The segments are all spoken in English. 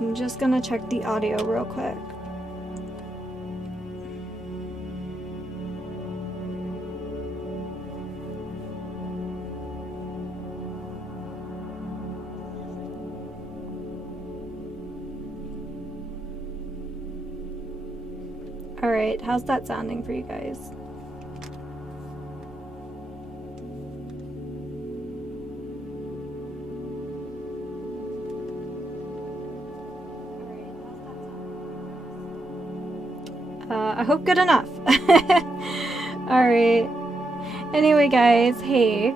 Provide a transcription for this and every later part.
I'm just gonna check the audio real quick. Alright, how's that sounding for you guys? I hope good enough. Alright. Anyway guys, hey.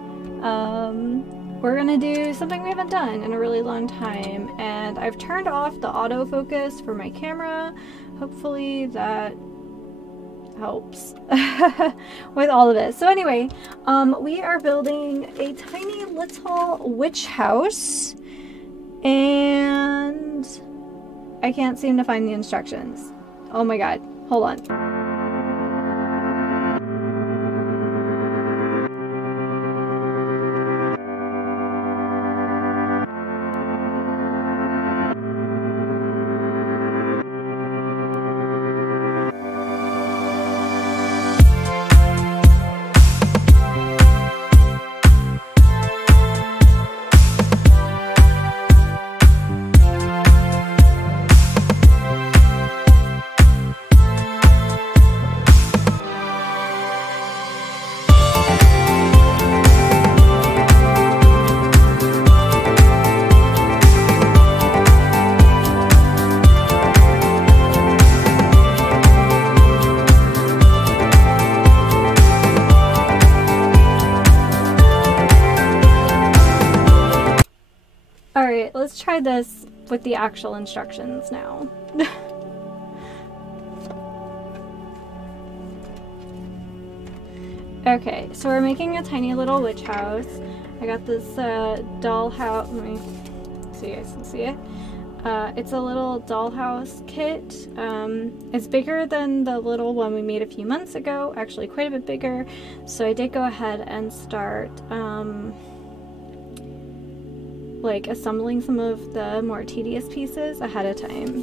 We're gonna do something we haven't done in a really long time, and I've turned off the autofocus for my camera. Hopefully that helps with all of it. So anyway, we are building a tiny little witch house, and I can't seem to find the instructions. Oh my god, hold on. Alright, let's try this with the actual instructions now. Okay, so we're making a tiny little witch house. I got this dollhouse. Let me see, you guys can see it. It's a little dollhouse kit. It's bigger than the little one we made a few months ago, actually quite a bit bigger. So I did go ahead and start like assembling some of the more tedious pieces ahead of time.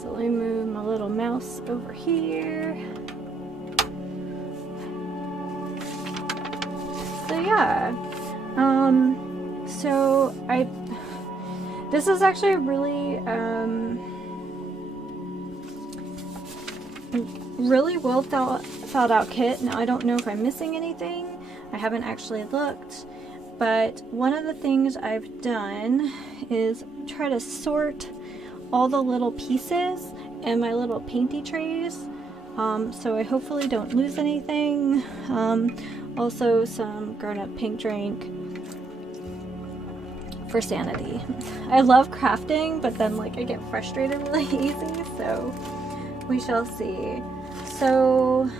So let me move my little mouse over here. So yeah, so this is actually a really, really well thought out kit. Now I don't know if I'm missing anything. I haven't actually looked, but one of the things I've done is try to sort all the little pieces in my little painty trays, so I hopefully don't lose anything. Also some grown-up pink drink for sanity. I love crafting, but then like I get frustrated really easy, so we shall see. So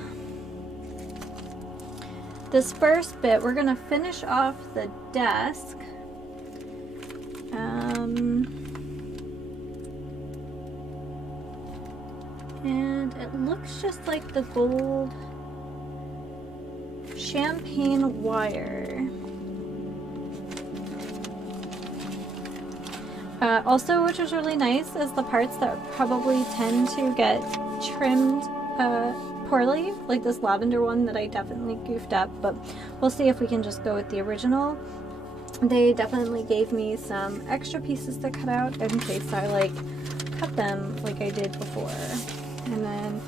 this first bit, we're gonna finish off the desk. And it looks just like the gold champagne wire. Also, which was really nice, is the parts that probably tend to get trimmed poorly, like this lavender one that I definitely goofed up, but we'll see if we can just go with the original. They definitely gave me some extra pieces to cut out in case I like cut them like I did before. And then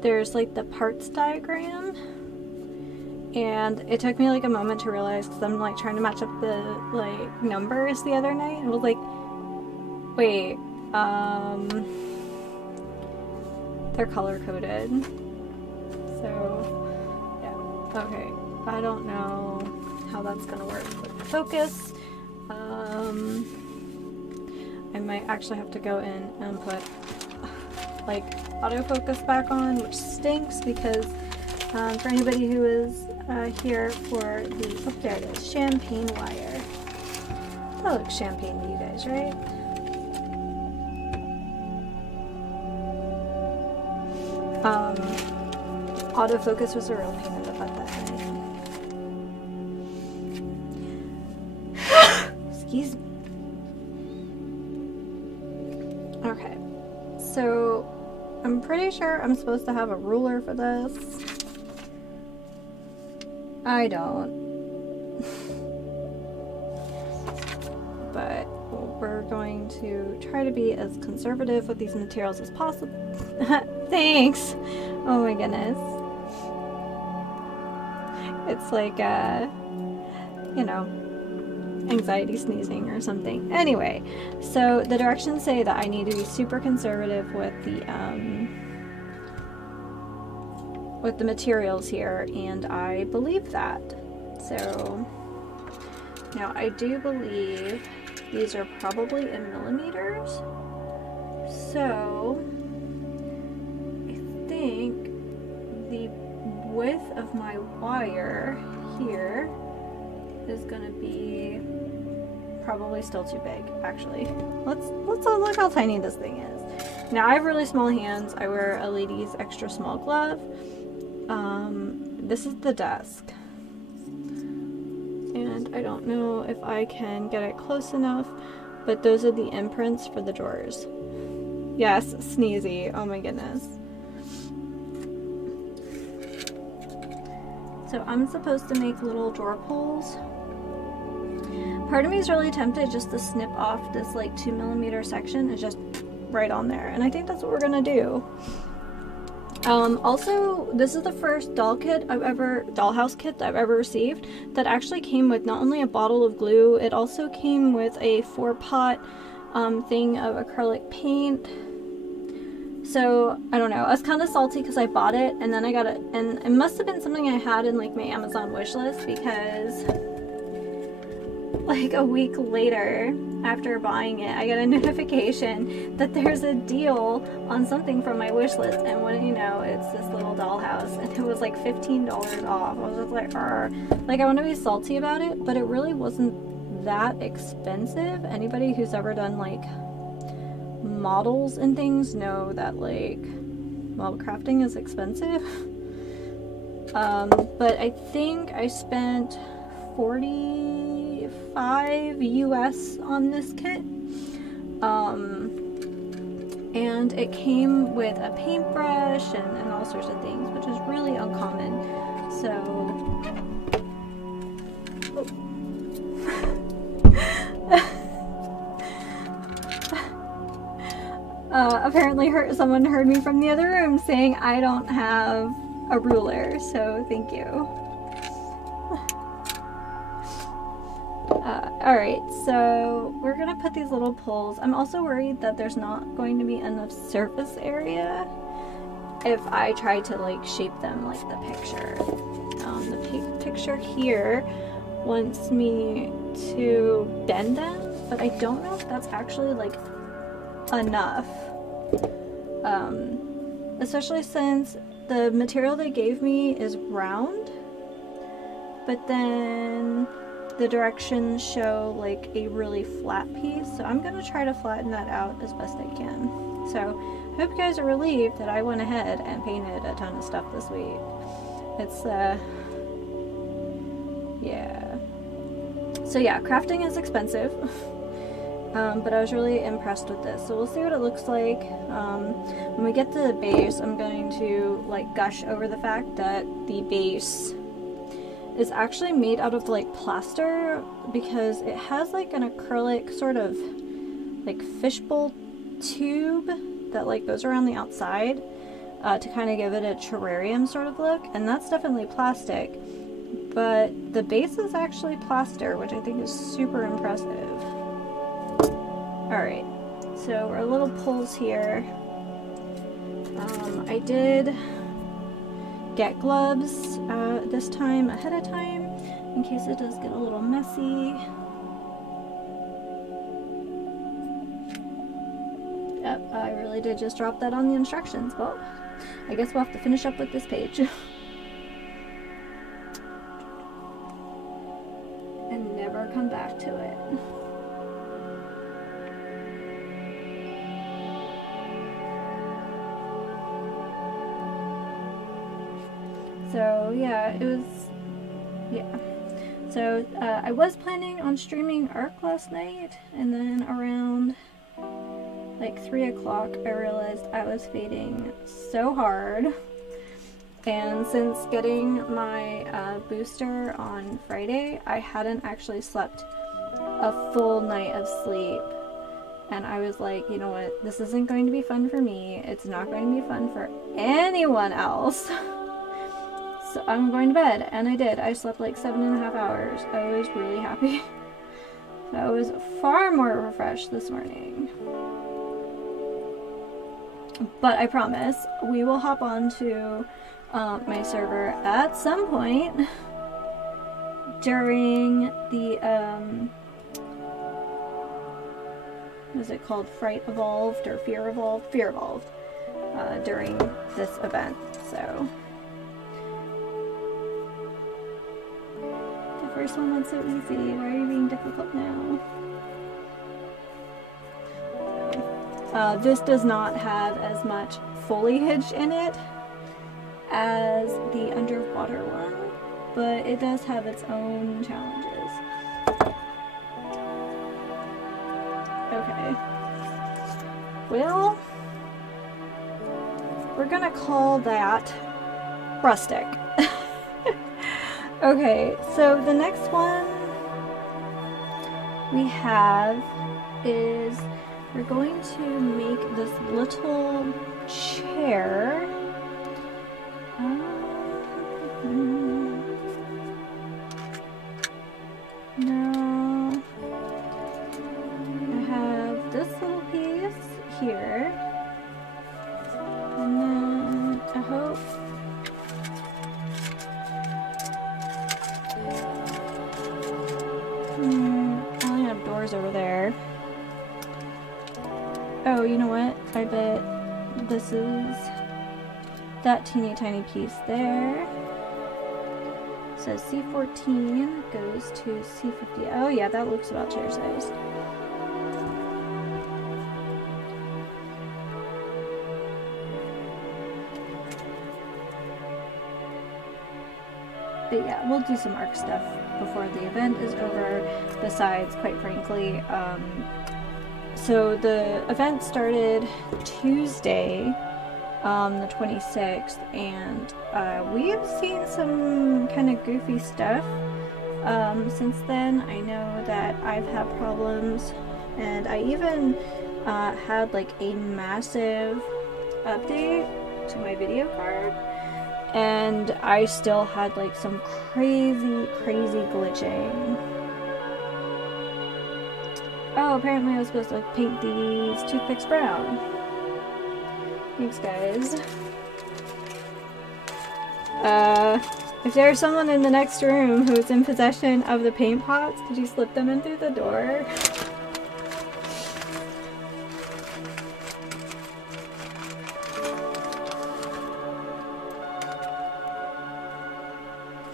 there's like the parts diagram, and it took me like a moment to realize, because I'm like trying to match up the like numbers the other night, and I was like, wait, they're color coded. So yeah, okay, I don't know how that's gonna work with the focus. I might actually have to go in and put like autofocus back on, which stinks because for anybody who is here for the, oh there it is, champagne wire. That looks champagne to you guys, right? Autofocus was a real pain in the butt that night. Excuse me. Okay, so I'm pretty sure I'm supposed to have a ruler for this. I don't. But we're going to try to be as conservative with these materials as possible. Thanks! Oh my goodness. It's like, you know, anxiety sneezing or something. Anyway, so the directions say that I need to be super conservative with the materials here, and I believe that. So now I do believe these are probably in millimeters. So I think the width of my wire here is gonna be probably still too big, actually. Let's look how tiny this thing is. Now I have really small hands. I wear a lady's extra small glove. This is the desk. And I don't know if I can get it close enough, but those are the imprints for the drawers. Yes, sneezy. Oh my goodness. So I'm supposed to make little drawer pulls. Part of me is really tempted just to snip off this like 2mm section and just right on there. And I think that's what we're gonna do. Also, this is the first Dollhouse kit that I've ever received that actually came with not only a bottle of glue, it also came with a 4-pot thing of acrylic paint. So, I don't know, I was kind of salty because I bought it and then I got it, and it must have been something I had in like my Amazon wish list, because like a week later after buying it, I got a notification that there's a deal on something from my wish list, and what do you know, it's this little dollhouse, and it was like $15 off. I was just like, argh. Like, I want to be salty about it, but it really wasn't that expensive. Anybody who's ever done like models and things know that, like, well, crafting is expensive. But I think I spent $45 US on this kit. And it came with a paintbrush and all sorts of things, which is really uncommon. So apparently someone heard me from the other room saying I don't have a ruler, so thank you. Alright, so we're gonna put these little pulls. I'm also worried that there's not going to be enough surface area if I try to like shape them like the picture. The picture here wants me to bend them, but I don't know if that's actually like enough. Especially since the material they gave me is round, but then the directions show like a really flat piece, so I'm gonna try to flatten that out as best I can. So I hope you guys are relieved that I went ahead and painted a ton of stuff this week. It's yeah. So yeah, crafting is expensive. But I was really impressed with this. So we'll see what it looks like. When we get to the base, I'm going to like gush over the fact that the base is actually made out of like plaster, because it has like an acrylic sort of like fishbowl tube that like goes around the outside to kind of give it a terrarium sort of look, and that's definitely plastic. But the base is actually plaster, which I think is super impressive. Alright, so our little pulls here. I did get gloves this time ahead of time in case it does get a little messy. Yep, I really did just drop that on the instructions. Well, I guess we'll have to finish up with this page. And never come back to it. So yeah, it was, yeah. So I was planning on streaming ARC last night, and then around like 3 o'clock I realized I was fading so hard. And since getting my booster on Friday, I hadn't actually slept a full night of sleep. And I was like, you know what, this isn't going to be fun for me. It's not going to be fun for anyone else. So I'm going to bed. And I did. I slept like 7.5 hours. I was really happy. I was far more refreshed this morning. But I promise, we will hop on to my server at some point during the, what is it called? Fright Evolved or Fear Evolved? Fear Evolved during this event. So the first one went so easy. Why are you being difficult now? This does not have as much foliage in it as the underwater one, but it does have its own challenges. Okay. Well, we're gonna call that rustic. Okay, so the next one we have is we're going to make this little chair. No. I have this little piece here. And then I hope I only have doors over there. Oh, you know what? I bet this is that teeny tiny piece there. So C14 goes to C50. Oh yeah, that looks about chair sized. But yeah, we'll do some ARC stuff before the event is over. Besides, quite frankly, so the event started Tuesday, the 26th, and we've seen some kind of goofy stuff since then. I know that I've had problems, and I even had like a massive update to my video card, and I still had like some crazy glitching. Oh, apparently I was supposed to paint these toothpicks brown. Thanks, guys. If there's someone in the next room who's in possession of the paint pots, could you slip them in through the door?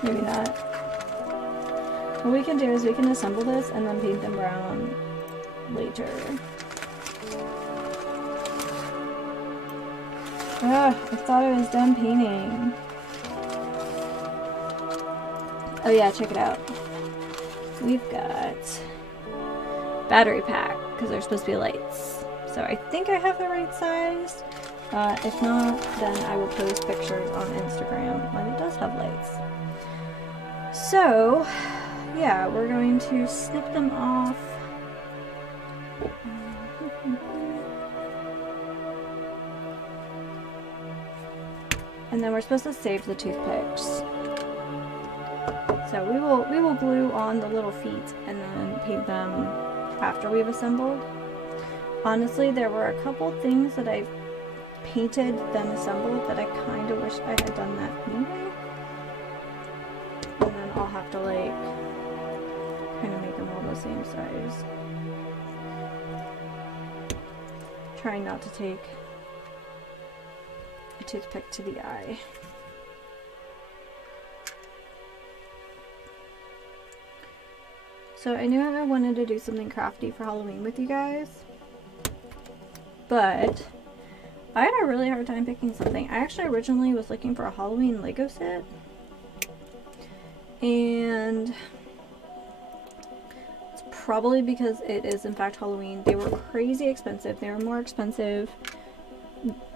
Maybe not. What we can do is we can assemble this and then paint them brown later. Ah, I thought I was done painting. Oh yeah, check it out. We've got battery pack, because they're supposed to be lights. So I think I have the right size. If not, then I will post pictures on Instagram when it does have lights. So, yeah, we're going to snip them off. And then we're supposed to save the toothpicks. So we will glue on the little feet and then paint them after we've assembled. Honestly, there were a couple things that I painted then assembled that I kind of wish I had done that anyway. And then I'll have to like kind of make them all the same size. Trying not to take a toothpick to the eye. So I knew I wanted to do something crafty for Halloween with you guys, but I had a really hard time picking something. I actually originally was looking for a Halloween Lego set, and probably because it is in fact Halloween. They were crazy expensive. They were more expensive,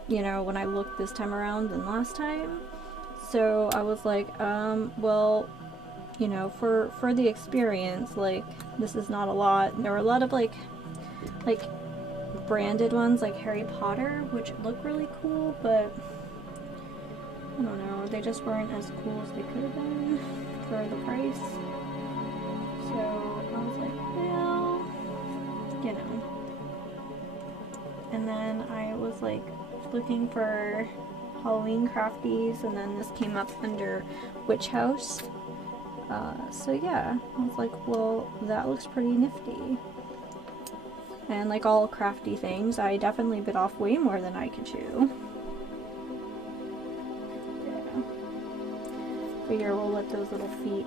you know, when I looked this time around than last time. So I was like, well, you know, for the experience, like, this is not a lot. There were a lot of like branded ones like Harry Potter, which look really cool, but I don't know, they just weren't as cool as they could have been for the price. So I was like, well, you know. And then I was like looking for Halloween crafties, and then this came up under Witch House. So yeah, I was like, well, that looks pretty nifty. And like all crafty things, I definitely bit off way more than I could chew. Yeah. Figure we'll let those little feet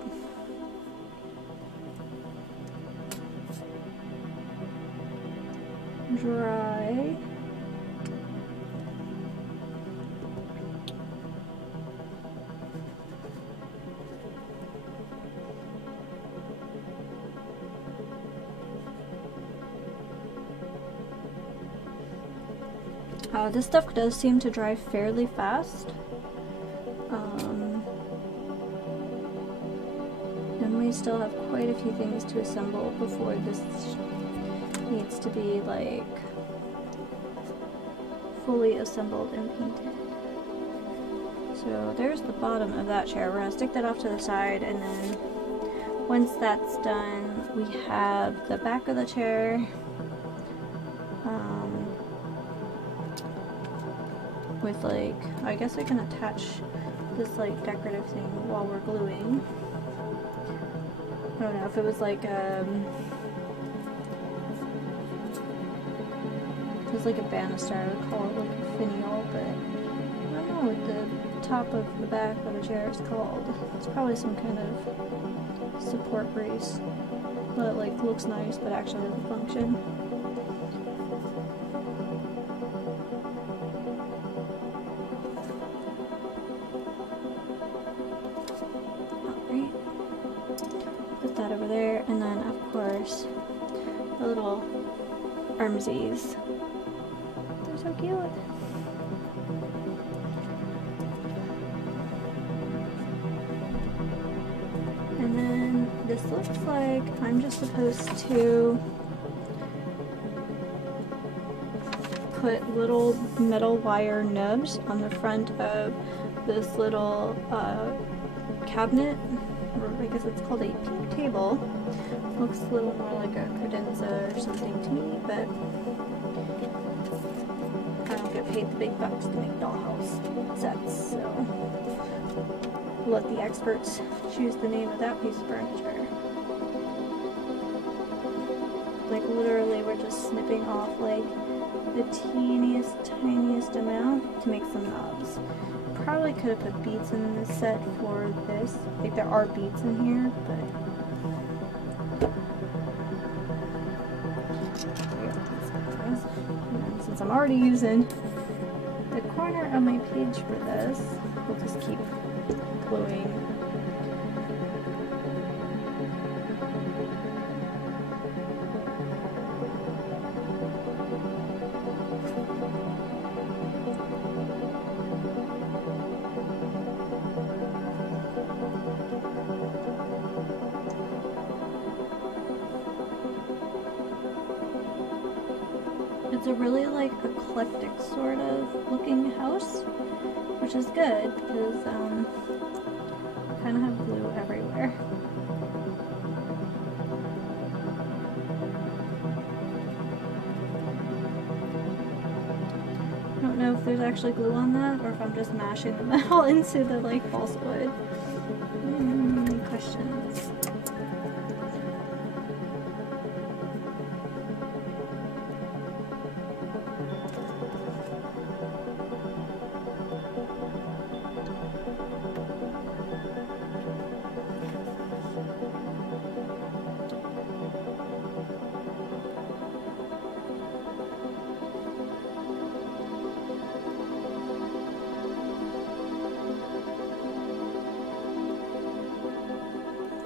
dry. This stuff does seem to dry fairly fast. And we still have quite a few things to assemble before this needs to be like fully assembled and painted. So there's the bottom of that chair. We're gonna stick that off to the side, and then once that's done, we have the back of the chair. With like, I guess I can attach this like decorative thing while we're gluing. I don't know if it was like a banister, I would call it like a finial, but I don't know what the top of the back of the chair is called. It's probably some kind of support brace that like looks nice but actually doesn't function. Over there, and then of course the little armsies. They're so cute. And then this looks like I'm just supposed to put little metal wire nubs on the front of this little cabinet. Or I guess it's called a pink table. Looks a little more like a credenza or something to me, but I don't get paid the big bucks to make dollhouse sets, so we'll let the experts choose the name of that piece of furniture. Like literally we're just snipping off like the teeniest, tiniest amount to make some knobs. Probably could have put beads in this set for this. Like there are beads in here, but and since I'm already using the corner of my page for this, we'll just keep gluing. It's a really like eclectic sort of looking house, which is good because I kind of have glue everywhere. I don't know if there's actually glue on that or if I'm just mashing the metal into the like balsa wood. Questions.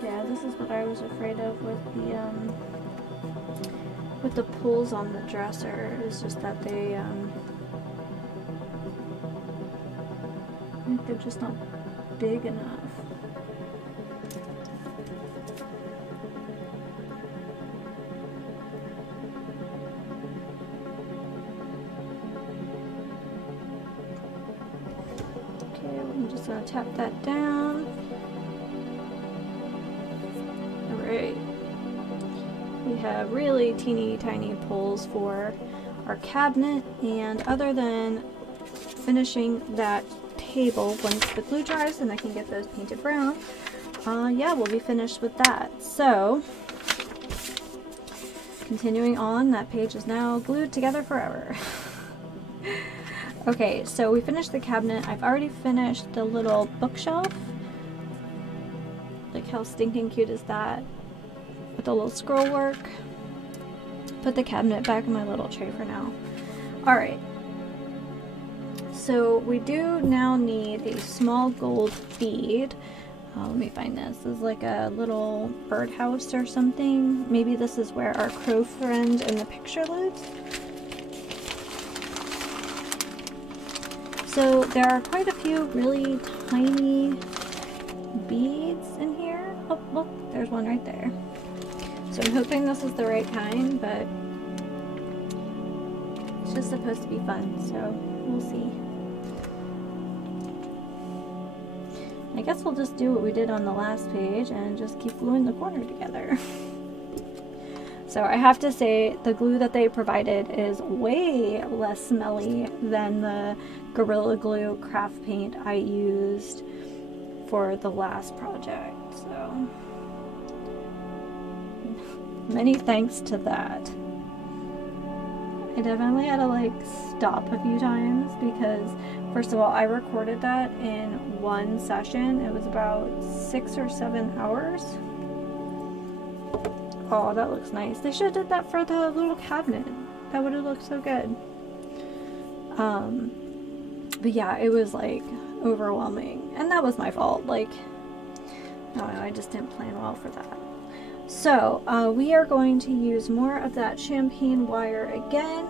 Yeah, this is what I was afraid of with the with the pulls on the dresser is just that they, I think they're just not big enough. Okay, I'm just gonna tap that down. Alright. We have really teeny tiny pulls for our cabinet, and other than finishing that table once the glue dries and I can get those painted brown, yeah, we'll be finished with that. So, continuing on, that page is now glued together forever. Okay, so we finished the cabinet. I've already finished the little bookshelf. Like, how stinking cute is that? With a little scroll work. Put the cabinet back in my little tray for now. Alright. So we do now need a small gold bead. Let me find this. This is like a little birdhouse or something. Maybe this is where our crow friend in the picture lives. So there are quite a few really tiny beads in here. Oh, look, there's one right there. So I'm hoping this is the right kind, but it's just supposed to be fun, so we'll see. I guess we'll just do what we did on the last page and just keep gluing the corner together. So I have to say, the glue that they provided is way less smelly than the Gorilla Glue craft paint I used for the last project, so many thanks to that. I definitely had to like stop a few times because, first of all, I recorded that in one session. It was about 6 or 7 hours. Oh, that looks nice. They should have did that for the little cabinet. That would have looked so good. But yeah, it was like overwhelming, and that was my fault. Like, no, I just didn't plan well for that. So we are going to use more of that champagne wire again.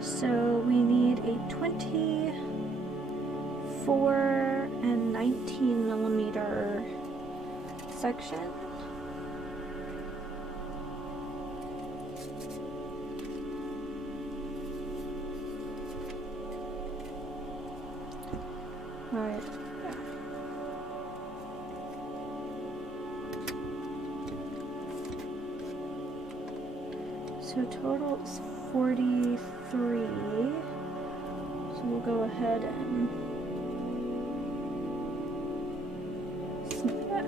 So we need a 24 and 19 millimeter section. Alright. So total is 43. So we'll go ahead and snip that.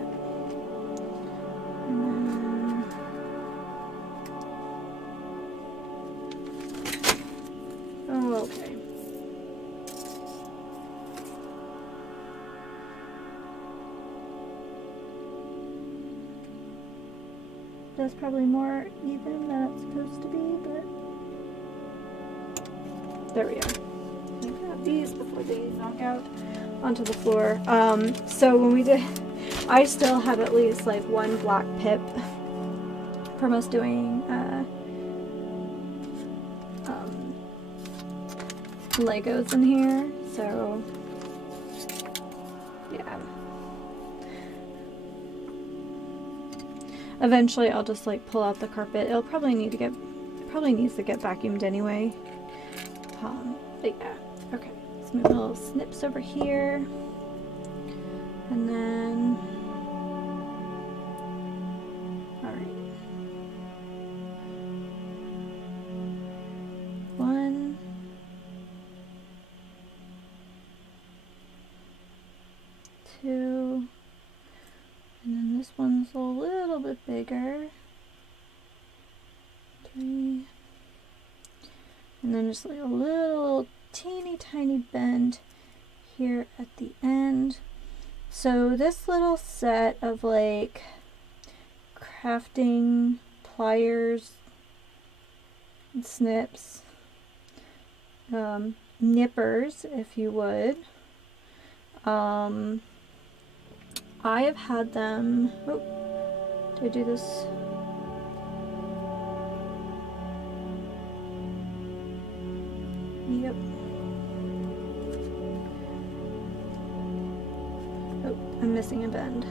And then oh, okay. That's probably more even than it's supposed to be, but there we go. I grab these before they knock out onto the floor. So when we did, I still have at least like one black pip from us doing Legos in here, so yeah. Eventually I'll just like pull out the carpet. It'll probably need to get, probably needs to get vacuumed anyway. But yeah, okay. Let's move a little snips over here. And then, alright. 1, 2, and then this one's a little bit bigger. 3, and then just like a little teeny tiny bend here at the end. So this little set of like crafting pliers and snips, nippers if you would, I have had them, oh, Do I do this? Yep. Oh, I'm missing a bend.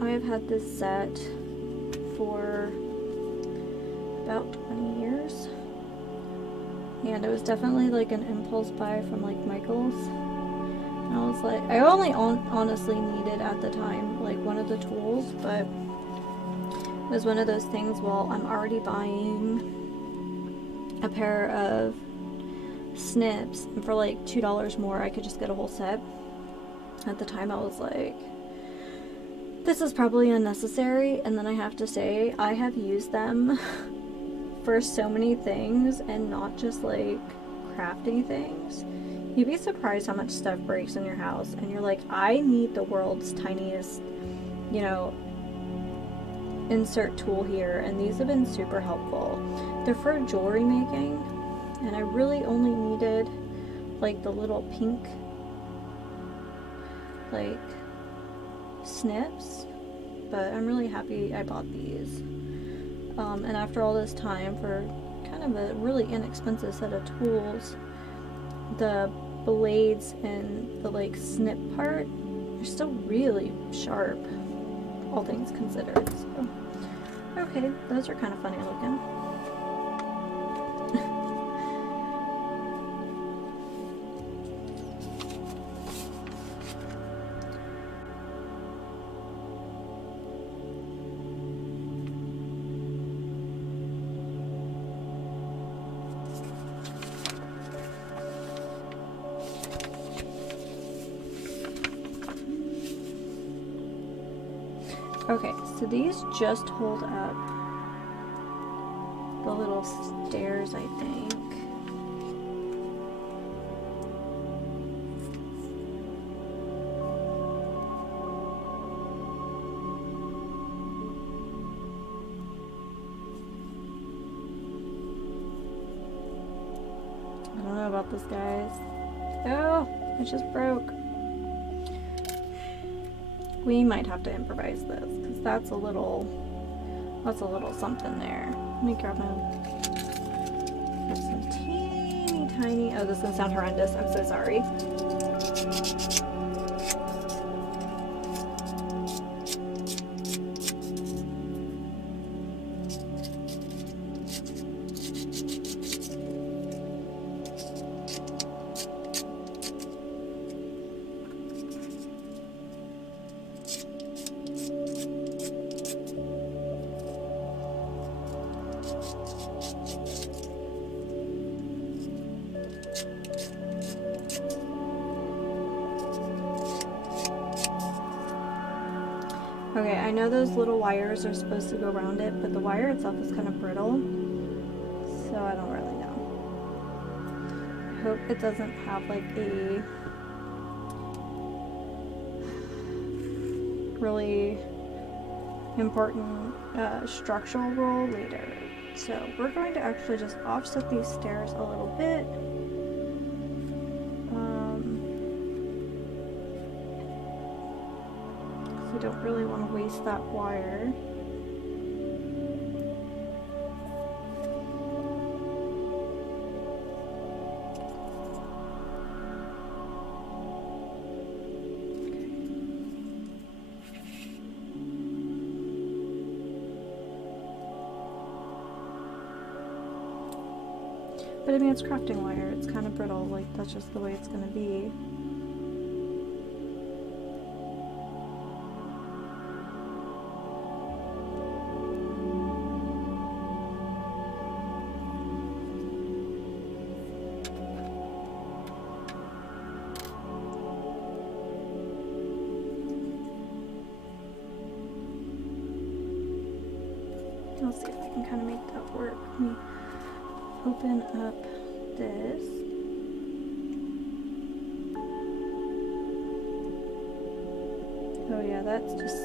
I've had this set for about 20 years, and it was definitely like an impulse buy from like Michael's. And I was like, I only honestly needed at the time like one of the tools, but it was one of those things, well, I'm already buying a pair of snips, and for like $2 more I could just get a whole set. At the time I was like, this is probably unnecessary, and then I have to say I have used them for so many things and not just like crafting things. You'd be surprised how much stuff breaks in your house and you're like, I need the world's tiniest, you know, insert tool here, and these have been super helpful. They're for jewelry making, and I really only needed like the little pink like snips, but I'm really happy I bought these. And after all this time, for kind of a really inexpensive set of tools, the blades and the like snip part are still really sharp, all things considered. So, okay, those are kind of funny looking. Okay, so these just hold up the little stairs, I think. I don't know about this, guys. Oh, it just broke. We might have to improvise this, because that's a little something there. Let me grab some teeny tiny, oh, this is gonna sound horrendous, I'm so sorry. Okay, I know those little wires are supposed to go around it, but the wire itself is kind of brittle, so I don't really know. I hope it doesn't have like a really important structural role later. So we're going to actually just offset these stairs a little bit. We don't really want to waste that wire. But I mean, it's crafting wire, it's kind of brittle, like that's just the way it's going to be. I'll see if I can kind of make that work. Let me open up this. Oh yeah, that's just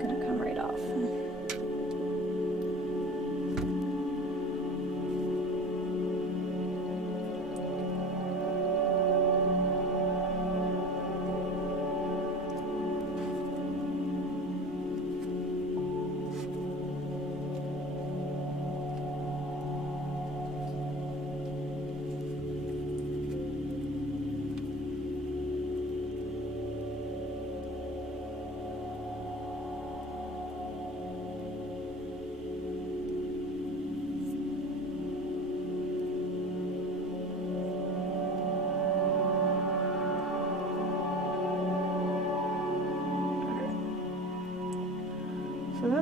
gonna come right off.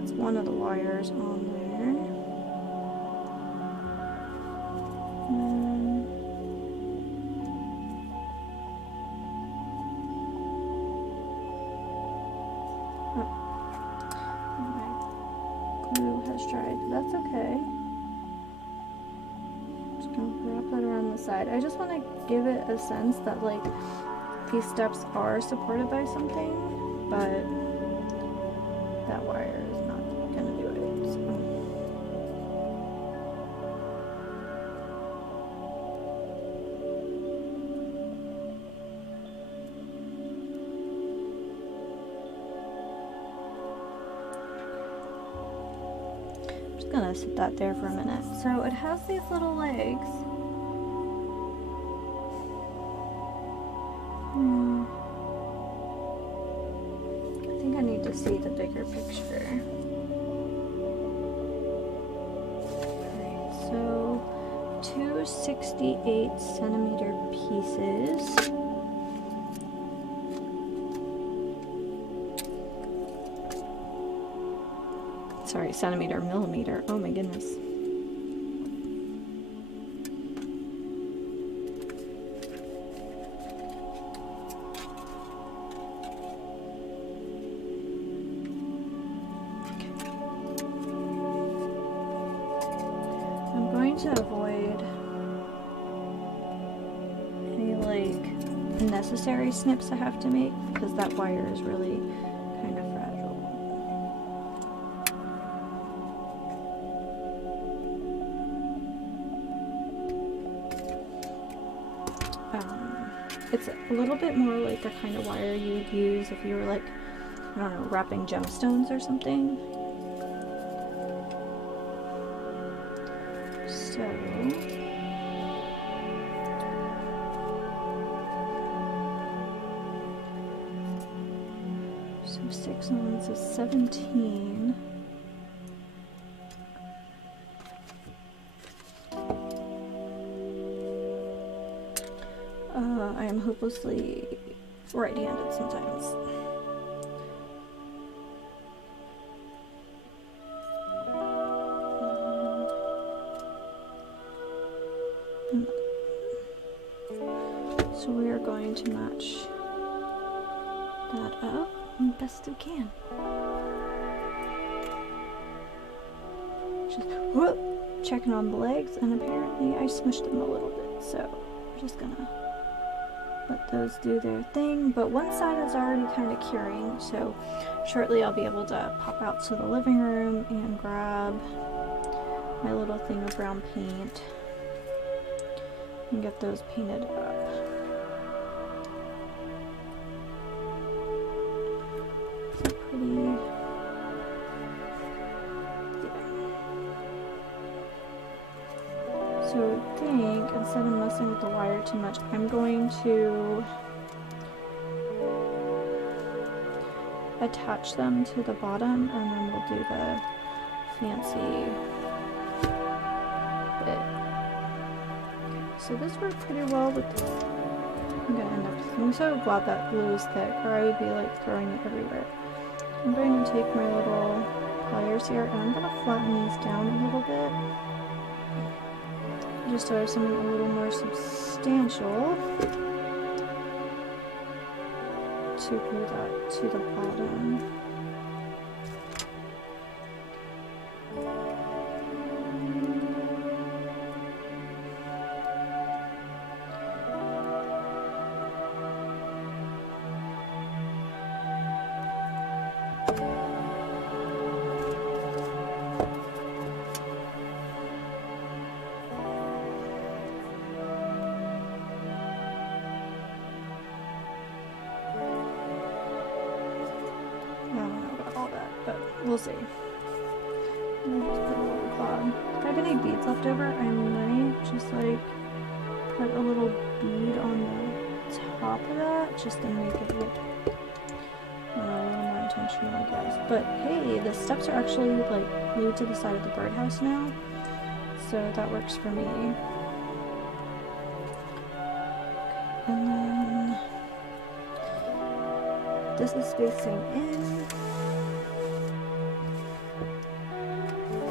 that's one of the wires on there. That's okay. Just gonna wrap that around the side. I just want to give it a sense that like these steps are supported by something, but that wire is not gonna do it. So. Gonna sit that there for a minute. So it has these little legs. I think I need to see the bigger picture. Alright, so 2 68cm pieces. Sorry, centimeter, millimeter. Oh my goodness. I'm going to avoid any like unnecessary snips I have to make because that wire is really kind of fragile. It's a little bit more like the kind of wire you would use if you were like, I don't know, wrapping gemstones or something. So 6 on 1, so 17. I am hopelessly right-handed sometimes. So we are going to match that up best we can. Just whoop, checking on the legs, and apparently I smushed them a little bit, so we're just gonna let those do their thing. But one side is already kind of curing, so shortly I'll be able to pop out to the living room and grab my little thing of brown paint and get those painted up. So pretty. So I think instead of messing with the wire too much, I'm going to attach them to the bottom, and then we'll do the fancy bit. So this worked pretty well with I'm so glad that glue is thick, or I would be like throwing it everywhere. I'm going to take my little pliers here, and I'm going to flatten these down a little bit, just so I have something a little more substantial to glue that to the bottom. We'll see. I'll just put a little cloud. If I have any beads left over, I might just like put a little bead on the top of that just to make it look a little more intentional, I guess. But hey, the steps are actually like glued to the side of the birdhouse now, so that works for me. And then this is facing in.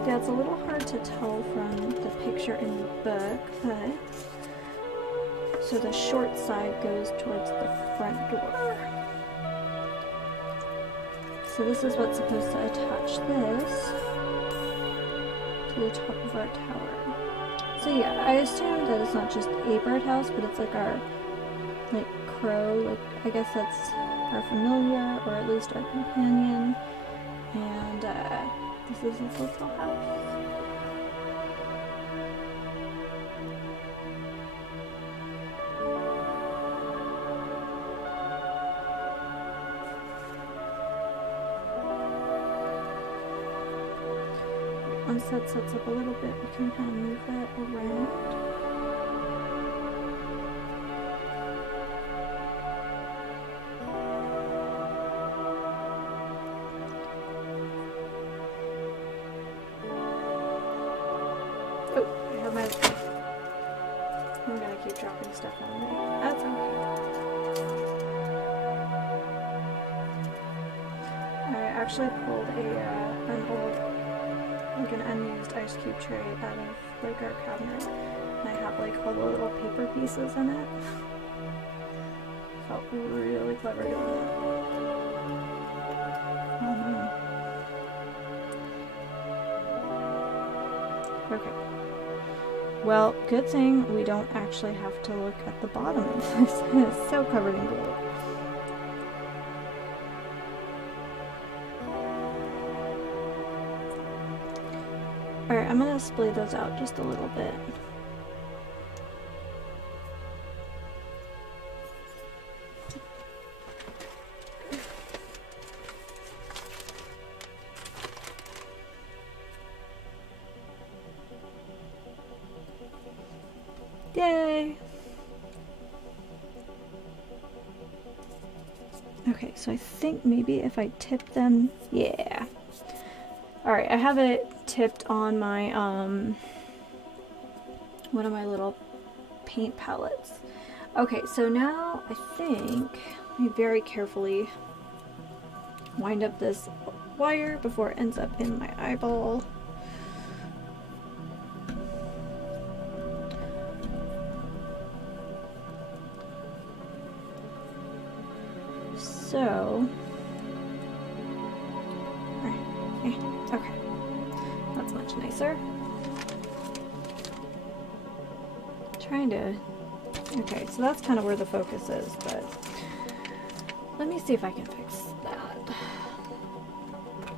Yeah, it's a little hard to tell from the picture in the book, but so the short side goes towards the front door. So this is what's supposed to attach this to the top of our tower. So yeah, I assume that it's not just a birdhouse, but it's like our crow, like I guess that's our familiar, or at least our companion. And this is his little house. Once that sets up a little bit, we can kind of move that around. Oh, I have my... I'm gonna keep dropping stuff on me. That's okay. I actually pulled an old, like an unused ice cube tray out of like our cabinet, and I have like all the little paper pieces in it. Felt really clever doing it. Okay. Well, good thing we don't actually have to look at the bottom of this. It's so covered in glue. Alright, I'm gonna splay those out just a little bit. Yay! Okay, so I think maybe if I tip them, yeah. Alright, I have it tipped on my, one of my little paint palettes. Okay, so now I think, let me very carefully wind up this wire before it ends up in my eyeball. So, okay, that's much nicer. Trying to, okay, so that's kind of where the focus is, but let me see if I can fix that.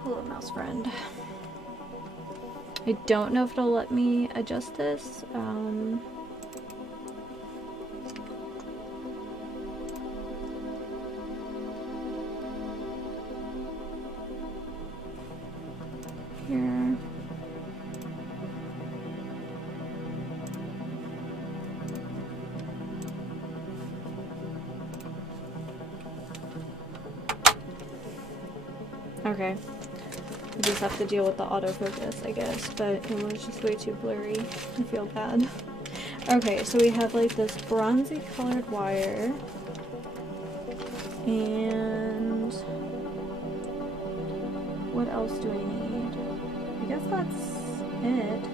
Hello, mouse friend. I don't know if it'll let me adjust this. Here. Okay. I just have to deal with the autofocus, I guess, but it was just way too blurry. I feel bad. Okay, so we have like this bronzy colored wire. And what else do I need? I guess that's it.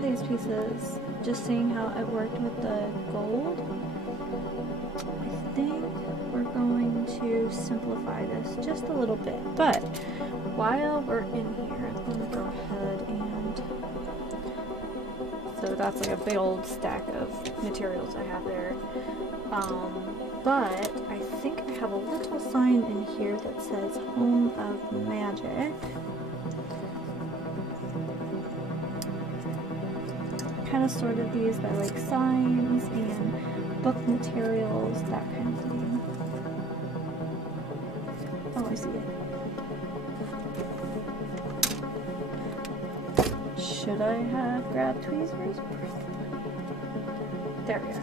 These pieces, just seeing how it worked with the gold, I think we're going to simplify this just a little bit. But while we're in here, let me go ahead and, so that's like a big old stack of materials I have there. But I think I have a little sign in here that says Home of Magic. Kind of sorted these by like signs and book materials, that kind of thing. see it. Should I have grabbed tweezers? There we are.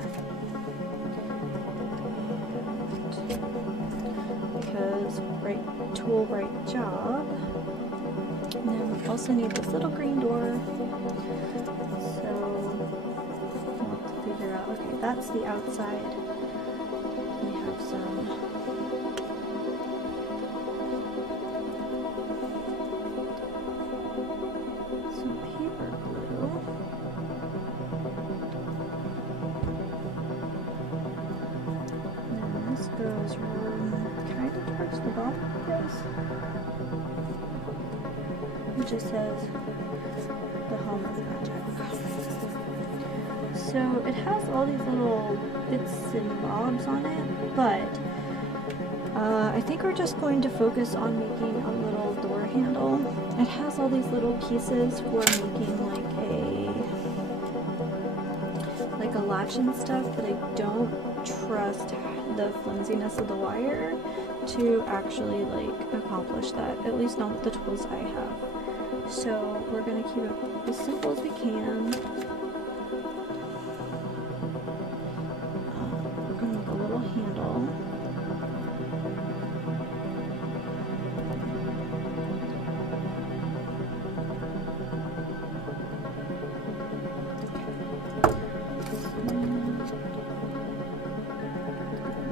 Because right tool, right job. And then we also need this little green door. So we'll have to figure out. Okay, that's the outside. We have some paper glue. And this goes kind of towards the bottom, I guess. It just says the home of magic. So it has all these little bits and bobs on it, but I think we're just going to focus on making a little door handle. It has all these little pieces for making like a latch and stuff, but I don't trust the flimsiness of the wire to actually like accomplish that, at least not with the tools I have. So we're going to keep it as simple as we can. We're going to make a little handle.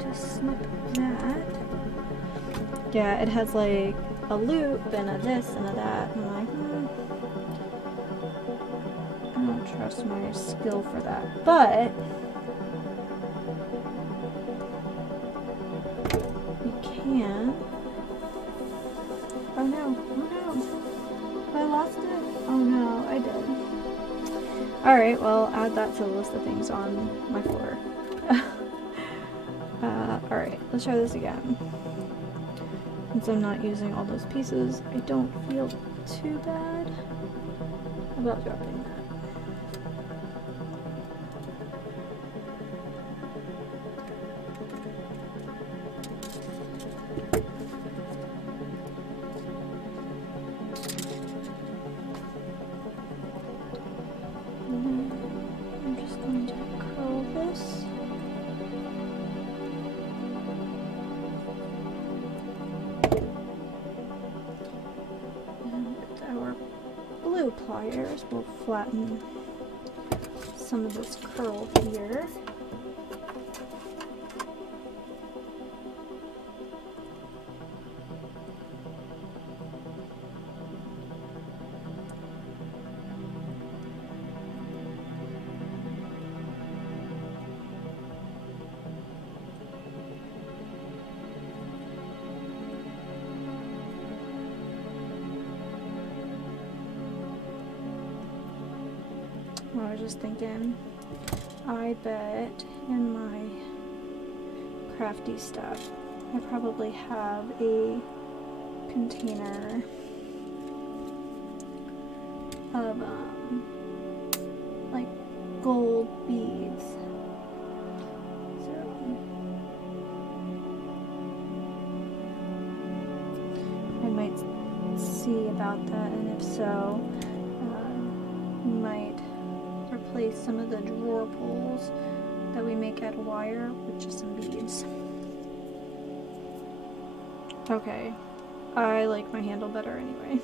Just snip that. Yeah, it has like a loop and a this and a that. And I'm like, I don't trust my skill for that. But we can. Oh no! Oh no! I lost it. Oh no! I did. All right. Well, add that to the list of things on my floor. All right. Let's try this again. Since I'm not using all those pieces, I don't feel too bad about dropping that. And then I'm just going to curl this. Pliers will flatten some of this curl here. I was just thinking, I bet in my crafty stuff, I probably have a container of like gold beads. So I might see about that, and if so, might replace some of the drawer pulls that we make out of wire with just some beads. Okay, I like my handle better anyway.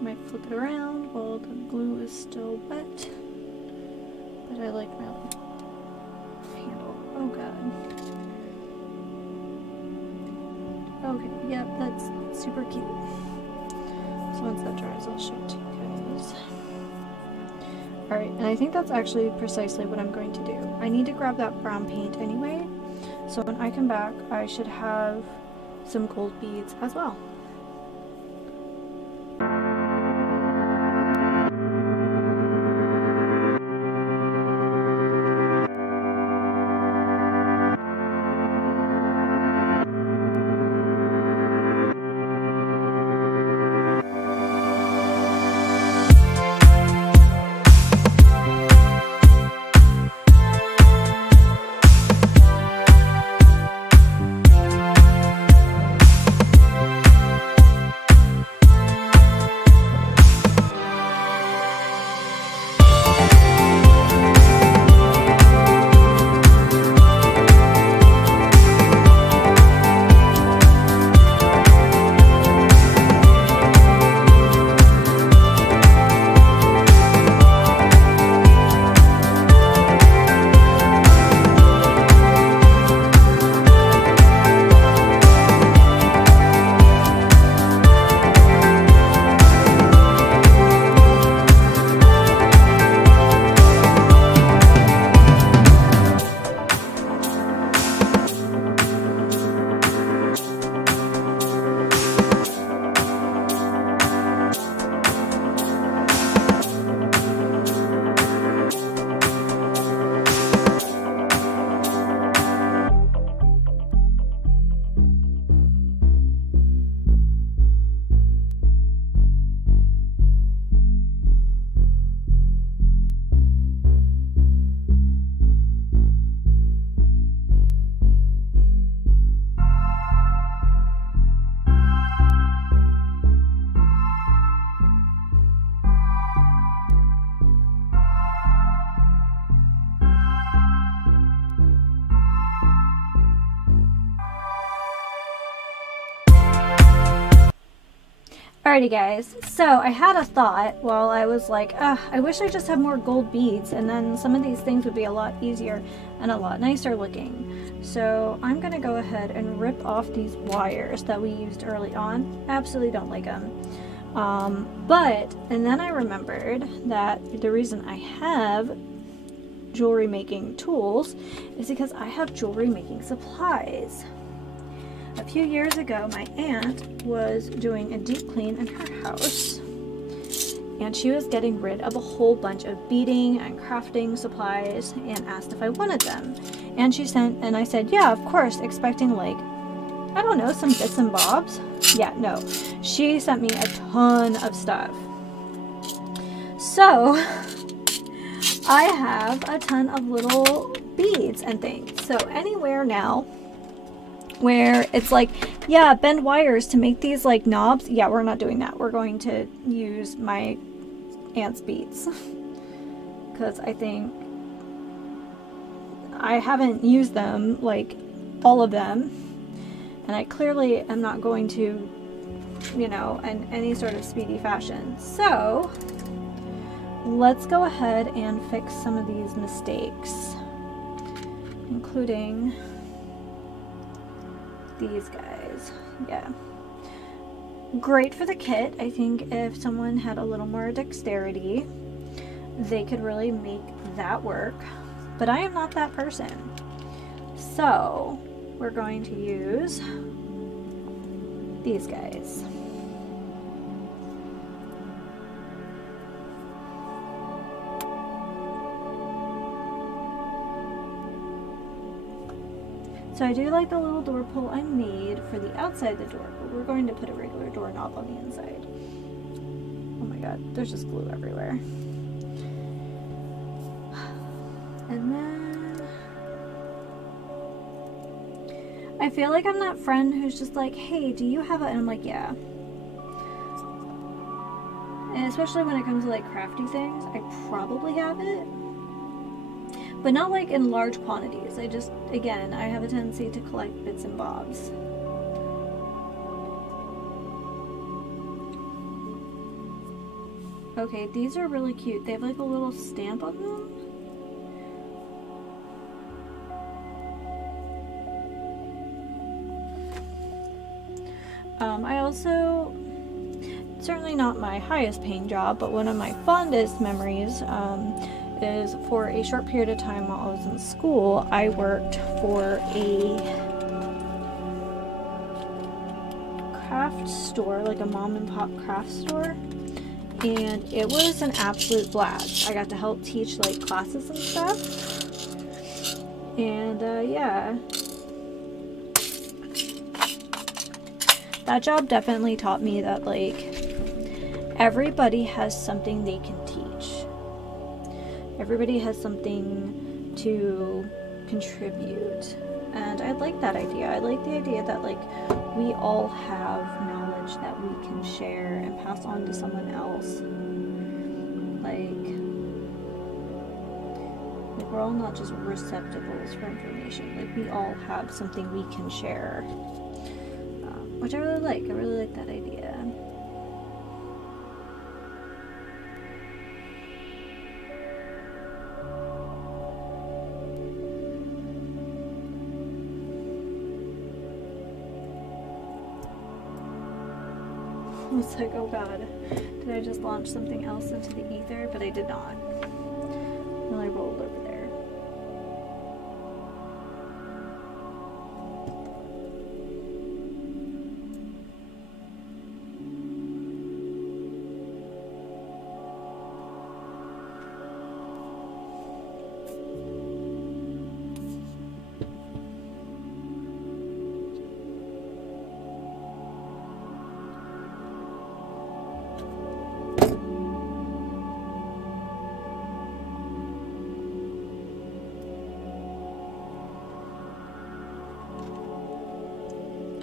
Might flip it around while the glue is still wet, but I like my handle. Oh god. Okay, yep, that's super cute. So once that dries, I'll show it to you guys. Alright, and I think that's actually precisely what I'm going to do. I need to grab that brown paint anyway, so when I come back, I should have some gold beads as well. Alrighty guys, so I had a thought while I was like, I wish I just had more gold beads, and then some of these things would be a lot easier and a lot nicer looking. So I'm gonna go ahead and rip off these wires that we used early on. Absolutely don't like them. And then I remembered that the reason I have jewelry making tools is because I have jewelry making supplies. A few years ago, my aunt was doing a deep clean in her house, and she was getting rid of a whole bunch of beading and crafting supplies and asked if I wanted them. And I said, yeah, of course, expecting like, I don't know, some bits and bobs. Yeah, no. She sent me a ton of stuff. So, I have a ton of little beads and things. So anywhere now where it's like, yeah, bend wires to make these like knobs. Yeah, we're not doing that. We're going to use my aunt's beads. Because I think I haven't used them, like all of them. And I clearly am not going to, you know, in any sort of speedy fashion. So let's go ahead and fix some of these mistakes, including these guys. Yeah, great for the kit. I think if someone had a little more dexterity, they could really make that work, but I am not that person. So we're going to use these guys. So I do like the little door pull I made for the outside of the door, but we're going to put a regular doorknob on the inside. Oh my god, there's just glue everywhere. And then I feel like I'm that friend who's just like, hey, do you have it? And I'm like, yeah. And especially when it comes to like crafty things, I probably have it. But not like in large quantities. I just, again, I have a tendency to collect bits and bobs. Okay, these are really cute. They have like a little stamp on them. I also, certainly not my highest paying job, but one of my fondest memories is for a short period of time while I was in school, I worked for a craft store, like a mom and pop craft store, and it was an absolute blast. I got to help teach like classes and stuff, and yeah, that job definitely taught me that like everybody has something they can teach. Everybody has something to contribute, and I like that idea. I like the idea that like we all have knowledge that we can share and pass on to someone else. Like we're all not just receptacles for information. Like we all have something we can share, which I really like. I really like that idea. I was like, oh god, did I just launch something else into the ether? But I did not. Well, I rolled over there.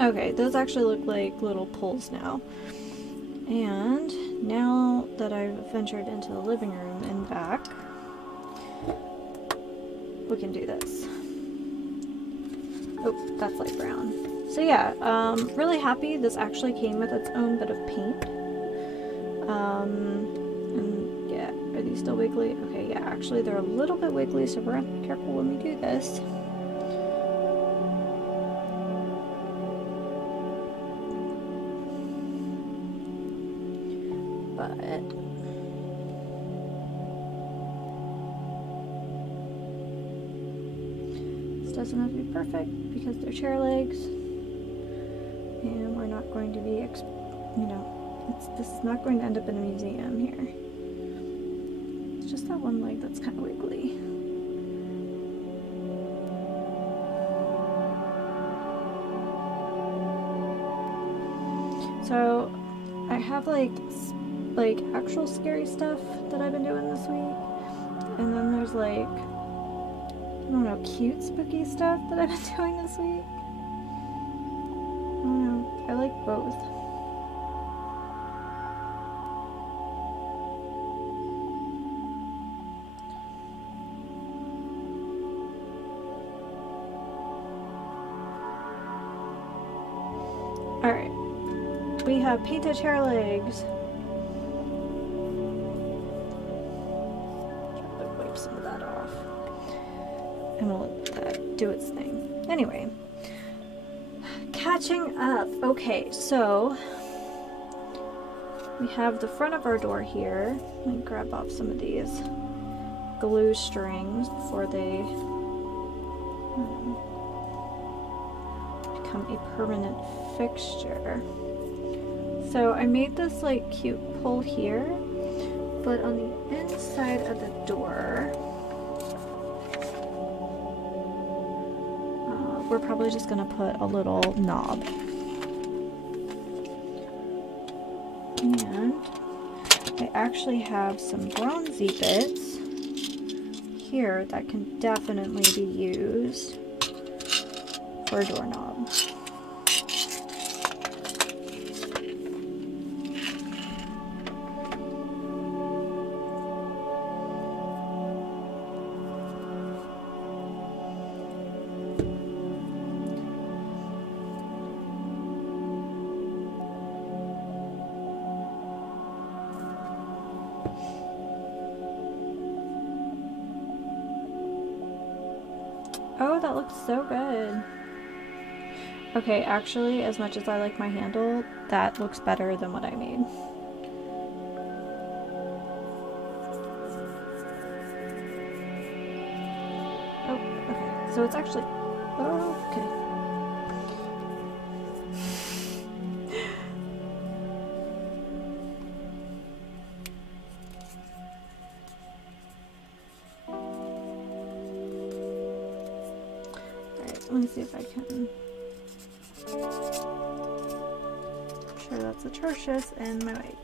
Okay, those actually look like little pulls now. And now that I've ventured into the living room and back, we can do this. Oh, that's light brown. So yeah, really happy this actually came with its own bit of paint. And yeah, are these still wiggly? Okay, yeah, actually they're a little bit wiggly, so we're gonna be careful when we do this. But this doesn't have to be perfect because they're chair legs, and we're not going to be, you know, this is not going to end up in a museum here. It's just that one leg that's kind of wiggly. So I have like actual scary stuff that I've been doing this week, and then there's like, I don't know, cute spooky stuff that I've been doing this week. I don't know, I like both. Alright, we have painted chair legs. Wipe some of that off. And we'll let that do its thing. Anyway, catching up. Okay, so we have the front of our door here. Let me grab off some of these glue strings before they become a permanent fixture. So I made this like cute pull here, but on the inside of the door, we're probably just gonna put a little knob. And I actually have some bronzy bits here that can definitely be used for a doorknob. Oh, that looks so good. Okay, actually, as much as I like my handle, that looks better than what I made. Oh, okay. So it's actually... Oh, okay. Let me see if I can. I'm sure that's atrocious in my mic.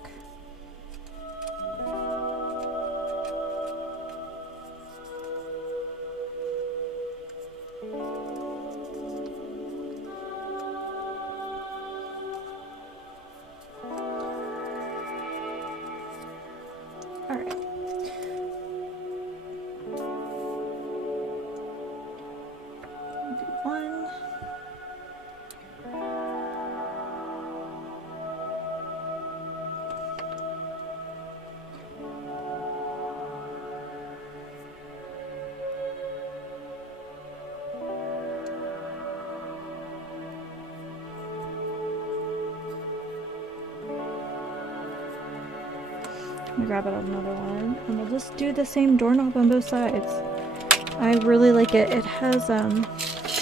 Alright. One. I'll grab out another one, and we'll just do the same doorknob on both sides. I really like it. It has,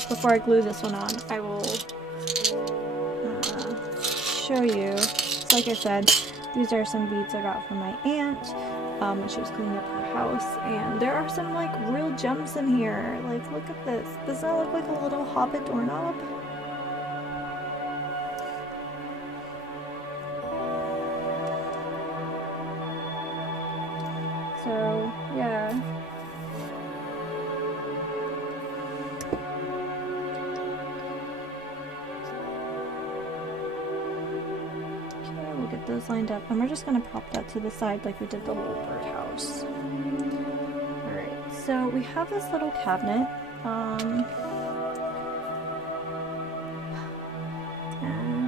before I glue this one on, I will show you. So like I said, these are some beads I got from my aunt when she was cleaning up her house, and there are some like real gems in here. Like, look at this. Does that look like a little hobbit doorknob? So, yeah. Okay, we'll get those lined up, and we're just gonna prop that to the side like we did the little birdhouse. Alright, so we have this little cabinet, and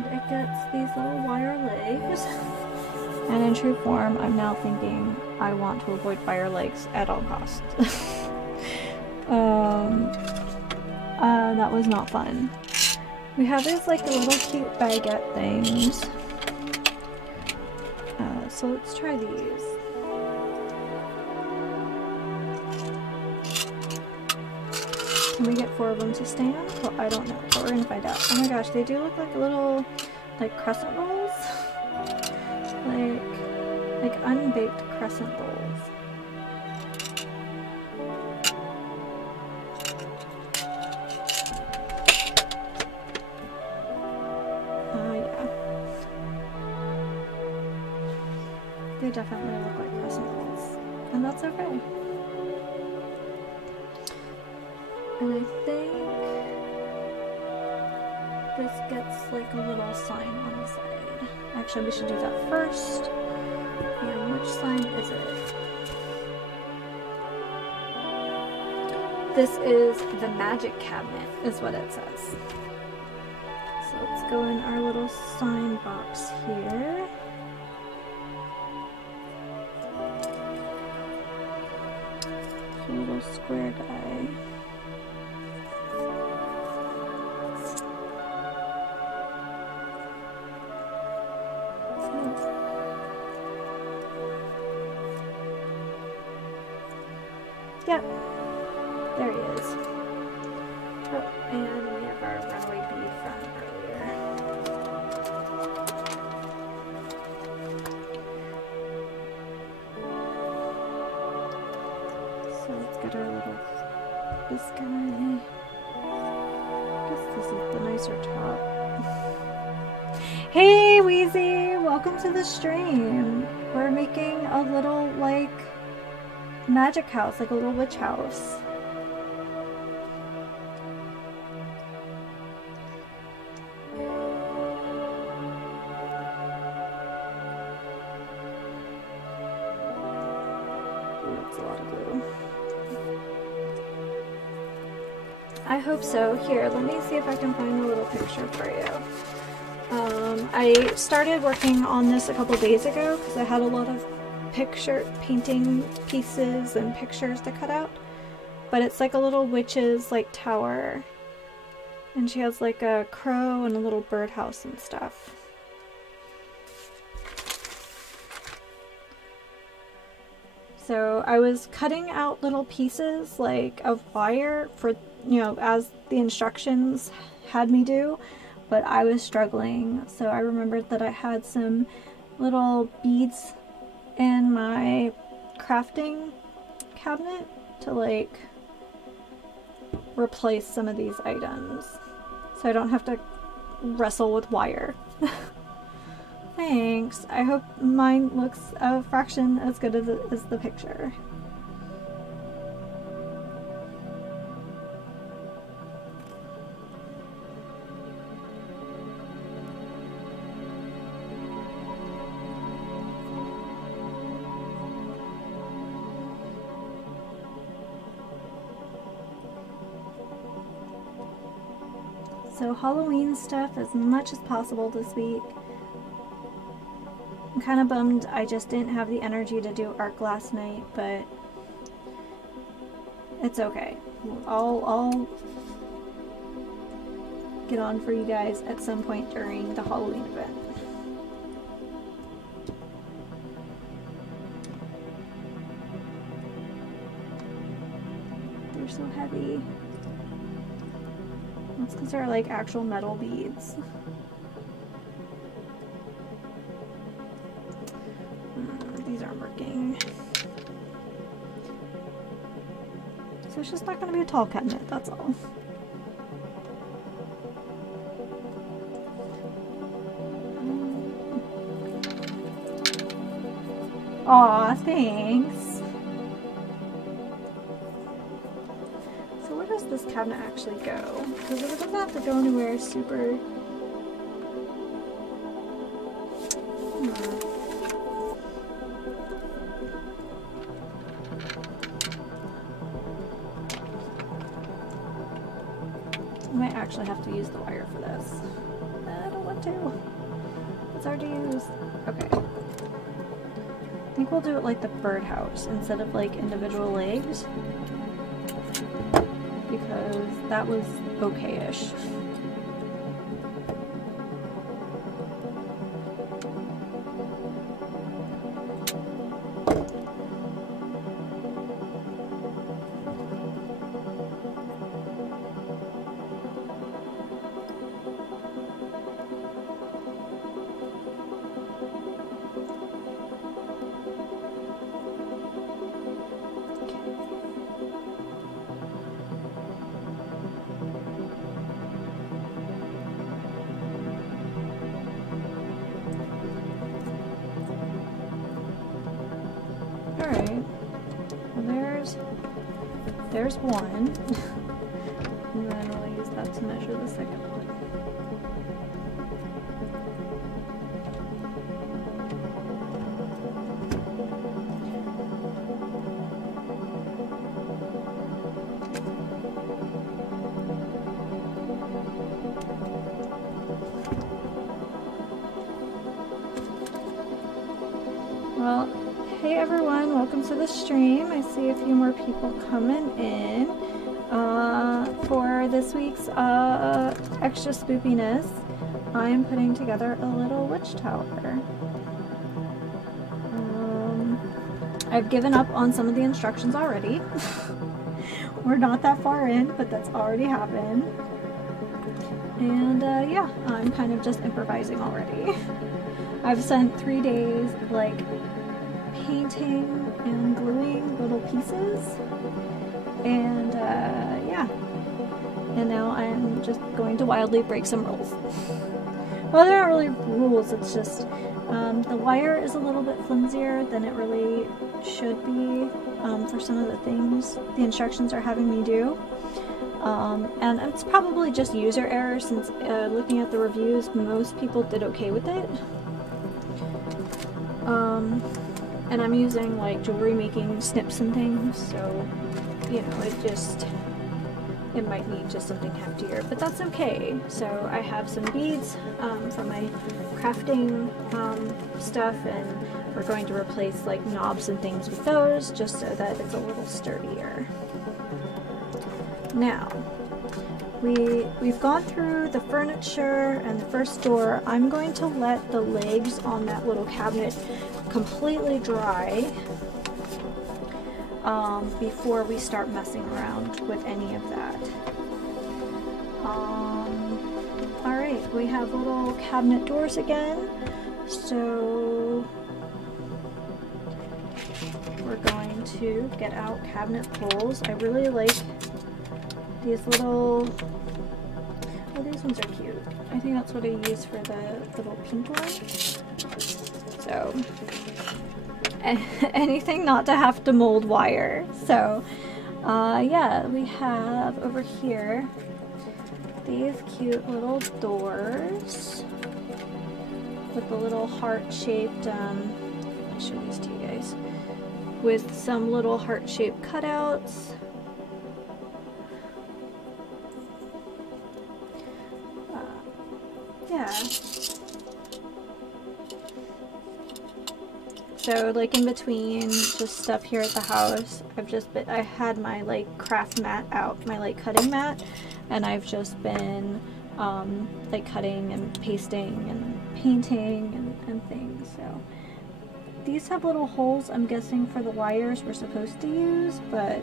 it gets these little wire legs, And in true form, I'm now thinking I want to avoid fire legs at all costs. That was not fun. We have these like little cute baguette things. So let's try these. Can we get 4 of them to stand? Well, I don't know, but we're gonna find out. Oh my gosh, they do look like little, like crescent rolls. Like unbaked crescent rolls. Yeah. They definitely look like crescent rolls. And that's okay. And I think this gets like a little sign on the side. Actually, we should do that first. And which sign is it? This is the magic cabinet, is what it says. So let's go in our little sign box here. It's a little square guy. Yep, there he is. Oh, and we have our runaway bead from earlier. So let's get our little, this guy. I guess this is the nicer top. Hey Wheezy, welcome to the stream. We're making a little like magic house, like a little witch house. Ooh, that's a lot of glue. I hope so. Here, let me see if I can find a little picture for you. I started working on this a couple days ago because I had a lot of painting pieces and pictures to cut out, but it's like a little witch's like tower, and she has like a crow and a little birdhouse and stuff. So I was cutting out little pieces like of wire for, you know, as the instructions had me do, but I was struggling. So I remembered that I had some little beads in my crafting cabinet to like replace some of these items so I don't have to wrestle with wire. Thanks. I hope mine looks a fraction as good as the picture. So Halloween stuff as much as possible this week. I'm kind of bummed I just didn't have the energy to do art last night, but it's okay. I'll get on for you guys at some point during the Halloween event. They're so heavy. That's because they're like actual metal beads. These aren't working. So it's just not going to be a tall cabinet, that's all. Aw, thanks. So where does this cabinet actually go? Because it doesn't have to go anywhere super... I might actually have to use the wire for this. I don't want to. It's hard to use. Okay. think we'll do it like the birdhouse instead of like individual legs, because that was okay-ish. Alright, well, there's one, and then I'll use that to measure the second one. Well, hey everyone, welcome to the stream. I see a few more people coming in for this week's extra spoopiness. I am putting together a little witch tower. I've given up on some of the instructions already. We're not that far in, but that's already happened. And yeah, I'm kind of just improvising already. I've spent 3 days like painting and gluing little pieces, and yeah, and now I'm just going to wildly break some rules. Well, they're not really rules, it's just the wire is a little bit flimsier than it really should be for some of the things the instructions are having me do. And it's probably just user error, since looking at the reviews, most people did okay with it. And I'm using like jewelry making snips and things, so you know, it might need just something heftier, but that's okay. So I have some beads from my crafting stuff, and we're going to replace like knobs and things with those, just so that it's a little sturdier. Now, we've gone through the furniture and the first door. I'm going to let the legs on that little cabinet completely dry before we start messing around with any of that. Alright, we have little cabinet doors again, so we're going to get out cabinet pulls. I really like these little, oh, these ones are cute. I think that's what I use for the little pink one. So, anything not to have to mold wire. So, yeah, we have over here these cute little doors with the little heart-shaped, I'll show these to you guys, with some little heart-shaped cutouts. Yeah. So like in between just stuff here at the house, I had my like craft mat out, my like cutting mat, and I've just been like cutting and pasting and painting and things. So these have little holes, I'm guessing, for the wires we're supposed to use, but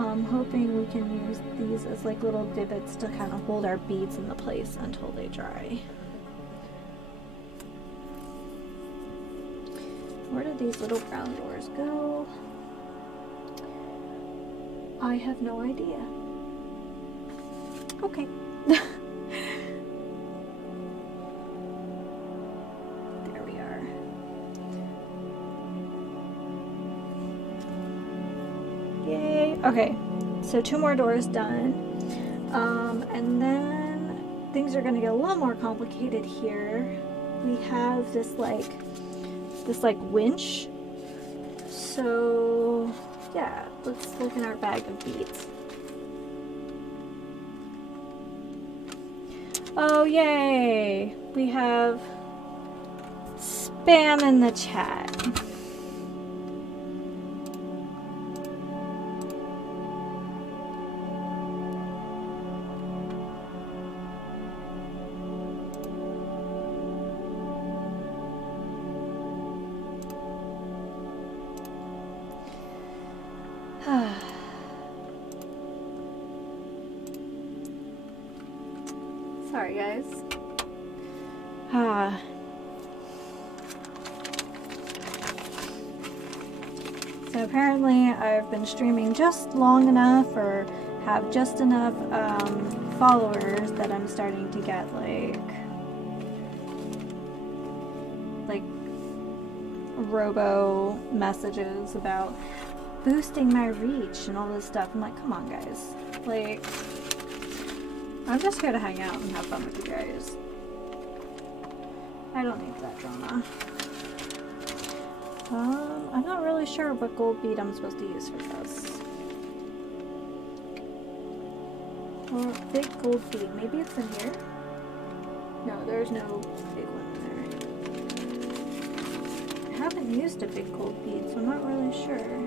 I'm hoping we can use these as like little divots to kind of hold our beads in the place until they dry. Where did these little brown doors go? I have no idea. Okay. There we are. Yay. Okay, so 2 more doors done. And then things are gonna get a little more complicated here. We have this like winch. So yeah, let's look in our bag of beads. Oh yay! We have spam in the chat. Sorry guys. So apparently I've been streaming just long enough, or have just enough followers, that I'm starting to get like robo messages about boosting my reach and all this stuff. I'm like, come on guys, like, I'm just here to hang out and have fun with you guys. I don't need that drama. I'm not really sure what gold bead I'm supposed to use for this. Or big gold bead. Maybe it's in here? No, there's no big one in there. I haven't used a big gold bead, so I'm not really sure.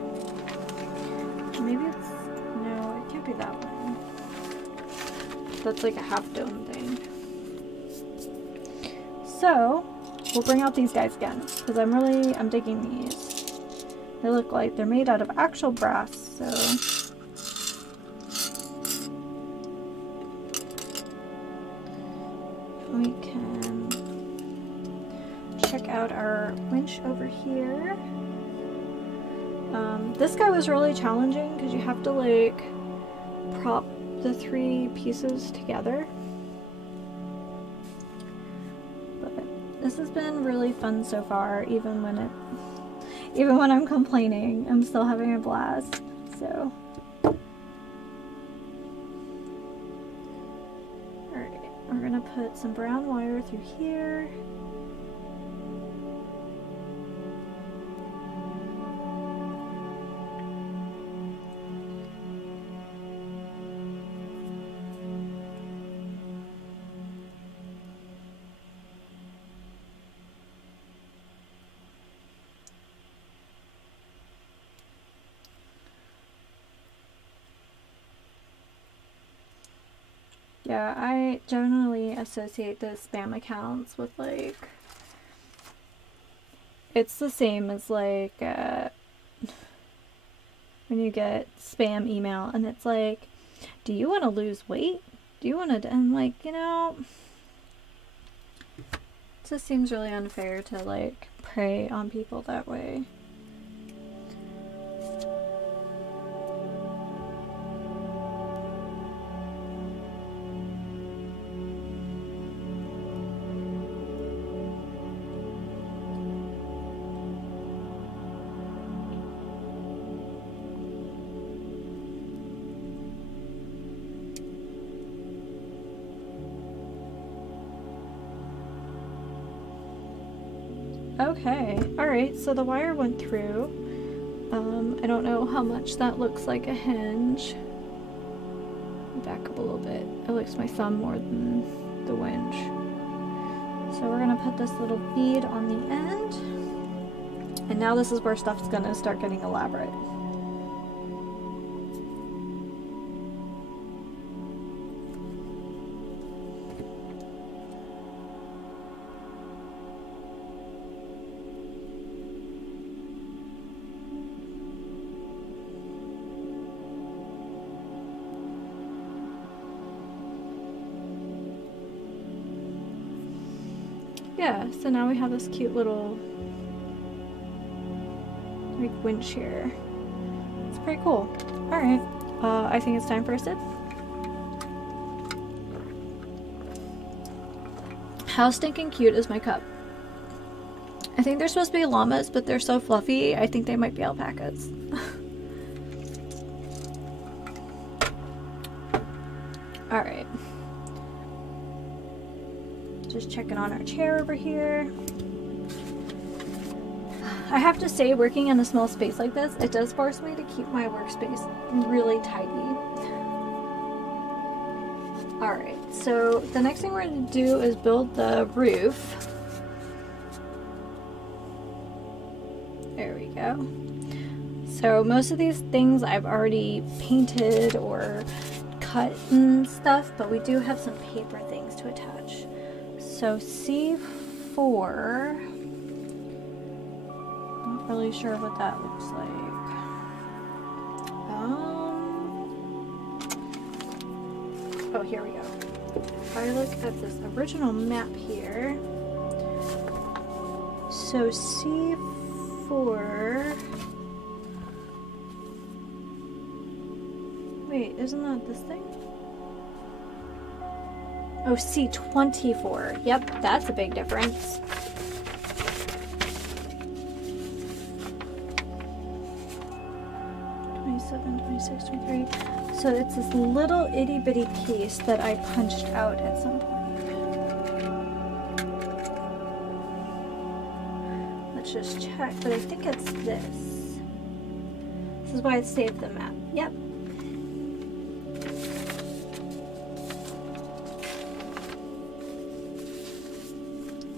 Maybe it's... No, it can't be that one. That's like a half dome thing. So, we'll bring out these guys again, because I'm digging these. They look like they're made out of actual brass, so... we can check out our winch over here. This guy was really challenging, because you have to like prop the 3 pieces together. This has been really fun so far, even when I'm complaining, I'm still having a blast, so. Alright, we're gonna put some brown wire through here. Yeah, I generally associate the spam accounts with like, it's the same as like when you get spam email and it's like, do you want to lose weight? Do you want to, and like, you know, it just seems really unfair to like prey on people that way. Okay, alright, so the wire went through. I don't know how much that looks like a hinge. Back up a little bit. It looks my thumb more than the winch. So we're gonna put this little bead on the end. And now this is where stuff's gonna start getting elaborate. Yeah, so now we have this cute little like winch here. It's pretty cool. Alright, I think it's time for a sip. How stinking cute is my cup? I think they're supposed to be llamas, but they're so fluffy, I think they might be alpacas. Alright. Just checking on our chair over here. I have to say, working in a small space like this, it does force me to keep my workspace really tidy. Alright, so the next thing we're going to do is build the roof. There we go. So most of these things I've already painted or cut and stuff, but we do have some paper things to attach. So C4, not really sure what that looks like. Oh, here we go. if I look at this original map here, so C4, wait, isn't that this thing? Oh, C24, yep, that's a big difference. So it's this little itty bitty piece that I punched out at some point. Let's just check, but I think it's this. This is why I saved the map. Yep.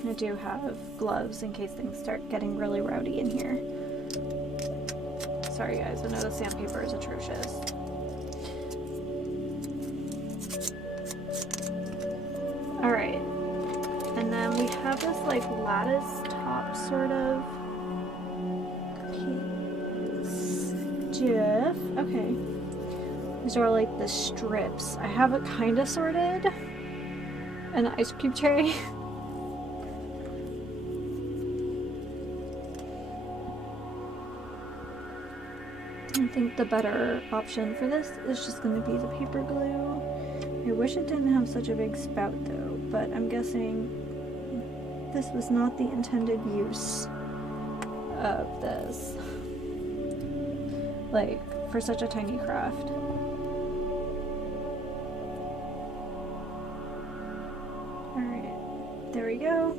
I do have gloves in case things start getting really rowdy in here. Sorry guys, I know the sandpaper is atrocious. Alright, and then we have this like lattice top sort of piece. Jiff. Okay. These are like the strips. I have it kind of sorted. An ice cube tray. I think the better option for this is just going to be the paper glue. I wish it didn't have such a big spout though, but I'm guessing this was not the intended use of this, like for such a tiny craft. Alright, there we go.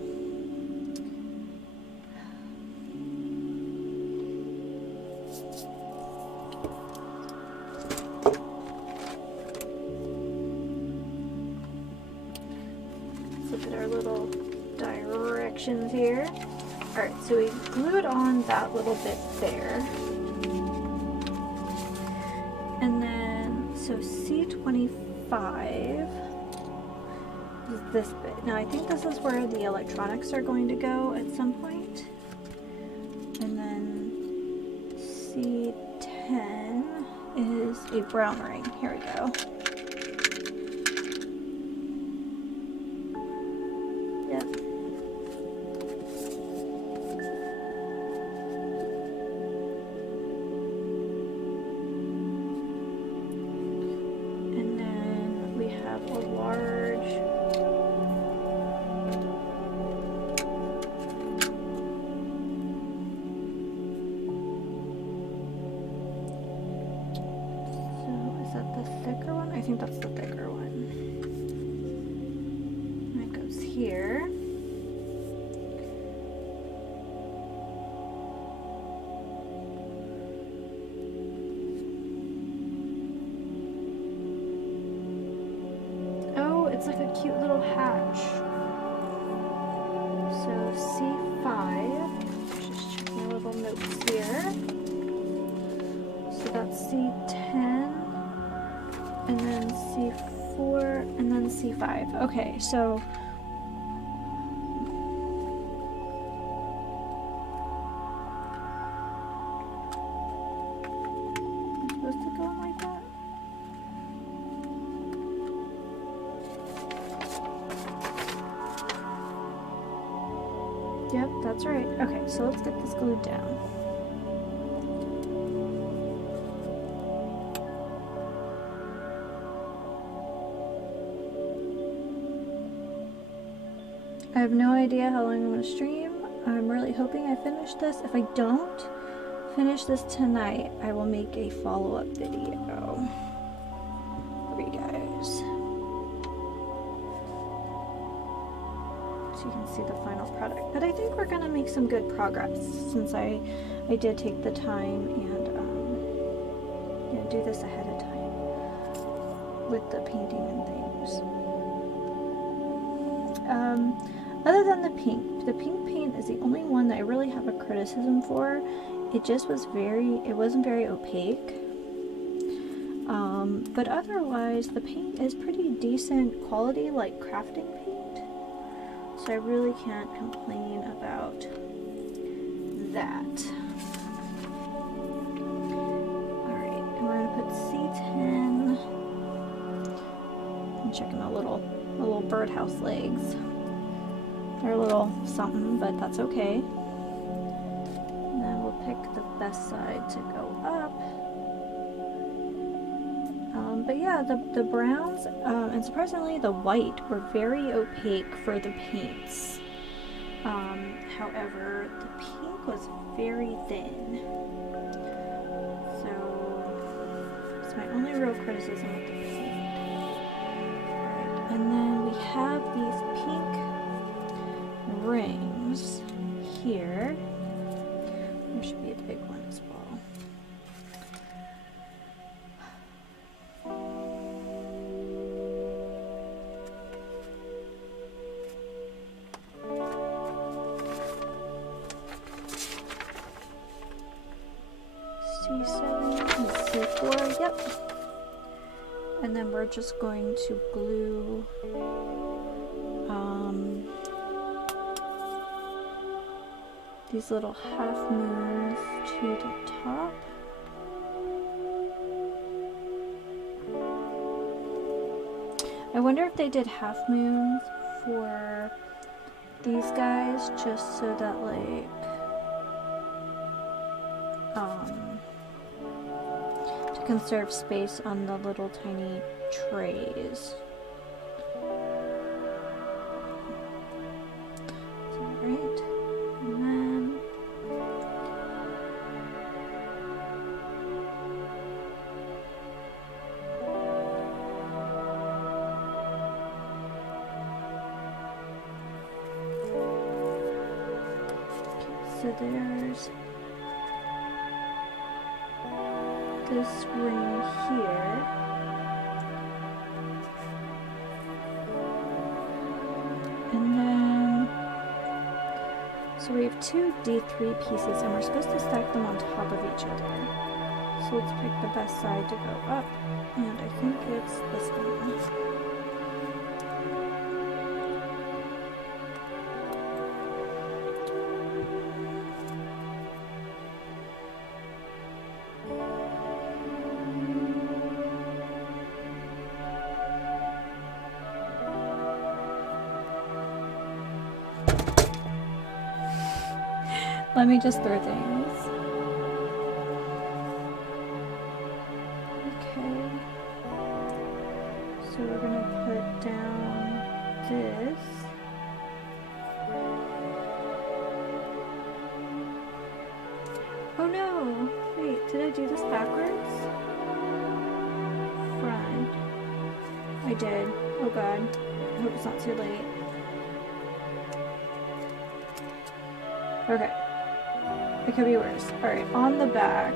Here. Alright, so we glued on that little bit there. And then, so C25 is this bit. Now I think this is where the electronics are going to go at some point. And then C10 is a brown ring. Here we go. I think that's the thicker one. And it goes here. Oh, it's like a cute little hatch. So C5, just check my little notes here. So that's C10. And then C4, and then C5. Okay, so I'm supposed to go like that? Yep, that's right. Okay, so let's get this glued down. I have no idea how long I'm going to stream. I'm really hoping I finish this. If I don't finish this tonight, I will make a follow-up video for you guys, so you can see the final product. But I think we're going to make some good progress since I did take the time and you know, do this ahead of time with the painting and things. Other than the pink paint is the only one that I really have a criticism for. It just was it wasn't very opaque. But otherwise, the paint is pretty decent quality, like crafting paint. So I really can't complain about that. Alright, and we're going to put C10. I'm checking a little The little birdhouse legs. They're a little something, but that's okay. And then we'll pick the best side to go up. But yeah, the browns and surprisingly the white were very opaque for the paints. However, the pink was very thin. So it's my only real criticism of the paint. Alright, and then we have these pink rings here. There should be a big one as well. C7 and C4, yep. And then we're just going to glue these little half moons to the top. I wonder if they did half moons for these guys just so that like to conserve space on the little tiny trays. Alright, and then so there's this ring here. And then, so we have two D3 pieces and we're supposed to stack them on top of each other. So let's pick the best side to go up, and I think it's this one. Let me just throw things. Okay. So we're gonna put down this. Oh no! Wait, did I do this backwards? Front. I did. Oh god. I hope it's not too late. Okay. It could be worse. Alright, on the back.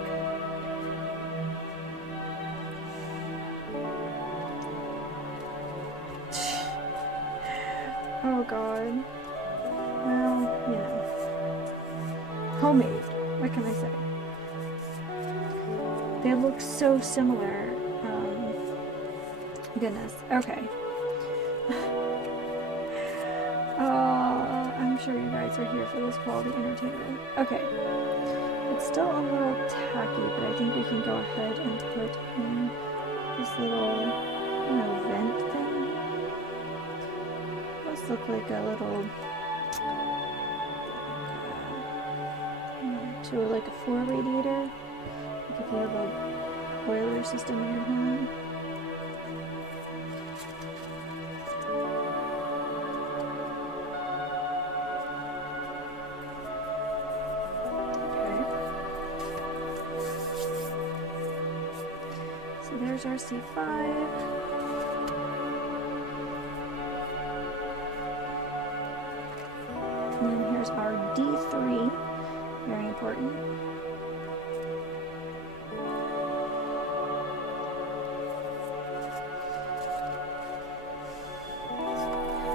Oh god. Well, you know. Homemade. What can I say? They look so similar. Goodness. Okay. I'm sure you guys are here for this quality entertainment. Okay. It's still a little tacky, but I think we can go ahead and put in this little, you know, vent thing. Those look like a little, to like a floor radiator. Like if you have a boiler system in your home. There's our C5. And then here's our D3. Very important.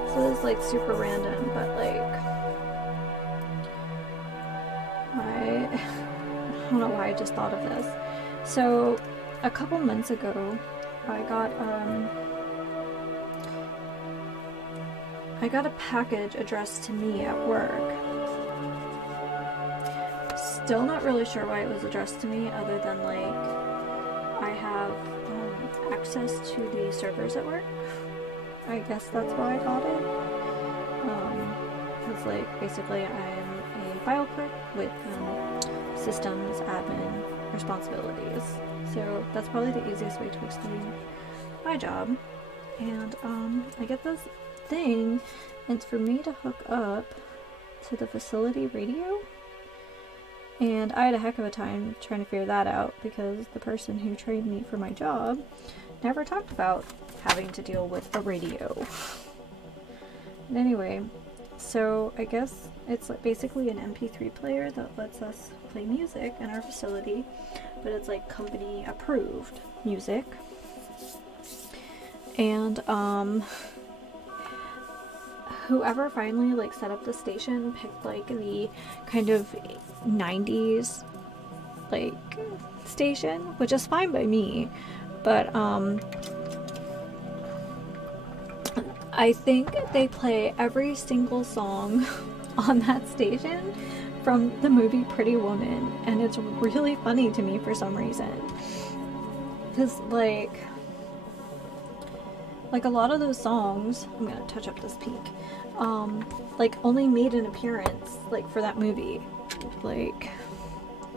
So this is like super random, but like I don't know why I just thought of this. So a couple months ago, I got a package addressed to me at work. Still not really sure why it was addressed to me, other than like I have access to the servers at work. I guess that's why I got it. It's like, basically I'm a bio clerk with systems admin responsibilities. So that's probably the easiest way to explain my job. And I get this thing, and it's for me to hook up to the facility radio. And I had a heck of a time trying to figure that out because the person who trained me for my job never talked about having to deal with a radio. And anyway, so I guess it's like basically an MP3 player that lets us play music in our facility, but it's like company approved music. And whoever finally like set up the station picked like the kind of 90s like station, which is fine by me, but I think they play every single song on that station from the movie Pretty Woman, and it's really funny to me for some reason, because like a lot of those songs, I'm gonna touch up this pink, like only made an appearance like for that movie, like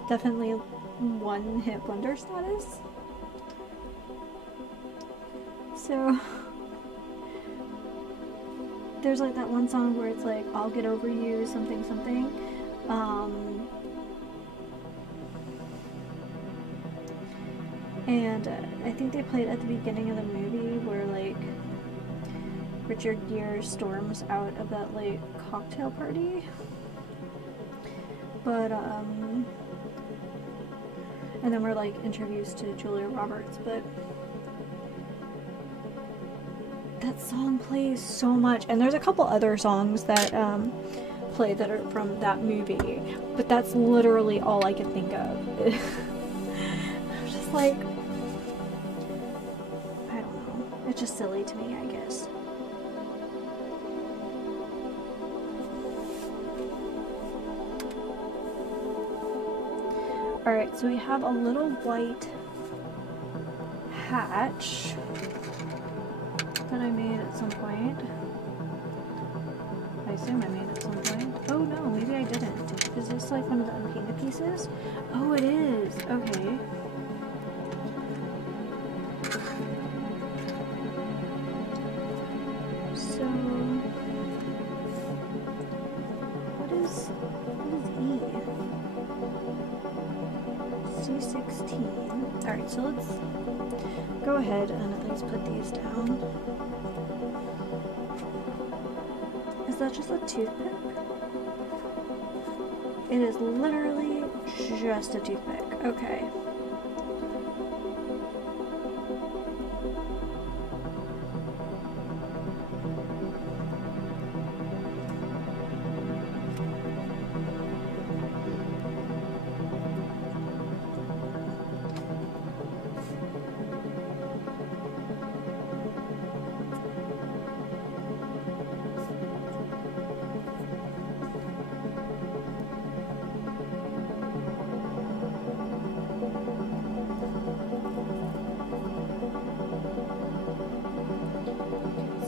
definitely one hit wonder status. So there's like that one song where it's like, I'll get over you, something something. And I think they played at the beginning of the movie where like Richard Gere storms out of that like cocktail party. But and then we're like introduced to Julia Roberts, but that song plays so much, and there's a couple other songs that play that are from that movie, but that's literally all I can think of. I'm just like, I don't know, it's just silly to me, I guess. Alright, so we have a little white hatch that I made at some point. I assume I made at some point. Oh no, maybe I didn't. Is this like one of the unpainted pieces? Oh, it is. Okay. So, what is E? C16. Alright, so let's go ahead and at least put these down. Is that just a toothpick? It is literally just a toothpick. Okay.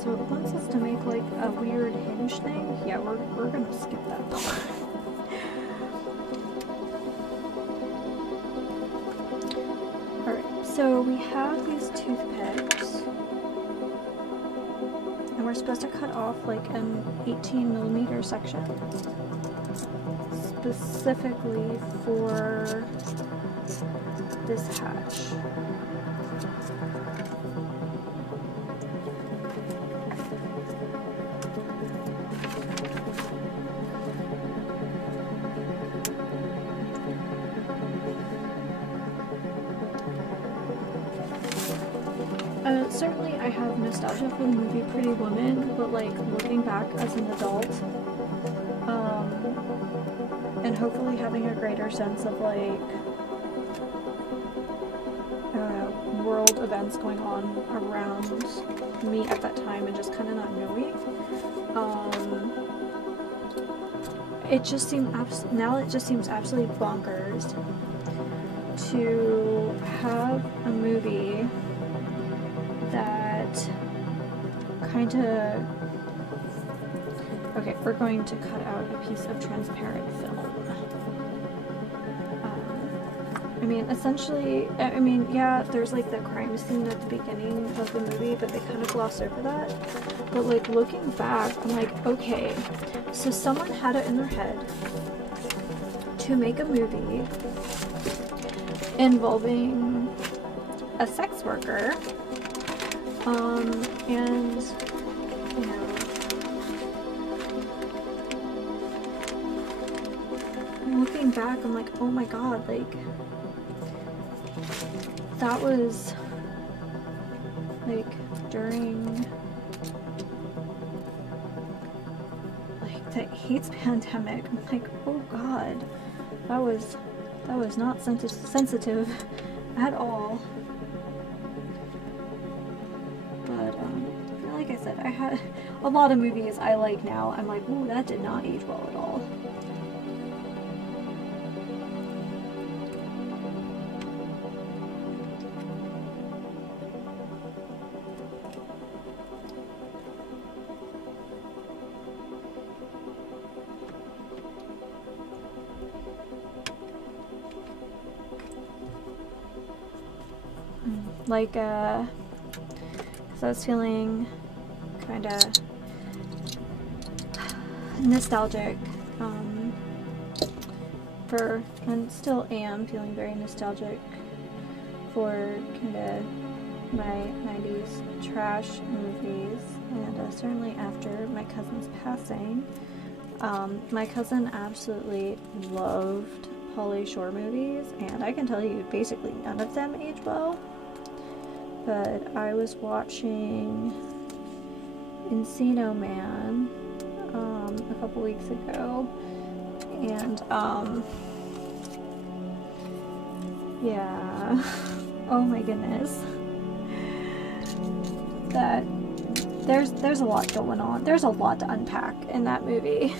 So it wants us to make like a weird hinge thing. Yeah, we're gonna skip that part. Alright, so we have these toothpicks, and we're supposed to cut off like an 18mm section specifically for this hatch. Certainly I have nostalgia for the movie Pretty Woman, but like looking back as an adult, and hopefully having a greater sense of like, I don't know, world events going on around me at that time and just kind of not knowing, it just seemed now it just seems absolutely bonkers to have a movie that kind of... Okay, we're going to cut out a piece of transparent film. I mean, essentially, I mean, yeah, there's like the crime scene at the beginning of the movie, but they kind of gloss over that. But like looking back, I'm like, okay, so someone had it in their head to make a movie involving a sex worker, and, you know, looking back, I'm like, oh my god, like, that was, like, during, like, the AIDS pandemic. I'm like, oh god, that was not sensitive at all. But, like I said, I had a lot of movies I like now. I'm like, ooh, that did not age well at all. Like, cause I was feeling kind of nostalgic, and still am feeling very nostalgic for kind of my 90s trash movies, and certainly after my cousin's passing. My cousin absolutely loved Pauly Shore movies, and I can tell you basically none of them age well. But I was watching Encino Man a couple weeks ago, and yeah, oh my goodness, that there's a lot going on. There's a lot to unpack in that movie.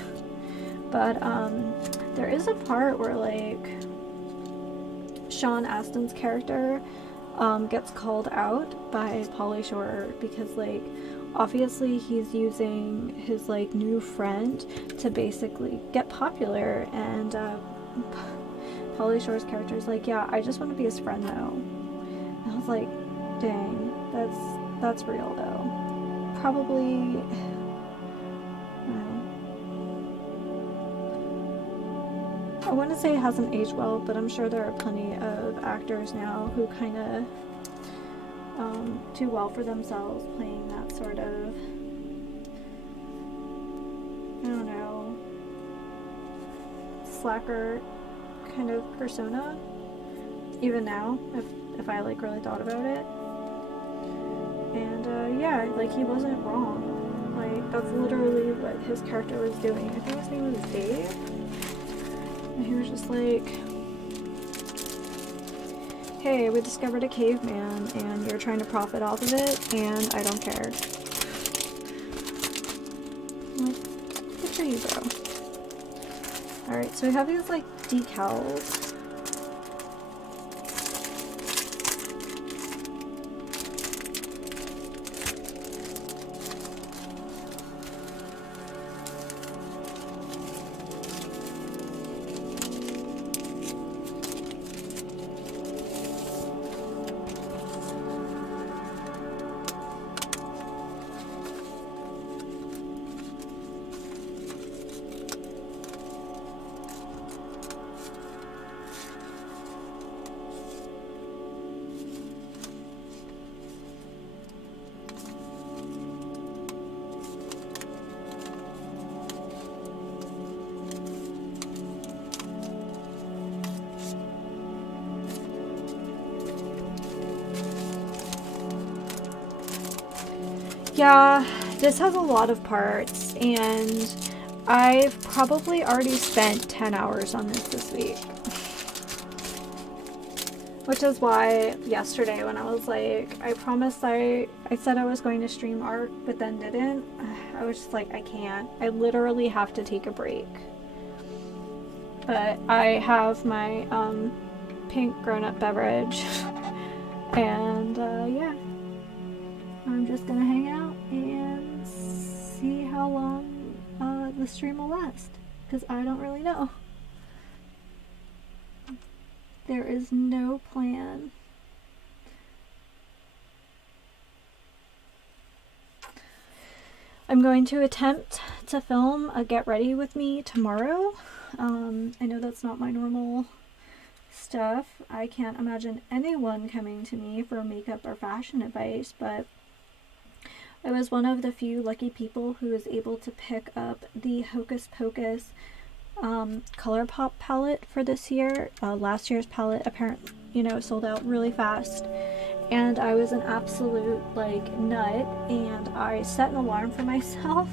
But there is a part where like Sean Astin's character gets called out by Pauly Shore because, like, obviously he's using his, like, new friend to basically get popular, and Pauly Shore's character is like, yeah, I just want to be his friend though. And I was like, dang, that's real though. Probably, I wouldn't say it hasn't aged well, but I'm sure there are plenty of actors now who kind of do well for themselves playing that sort of, I don't know, slacker kind of persona, even now, if I like really thought about it. And yeah, like, he wasn't wrong. Like, that's literally what his character was doing. I think his name was Dave. And he was just like, hey, we discovered a caveman and you're trying to profit off of it, and I don't care. I'm like, good for you, bro. Alright, so we have these, like, decals. Yeah, this has a lot of parts, and I've probably already spent 10 hours on this week. Which is why yesterday when I was like, I promised I said I was going to stream art, but then didn't. I was just like, I can't. I literally have to take a break. But I have my pink grown-up beverage, and yeah. I'm just gonna hang out and how long the stream will last, because I don't really know. There is no plan. I'm going to attempt to film a get ready with me tomorrow. I know that's not my normal stuff. I can't imagine anyone coming to me for makeup or fashion advice, but I was one of the few lucky people who was able to pick up the Hocus Pocus ColourPop palette for this year. Last year's palette apparently, you know, sold out really fast, and I was an absolute like nut, and I set an alarm for myself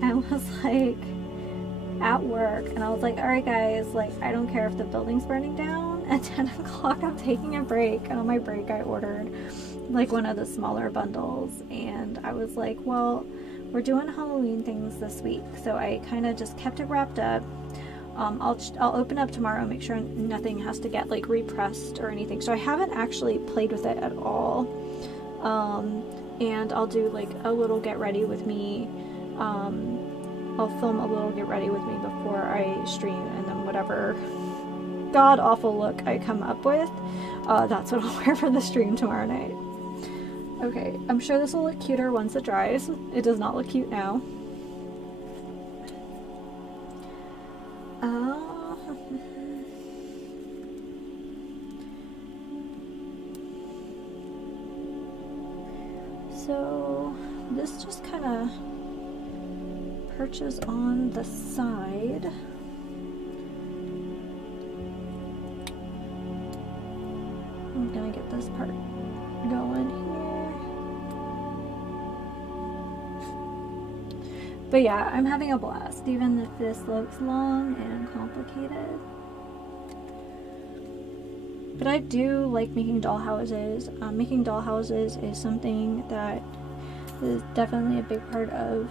and was like at work, and I was like, alright guys, like I don't care if the building's burning down. At 10 o'clock I'm taking a break, and on my break I ordered like one of the smaller bundles, and I was like, well, we're doing Halloween things this week, so I kind of just kept it wrapped up. I'll open up tomorrow and make sure nothing has to get like repressed or anything. So I haven't actually played with it at all, and I'll do like a little get ready with me. I'll film a little get ready with me before I stream, and then whatever god awful look I come up with, that's what I'll wear for the stream tomorrow night. Okay, I'm sure this will look cuter once it dries. It does not look cute now. So this just kind of perches on the side. I'm gonna get this part going here. But yeah, I'm having a blast, even if this looks long and complicated. But I do like making dollhouses. Making dollhouses is something that is definitely a big part of,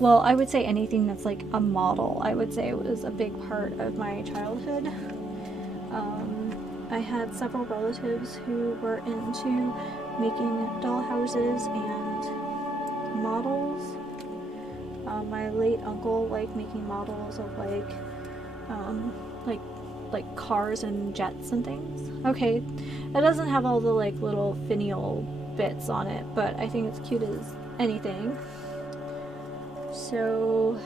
well, I would say anything that's like a model, I would say it was a big part of my childhood. I had several relatives who were into making dollhouses and models. My late uncle liked making models of like cars and jets and things. Okay, it doesn't have all the like little finial bits on it, but I think it's cute as anything. So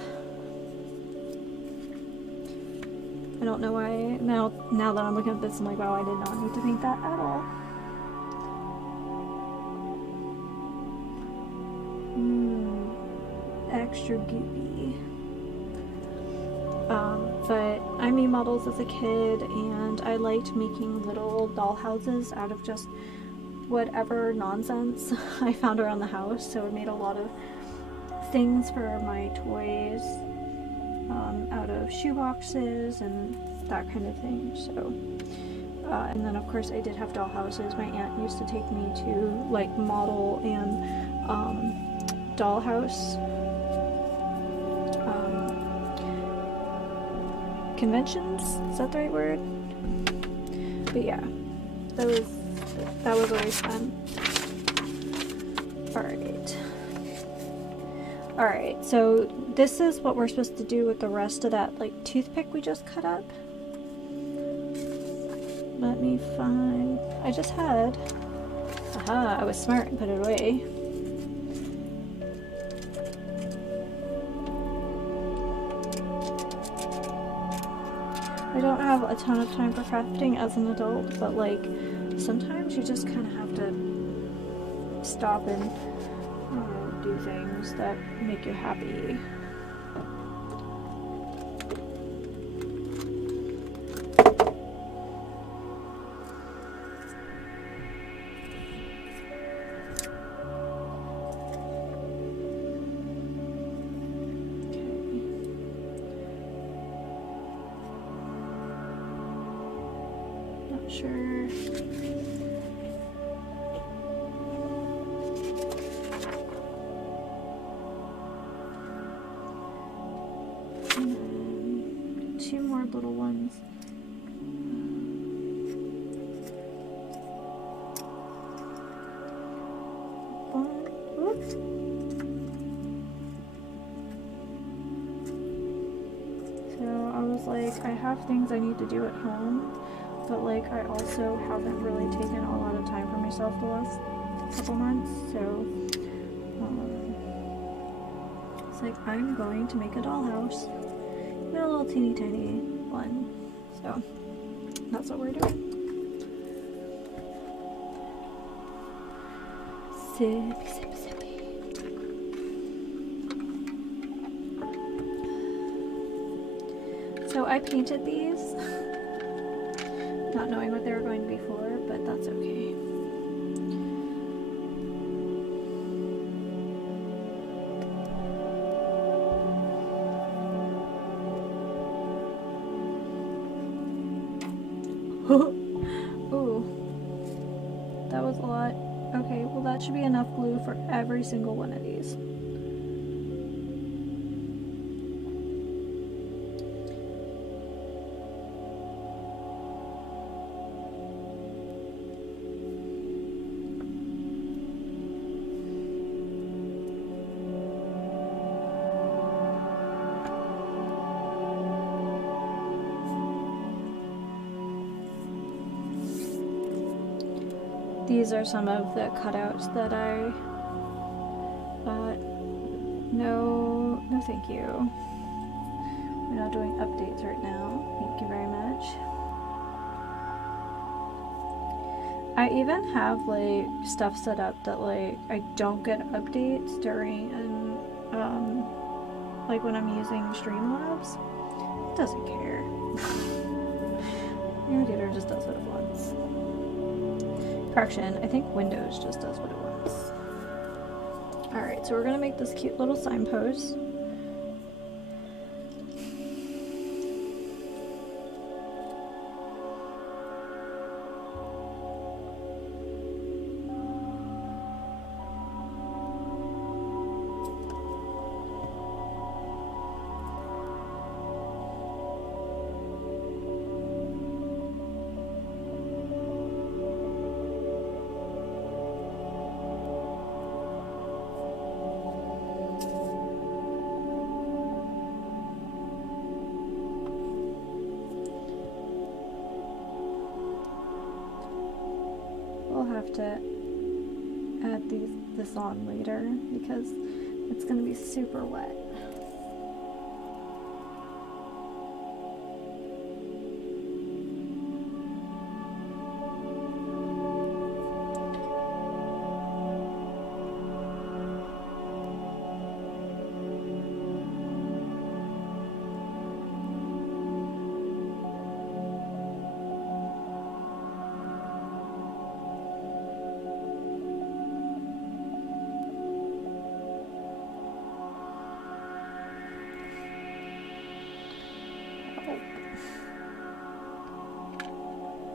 I don't know why now that I'm looking at this, I'm like, wow, I did not need to paint that at all. Extra goopy. But I made models as a kid, and I liked making little doll houses out of just whatever nonsense I found around the house. So I made a lot of things for my toys out of shoe boxes and that kind of thing. So and then of course I did have doll houses. My aunt used to take me to like model and dollhouse conventions, is that the right word? But yeah, that was always fun. Alright, so this is what we're supposed to do with the rest of that like toothpick we just cut up. Let me find, I just had, aha, I was smart and put it away. I don't have a ton of time for crafting as an adult, but like sometimes you just kind of have to stop and do things that make you happy. Sure. And then 2 more little ones. Oops. was like, I have things I need to do at home, but like I also haven't really taken a lot of time for myself the last couple months, so it's like I'm going to make a dollhouse. Even a little teeny tiny one. So that's what we're doing. Sippy, sippy, sippy. So I painted these, not knowing what they were going to be for, but that's okay. Ooh, that was a lot. Okay, well that should be enough glue for every single one of these. These are some of the cutouts that I bought. No thank you. We're not doing updates right now. Thank you very much. I even have like stuff set up that like I don't get updates during like when I'm using Streamlabs. It doesn't care. The computer just does what it wants. Correction, I think Windows just does what it wants. Alright, so we're gonna make this cute little signpost. We'll have to add this on later because it's going to be super wet.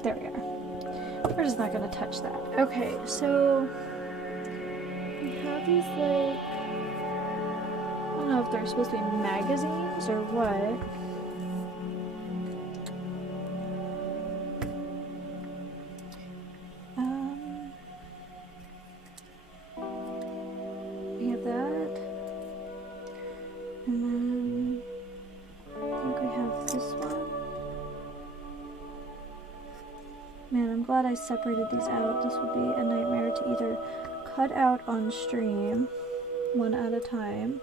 There we are. We're just not going to touch that. Okay, so we have these like, I don't know if they're supposed to be magazines or what. We have that. And then I think we have this one. Man, I'm glad I separated these out. This would be a nightmare to either cut out on stream one at a time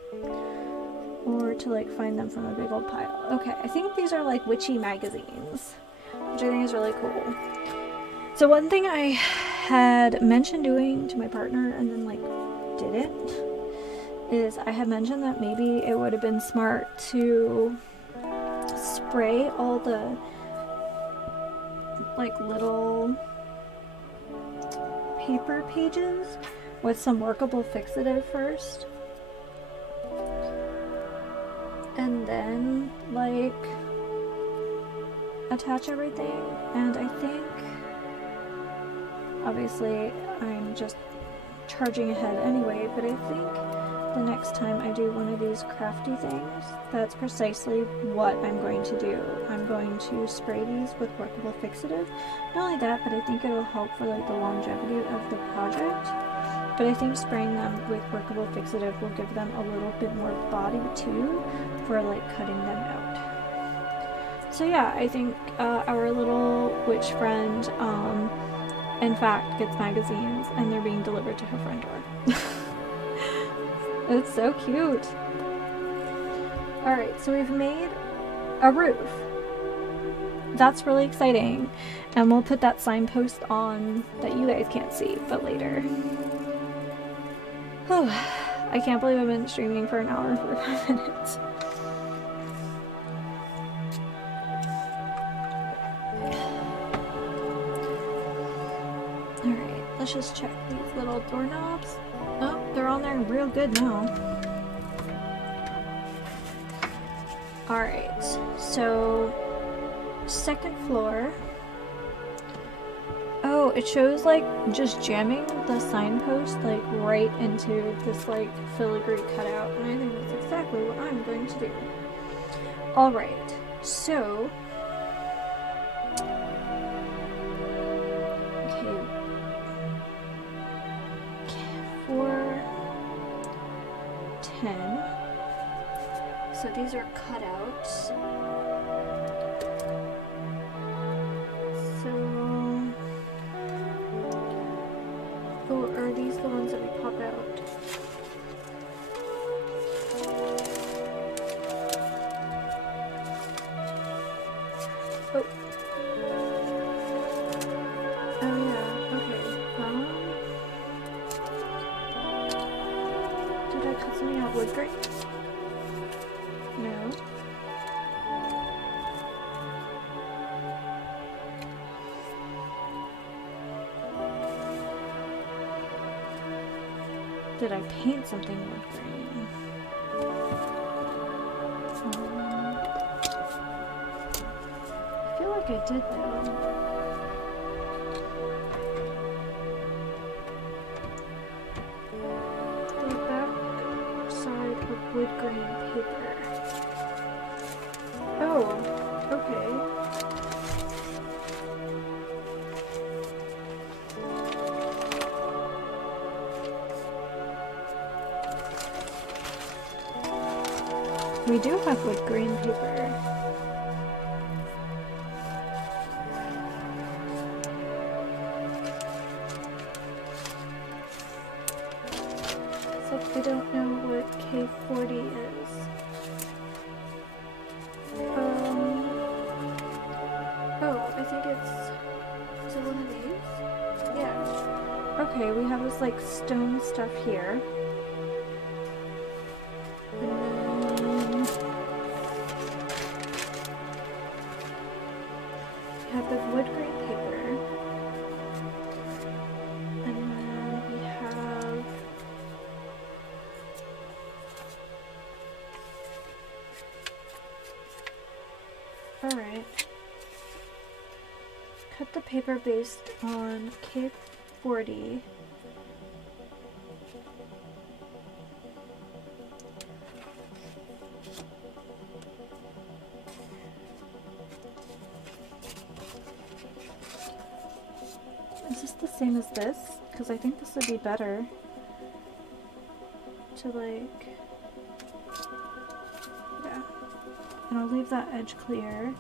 or to like find them from a big old pile. Okay, I think these are like witchy magazines, which I think is really cool. So one thing I had mentioned doing to my partner and then like didn't is I had mentioned that maybe it would have been smart to spray all the like little paper pages with some workable fixative first and then like attach everything. And I think obviously I'm just charging ahead anyway, but I think the next time I do one of these crafty things, that's precisely what I'm going to do. I'm going to spray these with workable fixative. Not only that, but I think it'll help for like the longevity of the project. But I think spraying them with workable fixative will give them a little bit more body too for like cutting them out. So yeah, I think our little witch friend, in fact, gets magazines and they're being delivered to her front door. It's so cute. Alright, so we've made a roof. That's really exciting. And we'll put that signpost on that you guys can't see, but later. I can't believe I've been streaming for an hour and 45 minutes. Alright, let's just check these little doorknobs. Oh, they're on there real good now. Alright, so second floor. Oh, it shows like just jamming the signpost like right into this like filigree cutout, and I think that's exactly what I'm going to do. Alright, so okay, 410. So these are cutouts. So, oh, are these the ones that we pop out? Oh. Oh yeah, okay. Did I cut something out wood grain? No. Did I paint something wood grain? I feel like I did though. The back side of wood grain paper. Oh, okay. We do have wood grain paper. Except we don't know what K40 is. Oh, I think is it one of these? Yeah. Okay, we have this like stone stuff here. We have the wood grain paper. And then we have alright. Cut the paper based on K40. Is this the same as this? Because I think this would be better to like, yeah. And I'll leave that edge clear.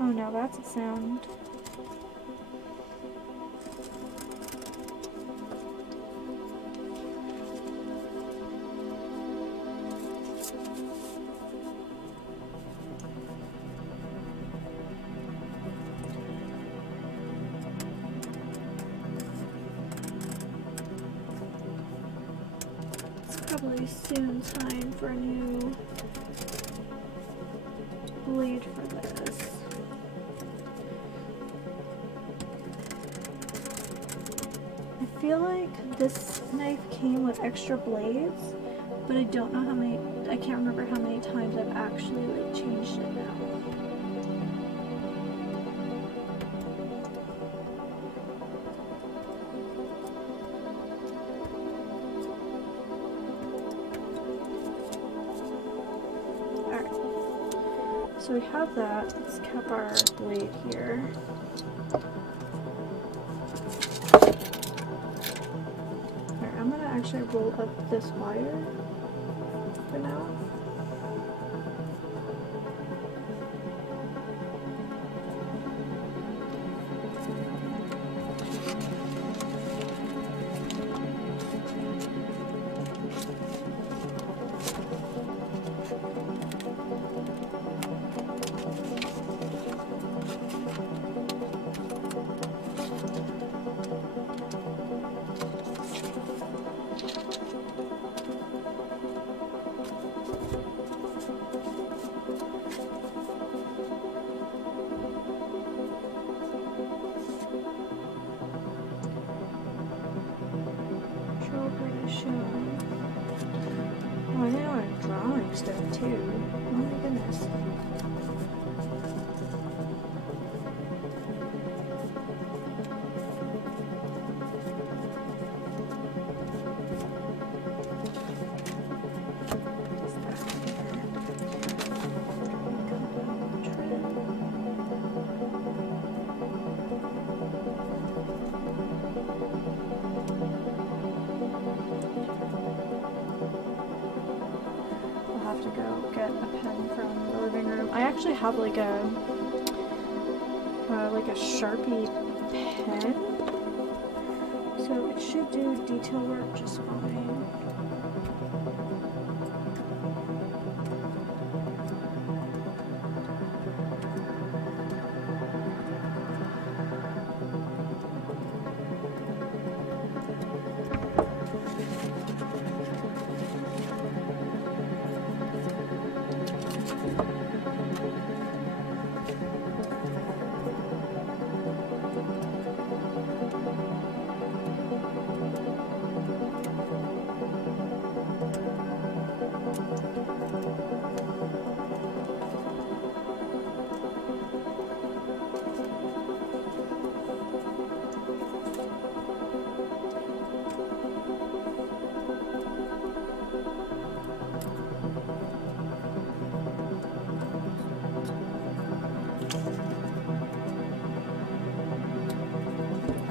Oh, now that's a sound. It's probably soon time for a new blade for this. I feel like this knife came with extra blades, but I don't know how many, I can't remember how many times I've actually like changed it now. Alright, so we have that. Let's cap our blade here. Alright, I'm gonna actually roll up this wire for now. Oh, I know I'm drawing stuff too. Oh my goodness. To go get a pen from the living room. I actually have like a Sharpie pen, so it should do detail work just fine.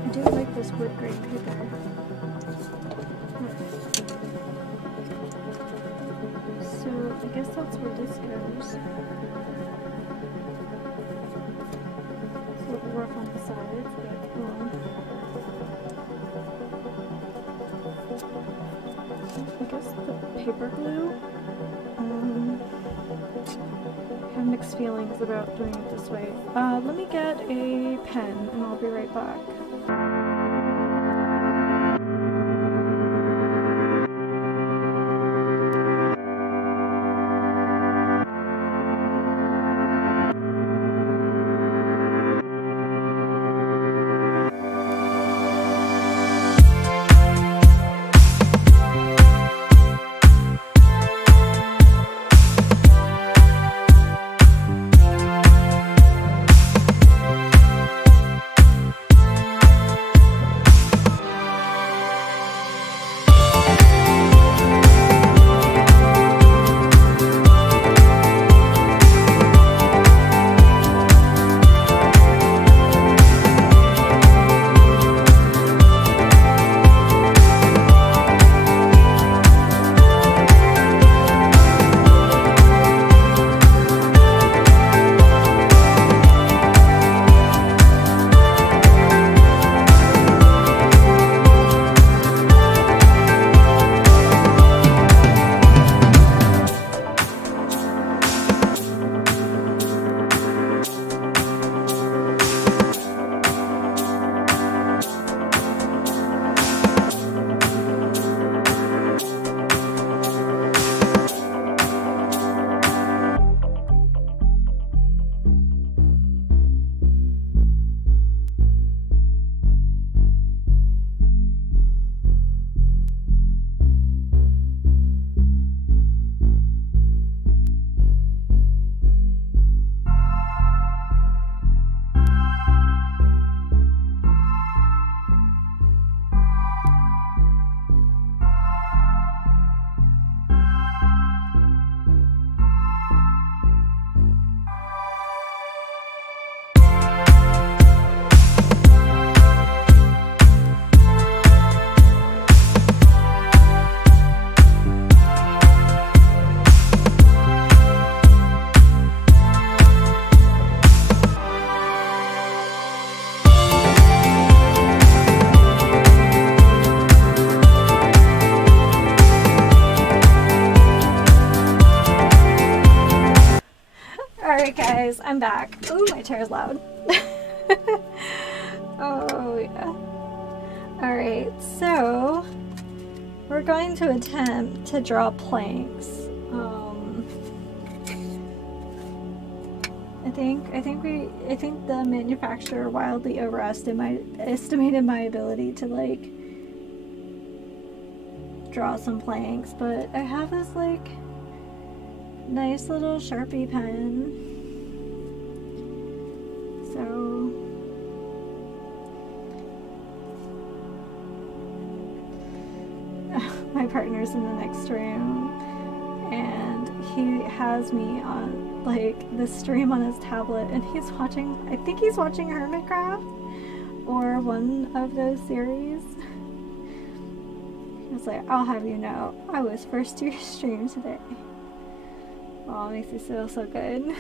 I do like this wood grain paper. So I guess that's where this goes. It's a little rough on the sides, but I guess the paper glue. I have mixed feelings about doing it this way. Let me get a pen and I'll be right back. guys, I'm back. Ooh, my chair's loud. Oh, yeah. Alright, so we're going to attempt to draw planks. I think the manufacturer wildly estimated my ability to like draw some planks, but I have this like nice little Sharpie pen. So my partner's in the next room and he has me on like the stream on his tablet and he's watching, I think he's watching Hermitcraft or one of those series. He was like, I'll have you know, I was first to your stream today. Oh, it makes me feel so good.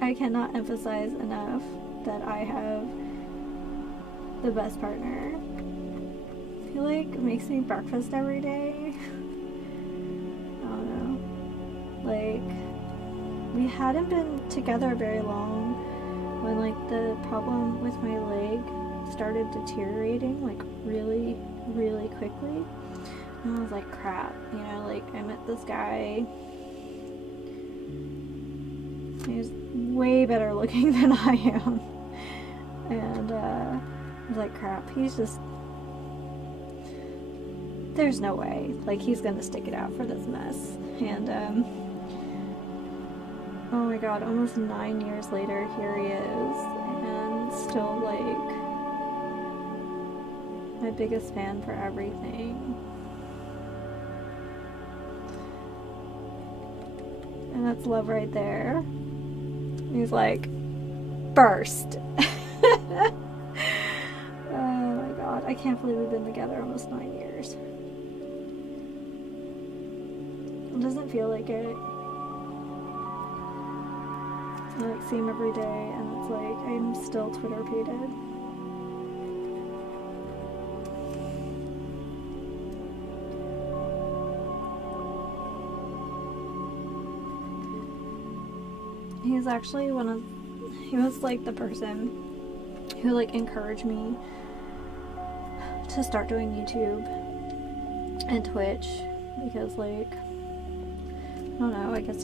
I cannot emphasize enough that I have the best partner. He like makes me breakfast every day. Like, we hadn't been together very long when like the problem with my leg started deteriorating like really, really quickly. And I was like, crap, you know, like I met this guy. He's way better looking than I am. And I was like, crap, he's just, there's no way, like he's gonna stick it out for this mess. And oh my god, almost 9 years later, here he is, and still, like, my biggest fan for everything. And that's love right there. He's like, burst. Oh my god, I can't believe we've been together almost 9 years. It doesn't feel like it. I like see him every day and it's like I'm still Twitter-pated. He's actually he was like the person who like encouraged me to start doing YouTube and Twitch because like, I don't know, I guess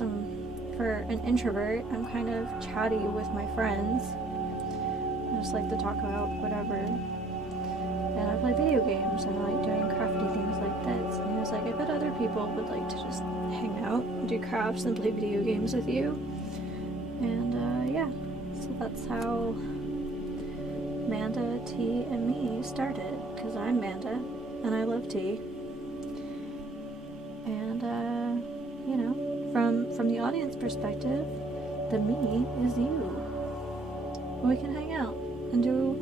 for an introvert, I'm kind of chatty with my friends. I just like to talk about whatever. And I play video games and I like doing crafty things like this. And he was like, I bet other people would like to just hang out and do crafts and play video games with you. And yeah, so that's how Manda, T, and me started. Because I'm Manda and I love tea. And you know, from the audience perspective, the me is you. We can hang out and do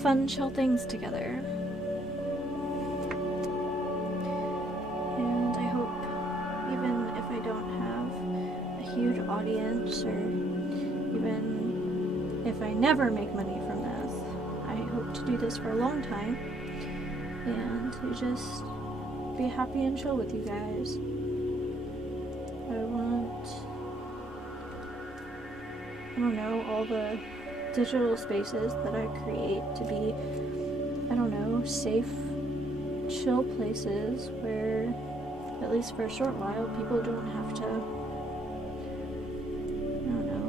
fun, chill things together. And I hope, even if I don't have a huge audience, or even if I never make money from this, I hope to do this for a long time and to just be happy and chill with you guys. I don't know, all the digital spaces that I create to be, I don't know, safe, chill places where, at least for a short while, people don't have to, I don't know,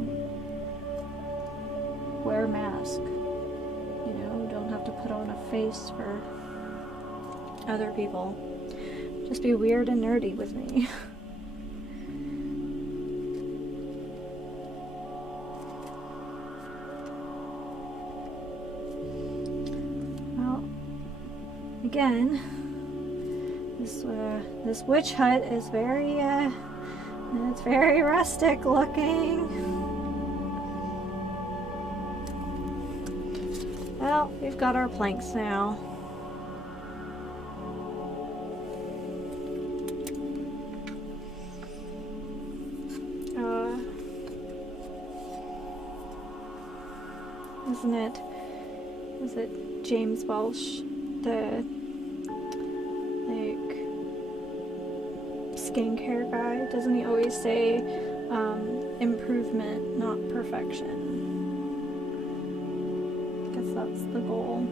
wear a mask. You know, don't have to put on a face for other people. Just be weird and nerdy with me. Again, this witch hut is very, it's very rustic looking. Well, we've got our planks now. Isn't it? Is it James Welsh? The skincare guy? Doesn't he always say improvement, not perfection? I guess that's the goal.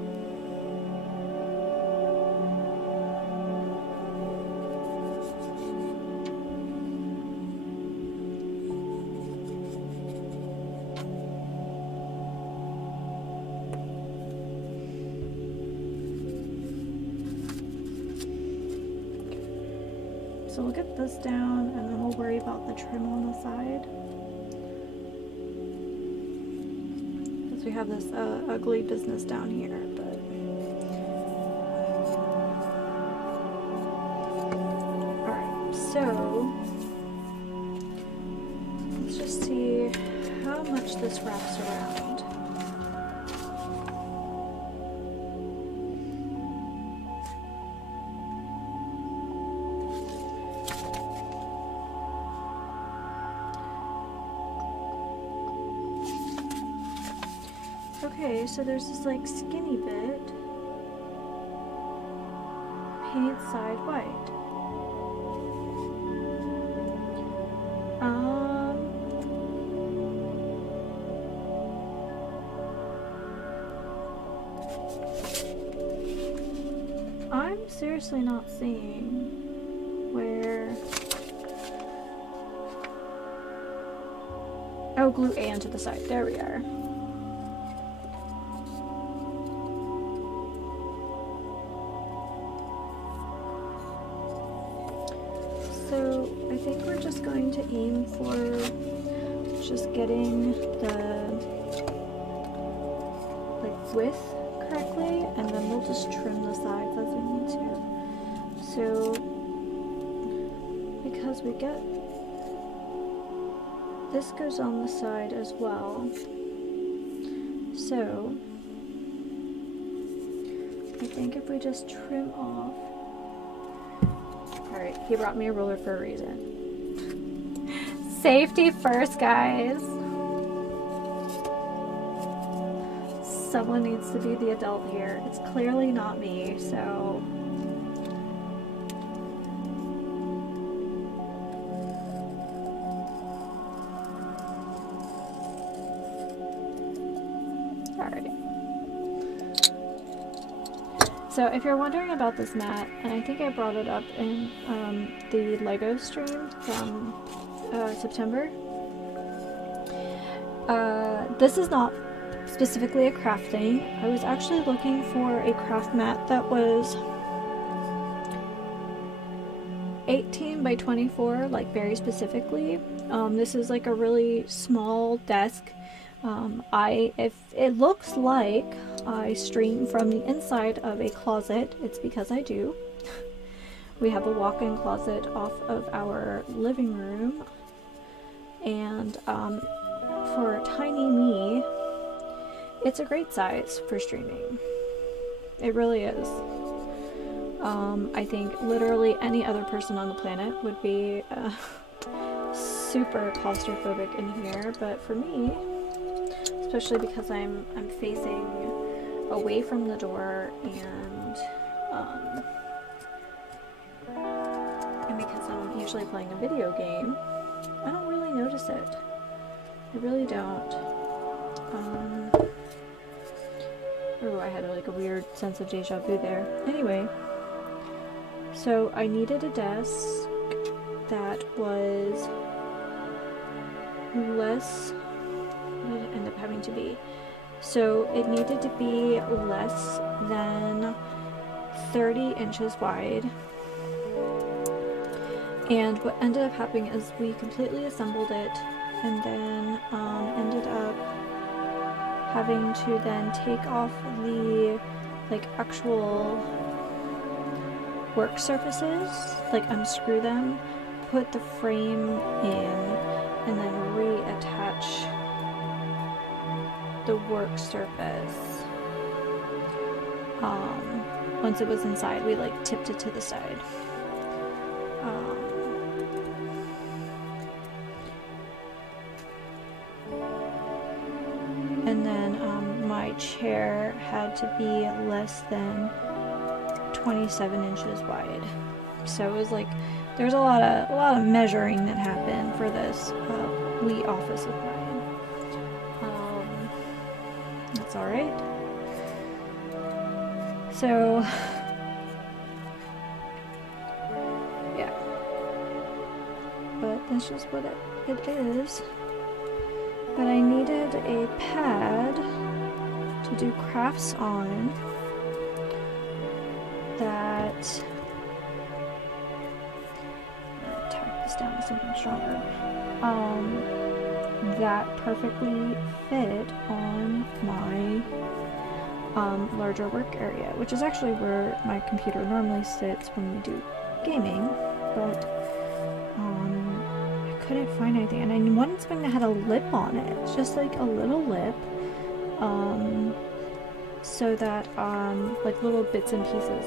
So we'll get this down and then we'll worry about the trim on the side. Because we have this ugly business down here, but... Alright, so... let's just see how much this wraps around. Okay, so there's this like skinny bit, paint side white. I'm seriously not seeing where. Oh, glue A onto the side. There we are. So I think we're just going to aim for just getting the like width correctly, and then we'll just trim the sides as we need to. So because we get this goes on the side as well, so I think if we just trim off. Alright, he brought me a ruler for a reason. Safety first, guys. Someone needs to be the adult here. It's clearly not me, so... Alrighty. So if you're wondering about this mat, and I think I brought it up in the Lego stream from September, this is not specifically a craft thing. I was actually looking for a craft mat that was 18 by 24, like very specifically. This is like a really small desk. If it looks like I stream from the inside of a closet, it's because I do. We have a walk-in closet off of our living room, and for tiny me, it's a great size for streaming. It really is. I think literally any other person on the planet would be super claustrophobic in here, but for me, especially because I'm facing away from the door, and because I'm usually playing a video game, I don't really notice it. I really don't. Oh, I had like a weird sense of deja vu there. Anyway, so I needed a desk that was less. What did it end up having to be? So it needed to be less than 30 inches wide. And what ended up happening is we completely assembled it, and then ended up having to then take off the like actual work surfaces, like unscrew them, put the frame in, and then reattach the work surface. Once it was inside, we like tipped it to the side. And then my chair had to be less than 27 inches wide. So it was like there's a lot of measuring that happened for this wee office of mine. That's all right. So yeah, but that's just what it is. But I needed a pad to do crafts on that. Tack this down to something stronger. That perfectly fit on my larger work area, which is actually where my computer normally sits when we do gaming, but I couldn't find anything, and I wanted something that had a lip on it, just like a little lip, so that like little bits and pieces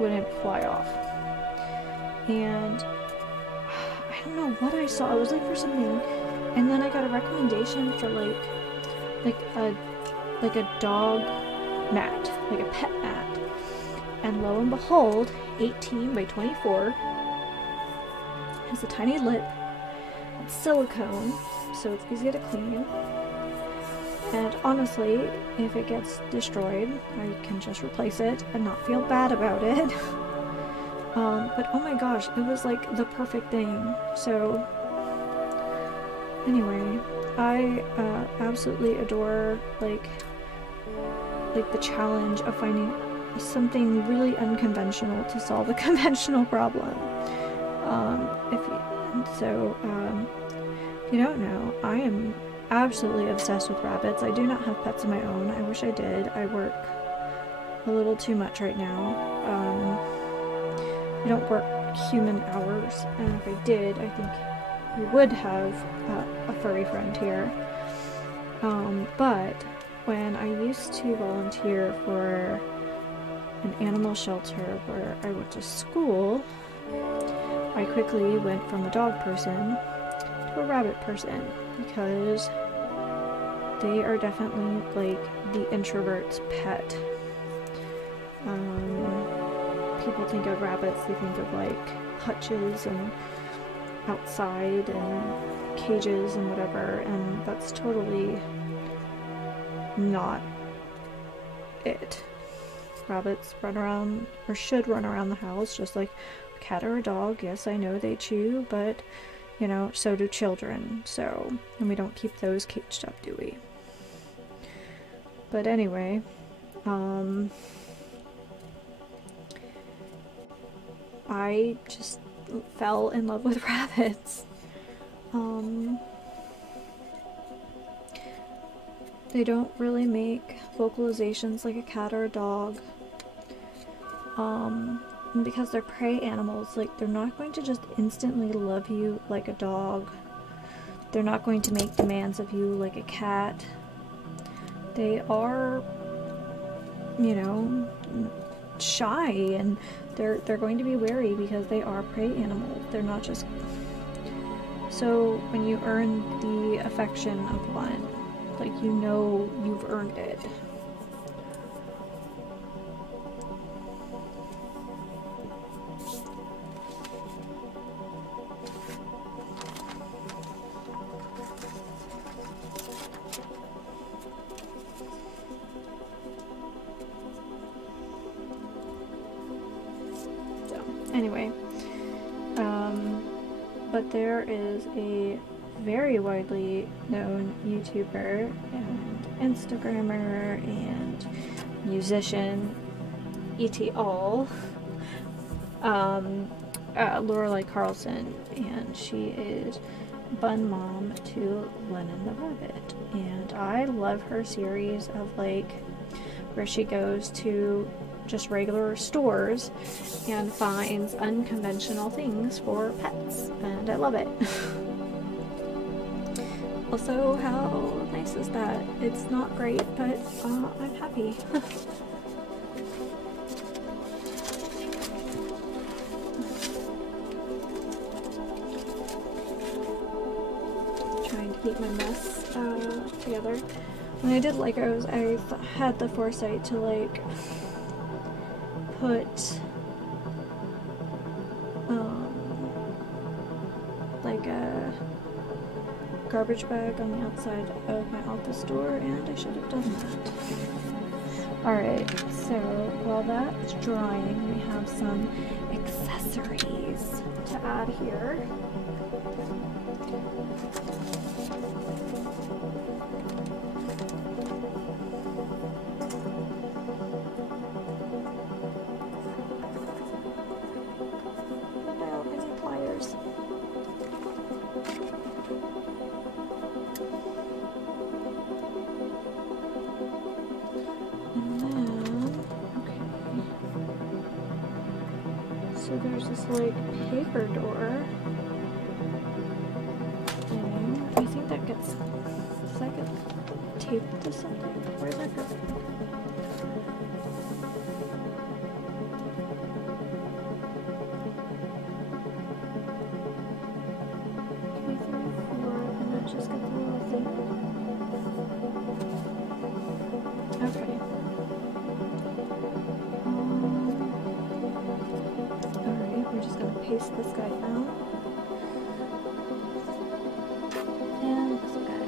wouldn't fly off. And I don't know what I saw. I was looking for something, and then I got a recommendation for like a dog mat, like a pet mat, and lo and behold, 18 by 24 has a tiny lip. It's silicone, so it's easy to clean. And honestly, if it gets destroyed, I can just replace it and not feel bad about it. But oh my gosh, it was like the perfect thing. So anyway, I absolutely adore like the challenge of finding something really unconventional to solve a conventional problem. If you don't know, I am absolutely obsessed with rabbits. I do not have pets of my own. I wish I did. I work a little too much right now. I don't work human hours, and if I did, I think we would have a furry friend here. But when I used to volunteer for an animal shelter where I went to school, I quickly went from a dog person to a rabbit person, because they are definitely like the introvert's pet. People think of rabbits, they think of like hutches and outside and cages and whatever, and that's totally not it. Rabbits run around, or should run around the house just like a cat or a dog. Yes, I know they chew, but you know, so do children. So, and we don't keep those caged up, do we? But anyway, I just fell in love with rabbits. They don't really make vocalizations like a cat or a dog. And because they're prey animals, like, they're not going to just instantly love you like a dog. They're not going to make demands of you like a cat. They are, you know, shy, and they're going to be wary because they are prey animals. They're not just... So when you earn the affection of one, like, you know you've earned it. Anyway, but there is a very widely known YouTuber and Instagrammer and musician, et.al., Lorelei Carlson, and she is bun mom to Lennon the Rabbit, and I love her series of, like, where she goes to just regular stores and finds unconventional things for pets, and I love it. Also, how nice is that? It's not great, but I'm happy. Trying to keep my mess together. When I did Legos, I had the foresight to, like, put garbage bag on the outside of my office door, and I should have done that. Alright, so while that's drying, we have some accessories to add here. So there's this like paper door thing. I think that gets, does that get taped to something? Where's that go? And then just get the little thing. Okay. We're just going to paste this guy down. And this guy.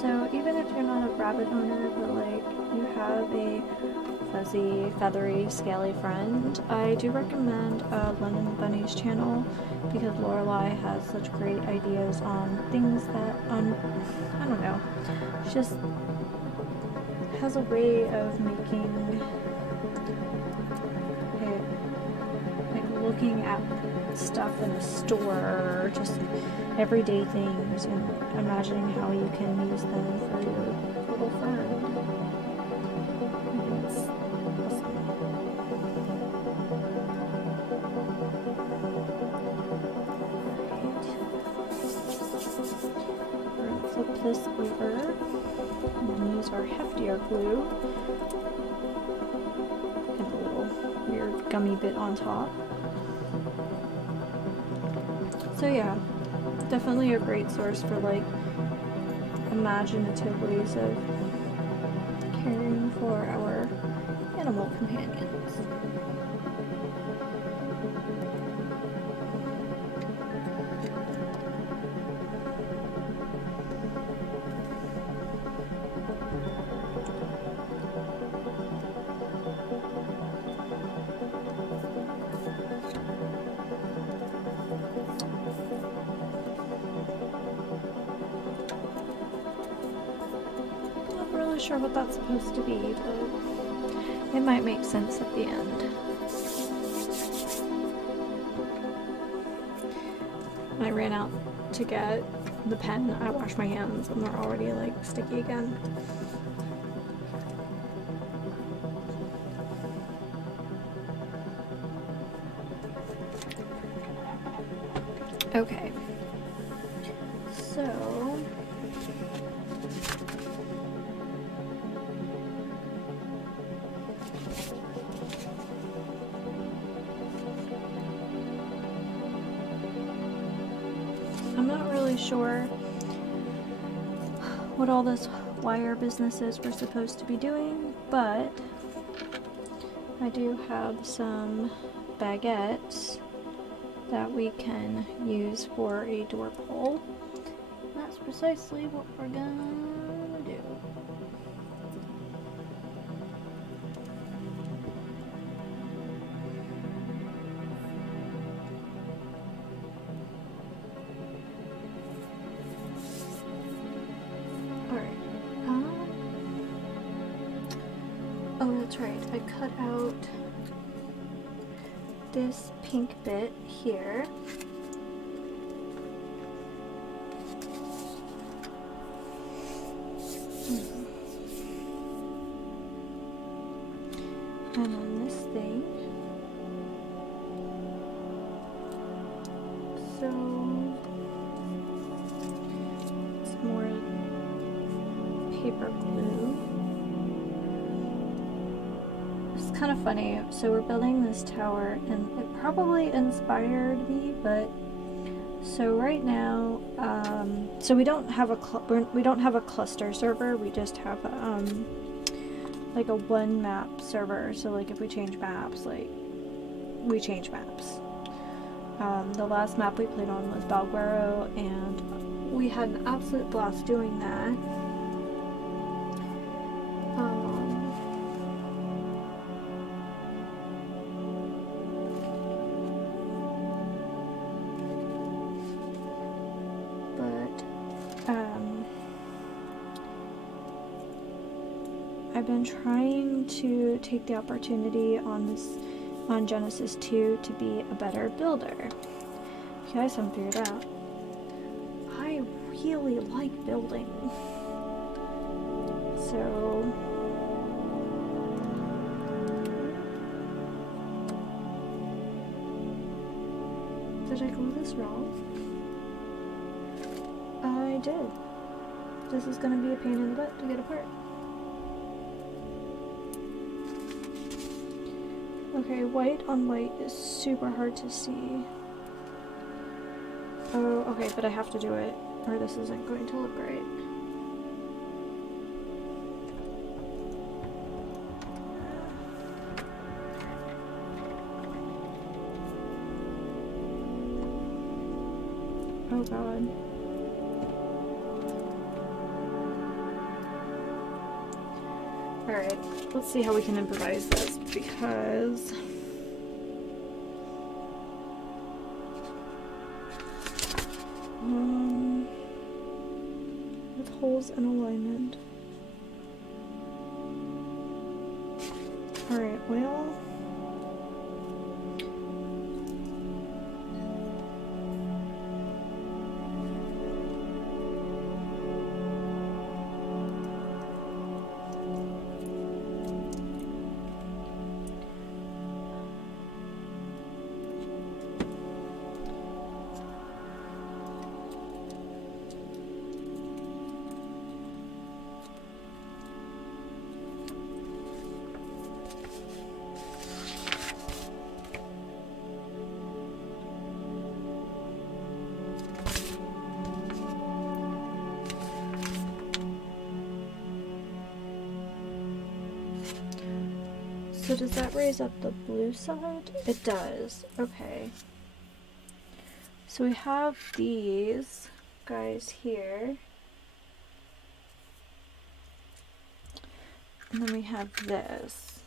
So even if you're not a rabbit owner, but like you have a fuzzy, feathery, scaly friend, I do recommend London Bunny's channel because Lorelai has such great ideas on things that, I don't know, she just has a way of making looking at stuff in a store, just everyday things, and imagining how you can use them for your little friend. It's awesome. We're going to flip this over and then use our heftier glue. And a little weird gummy bit on top. So yeah, definitely a great source for like imaginative ways of caring for our animal companions. Sure what that's supposed to be, but it might make sense at the end. I ran out to get the pen. I washed my hands and they're already like sticky again. Okay, so I'm not really sure what all this wire business is we're supposed to be doing, but I do have some baguettes that we can use for a door pull. That's precisely what we're gonna do. Oh, that's right. I cut out this pink bit here. And then this thing. So it's more paper glue. It's kind of funny. So we're building this tower, and it probably inspired me, but so right now, so we don't have a cluster server. We just have like a one map server. So like if we change maps, like we change maps. The last map we played on was Balguero, and we had an absolute blast doing that. I've been trying to take the opportunity on Genesis 2 to be a better builder. If you guys haven't figured out, I really like building. So did I glue this wrong? I did. This is gonna be a pain in the butt to get apart. Okay, white on white is super hard to see. Oh, okay, but I have to do it, or this isn't going to look right. Oh god. Alright, let's see how we can improvise this, because with holes in alignment. Alright, well, so does that raise up the blue side? It does. Okay. So we have these guys here. And then we have this.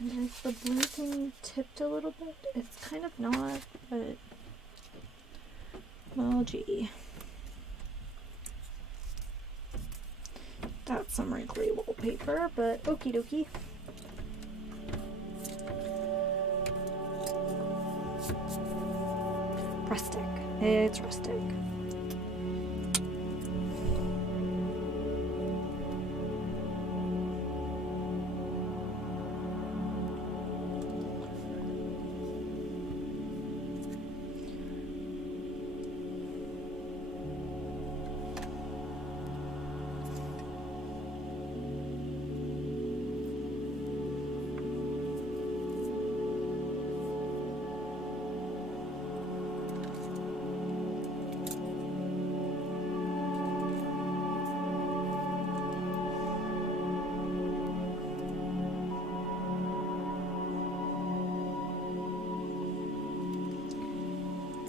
And is the blue thing tipped a little bit? It's kind of not, but well, gee. That's some wrinkly wallpaper, but okie dokie. Rustic. It's rustic.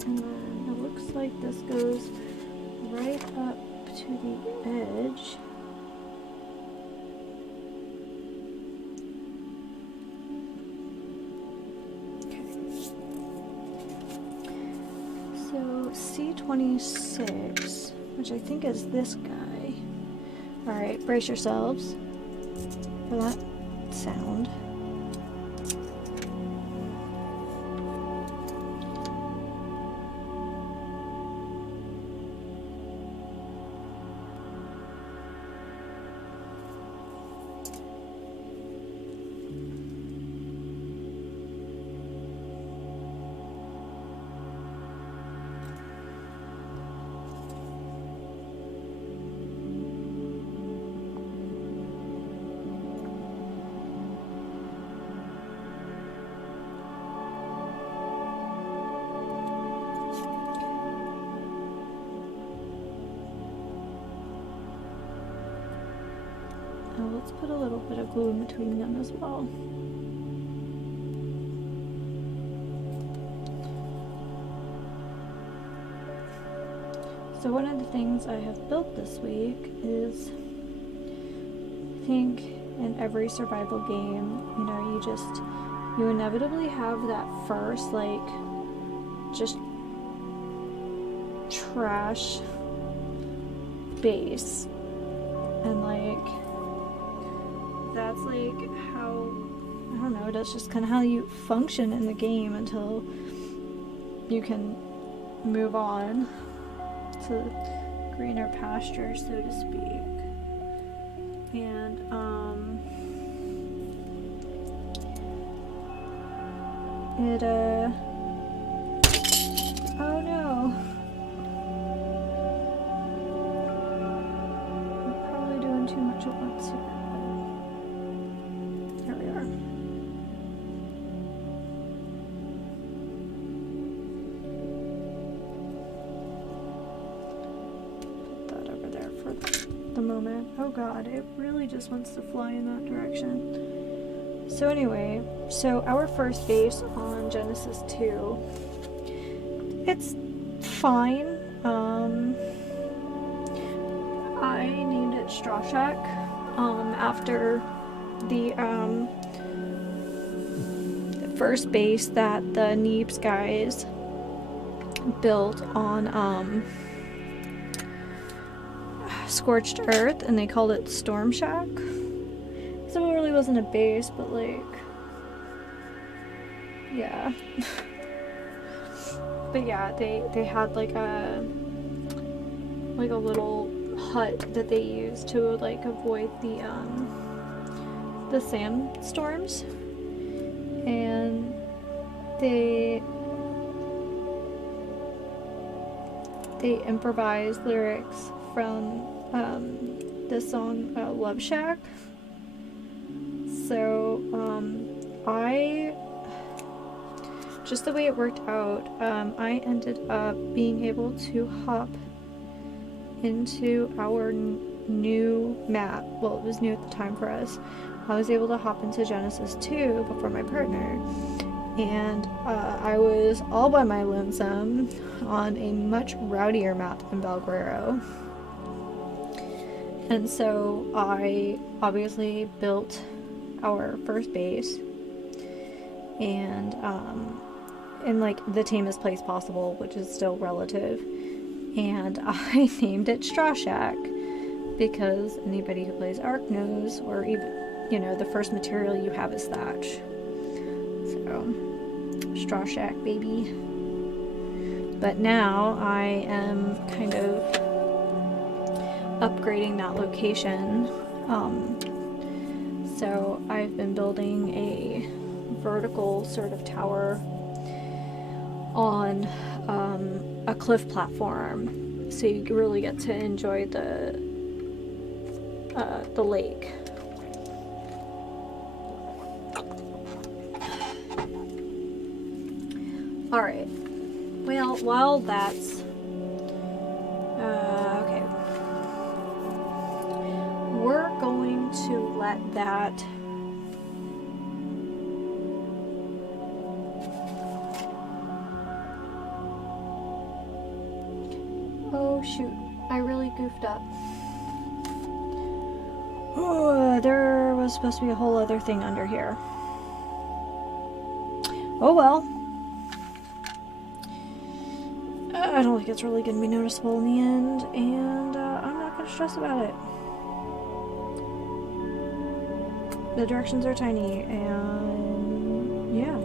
And then it looks like this goes right up to the edge. Okay. So C26, which I think is this guy. Alright, brace yourselves for that sound. let's put a little bit of glue in between them as well. So one of the things I have built this week is, I think in every survival game, you know, you inevitably have that first, like, just trash base. And, like, that's, like, how, I don't know, that's just kind of how you function in the game until you can move on to greener pastures, so to speak. And oh no, I'm probably doing too much at once here, but here we are. The moment. Oh god, it really just wants to fly in that direction. So anyway, so our first base on Genesis 2, it's fine. I named it Straw Shack after the first base that the Neebs guys built on Scorched Earth, and they called it Storm Shack. So it really wasn't a base, but like, yeah. But yeah, they had like a little hut that they used to like avoid the sandstorms, and they improvised lyrics from the song Love Shack. So just the way it worked out, I ended up being able to hop into our new map. Well, it was new at the time for us. I was able to hop into Genesis 2 before my partner, and I was all by my lonesome on a much rowdier map than Belguero. And so I obviously built our first base, and in like the tamest place possible, which is still relative, and I named it Straw Shack because anybody who plays Ark knows, or even, you know, the first material you have is thatch. So Straw Shack, baby. But now I am kind of upgrading that location. So I've been building a vertical sort of tower on a cliff platform, so you really get to enjoy the lake. All right. Well, while that's okay, we're going to let that oh shoot, I really goofed up. Oh, there was supposed to be a whole other thing under here. Oh well. I don't think it's really going to be noticeable in the end, and I'm not going to stress about it. The directions are tiny, and yeah.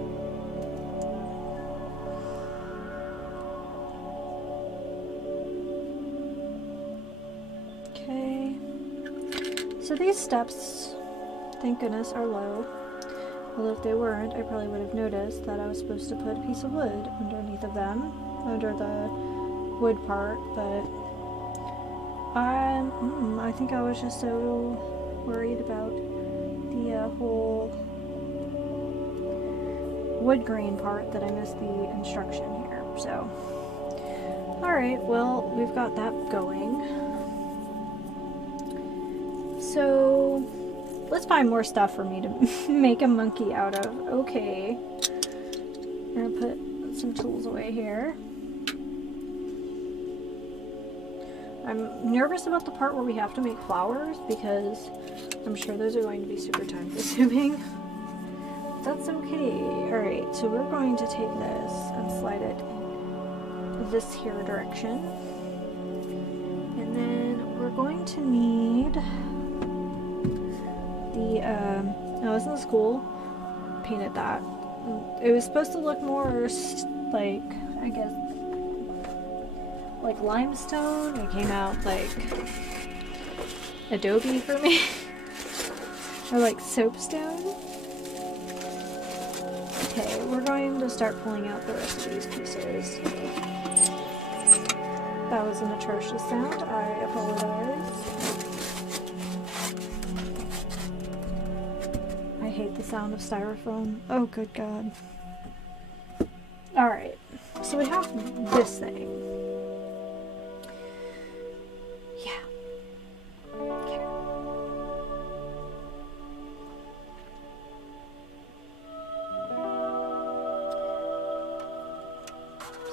Okay. So these steps, thank goodness, are low. Although if they weren't, I probably would have noticed that I was supposed to put a piece of wood underneath of them, under the wood part, but I think I was just so worried about the whole wood grain part that I missed the instruction here. So, alright, well, we've got that going. So let's find more stuff for me to make a monkey out of. Okay. I'm gonna put some tools away here. I'm nervous about the part where we have to make flowers because I'm sure those are going to be super time consuming. That's okay. Alright, so we're going to take this and slide it this here direction. And then we're going to need the, I was in the school, painted that. It was supposed to look more like, I guess, like limestone. It came out like adobe for me. Or like soapstone. Okay, we're going to start pulling out the rest of these pieces. That was an atrocious sound. I apologize. I hate the sound of styrofoam. Oh, good God. Alright, so we have this thing. Yeah. Okay.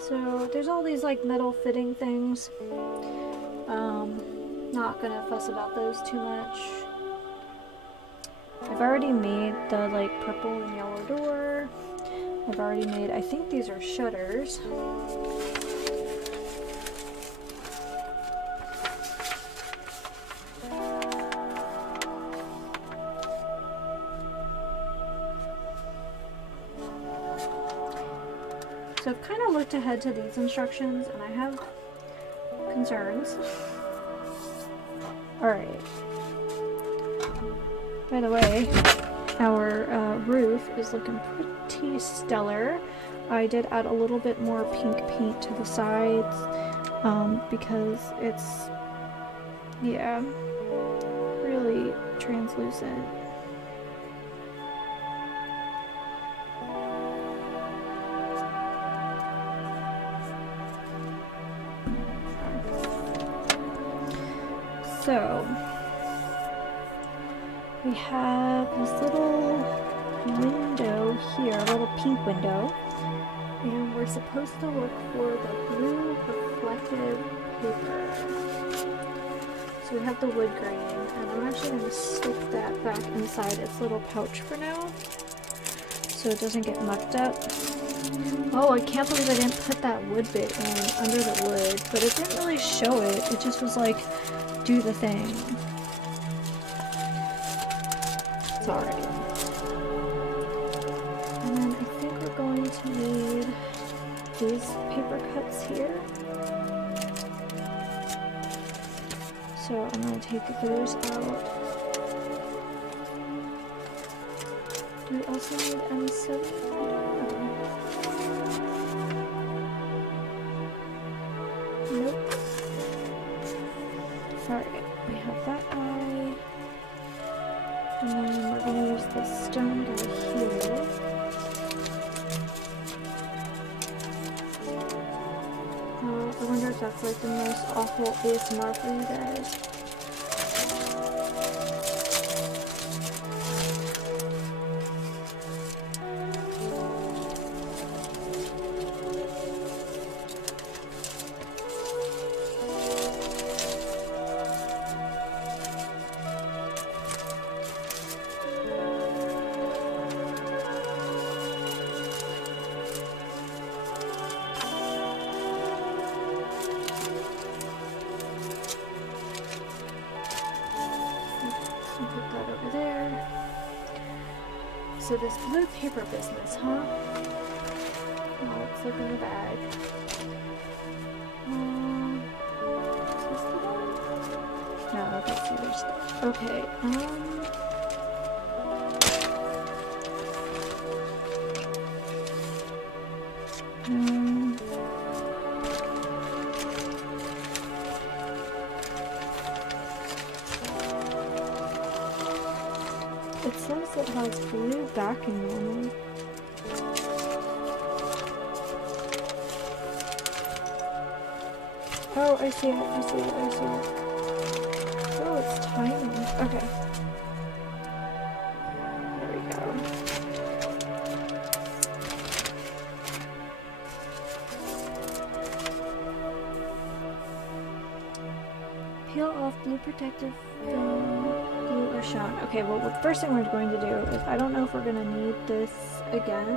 So there's all these like metal fitting things. Not gonna fuss about those too much. I've already made the like purple and yellow door. I've already made, I think these are shutters. So I've kind of looked ahead to these instructions and I have concerns. Alright. By the way, our roof is looking pretty stellar. I did add a little bit more pink paint to the sides because it's, yeah, really translucent. So, we have this little window here, a little pink window, and we're supposed to look for the blue reflective paper. So we have the wood grain, and I'm actually going to stick that back inside its little pouch for now, so it doesn't get mucked up. Oh, I can't believe I didn't put that wood bit in under the wood, but it didn't really show it, it just was like, do the thing. It's alright. And then I think we're going to need these paper cuts here. So I'm going to take those out. Do we also need M7? I don't know. Nope. Alright, we have that eye. And then we're going to use this stone guy here. I wonder if that's like the most awful ASMR for you guys. So this blue paper business, huh? Oh, let's look in the bag. Is this the one? No, that's the other stuff. Okay, it says it has blue backing on it. Oh, I see it, I see it, I see it. Oh, it's tiny. Okay. Blue protective film, glue or shown. Okay, well the first thing we're going to do is, I don't know if we're going to need this again.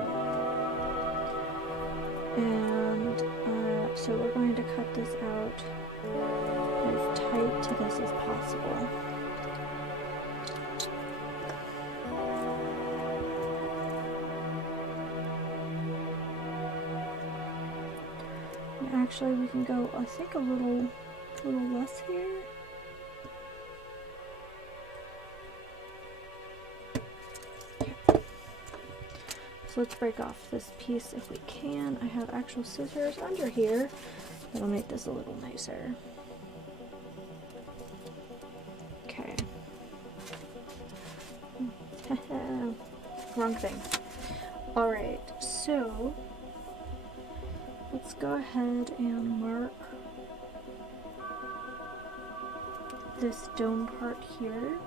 And so we're going to cut this out as tight to this as possible. And actually we can go, I think, a little less here. So let's break off this piece if we can. I have actual scissors under here that'll make this a little nicer. Okay. Wrong thing. Alright, so let's go ahead and mark this dome part here.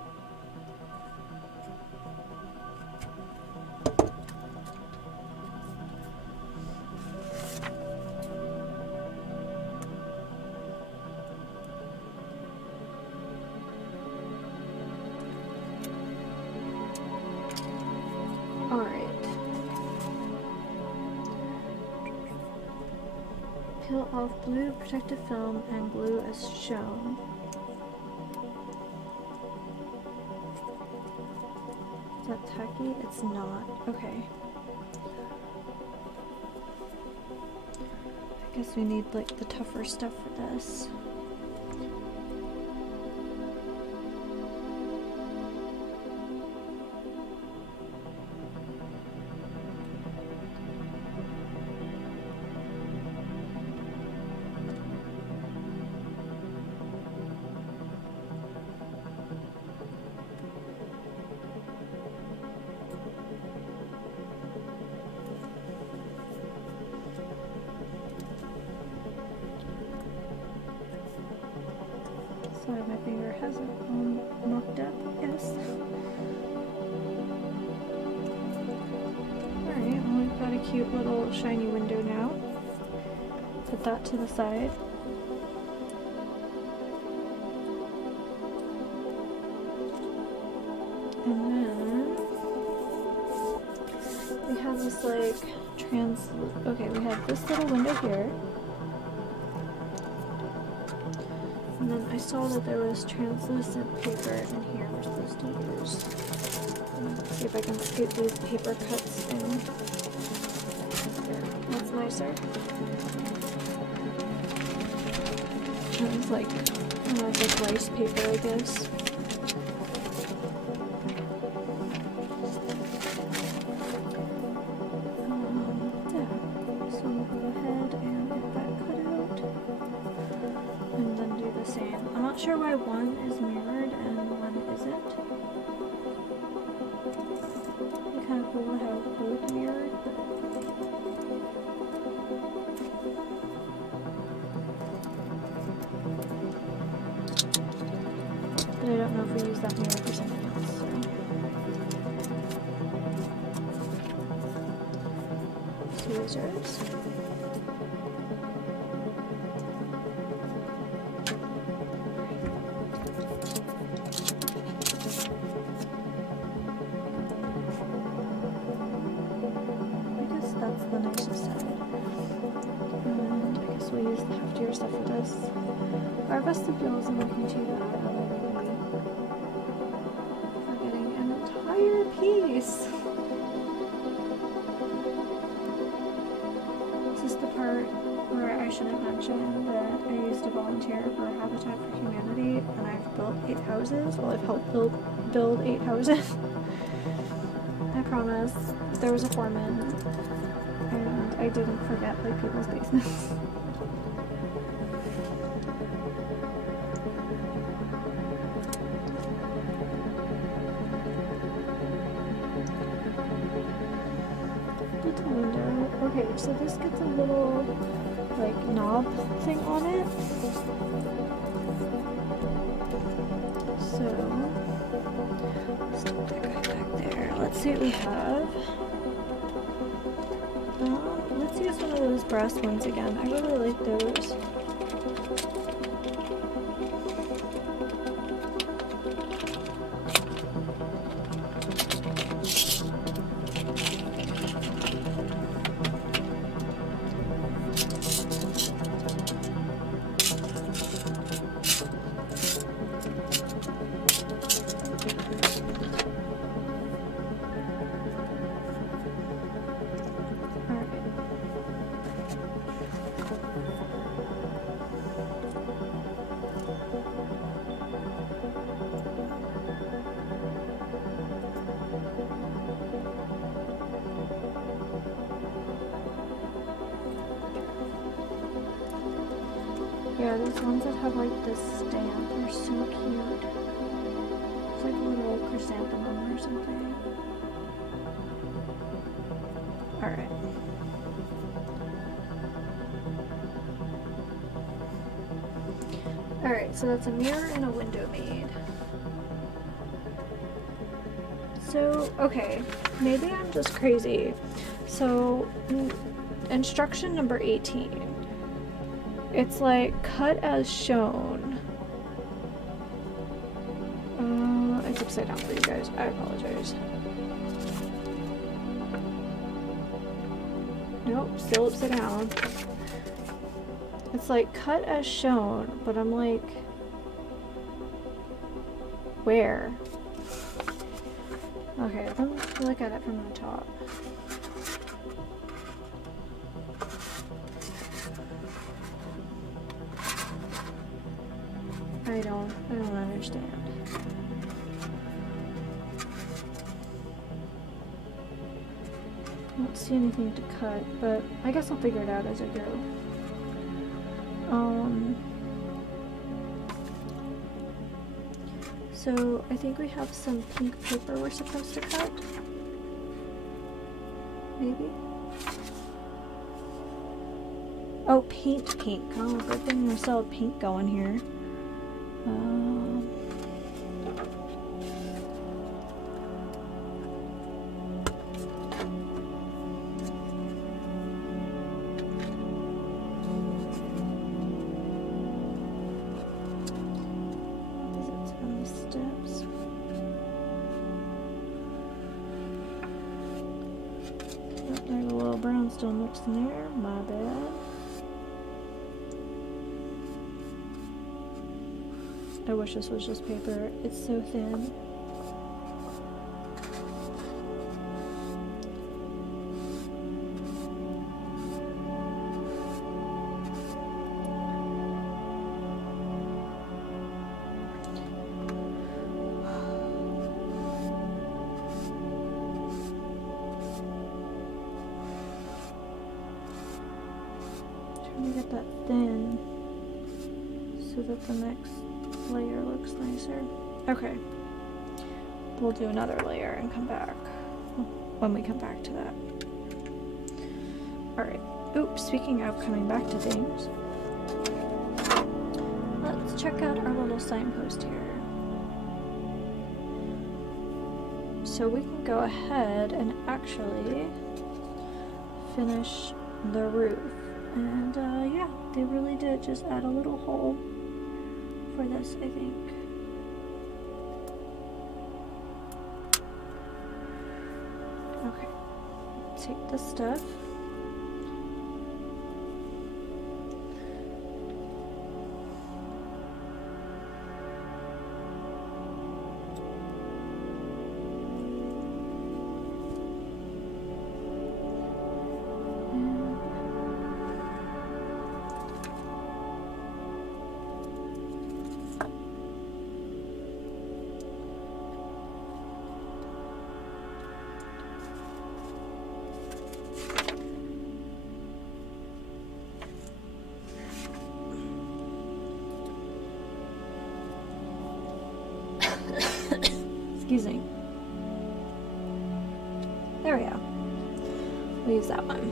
Peel off blue protective film and glue as shown. Is that tacky? It's not. Okay. I guess we need like the tougher stuff for this. Sorry, my finger hasn't knocked up, yes. Alright, well we've got a cute little shiny window now. Put that to the side. And then we have this like okay, we have this little window here. And then I saw that there was translucent paper in here we're supposed to use. Let's see if I can scoop these paper cuts in. That's nicer. That was like rice paper, I guess. Yeah. So we'll go ahead and get that cut out. And then do the same. I'm not sure why one is mirrored and one isn't. It'd be kind of cool to have both mirrored, but I don't know if we use that mirror for something else. So. Scissors. The nicest side. And I guess we'll use the heftier stuff for this. Our vestibule isn't looking too bad, we're getting an entire piece. This is the part where I shouldn't mention that I used to volunteer for Habitat for Humanity, and I've built 8 houses. Well, I've helped build 8 houses. I promise. There was a foreman. I didn't forget like people's basements. Little window. Okay, so this gets a little like knob thing on it. So stick that guy back there. Let's see what we have. Let's use one of those brass ones again. I really like those. Yeah, these ones that have like this stamp are so cute. It's like a little chrysanthemum or something. Alright. Alright, so that's a mirror and a window made. So, okay, maybe I'm just crazy. So, instruction number 18. It's like, cut as shown. It's upside down for you guys. I apologize. Nope, still upside down. It's like, cut as shown, but I'm like, where? Okay, let's look at it from the top. I don't understand. I don't see anything to cut, but I guess I'll figure it out as I go. So I think we have some pink paper we're supposed to cut. Maybe? Oh, paint pink. Oh, good thing we still have paint going here. Still mixed in there, my bad. I wish this was just paper, it's so thin. Get that thin so that the next layer looks nicer. Okay, we'll do another layer and come back when we come back to that. Alright, oops, speaking of coming back to things, let's check out our little signpost here. So we can go ahead and actually finish the roof. And yeah, they really did just add a little hole for this, I think. Okay, take this stuff. Excuse me. There we go. We'll use that one.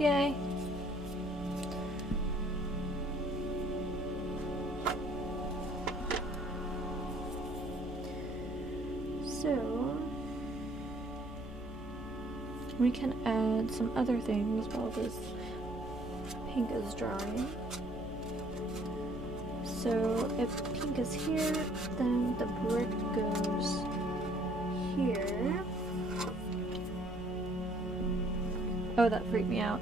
Yay. So we can add some other things while this pink is drying. So if pink is here, then the brick goes here. Oh, that freaked me out.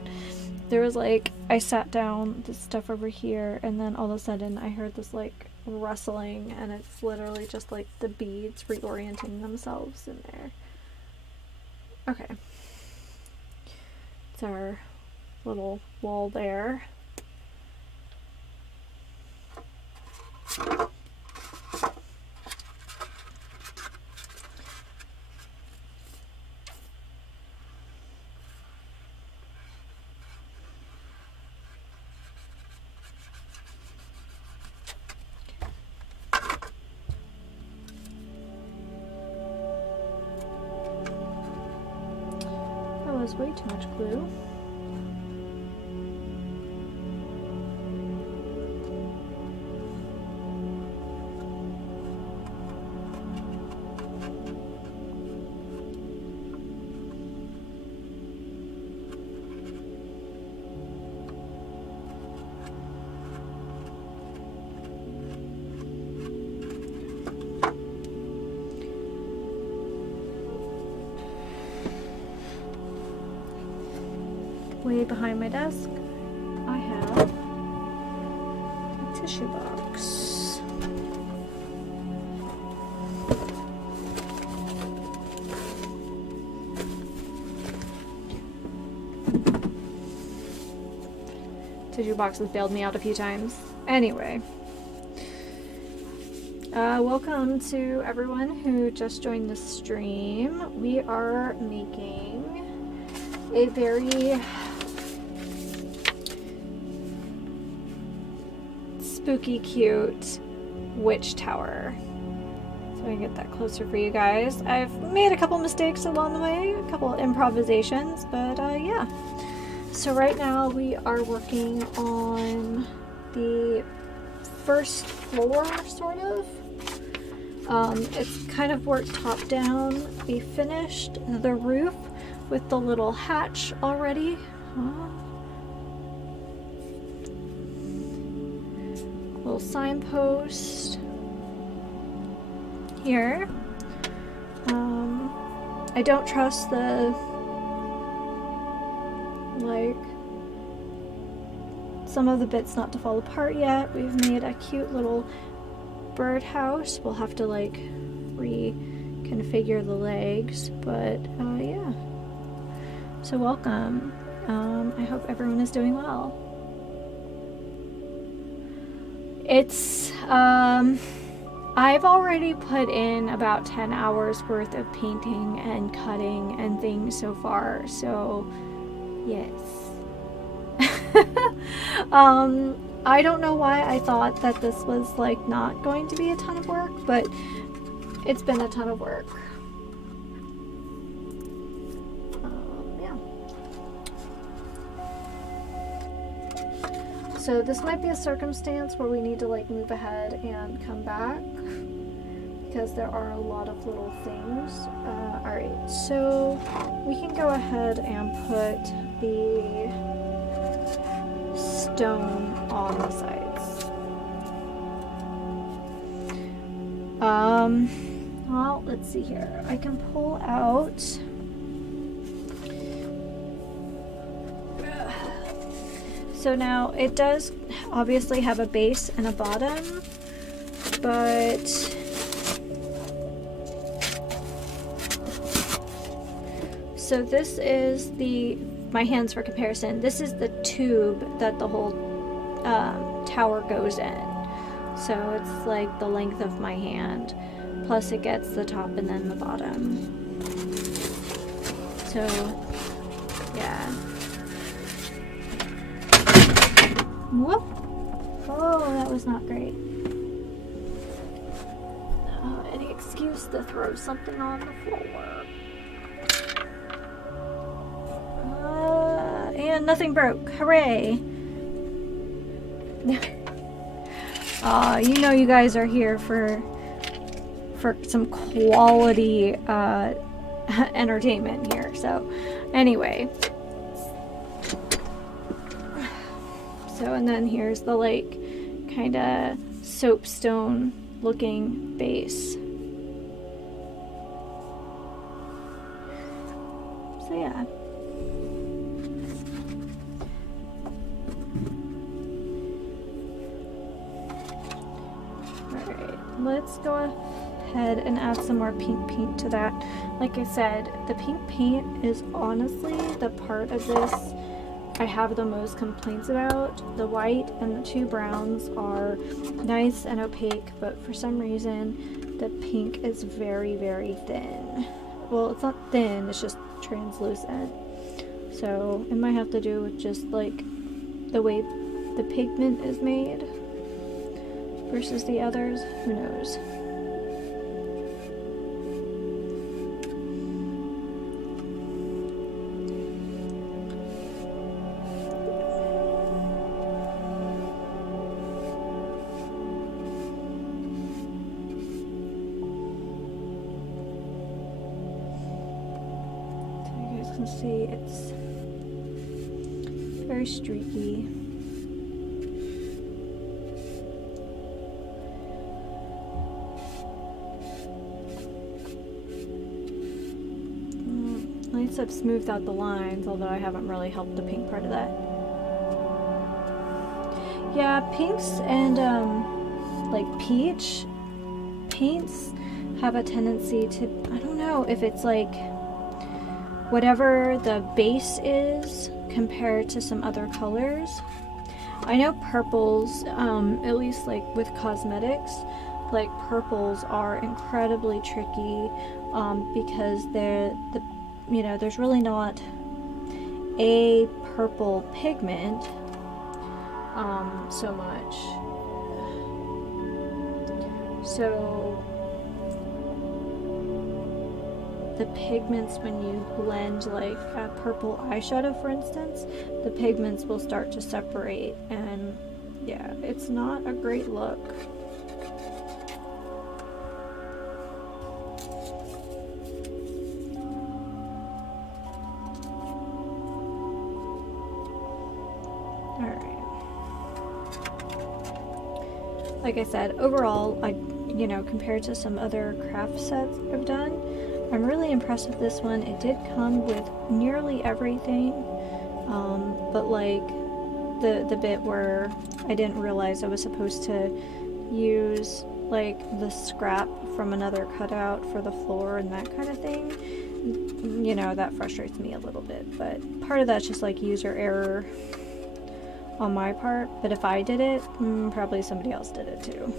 There was like, I sat down, this stuff over here, and then all of a sudden I heard this like rustling, and it's literally just like the beads reorienting themselves in there. Okay. It's our little wall there. way too much glue. Way behind my desk, I have a tissue box. Tissue box has bailed me out a few times. Anyway, welcome to everyone who just joined the stream. We are making a very spooky cute witch tower. So I can get that closer for you guys. I've made a couple mistakes along the way, a couple improvisations, but yeah. So right now we are working on the first floor, sort of. It's kind of worked top down. We finished the roof with the little hatch already. Little signpost here. I don't trust the, like, some of the bits not to fall apart yet. We've made a cute little birdhouse. We'll have to like reconfigure the legs, but yeah. So welcome. I hope everyone is doing well. It's, I've already put in about 10 hours worth of painting and cutting and things so far, so yes. I don't know why I thought that this was like not going to be a ton of work, but it's been a ton of work. So this might be a circumstance where we need to like move ahead and come back because there are a lot of little things. Alright, so we can go ahead and put the stone on the sides. Well, let's see here. I can pull out so now it does obviously have a base and a bottom, but so this is my hands for comparison. This is the tube that the whole tower goes in. So it's like the length of my hand, plus it gets the top and then the bottom. So yeah. Whoop! Oh, that was not great. Any excuse to throw something on the floor. And nothing broke. Hooray! You know you guys are here for some quality entertainment here. So anyway. So, and then here's the like kind of soapstone looking base. So yeah. Alright, let's go ahead and add some more pink paint to that. Like I said, the pink paint is honestly the part of this I have the most complaints about. The white and the two browns are nice and opaque, but for some reason the pink is very, very thin. Well, it's not thin, it's just translucent. So it might have to do with just like the way the pigment is made versus the others. Who knows? see, it's very streaky. At least I've smoothed out the lines, although I haven't really helped the pink part of that. Yeah, pinks and like peach paints have a tendency to, I don't know if it's like whatever the base is compared to some other colors. I know purples, at least like with cosmetics, like purples are incredibly tricky because you know, there's really not a purple pigment so much. So the pigments, when you blend like a purple eyeshadow, for instance, the pigments will start to separate, and yeah, it's not a great look. Like I said, overall, you know, compared to some other craft sets I've done, I'm really impressed with this one. It did come with nearly everything, but like the bit where I didn't realize I was supposed to use like the scrap from another cutout for the floor and that kind of thing, you know, that frustrates me a little bit. But part of that's just like user error on my part, but if I did it, probably somebody else did it too.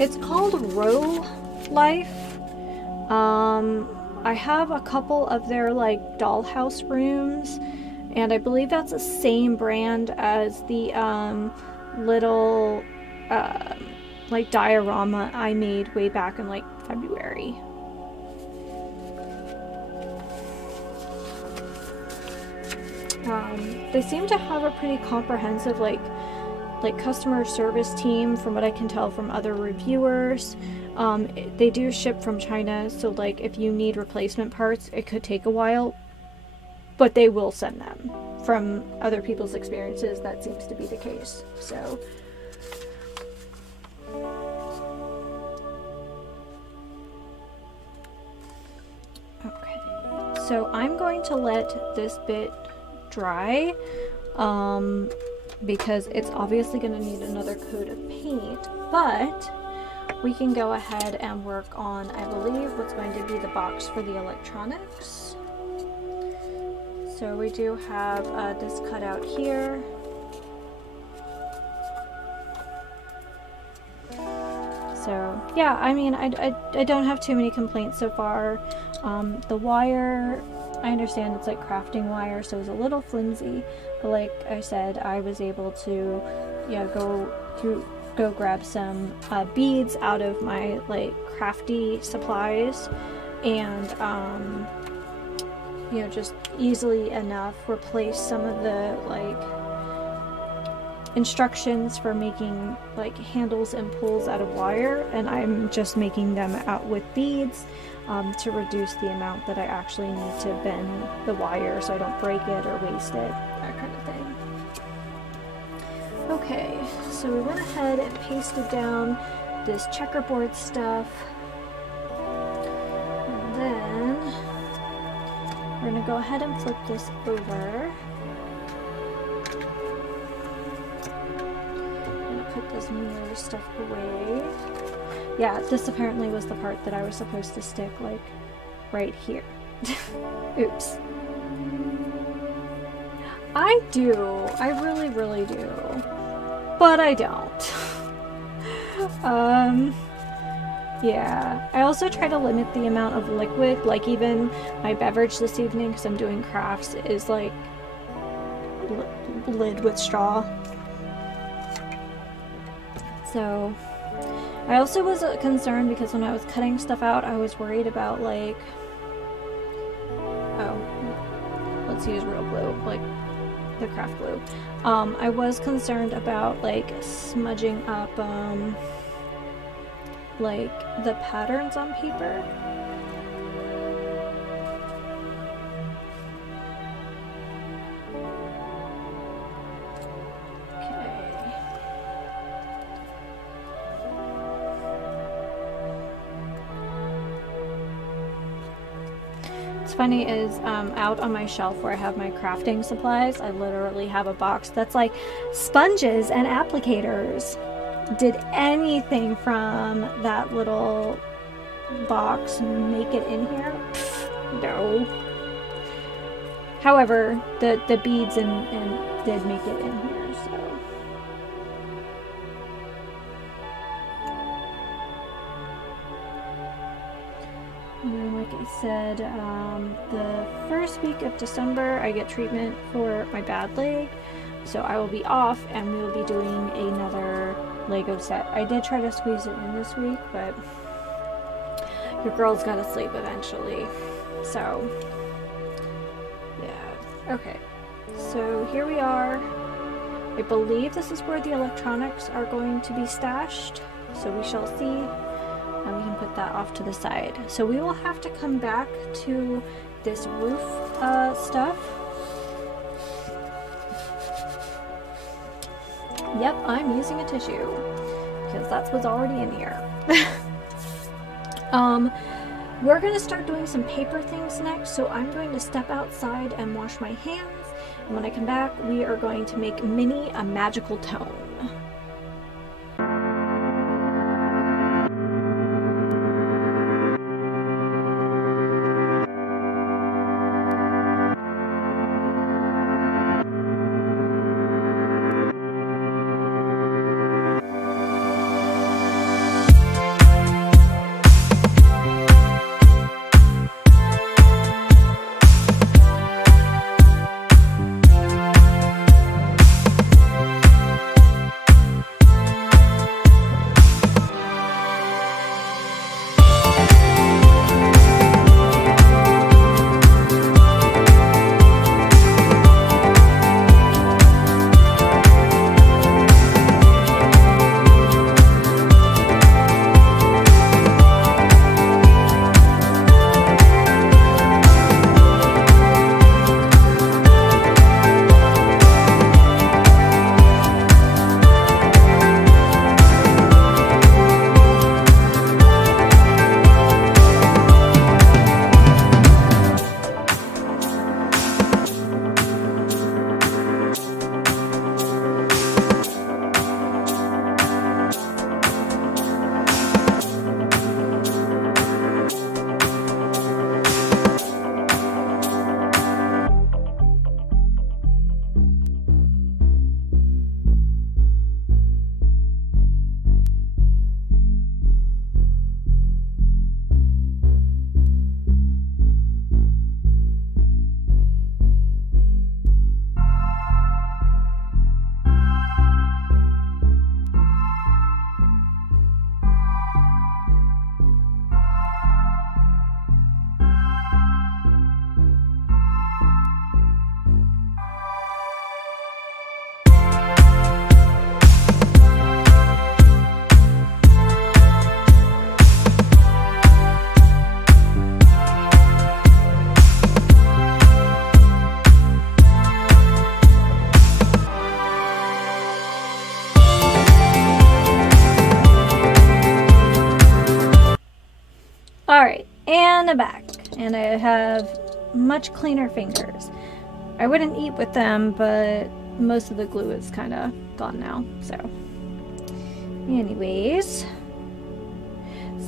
It's called Rolife. I have a couple of their like Dollhouse rooms, and I believe that's the same brand as the little like diorama I made way back in like February. They seem to have a pretty comprehensive like customer service team, from what I can tell from other reviewers. They do ship from China, so like if you need replacement parts, it could take a while, but they will send them. From other people's experiences, that seems to be the case. So okay, so I'm going to let this bit dry because it's obviously going to need another coat of paint, but we can go ahead and work on, I believe, what's going to be the box for the electronics. So we do have this cutout here. So yeah, I mean, I don't have too many complaints so far. The wire, I understand it's like crafting wire, so it's a little flimsy, but like I said, I was able to, yeah, go grab some beads out of my like Crafty supplies, and you know, just easily enough replace some of the like instructions for making like handles and pulls out of wire, and I'm just making them out with beads to reduce the amount that I actually need to bend the wire so I don't break it or waste it, that kind of thing. Okay, so we went ahead and pasted down this checkerboard stuff, and then we're going to go ahead and flip this over. I'm going to put this mirror stuff away. Yeah, this apparently was the part that I was supposed to stick, like, right here. Oops. I do. I really, really do. But I don't. Yeah. I also try to limit the amount of liquid, like even my beverage this evening, because I'm doing crafts, is like lid with straw. So I also was concerned because when I was cutting stuff out, I was worried about like, oh, let's use real glue, like the craft glue. I was concerned about like smudging up like the patterns on paper. Funny is out on my shelf where I have my crafting supplies, I literally have a box that's like sponges and applicators. Did anything from that little box make it in here? Pfft, no. However, the beads and did make it in here, so. And like I said, the first week of December I get treatment for my bad leg, so I will be off and we will be doing another Lego set. I did try to squeeze it in this week, but your girl's gotta sleep eventually, so yeah. Okay, so here we are. I believe this is where the electronics are going to be stashed, so we shall see. And we can put that off to the side. So we will have to come back to this roof stuff. Yep, I'm using a tissue because that's what's already in here. We're gonna start doing some paper things next, so I'm going to step outside and wash my hands, and when I come back we are going to make Minnie a magical tone. Alright, and I'm back, and I have much cleaner fingers. I wouldn't eat with them, but most of the glue is kind of gone now, so. Anyways,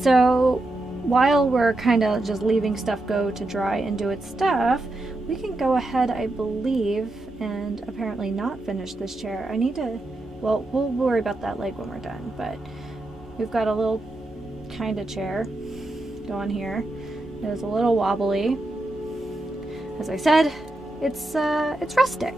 so while we're kind of just leaving stuff go to dry and do its stuff, we can go ahead, I believe, and apparently not finish this chair. I need to, well, we'll worry about that leg when we're done, but we've got a little kind of chair going here. It's a little wobbly. As I said, it's rustic.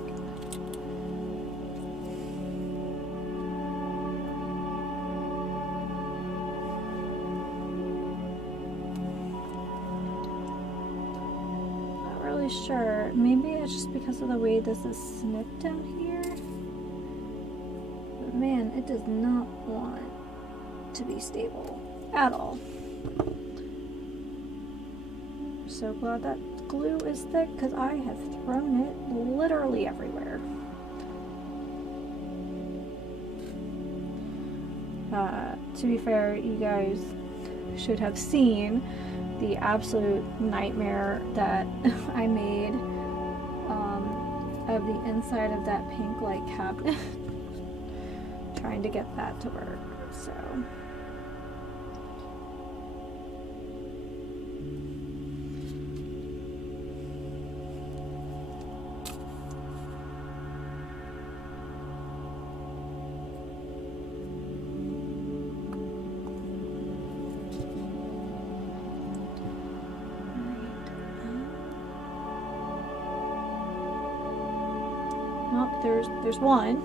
sure. Maybe it's just because of the way this is snipped down here. But man, it does not want to be stable at all. I'm so glad that glue is thick because I have thrown it literally everywhere. To be fair, you guys should have seen the absolute nightmare that I made of the inside of that pink light cabinet trying to get that to work. So there's one.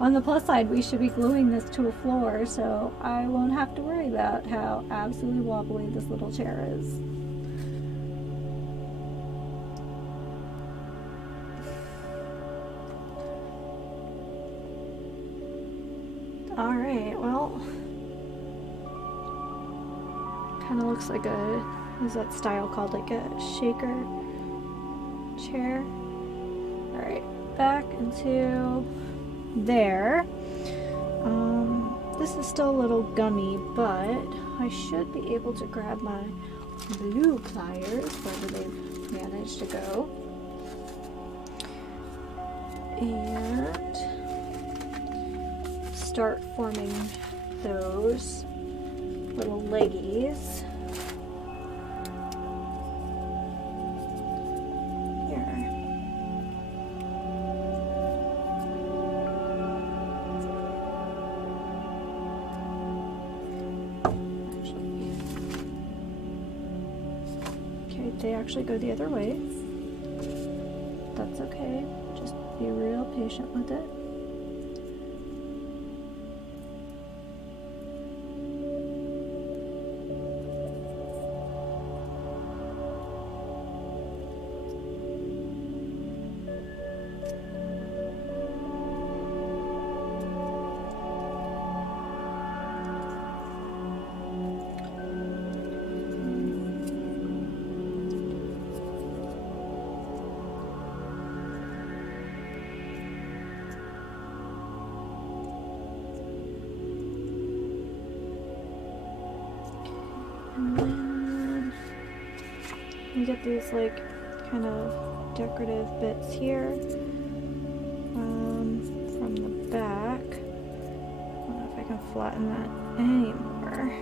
On the plus side, we should be gluing this to a floor, so I won't have to worry about how absolutely wobbly this little chair is. Alright, well, kind of looks like a, what is that style called, like a shaker chair. Alright, back into there. This is still a little gummy, but I should be able to grab my blue pliers, wherever they've managed to go, and start forming those little leggies. They actually go the other way. That's okay. Just be real patient with it. You get these like kind of decorative bits here from the back. I don't know if I can flatten that anymore.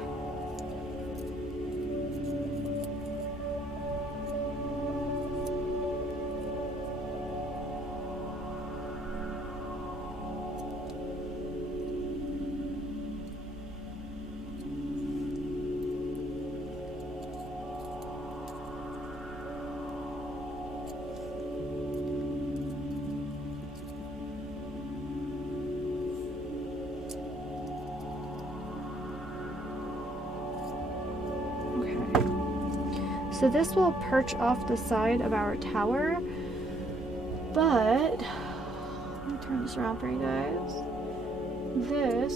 So this will perch off the side of our tower, but let me turn this around for you guys. This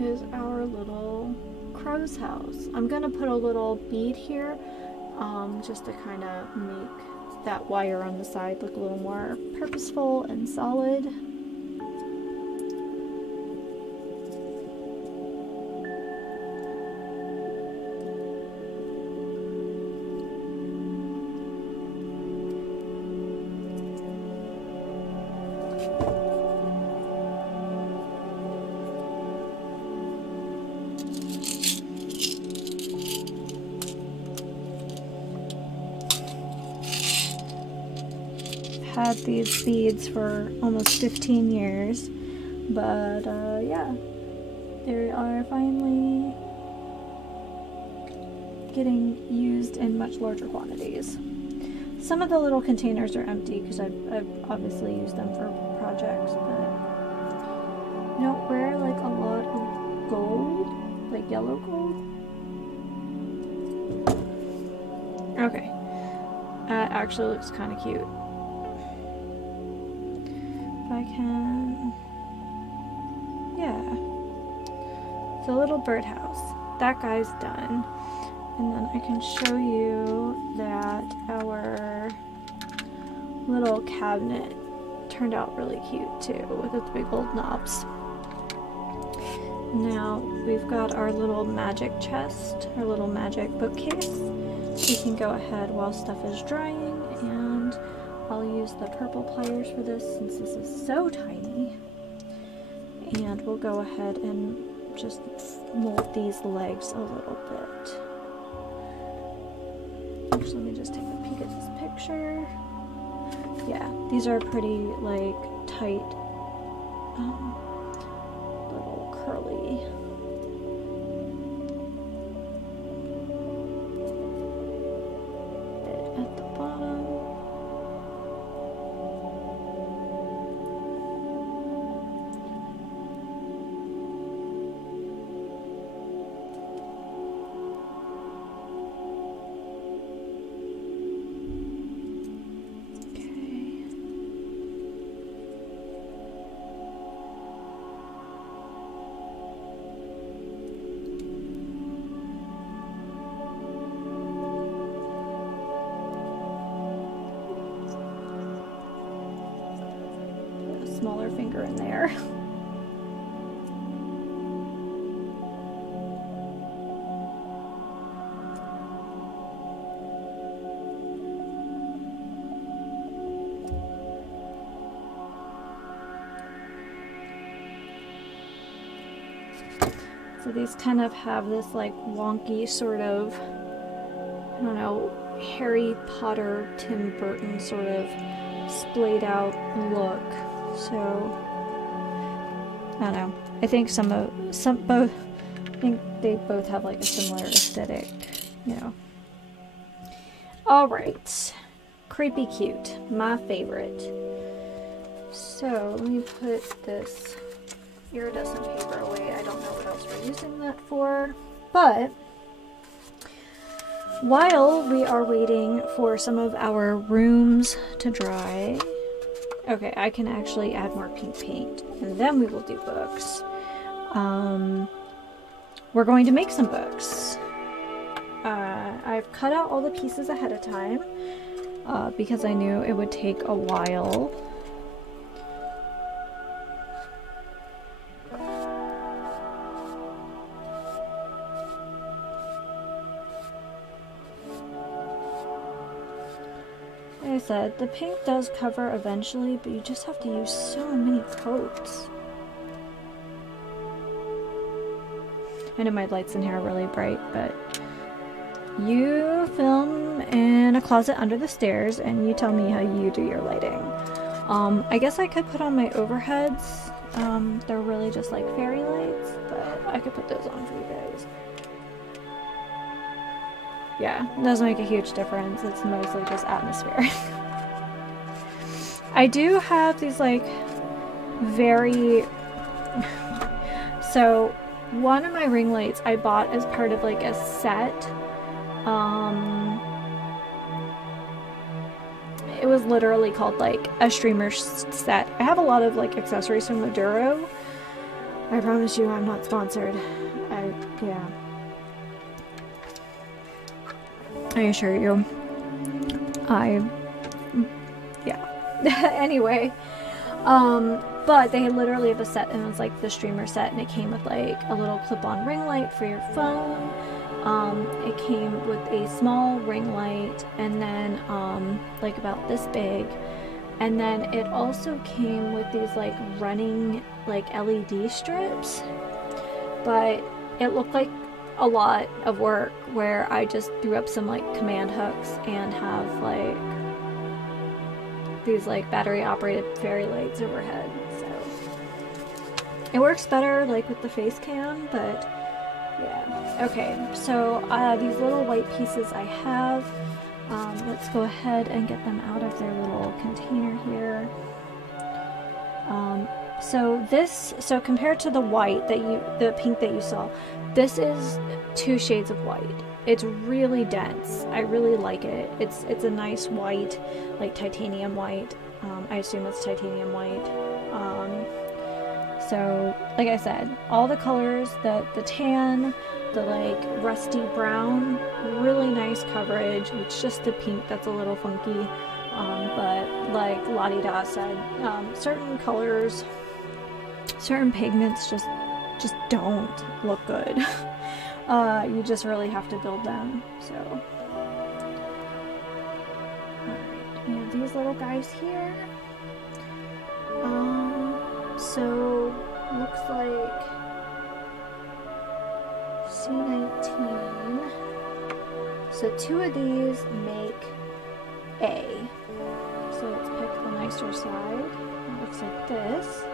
is our little crow's house. I'm gonna put a little bead here just to kind of make that wire on the side look a little more purposeful and solid. Had these beads for almost 15 years, but yeah, they are finally getting used in much larger quantities. Some of the little containers are empty because I've obviously used them for projects, but you don't wear like a lot of gold, like yellow gold. Okay. actually looks kind of cute. If I can, yeah. It's a little birdhouse. That guy's done. And then I can show you that our little cabinet turned out really cute too, with its big old knobs. Now we've got our little magic chest, our little magic bookcase. We can go ahead while stuff is drying, and I'll use the purple pliers for this since this is so tiny. And we'll go ahead and just mold these legs a little bit. Actually, let me just take a peek at this picture. Yeah, these are pretty, like, tight, little curly. Bit at the bottom. Smaller finger in there. So these kind of have this like wonky sort of, I don't know, Harry Potter, Tim Burton sort of splayed out look. So I don't know. I think I think they both have like a similar aesthetic, you know. All right, creepy cute, my favorite. So let me put this iridescent paper away. I don't know what else we're using that for, but while we are waiting for some of our rooms to dry. Okay, I can actually add more pink paint, and then we will do books. We're going to make some books. I've cut out all the pieces ahead of time because I knew it would take a while. Like I said, the pink does cover eventually, but you just have to use so many coats. I know my lights in here are really bright, but you film in a closet under the stairs and you tell me how you do your lighting. I guess I could put on my overheads. They're really just like fairy lights, but I could put those on for you guys. Yeah, it doesn't make a huge difference. It's mostly just atmosphere. I do have these like very... So one of my ring lights I bought as part of like a set. It was literally called like a streamer set. I have a lot of like accessories from Maduro. I promise you I'm not sponsored. Yeah. I assure you. Yeah. Anyway, but they literally have a set, and it was like the streamer set, and it came with like a little clip-on ring light for your phone. It came with a small ring light, and then like about this big, and then it also came with these like running like LED strips, but it looked like a lot of work where I just threw up some like command hooks and have like these like battery operated fairy lights overhead. So it works better like with the face cam, but yeah. Okay, so these little white pieces I have, let's go ahead and get them out of their little container here. So compared to the white that the pink that you saw, this is 2 shades of white. it's really dense. I really like it. It's a nice white, like titanium white. I assume it's titanium white. So like I said, all the colors, the tan, the like rusty brown, really nice coverage. It's just the pink that's a little funky. But like La-Di-Da said, certain colors, certain pigments just don't look good. You just really have to build them. So, alright, we have these little guys here. So looks like C19. So 2 of these make A. So let's pick the nicer side. It looks like this.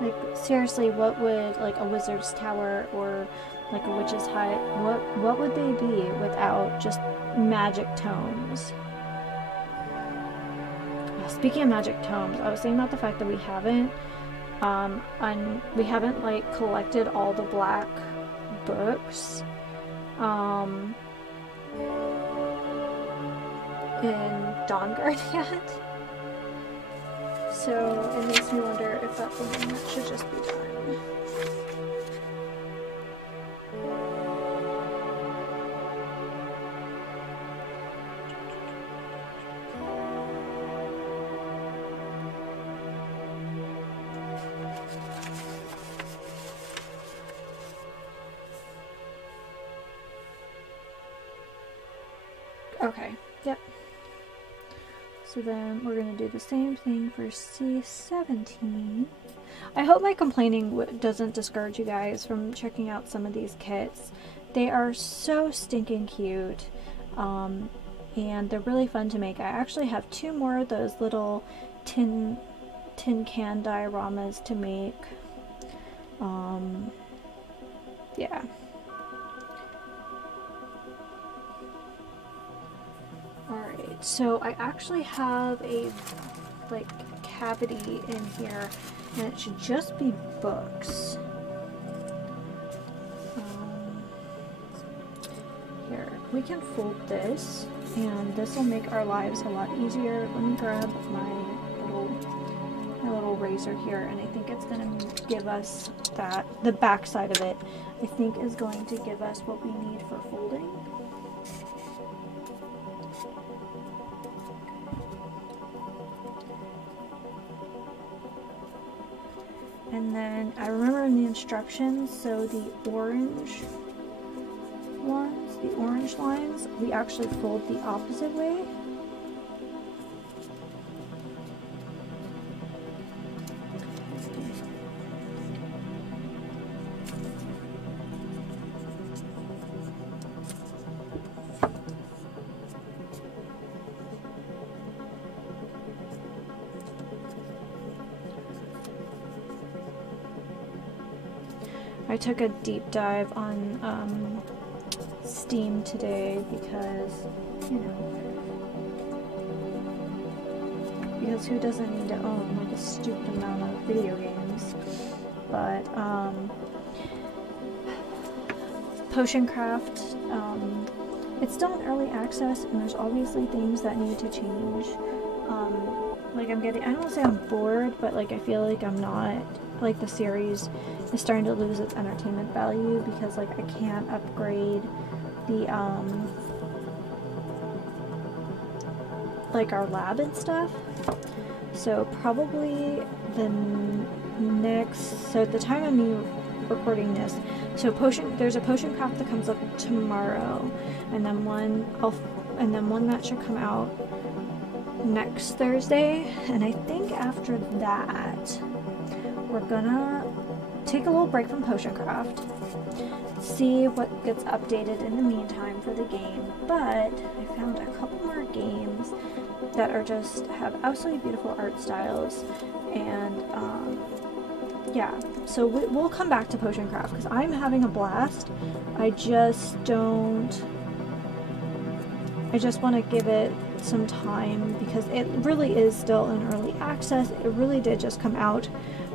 Like, seriously, what would, like, a wizard's tower or like a witch's hut, what would they be without just magic tomes? Speaking of magic tomes, I was saying about the fact that we haven't like collected all the black books in Dawnguard yet. So it makes me wonder if that's something that should just be done. Okay, yep. So then we're going to do the same thing for C17. I hope my complaining doesn't discourage you guys from checking out some of these kits. They are so stinking cute, and they're really fun to make. I actually have 2 more of those little tin can dioramas to make. Yeah. Alright, so I actually have a like cavity in here, and it should just be books. Here, we can fold this, and this will make our lives a lot easier. Let me grab my little razor here, and I think it's going to give us that, the back side of it, I think is going to give us what we need for folding. And then I remember in the instructions, so the orange ones, the orange lines, we actually fold the opposite way. I took a deep dive on Steam today because, you know, because who doesn't need to own like a stupid amount of video games? But Potion Craft, it's still in early access, and there's obviously things that need to change. Like I don't want to say I'm bored, but like I feel like I'm not, like the series is starting to lose its entertainment value because like I can't upgrade the like our lab and stuff. So probably the next, so at the time of me recording this, so there's a potion craft that comes up tomorrow, and then one that should come out next Thursday, and I think after that we're gonna take a little break from Potion Craft, see what gets updated in the meantime for the game. But I found a couple more games that are just have absolutely beautiful art styles, and yeah, so we'll come back to Potion Craft because I'm having a blast. I I just want to give it some time because it really is still in early access. It really did just come out,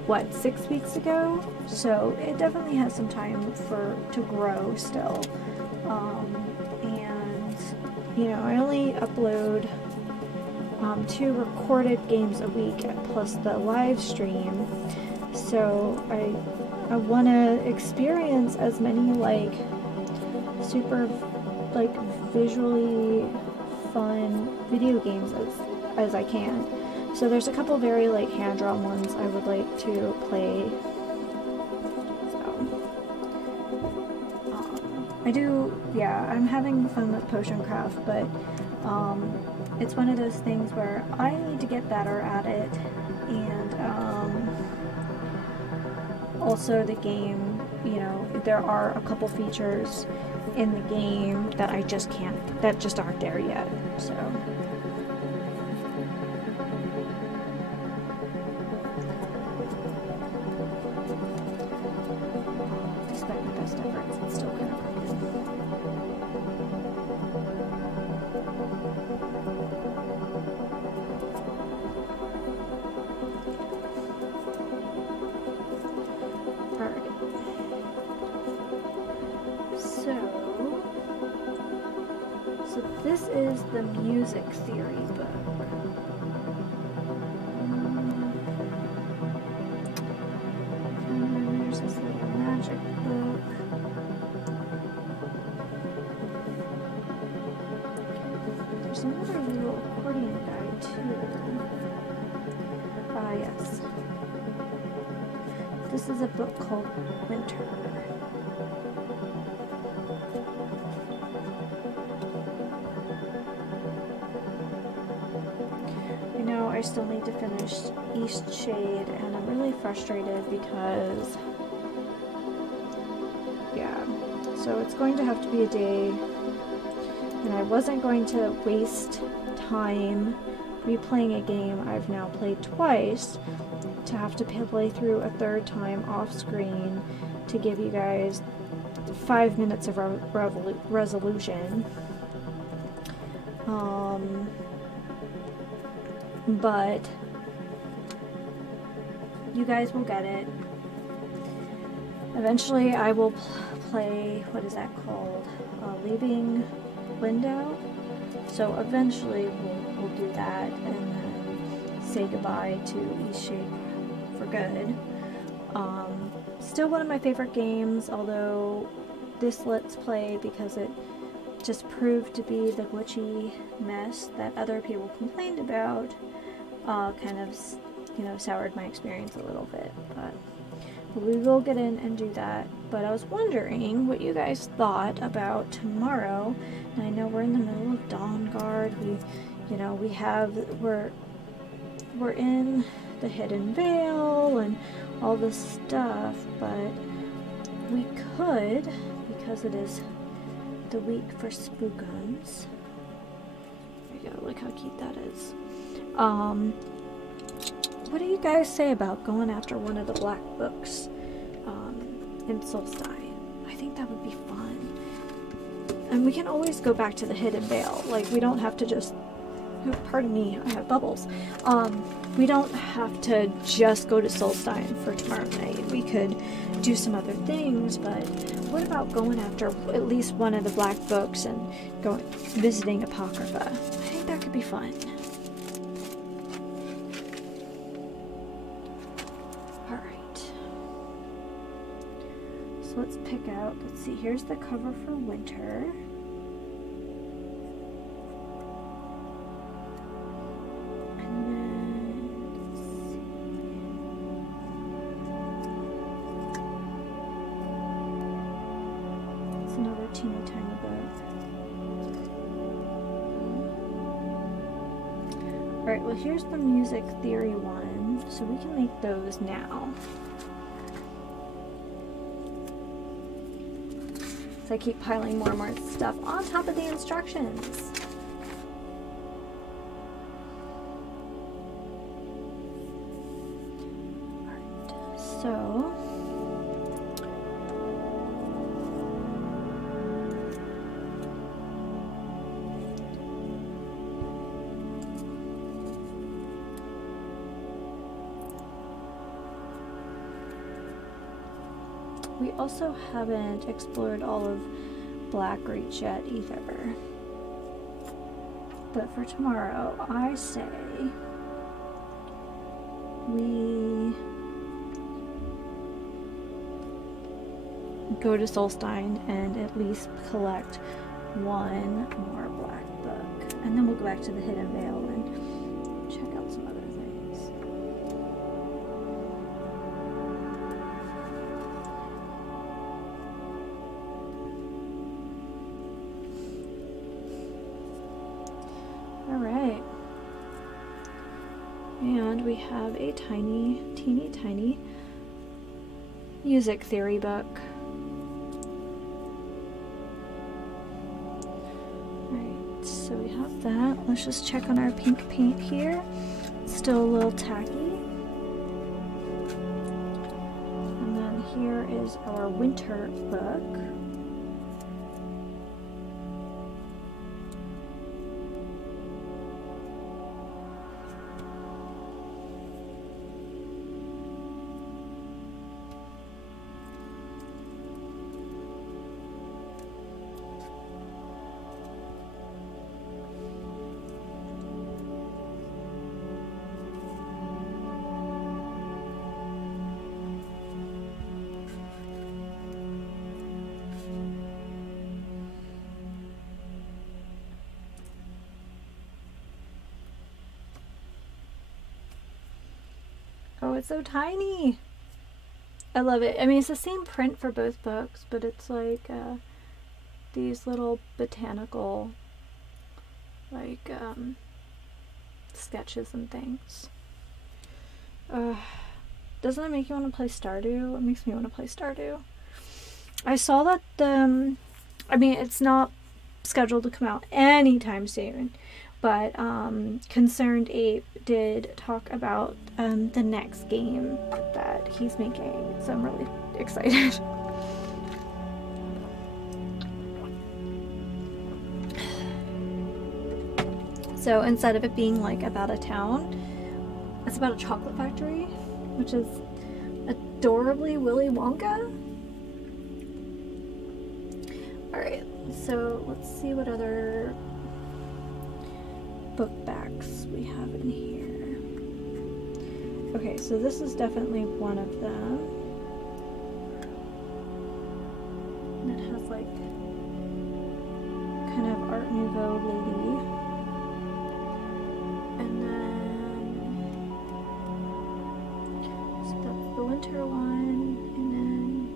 what, 6 weeks ago? So it definitely has some time to grow still. And, you know, I only upload 2 recorded games a week plus the live stream. So I want to experience as many like super like visually fun video games as I can. So there's a couple very like hand-drawn ones I would like to play. So yeah, I'm having fun with potion craft, but it's one of those things where I need to get better at it, and also the game, you know, there are a couple features in the game that I just can't, that just aren't there yet, so. Despite my best efforts, it's still kind of broken. So this is the music theory book. And then there's this little magic book. There's another little accordion guide too. Ah, yes. This is a book called Winter. I still need to finish East Shade, and I'm really frustrated because, yeah, so it's going to have to be a day, and I wasn't going to waste time replaying a game I've now played twice to have to play through a third time off screen to give you guys 5 minutes of resolution. But you guys will get it. Eventually I will play, what is that called? Leaving Window. So eventually we'll do that and then say goodbye to East Shade for good. Still one of my favorite games, although this Let's Play, because it just proved to be the glitchy mess that other people complained about, kind of, you know, soured my experience a little bit, but we will get in and do that. But I was wondering what you guys thought about tomorrow. And I know we're in the middle of Dawn Guard. We're in the Hidden Veil and all this stuff, but we could, because it is the week for Spookums. There you go, look how cute that is. What do you guys say about going after one of the black books in Solstein? I think that would be fun. And we can always go back to the Hidden Veil. Like, we don't have to just... Pardon me, I have bubbles. We don't have to just go to Solstein for tomorrow night. We could do some other things, but what about going after at least one of the black books and visiting Apocrypha? I think that could be fun. Alright. So let's pick out, let's see, here's the cover for Winter. Teeny tiny book. Alright, well here's the music theory one, so we can make those now. So I keep piling more and more stuff on top of the instructions. Alright, so We also haven't explored all of Blackreach yet either. But for tomorrow, I say we go to Solstein and at least collect one more black book. And then we'll go back to the Hidden Vale and check out some other things. Alright. And we have a teeny tiny music theory book. Alright, so we have that. Let's just check on our pink paint here. It's still a little tacky. And then here is our winter book. Oh, it's so tiny. I love it. I mean, it's the same print for both books, but it's like these little botanical like sketches and things. Doesn't it make you want to play Stardew? It makes me want to play Stardew. I saw that I mean, it's not scheduled to come out anytime soon, but Concerned Ape did talk about the next game that he's making, so I'm really excited. So instead of it being like about a town, it's about a chocolate factory, which is adorably Willy Wonka. Alright, so let's see what other book backs we have in here. Okay, so this is definitely one of them. And it has like kind of Art Nouveau lady. And then so that's the winter one, and then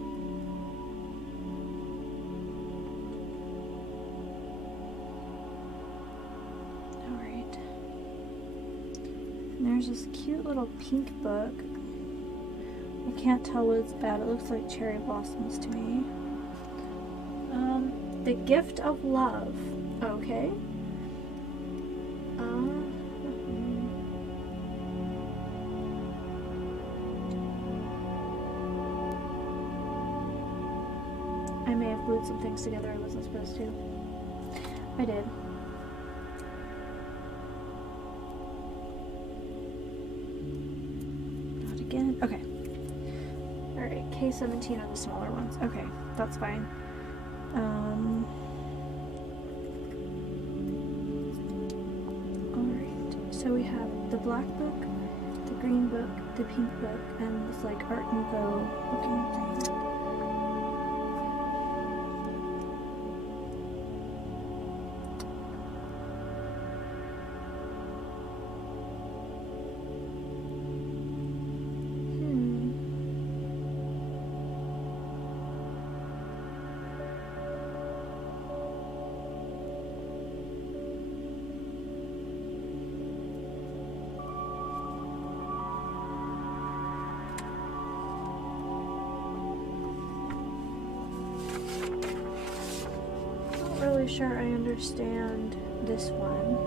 alright. And there's this cute little pink book. I can't tell what it's about. It looks like cherry blossoms to me. The Gift of Love. Okay. I may have glued some things together I wasn't supposed to. I did. Not again. Okay. Alright, K17 are the smaller ones. Okay, that's fine. Alright, so we have the black book, the green book, the pink book, and this like Art Nouveau looking thing. Sure, I understand this one.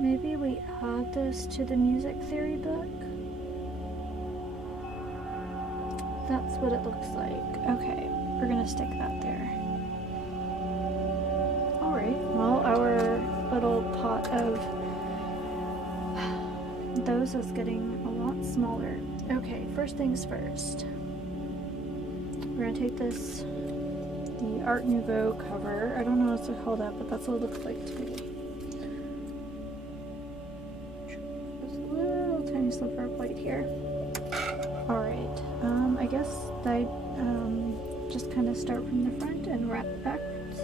Maybe we add this to the music theory book. That's what it looks like. Okay. we're gonna stick that there. Alright, well, our little pot of those is getting a lot smaller. Okay, first things first. We're gonna take this, the Art Nouveau cover. I don't know what it's called up, but that's what it looks like to me. Just a little tiny sliver of white here. Alright, I guess I just kind of start from the front and wrap backwards.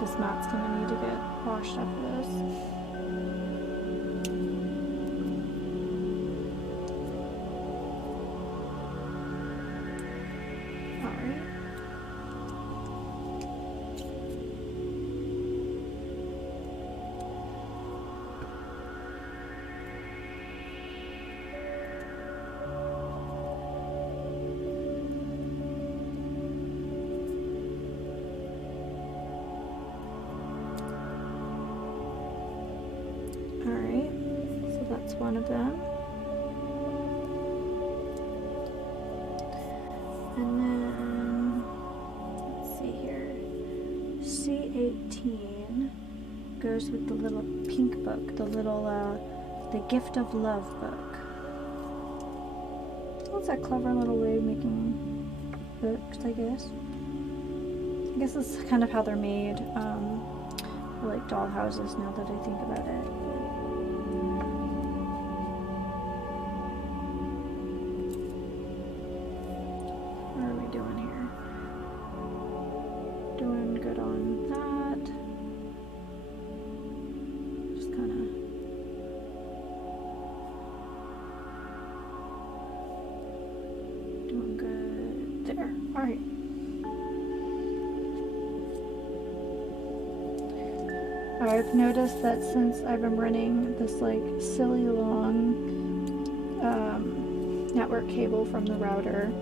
This mat's gonna need to get washed after this. Alright, so that's one of them. And then, let's see here, C18 goes with the little pink book, the little, the Gift of Love book. That's a clever little way of making books, I guess. I guess that's kind of how they're made, for like dollhouses now that I think about it. I've noticed that since I've been running this like silly long network cable from the router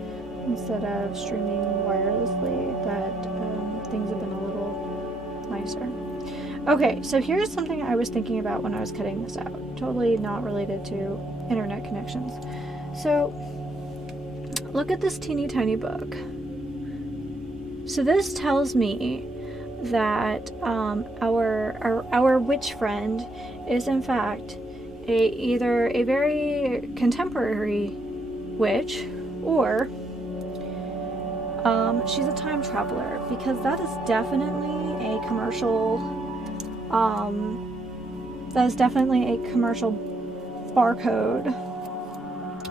instead of streaming wirelessly, that things have been a little nicer. Okay, so here's something I was thinking about when I was cutting this out. Totally not related to internet connections. So look at this teeny tiny book. So this tells me that our witch friend is in fact either a very contemporary witch or she's a time traveler, because that is definitely a commercial barcode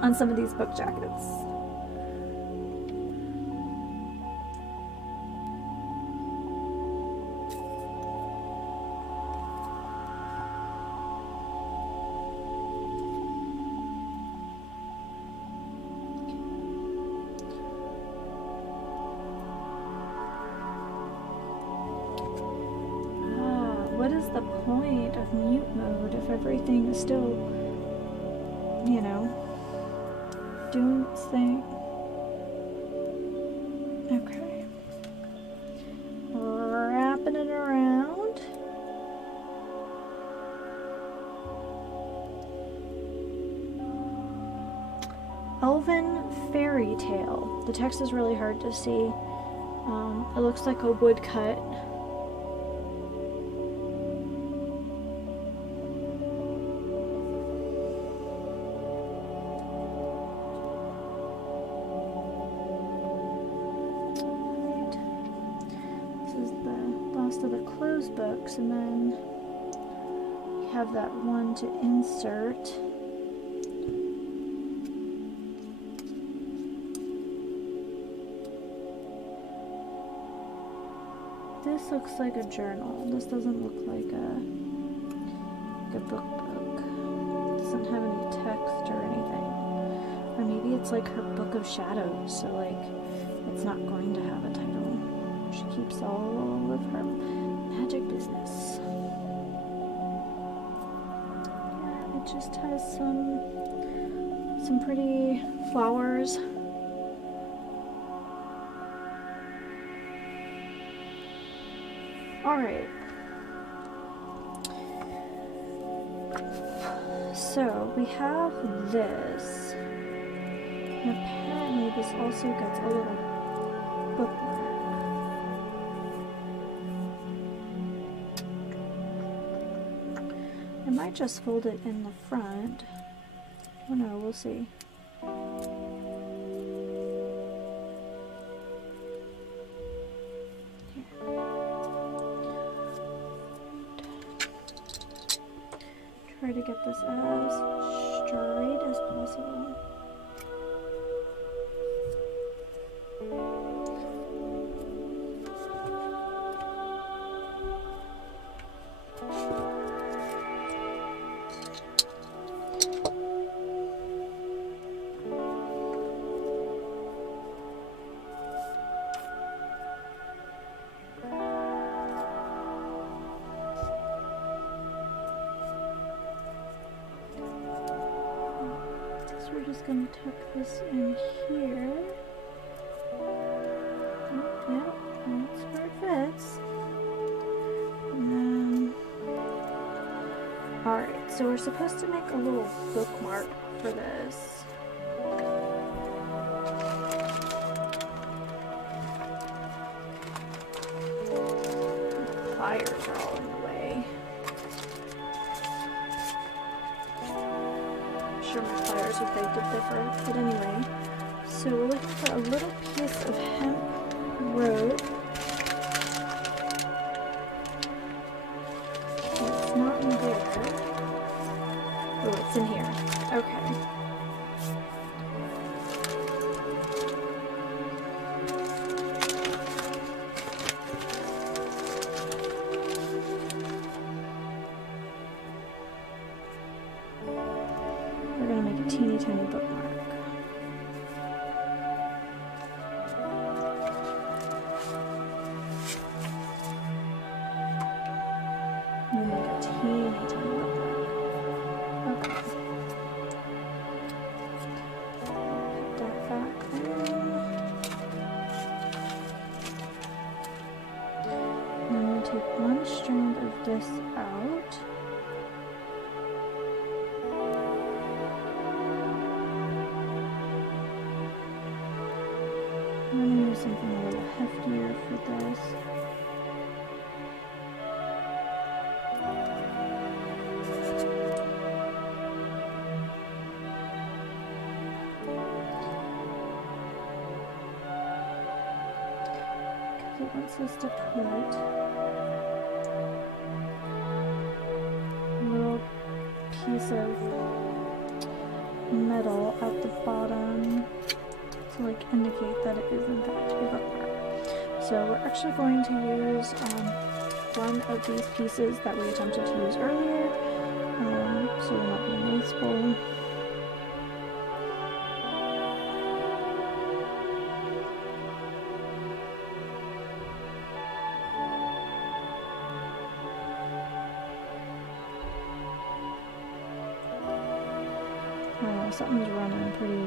on some of these book jackets. What is the point of mute mode if everything is still, you know, doing its thing? Okay. Wrapping it around. Elven Fairy Tale. The text is really hard to see. It looks like a woodcut. Of the closed books, and then you have that one to insert. This looks like a journal. This doesn't look like a book. It doesn't have any text or anything. Or maybe it's like her book of shadows, so like it's not going to have a title. She keeps all of her magic business. Yeah, it just has some pretty flowers. Alright. So we have this. And apparently this also gets a little bookmark. I might just fold it in the front. Oh no, we'll see. Try to get this as straight as possible. We're just going to tuck this in here. Oh, yeah, that's where it fits. And then, alright, so we're supposed to make a little bookmark for this. The pliers are all in the way. My pliers would make it different, but anyway, so we're looking for a little piece of hemp rope. It's not in there. Oh, it's in here. Okay. We're going to make a teeny tiny bookmark. And make a teeny tiny bookmark. Okay. Put that back in. And I'm going to take one strand of this out. I'm going to use something a little heftier for this. Because it wants us to put a little piece of metal at the bottom to like indicate that it is in fact a bookmark. So we're actually going to use one of these pieces that we attempted to use earlier, so we're not being wasteful. Something's running pretty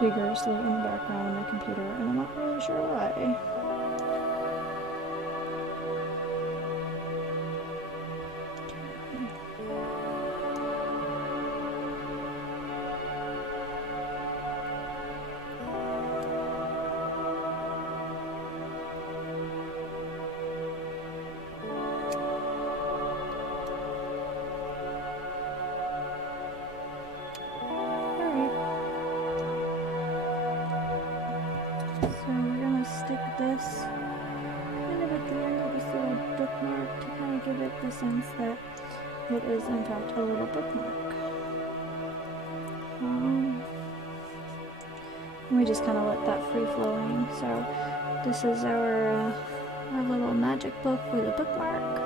vigorously in the background on my computer, and I'm not really sure why. This kind of at the end of this little bookmark to kind of give it the sense that it is in fact a little bookmark. We just kind of let that free flowing. So this is our little magic book with a bookmark.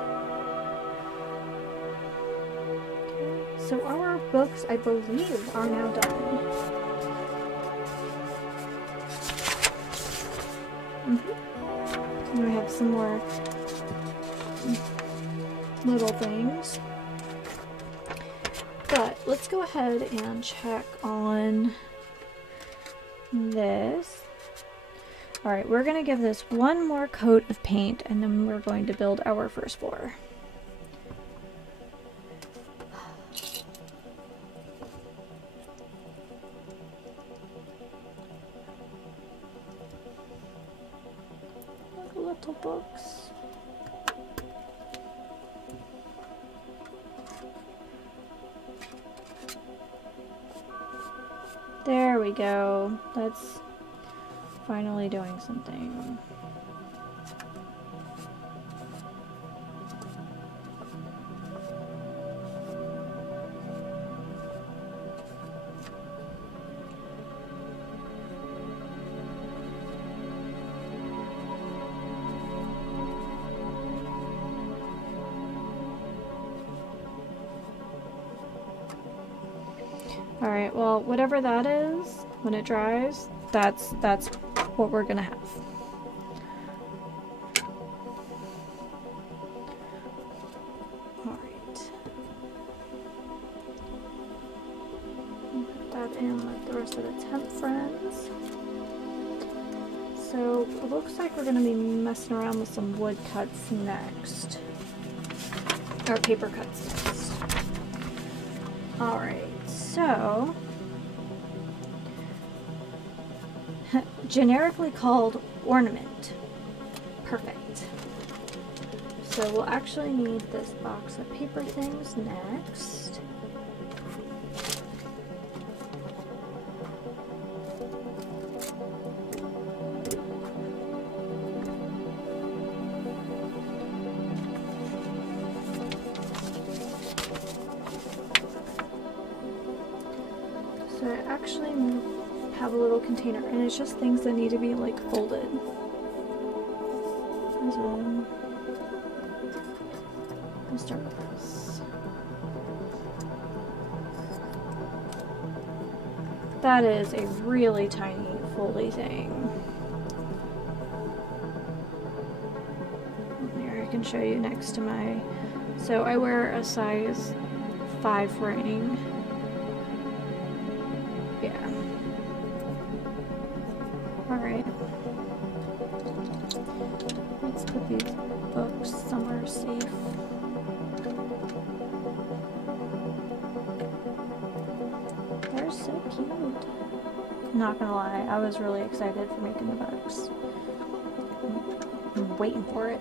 Okay. So our books, I believe, are now done. And we have some more little things. But let's go ahead and check on this. Alright, we're going to give this one more coat of paint and then we're going to build our first floor. skeletal books. There we go. That's finally doing something. Alright, well, whatever that is, when it dries, that's what we're gonna have. Alright. Put that in with the rest of the temp friends. So, it looks like we're gonna be messing around with some wood cuts next. Or paper cuts next. Alright. So, generically called ornament. Perfect. So we'll actually need this box of paper things next. So I actually have a little container, and it's just things that need to be like folded. So let's start with this. That is a really tiny foldy thing. Here, I can show you next to my. So I wear a size 5 ring. Yeah. Alright. Let's put these books somewhere safe. They're so cute. Not gonna lie, I was really excited for making the books. I'm waiting for it.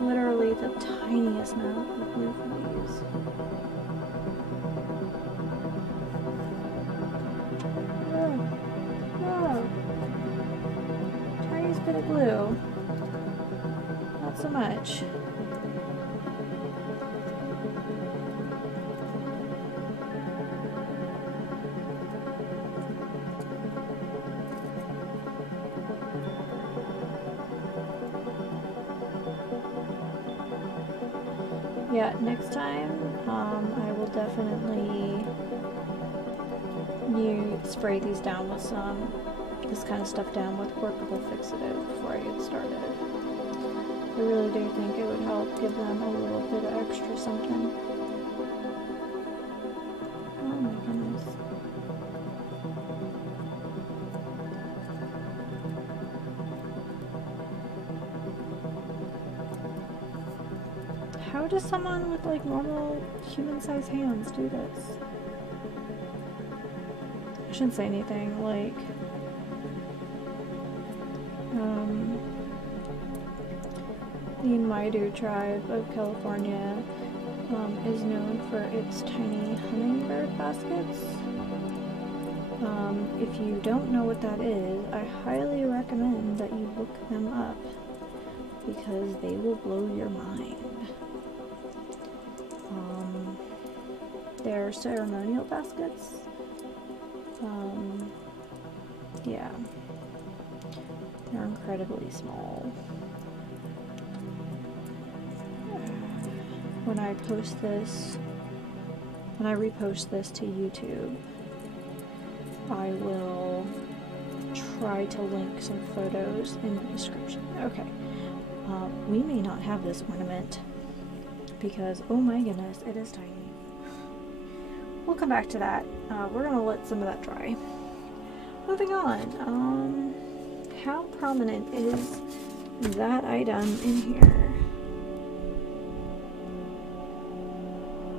Literally the tiniest amount of glue for these. Whoa. Tiniest bit of glue. Not so much. Yeah, next time I will definitely spray these down with this kind of stuff down with workable fixative before I get started. I really do think it would help give them a little bit of extra something. How does someone with like normal human-sized hands do this? I shouldn't say anything, like, the Maidu tribe of California is known for its tiny hummingbird baskets. If you don't know what that is, I highly recommend that you look them up because they will blow your mind. They're ceremonial baskets. Yeah. They're incredibly small. When I post this, when I repost this to YouTube, I will try to link some photos in the description. Okay. We may not have this ornament because, oh my goodness, it is tiny. We'll come back to that. We're gonna let some of that dry. Moving on. How prominent is that item in here?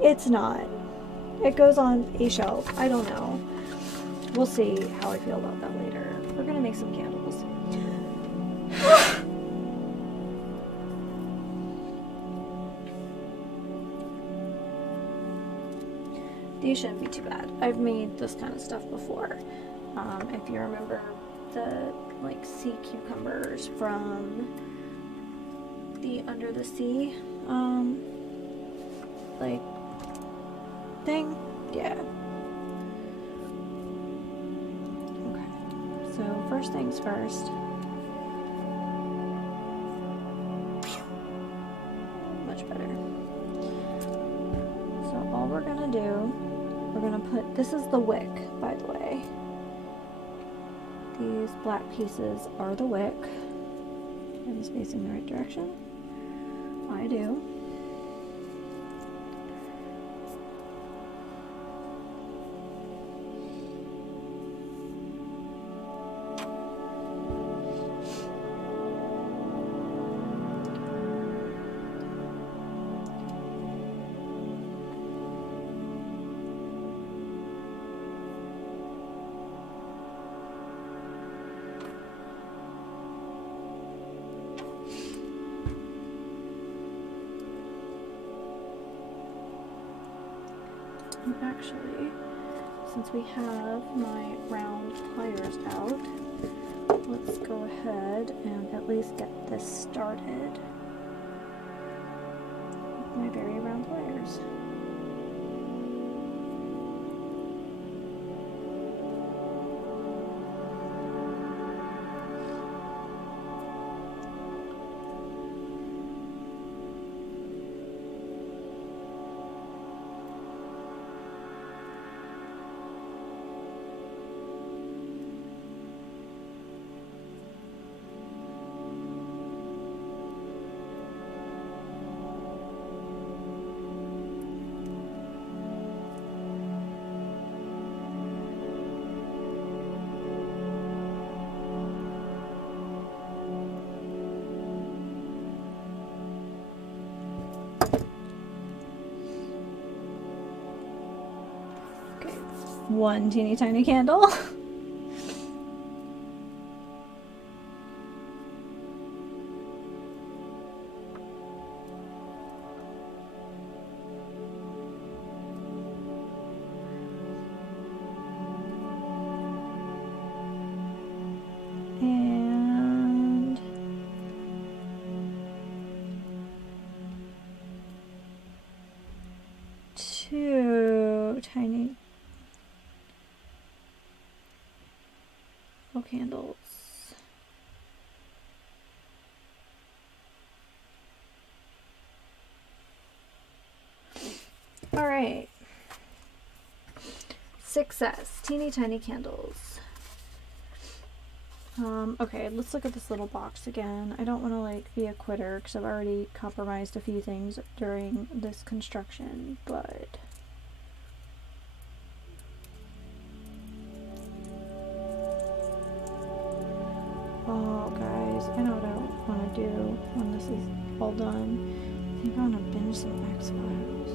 It's not. It goes on a shelf. I don't know. We'll see how I feel about that later. We're gonna make some candles. These shouldn't be too bad. I've made this kind of stuff before. If you remember the like sea cucumbers from the Under the Sea like thing, yeah. Okay, so first things first. Much better. So all we're gonna do, we're gonna put, this is the wick, by the way. These black pieces are the wick. Are these facing the right direction? I do. And actually, since we have my round pliers out, let's go ahead and at least get this started with my very round pliers. One teeny tiny candle. And two tiny candles. All right. Success. Teeny tiny candles. Okay, let's look at this little box again. I don't want to like be a quitter because I've already compromised a few things during this construction, but oh guys, I know what I want to do when this is all done. think I want to binge some X-Files.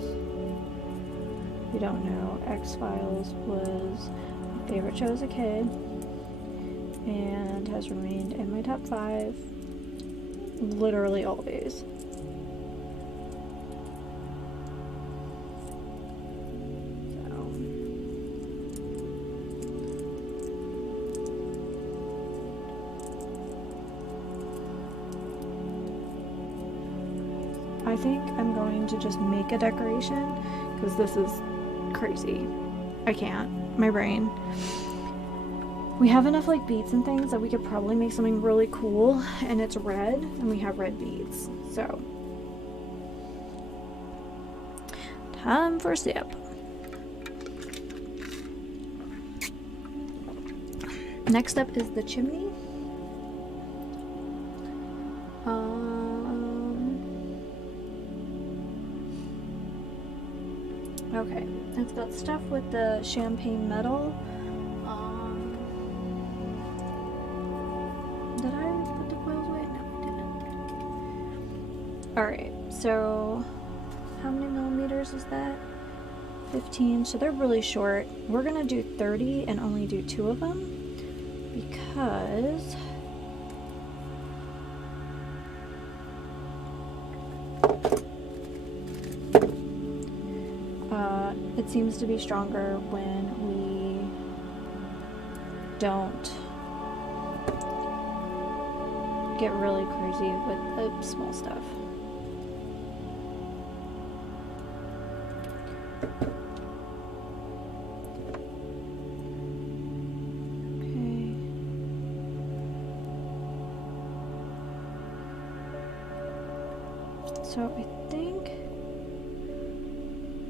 If you don't know, X-Files was my favorite show as a kid and has remained in my top 5 literally always. I think I'm going to just make a decoration because this is crazy. I can't. My brain. We have enough like beads and things that we could probably make something really cool, and it's red and we have red beads. So time for a sip. Next up is the chimney. Okay, it's got stuff with the champagne metal. Did I put the coils away? No, I didn't. Alright, so how many millimeters is that? 15, so they're really short. We're gonna do 30 and only do 2 of them because it seems to be stronger when we don't get really crazy with the small stuff. Okay. So I think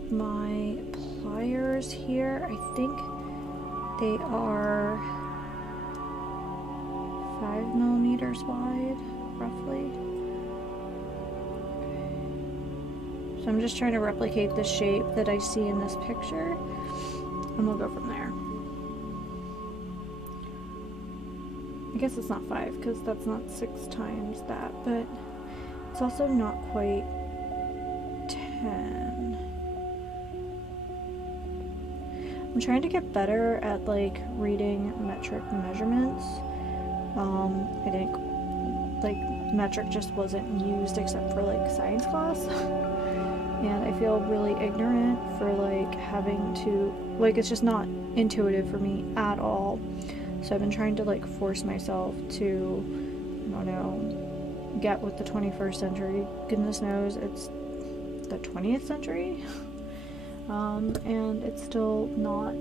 my pliers here, I think they are 5 millimeters wide, roughly. Okay. So I'm just trying to replicate the shape that I see in this picture, and we'll go from there. I guess it's not 5 because that's not 6 times that, but it's also not quite 10. I'm trying to get better at like reading metric measurements. I think like metric just wasn't used except for like science class. And I feel really ignorant for like having to, like, it's just not intuitive for me at all. So I've been trying to like force myself to, I don't know, get with the 21st century. Goodness knows it's the 20th century. And it's still not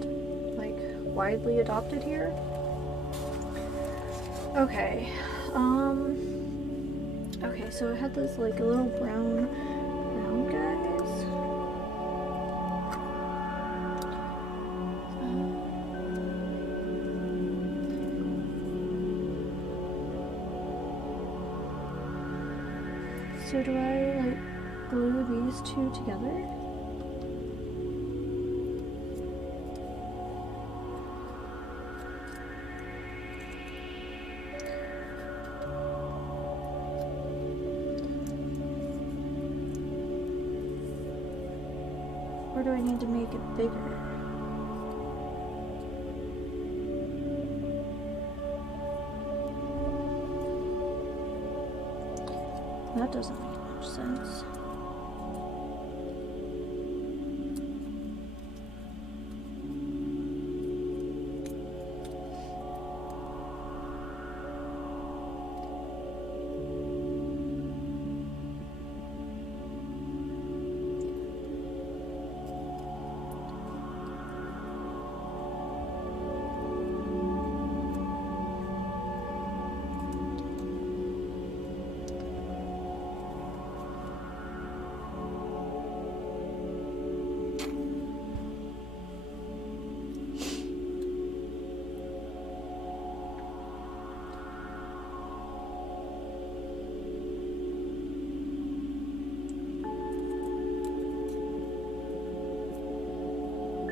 like widely adopted here. Okay, okay, so I had this like a little brown guys. So do I like glue these two together? Or do I need to make it bigger? That doesn't make much sense.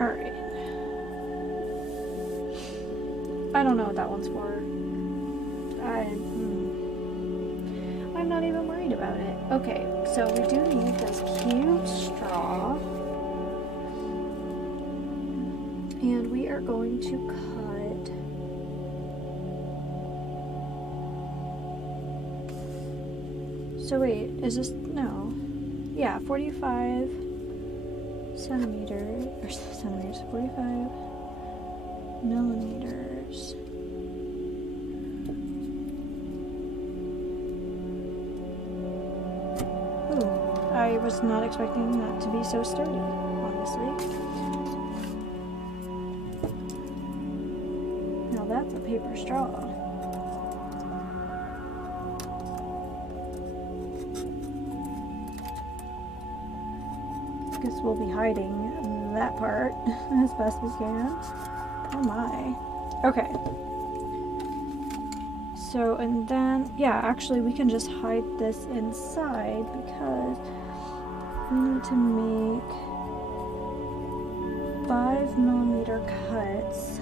Alright. I don't know what that one's for. I I'm not even worried about it. Okay, so we do need this cute straw. And we are going to cut so wait, is this no. Yeah, 45 centimeters or centimeters, 45 millimeters. I was not expecting that to be so sturdy, honestly. Now that's a paper straw. Guess we'll be hiding that part as best we can. Oh my. Okay. So, and then, yeah, actually we can just hide this inside because we need to make 5mm cuts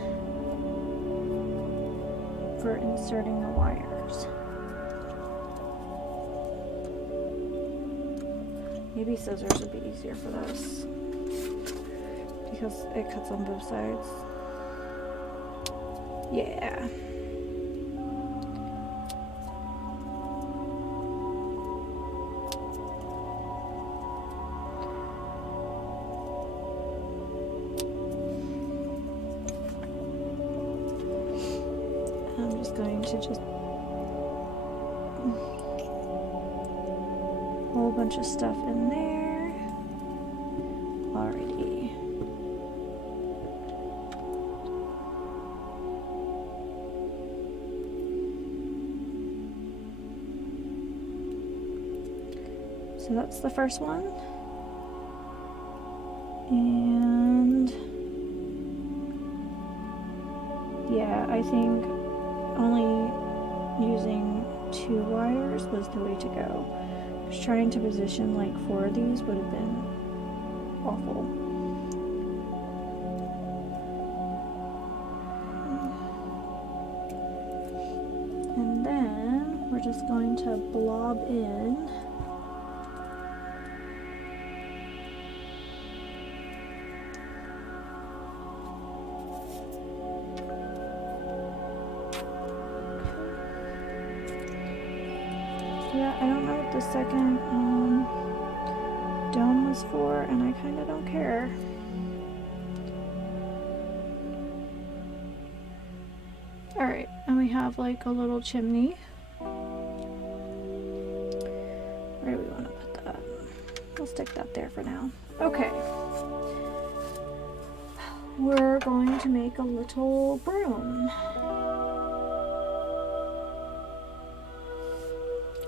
for inserting the wires. Maybe scissors would be easier for this because it cuts on both sides. Yeah. Going to just a whole bunch of stuff in there already. So that's the first one, and yeah, I think only using 2 wires was the way to go. Just trying to position like 4 of these would have been awful. And then we're just going to blob in yeah, I don't know what the second dome was for, and I kind of don't care. Alright, and we have like a little chimney. Where do we want to put that? We'll stick that there for now. Okay. We're going to make a little broom.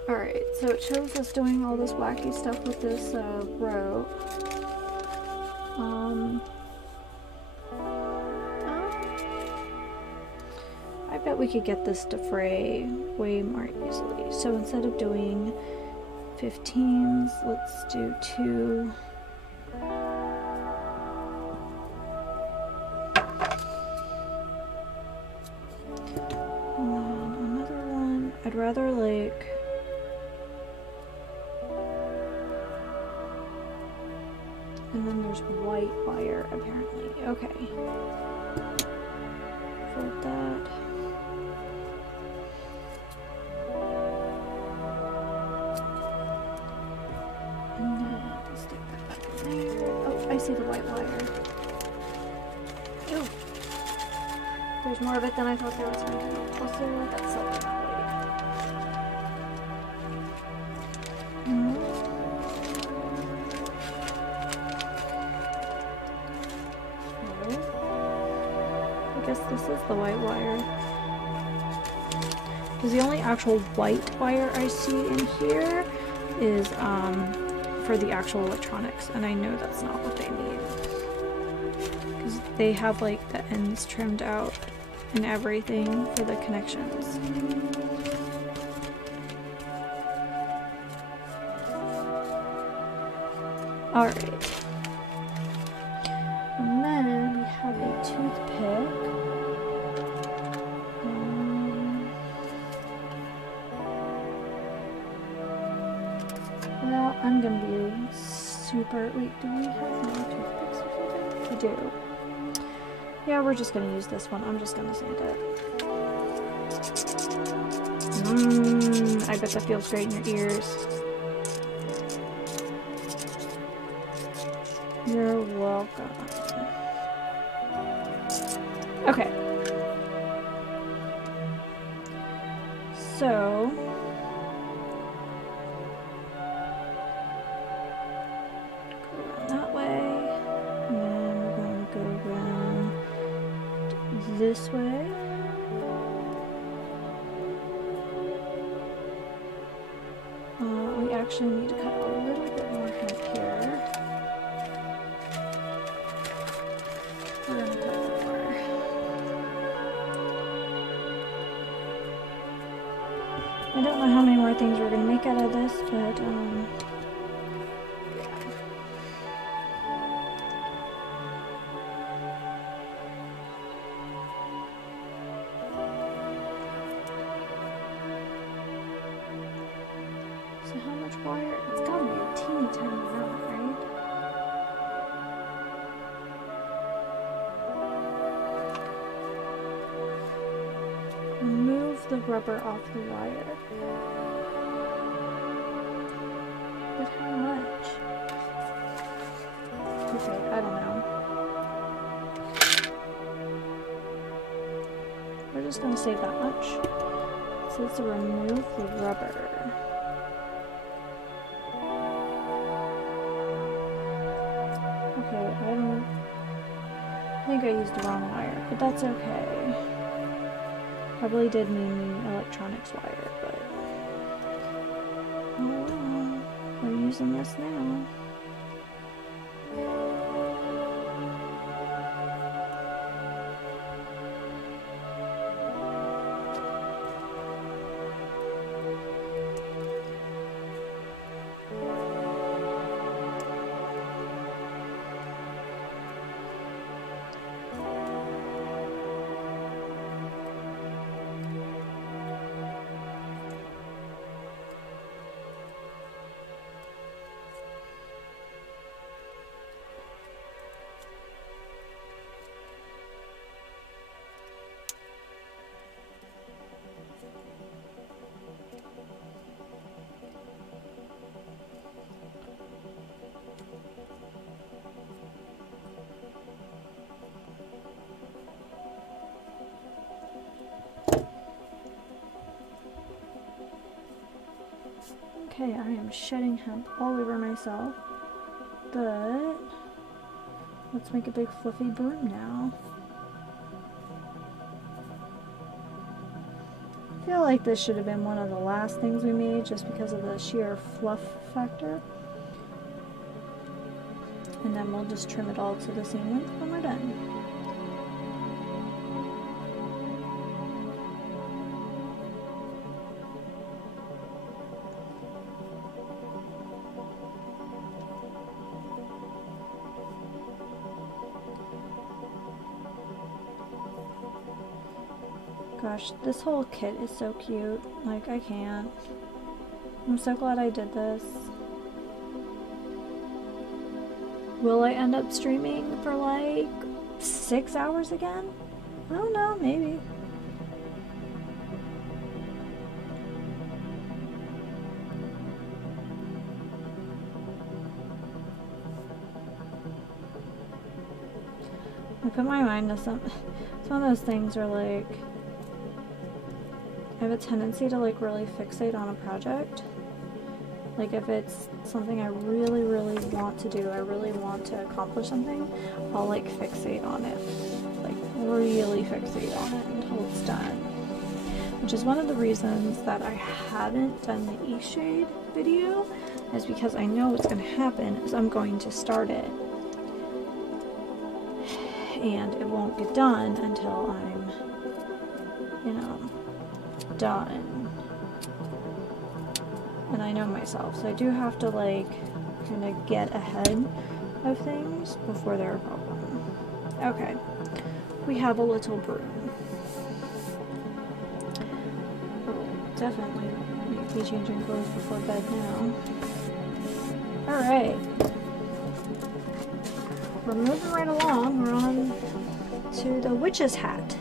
Alright, so it shows us doing all this wacky stuff with this rope. I bet we could get this to fray way more easily. So instead of doing 15s, let's do 2. And then another one. I'd rather like and then there's white wire, apparently. Okay. Fold that. And then stick that back in there. Oh, I see the white wire. Ooh. There's more of it than I thought there was going to be. Also, that's silver, not white. This is the white wire. Because the only actual white wire I see in here is for the actual electronics, and I know that's not what they need. Because they have like the ends trimmed out and everything for the connections. Alright. And then we have a toothpick. Or wait, do we have more toothpicks or something? We do. Yeah, we're just gonna use this one. I'm just gonna sand it. I bet that feels great in your ears. You're welcome. Okay. So go around that way, and then we're going to go around this way. We actually need to cut a little bit more head here. We're going to cut more. I don't know how many more things we're going to make out of this, but yeah. So how much wire? It's got to be a teeny tiny amount, right? Remove the rubber off the wire. But how much? Okay, I don't know. We're just going to say that much. So let's remove the rubber. Okay, I think I used the wrong wire, but that's okay. Probably did mean the electronics wire, but oh well, we're using this now. Okay, I am shedding hemp all over myself, but let's make a big fluffy broom now. I feel like this should have been one of the last things we made just because of the sheer fluff factor. And then we'll just trim it all to the same length when we're done. Gosh, this whole kit is so cute. Like, I can't. I'm so glad I did this. Will I end up streaming for like 6 hours again? I don't know, maybe. I put my mind to some. It's one of those things where like I have a tendency to like really fixate on a project. Like if it's something I really, really want to do, I really want to accomplish something, I'll like fixate on it. Like really fixate on it until it's done. Which is one of the reasons that I haven't done the E-Shade video, is because I know what's going to happen is I'm going to start it. And it won't get done until I'm, you know, done. And I know myself, so I do have to like kind of get ahead of things before they're a problem. Okay, we have a little broom. Oh, definitely need to be changing clothes before bed now. Alright. we're moving right along. We're on to the witch's hat.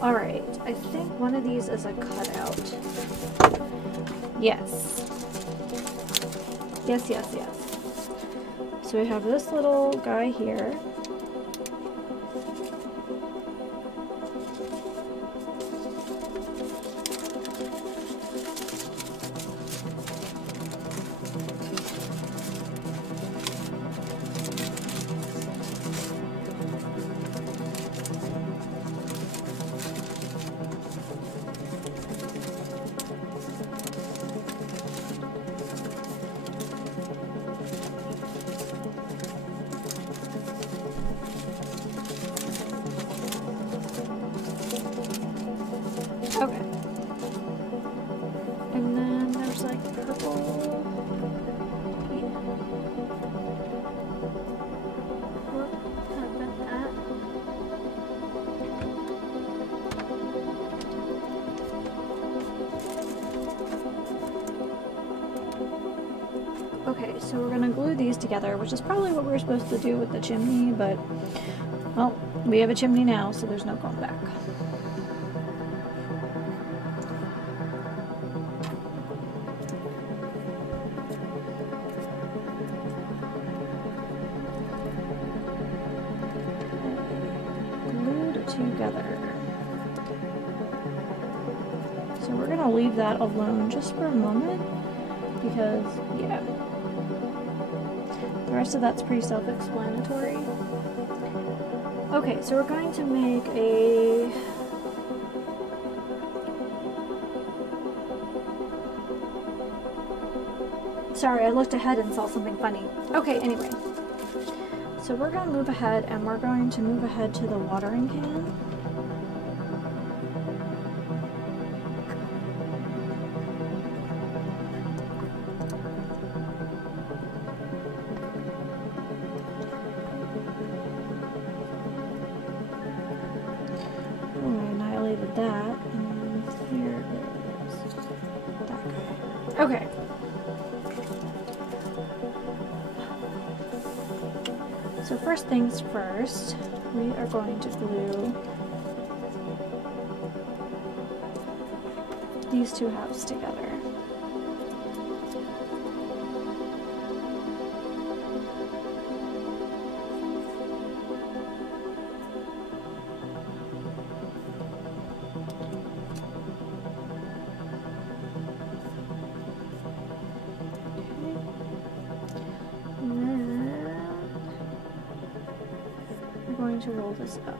Alright, I think one of these is a cutout. Yes. Yes, yes, yes. So we have this little guy here. Okay. And then there's like purple. Yeah. Whoop, kind of bent that. Okay, so we're gonna glue these together, which is probably what we were supposed to do with the chimney, but, well, we have a chimney now, so there's no going back. Together. So we're gonna leave that alone just for a moment because, yeah, the rest of that's pretty self-explanatory. Okay, so we're going to make a sorry, I looked ahead and saw something funny. Okay, anyway. So we're going to move ahead, and we're going to move ahead to the watering can. Oh, I annihilated that, and here is that guy. Okay. So first things first, we are going to glue these two halves together. To roll this up.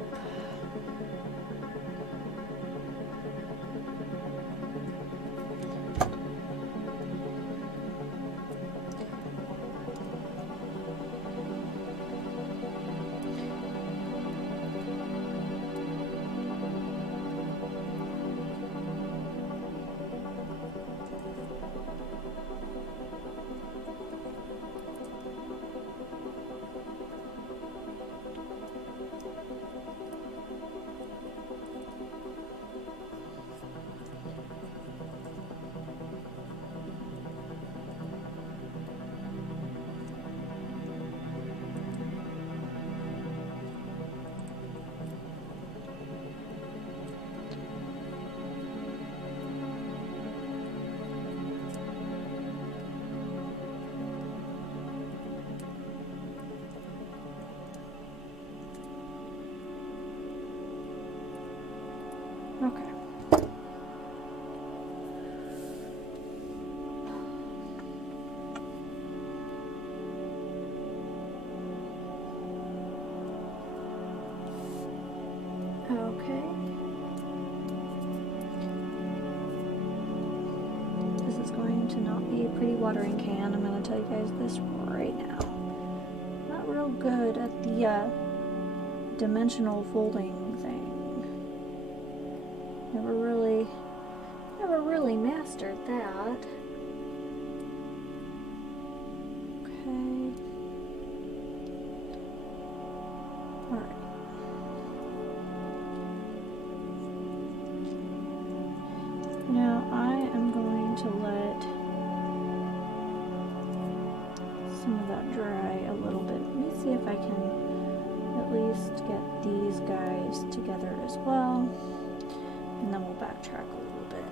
Okay. Okay. This is going to not be a pretty watering can. I'm going to tell you guys this right now. Not real good at the dimensional folding thing. Never really mastered that. Okay. Alright. Now I am going to let some of that dry a little bit. Let me see if I can at least get these guys together as well, and then we'll backtrack a little bit.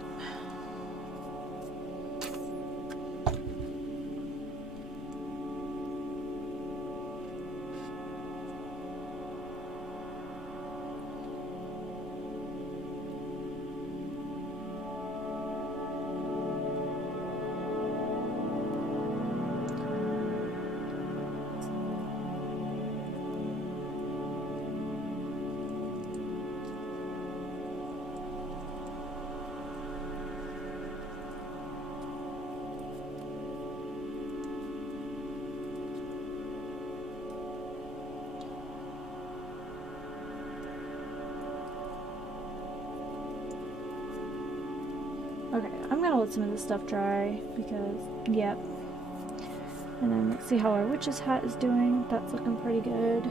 Okay, I'm gonna let some of this stuff dry because, yep. And then let's see how our witch's hat is doing. That's looking pretty good.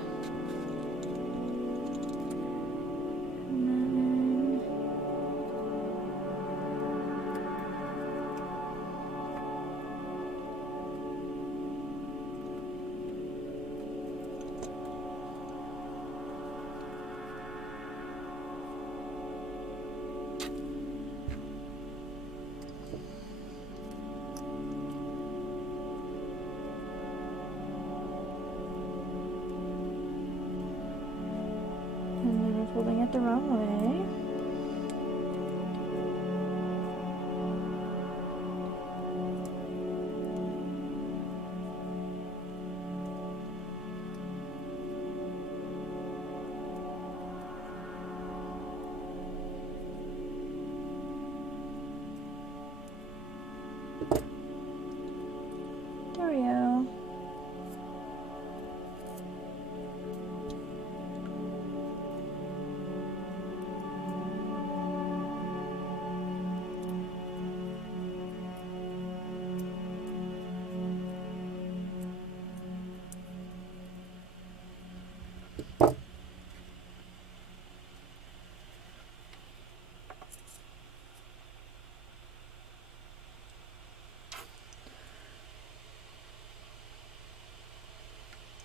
And then holding it the wrong way. There we go.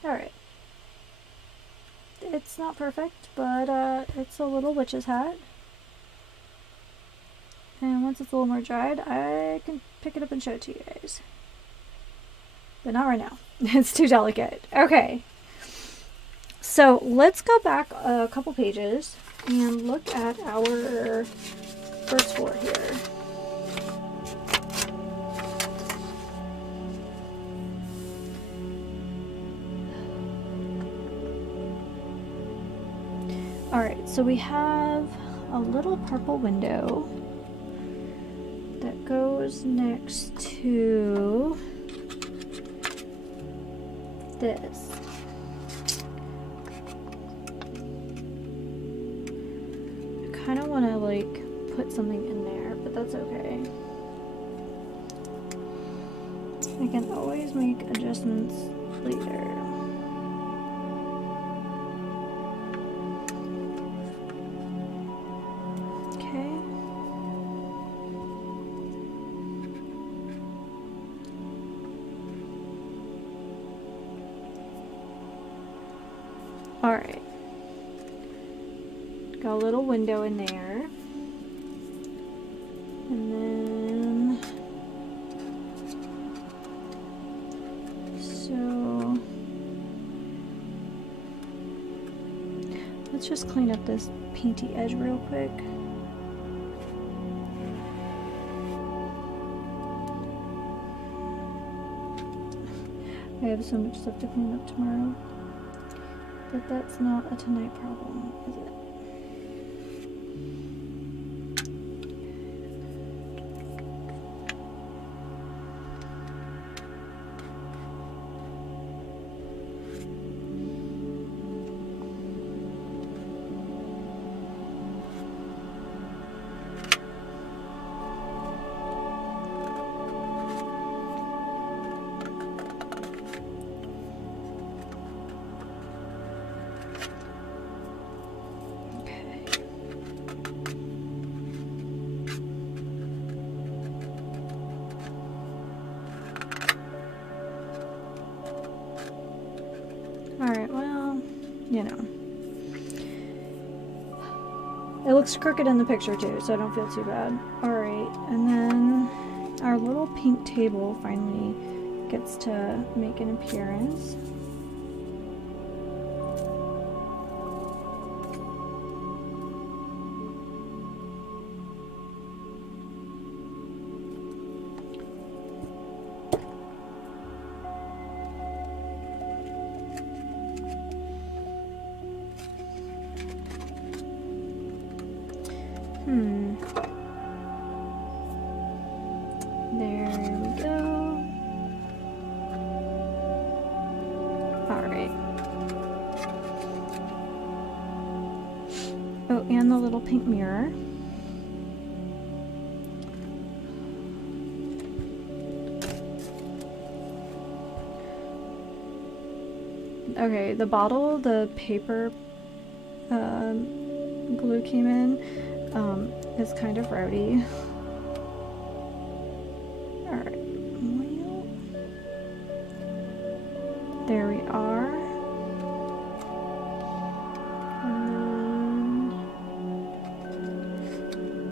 Alright. It's not perfect, but it's a little witch's hat. And once it's a little more dried, I can pick it up and show it to you guys. But not right now. It's too delicate. Okay. So let's go back a couple pages and look at our first floor here. Alright, so we have a little purple window that goes next to this. I kind of want to like put something in there, but that's okay. I can always make adjustments later. Alright, got a little window in there, and then, so, let's just clean up this painty edge real quick. I have so much stuff to clean up tomorrow. But that's not a tonight problem, is it? you know. It looks crooked in the picture too, so I don't feel too bad. Alright, and then our little pink table finally gets to make an appearance. There we go. Alright. Oh, and the little pink mirror. Okay, the bottle, the paper glue came in, is kind of rowdy. Alright, well, there we are. And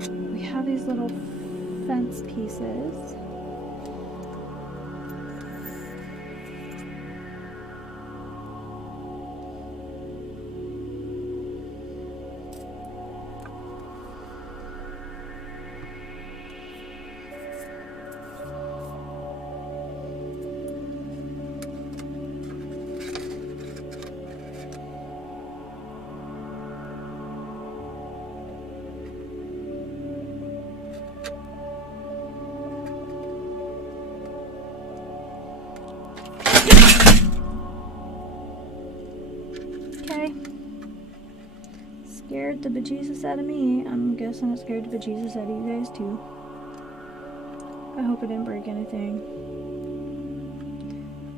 then we have these little fence pieces. Okay. Scared the bejesus out of me. I'm guessing it scared the bejesus out of you guys too. I hope it didn't break anything.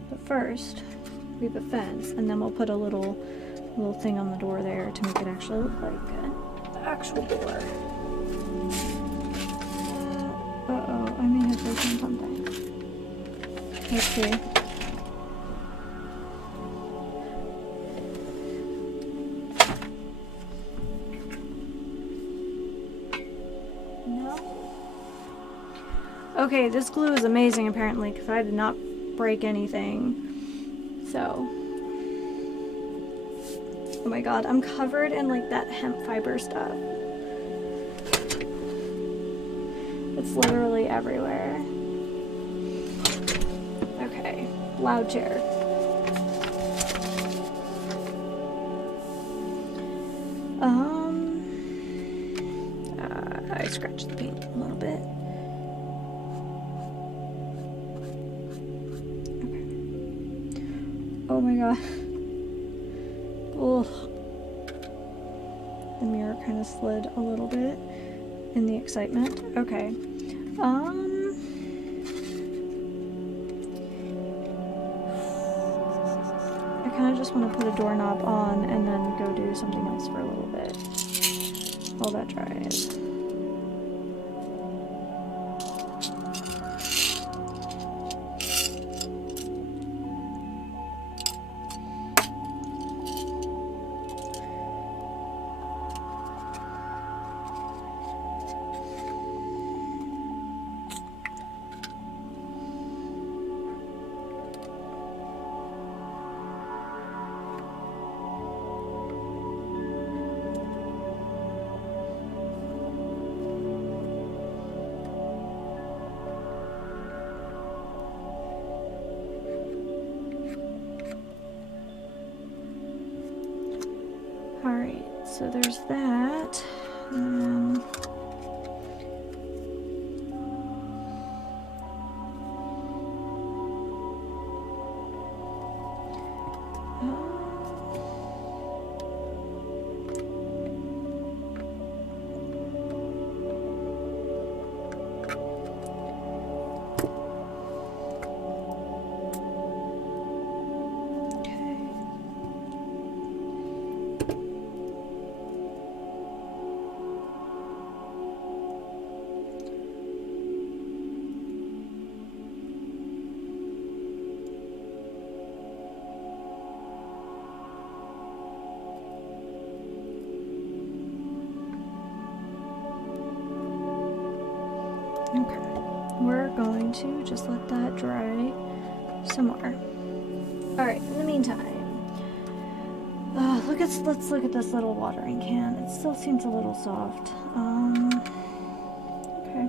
But first, we have a fence, and then we'll put a little thing on the door there to make it actually look like the actual door. Uh-oh, I may have broken something. Let's see. Okay, this glue is amazing apparently, because I did not break anything. So, oh my god, I'm covered in like that hemp fiber stuff. It's literally everywhere. Okay, loud chair. I scratched the paint a little bit. Oh my god. Ugh. The mirror kind of slid a little bit in the excitement. Okay. I kind of just want to put a doorknob on and then go do something else for a little bit while that dries. Alright, so there's that, and then going to just let that dry some more. Alright, in the meantime, let's look at this little watering can. It still seems a little soft. Okay.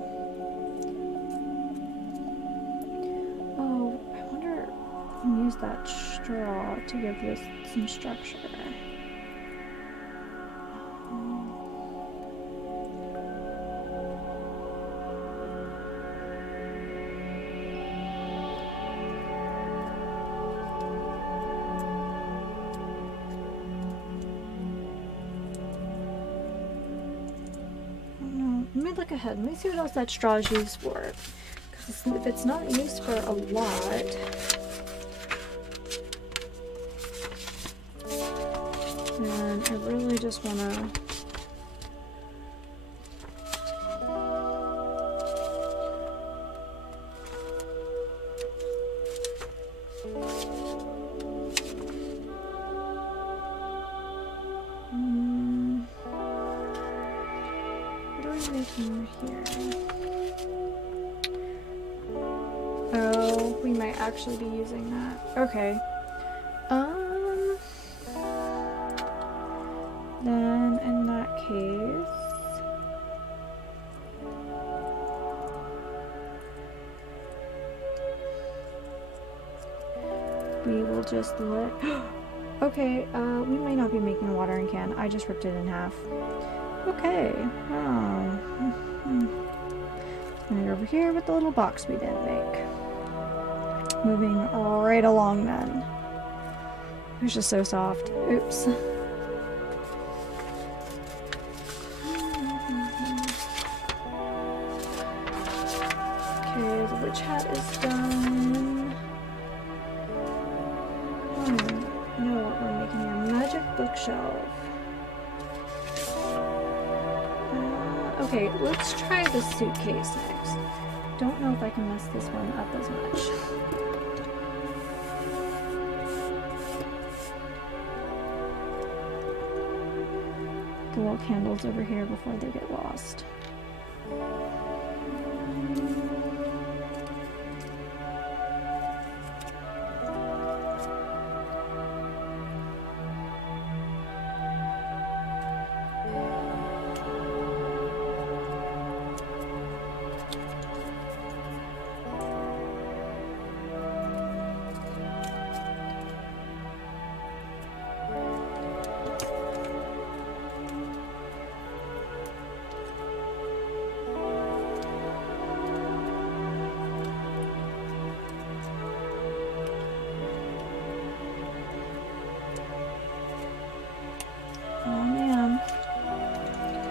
Oh, I wonder if I can use that straw to give this some structure. Let me look ahead. Let me see what else that straw is used for. Because if it's not used for a lot, then I really just want to. Oh, we might actually be using that. Okay. Then in that case, we will just let. Okay, we might not be making a watering can. I just ripped it in half. Okay. Oh. And over here with the little box we didn't make. Moving right along then. It was just so soft. Oops. Okay, the witch hat is done. Oh, no, what we're making here. Magic bookshelf. Okay, let's try the suitcase next. Don't know if I can mess this one up as much. The little candles over here before they get lost.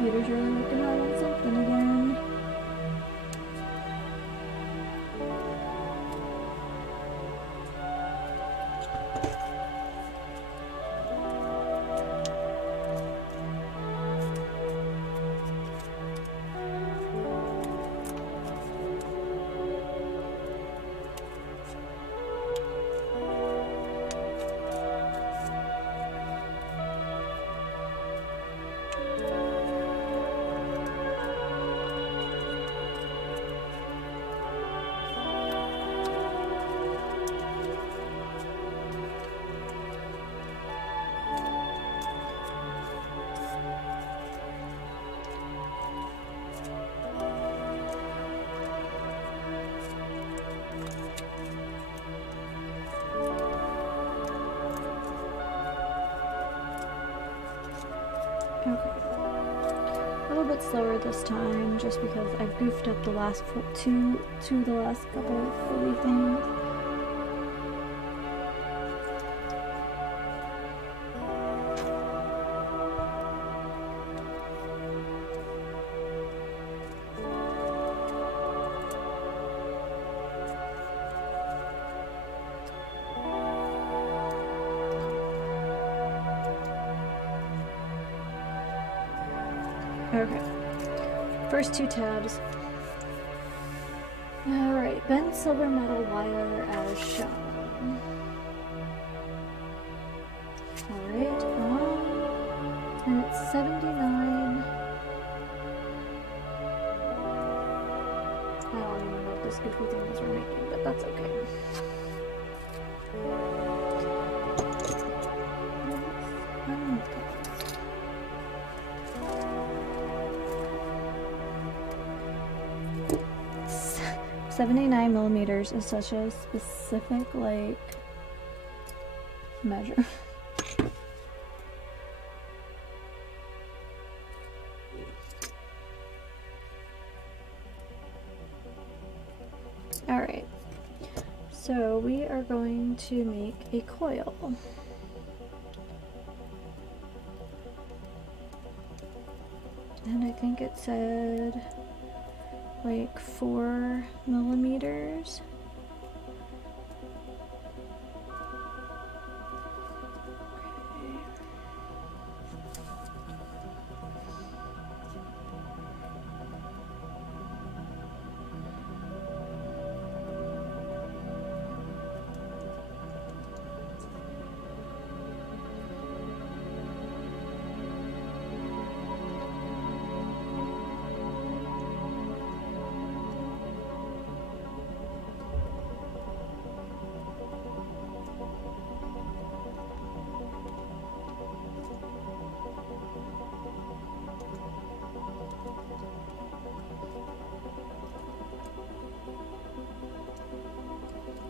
Computers are working on something again. Okay. A little bit slower this time, just because I goofed up the last two the last couple of fully things. Okay, first two tabs. Alright, bent silver metal wire as shown. Alright, and it's 79. I don't even know what this goofy thing is we're making, but that's okay. Okay. 79 millimeters is such a specific, like, measure. Alright, so we are going to make a coil. And I think it said like 4 millimeters.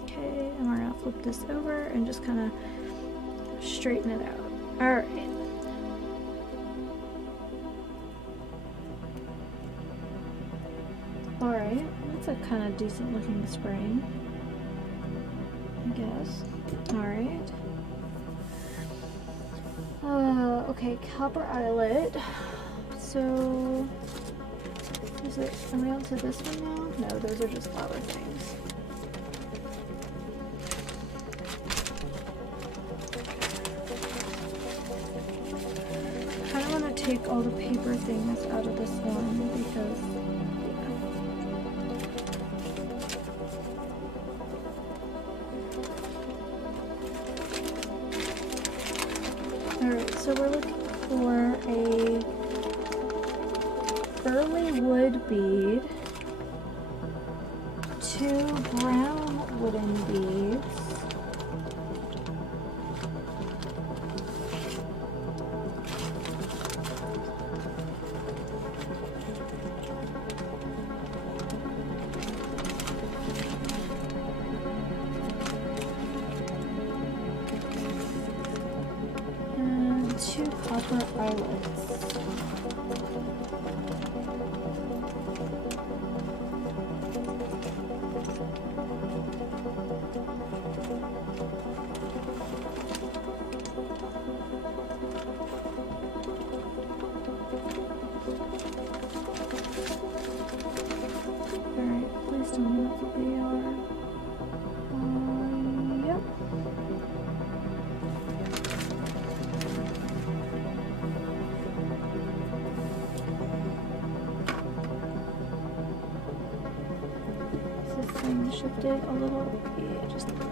Okay, and we're gonna flip this over and just kind of straighten it out. All right. All right, that's a kind of decent looking spring, I guess. All right. Okay, copper eyelet. So, is it, are we on to this one now? No, those are just flower things. I kind of want to take all the paper things out of this one because, yeah. Alright, so we're looking for a early wood bead, 2 brown wooden beads, and 2 copper eyelets. Alright, please tell me that's what they are. Yep. Is this thing shifted a little? Yeah, just a little.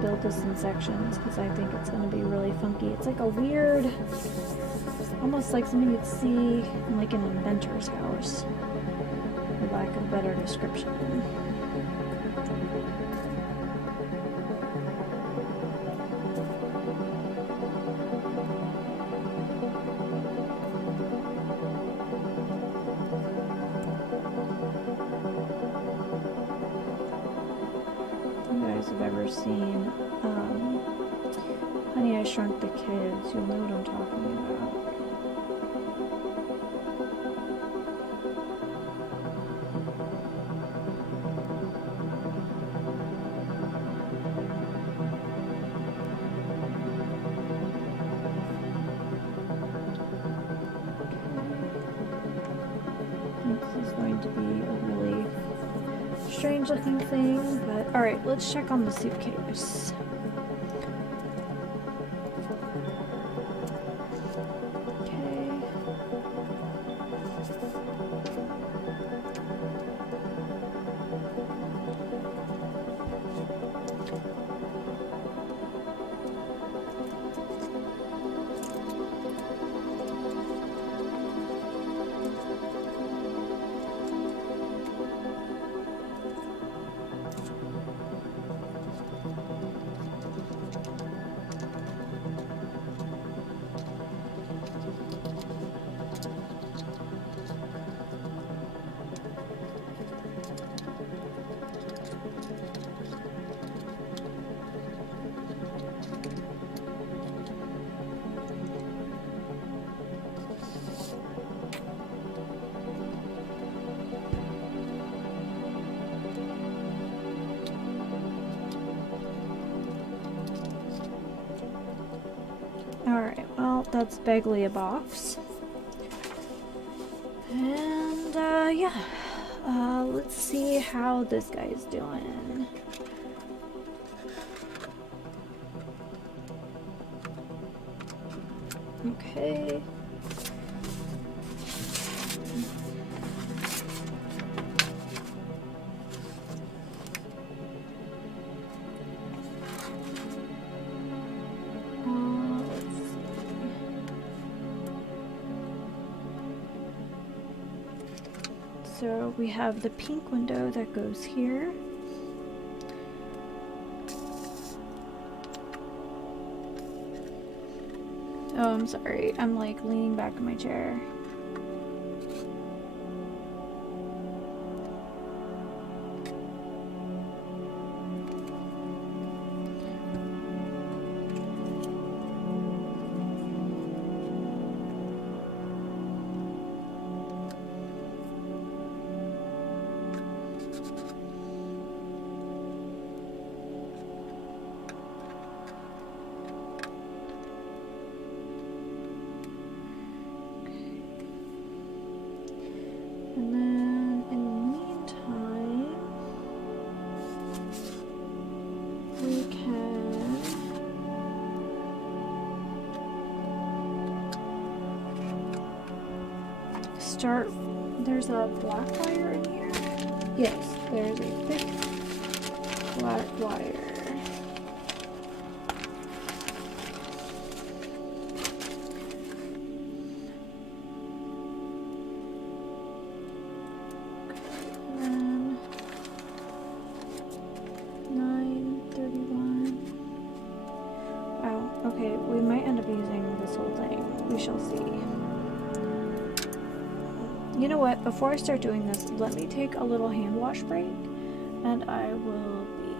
Build this in sections because I think it's going to be really funky. It's like a weird, almost like something you'd see in like an inventor's house, for lack of a better description. Have ever seen Honey, I Shrunk the Kids, you'll know what I'm talking about. strange looking thing, but alright, let's check on the suitcase. Alright, well, that's vaguely a box. And, yeah. Let's see how this guy's doing. Okay. So we have the pink window that goes here. Oh, I'm sorry. I'm like leaning back in my chair. And then in the meantime, we can start. There's a black wire in here. Yes, there's a thick black wire. Okay, we might end up using this whole thing. We shall see. You know what? Before I start doing this, let me take a little hand wash break, and I will be...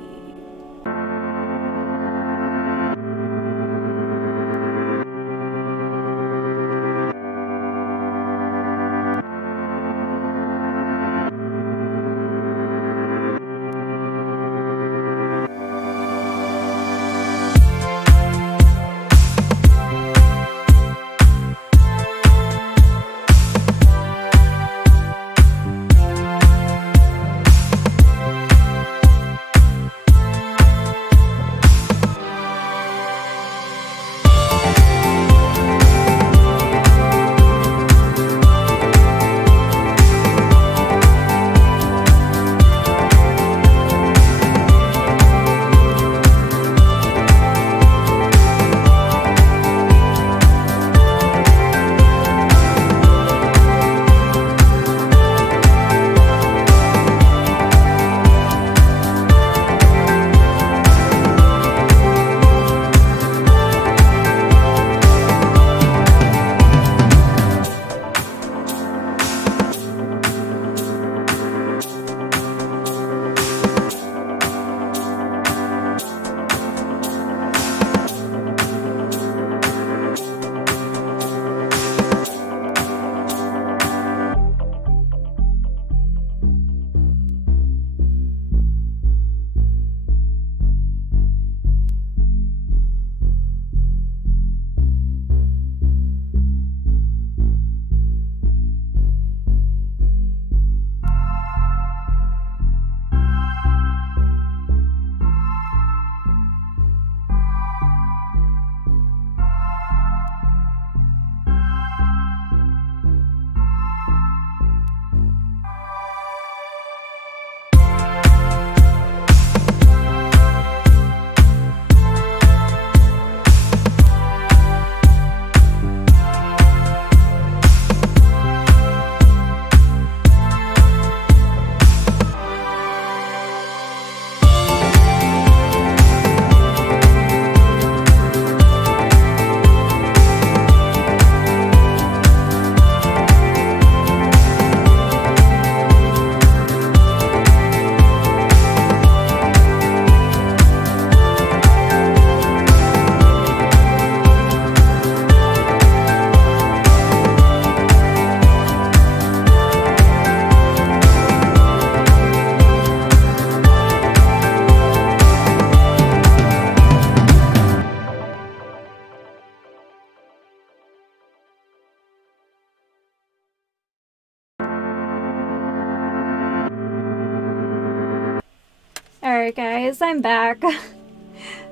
Alright guys, I'm back.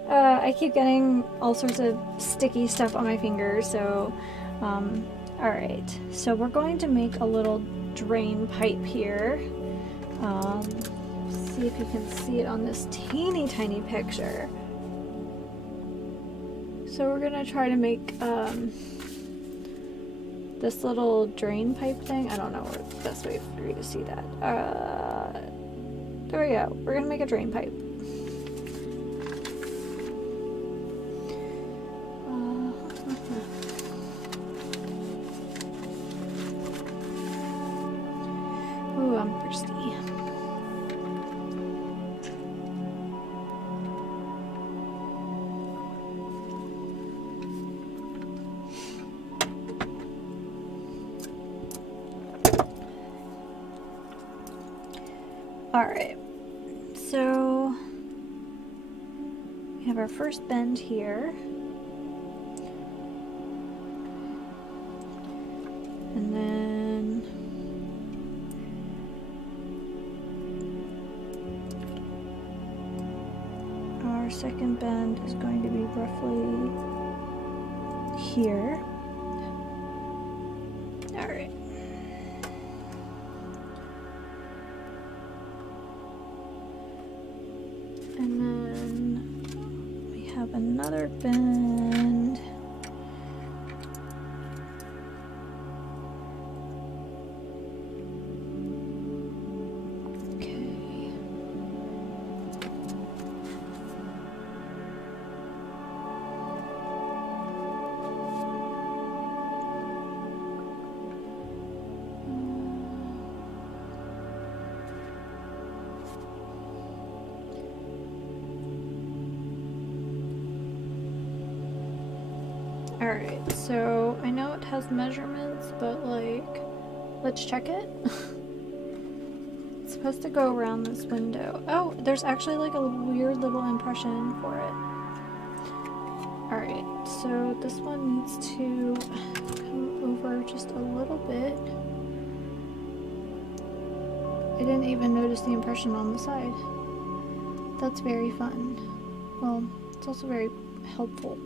I keep getting all sorts of sticky stuff on my fingers, so alright. So we're going to make a little drain pipe here. See if you can see it on this teeny tiny picture. So we're gonna try to make this little drain pipe thing. I don't know where the best way for you to see that. There we go. We're gonna make a drain pipe. Ooh, I'm thirsty. Alright, so we have our first bend here, and then our second bend is going to be roughly here. Alright. And then we have another bend. Okay. Alright, so I know it has measurements, but like, let's check it. It's supposed to go around this window. Oh, there's actually like a weird little impression for it. Alright, so this one needs to come over just a little bit. I didn't even notice the impression on the side. That's very fun. Well, it's also very helpful.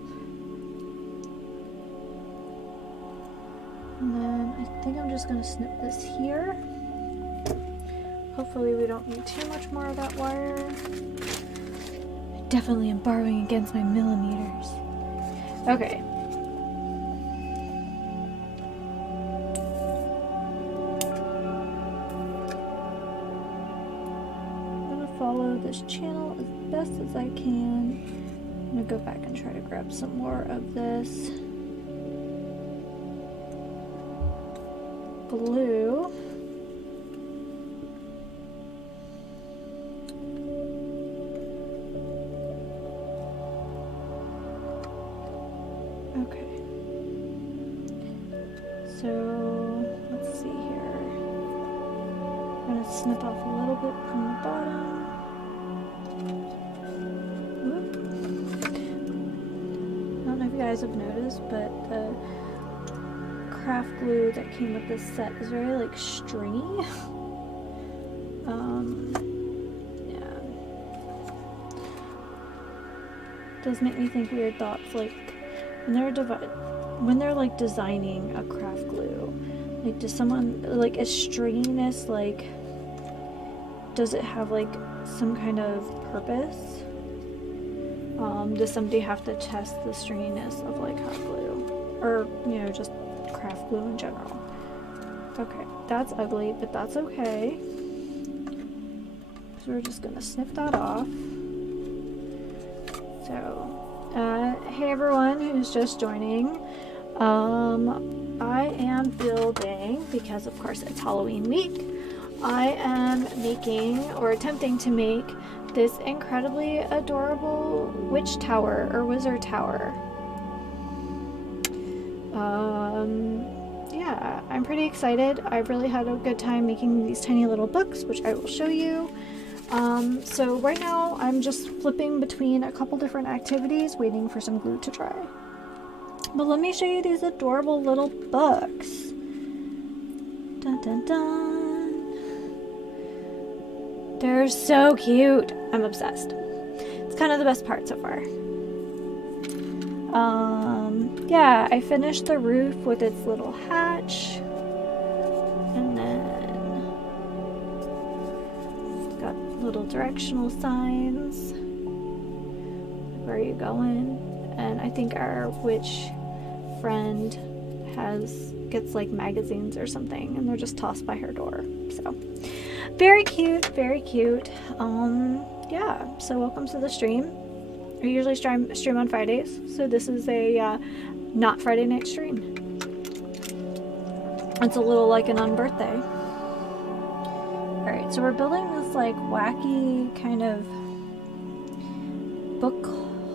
And then I think I'm just going to snip this here. Hopefully we don't need too much more of that wire. I definitely am borrowing against my millimeters. Okay. I'm going to follow this channel as best as I can. I'm going to go back and try to grab some more of this glue. Okay. So let's see here. I'm gonna snip off a little bit from the bottom. Whoop. I don't know if you guys have noticed, but the craft glue that came with this set is very like stringy. Yeah, does make me think weird thoughts, like when they're like designing a craft glue, like does someone like is stringiness, like does it have like some kind of purpose? Does somebody have to test the stringiness of like hot glue, or you know, just craft glue in general? Okay, that's ugly, but that's okay. So we're just gonna snip that off. So, hey everyone who's just joining. I am building, because of course it's Halloween week, I am making, or attempting to make, this incredibly adorable witch tower, or wizard tower. Yeah, I'm pretty excited. I've really had a good time making these tiny little books, which I will show you. So right now I'm just flipping between a couple different activities, waiting for some glue to dry. But let me show you these adorable little books. Dun dun dun. They're so cute. I'm obsessed. It's kind of the best part so far. Yeah, I finished the roof with its little hatch. And then it's got little directional signs. Where are you going? And I think our witch friend gets like magazines or something, and they're just tossed by her door. So very cute, very cute. Yeah, so welcome to the stream. I usually stream on Fridays, so this is a not Friday night stream. It's a little like an unbirthday. Alright, so we're building this like wacky kind of book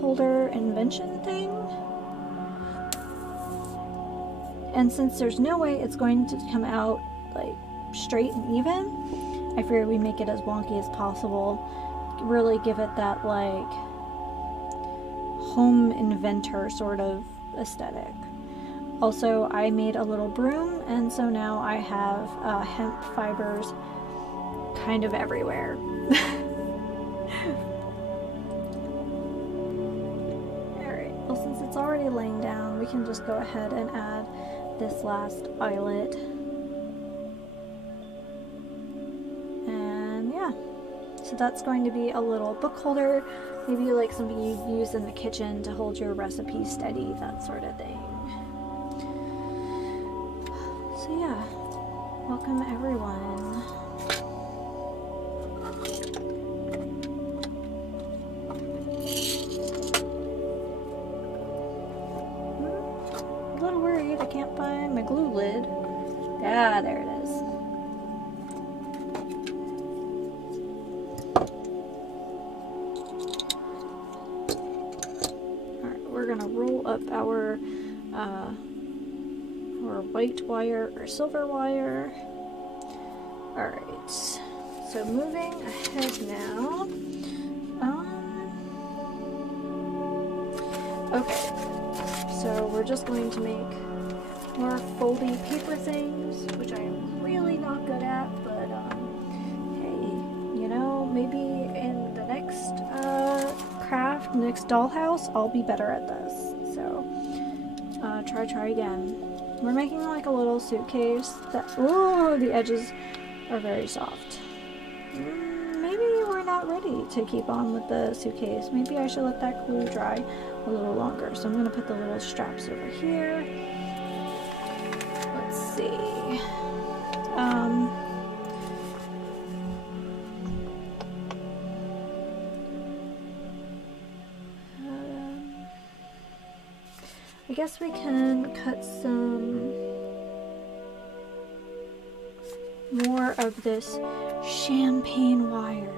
holder invention thing. And since there's no way it's going to come out like straight and even, I figured we make it as wonky as possible. Really give it that like home inventor sort of aesthetic. Also, I made a little broom, and so now I have hemp fibers kind of everywhere. Alright, well, since it's already laying down, we can just go ahead and add this last eyelet. And yeah, so that's going to be a little book holder, maybe like something you use in the kitchen to hold your recipe steady, that sort of thing. So yeah, welcome everyone. I'm a little worried I can't find my glue lid. Ah, there it is. Alright, we're gonna roll up our white wire or silver wire. Alright, so moving ahead now. Okay, so we're just going to make more foldy paper things, which I am really not good at, but hey, you know, maybe in the next next dollhouse, I'll be better at this. So try again. We're making like a little suitcase that, oh, the edges are very soft. Maybe we're not ready to keep on with the suitcase. Maybe I should let that glue dry a little longer. So I'm going to put the little straps over here. Let's see. I guess we can cut some more of this champagne wire.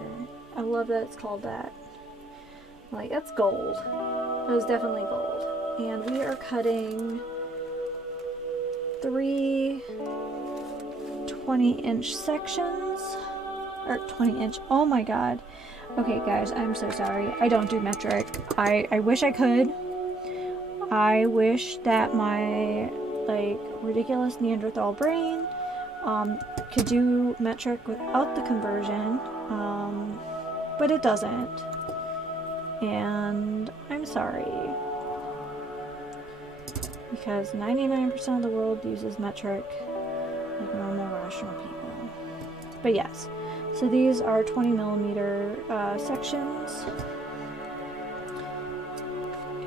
I love that it's called that. Like, that's gold. It was definitely gold. And we are cutting 3 20-inch sections. Or 20-inch. Oh my god. Okay, guys, I'm so sorry. I don't do metric. I wish I could. I wish that my, like, ridiculous Neanderthal brain could do metric without the conversion, but it doesn't, and I'm sorry, because 99% of the world uses metric like normal, rational people. But yes, so these are 20mm sections,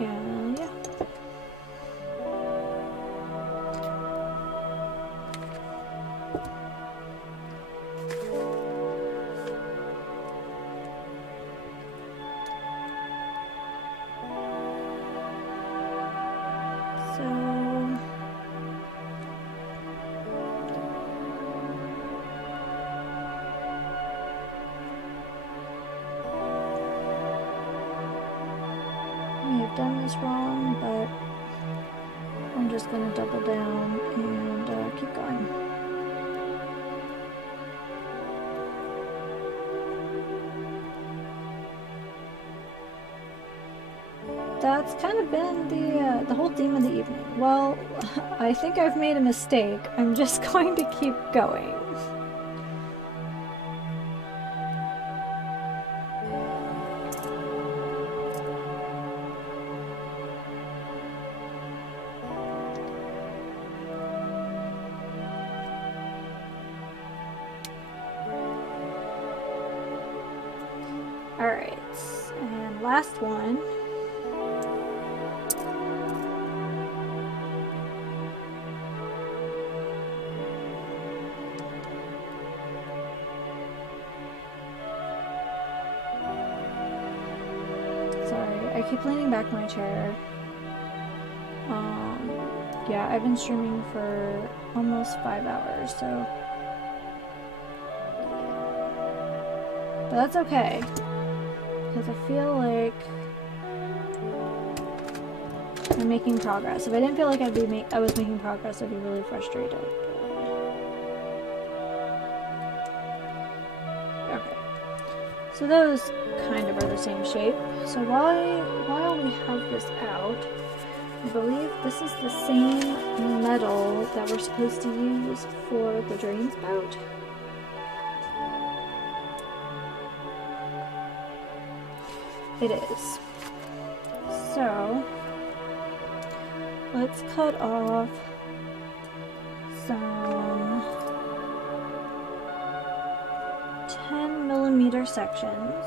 and yeah. Done this wrong, but I'm just going to double down and keep going. That's kind of been the whole theme of the evening. Well, I think I've made a mistake. I'm just going to keep going. Alright, and last one. Sorry, I keep leaning back my chair. Yeah, I've been streaming for almost 5 hours, so... But that's okay, because I feel like I'm making progress. If I didn't feel like I was making progress, I'd be really frustrated. Okay, so those kind of are the same shape. So while we have this out, I believe this is the same metal that we're supposed to use for the drain spout. It is. So let's cut off some 10mm sections.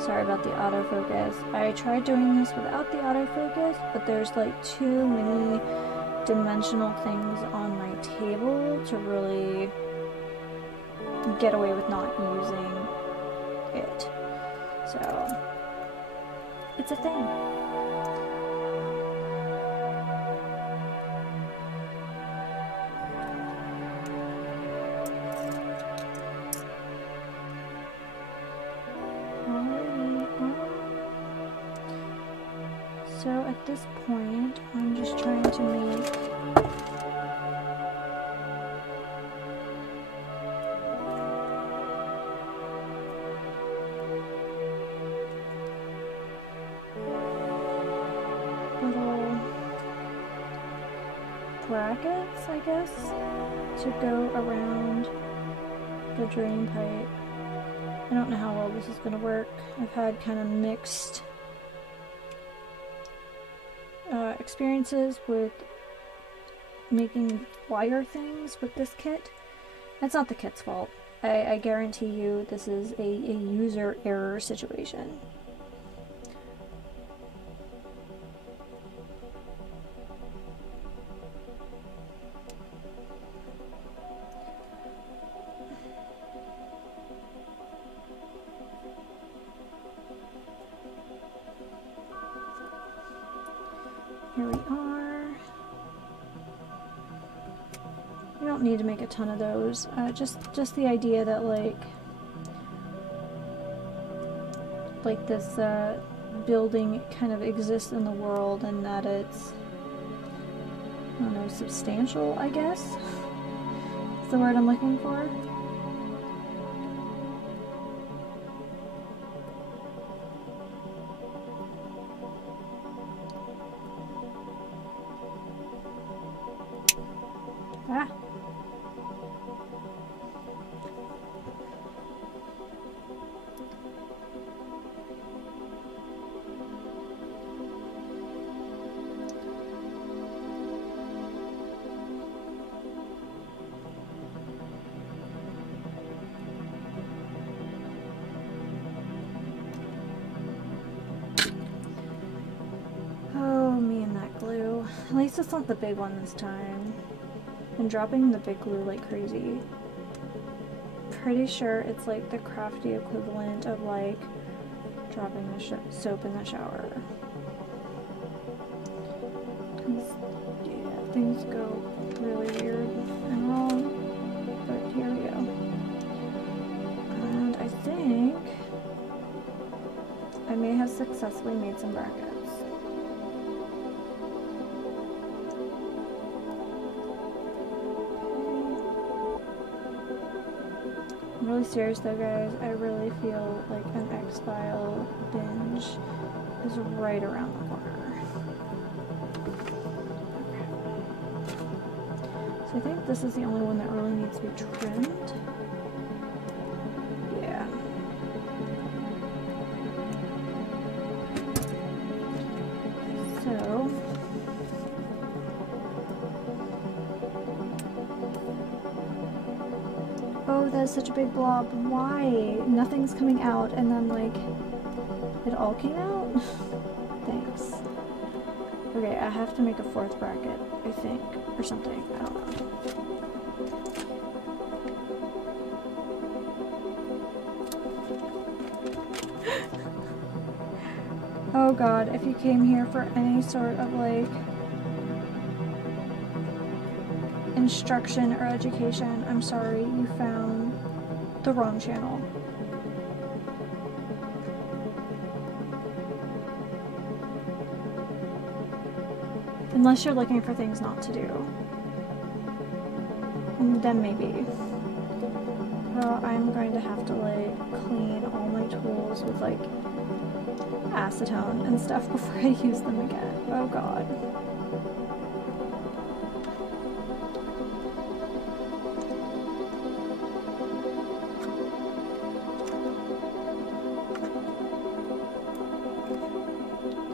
Sorry about the autofocus. I tried doing this without the autofocus, but there's like too many dimensional things on my table to really get away with not using it. So, it's a thing. So at this point, I'm just trying to make little brackets, I guess, to go around the drain pipe. I don't know how well this is going to work. I've had kind of mixed experiences with making wire things with this kit. That's not the kit's fault. I guarantee you this is a user error situation. Here we are. We don't need to make a ton of those. Just the idea that like this building kind of exists in the world and that it's, I don't know, substantial, I guess. That's the word I'm looking for. Ah. Oh, me and that glue. At least it's not the big one this time. And dropping the big glue like crazy. Pretty sure it's like the Crafty equivalent of like dropping the soap in the shower. 'Cause, yeah, things go really weird and wrong. But here we go. And I think I may have successfully made some brackets. I'm really serious though, guys. I really feel like an X-File binge is right around the corner. Okay. So I think this is the only one that really needs to be trimmed. Yeah. So Oh, that is such a big blob. Why? Nothing's coming out and then like it all came out? Thanks. Okay, I have to make a 4th bracket, I think, or something. I don't know. Oh god, if you came here for any sort of like instruction or education, I'm sorry, you found the wrong channel. Unless you're looking for things not to do. Then maybe. Well, I'm going to have to like clean all my tools with like acetone and stuff before I use them again. Oh god.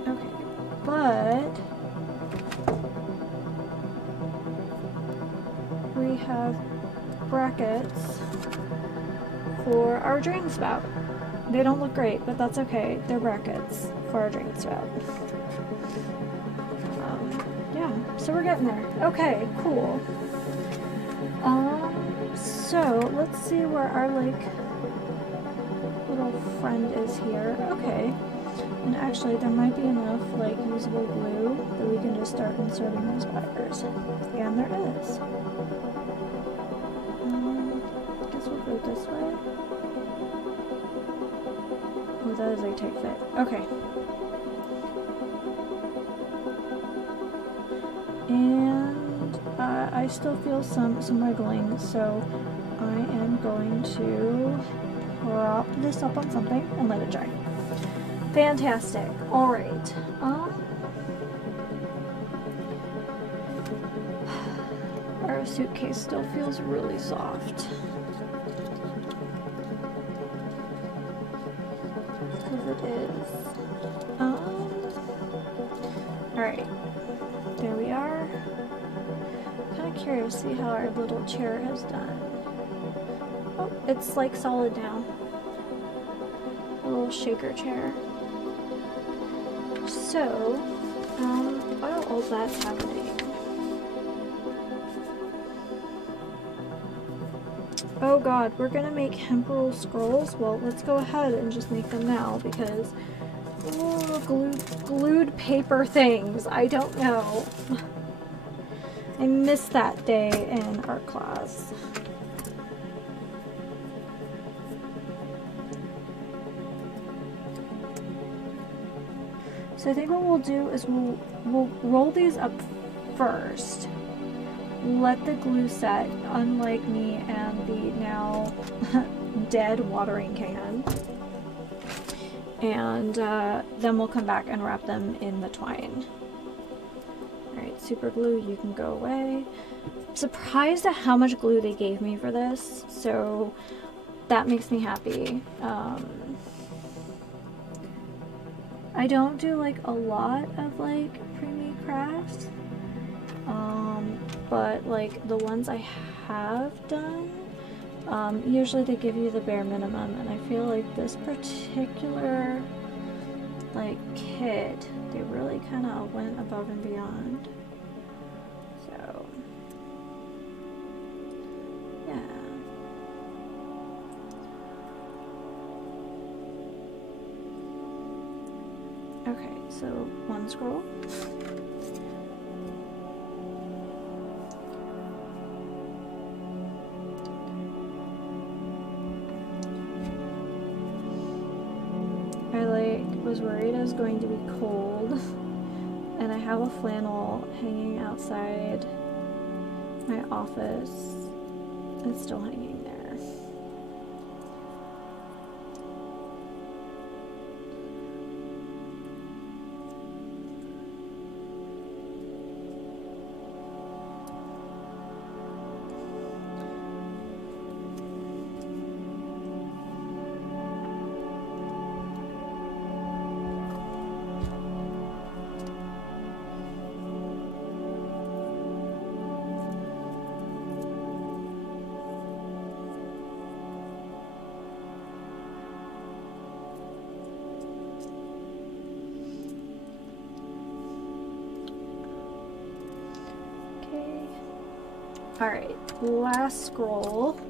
Okay, but we have brackets for our drain spout. They don't look great, but that's okay. They're brackets for our drain spout. Yeah, so we're getting there. Okay, cool. So let's see where our like little friend is here. Okay, and actually there might be enough like usable glue that we can just start inserting those wires. And there is. Guess we'll go this way. Oh, that is a tight fit. Okay. And I still feel some wiggling, so I am going to prop this up on something and let it dry. Fantastic. All right. Our suitcase still feels really soft. It is. Alright. There we are. Kind of curious to see how our little chair has done. Oh, it's like solid now. A little shaker chair. So, while all that's happening, oh god, we're gonna make hemp-roll scrolls? Well, let's go ahead and just make them now because glued paper things. I don't know. I missed that day in art class. So I think what we'll do is we'll roll these up first. Let the glue set, unlike me and the now dead watering can. And then we'll come back and wrap them in the twine. Alright, super glue, you can go away. I'm surprised at how much glue they gave me for this, so that makes me happy. I don't do like a lot of like pre-made crafts. But like the ones I have done, usually they give you the bare minimum, and I feel like this particular like kit, they really kind of went above and beyond. So yeah. Okay, so one scroll. Was worried I was going to be cold, and I have a flannel hanging outside my office. It's still hanging there. Alright, last scroll.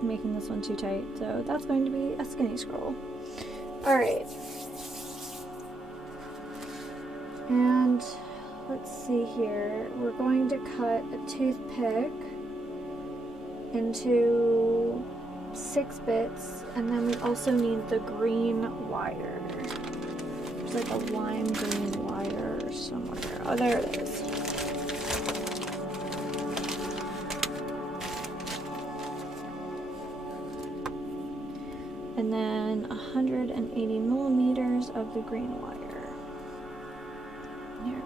Making this one too tight, so that's going to be a skinny scroll. Alright. And let's see here. We're going to cut a toothpick into 6 bits, and then we also need the green wire. There's like a lime green wire somewhere. Oh, there it is. And then 180 millimeters of the green wire. Here.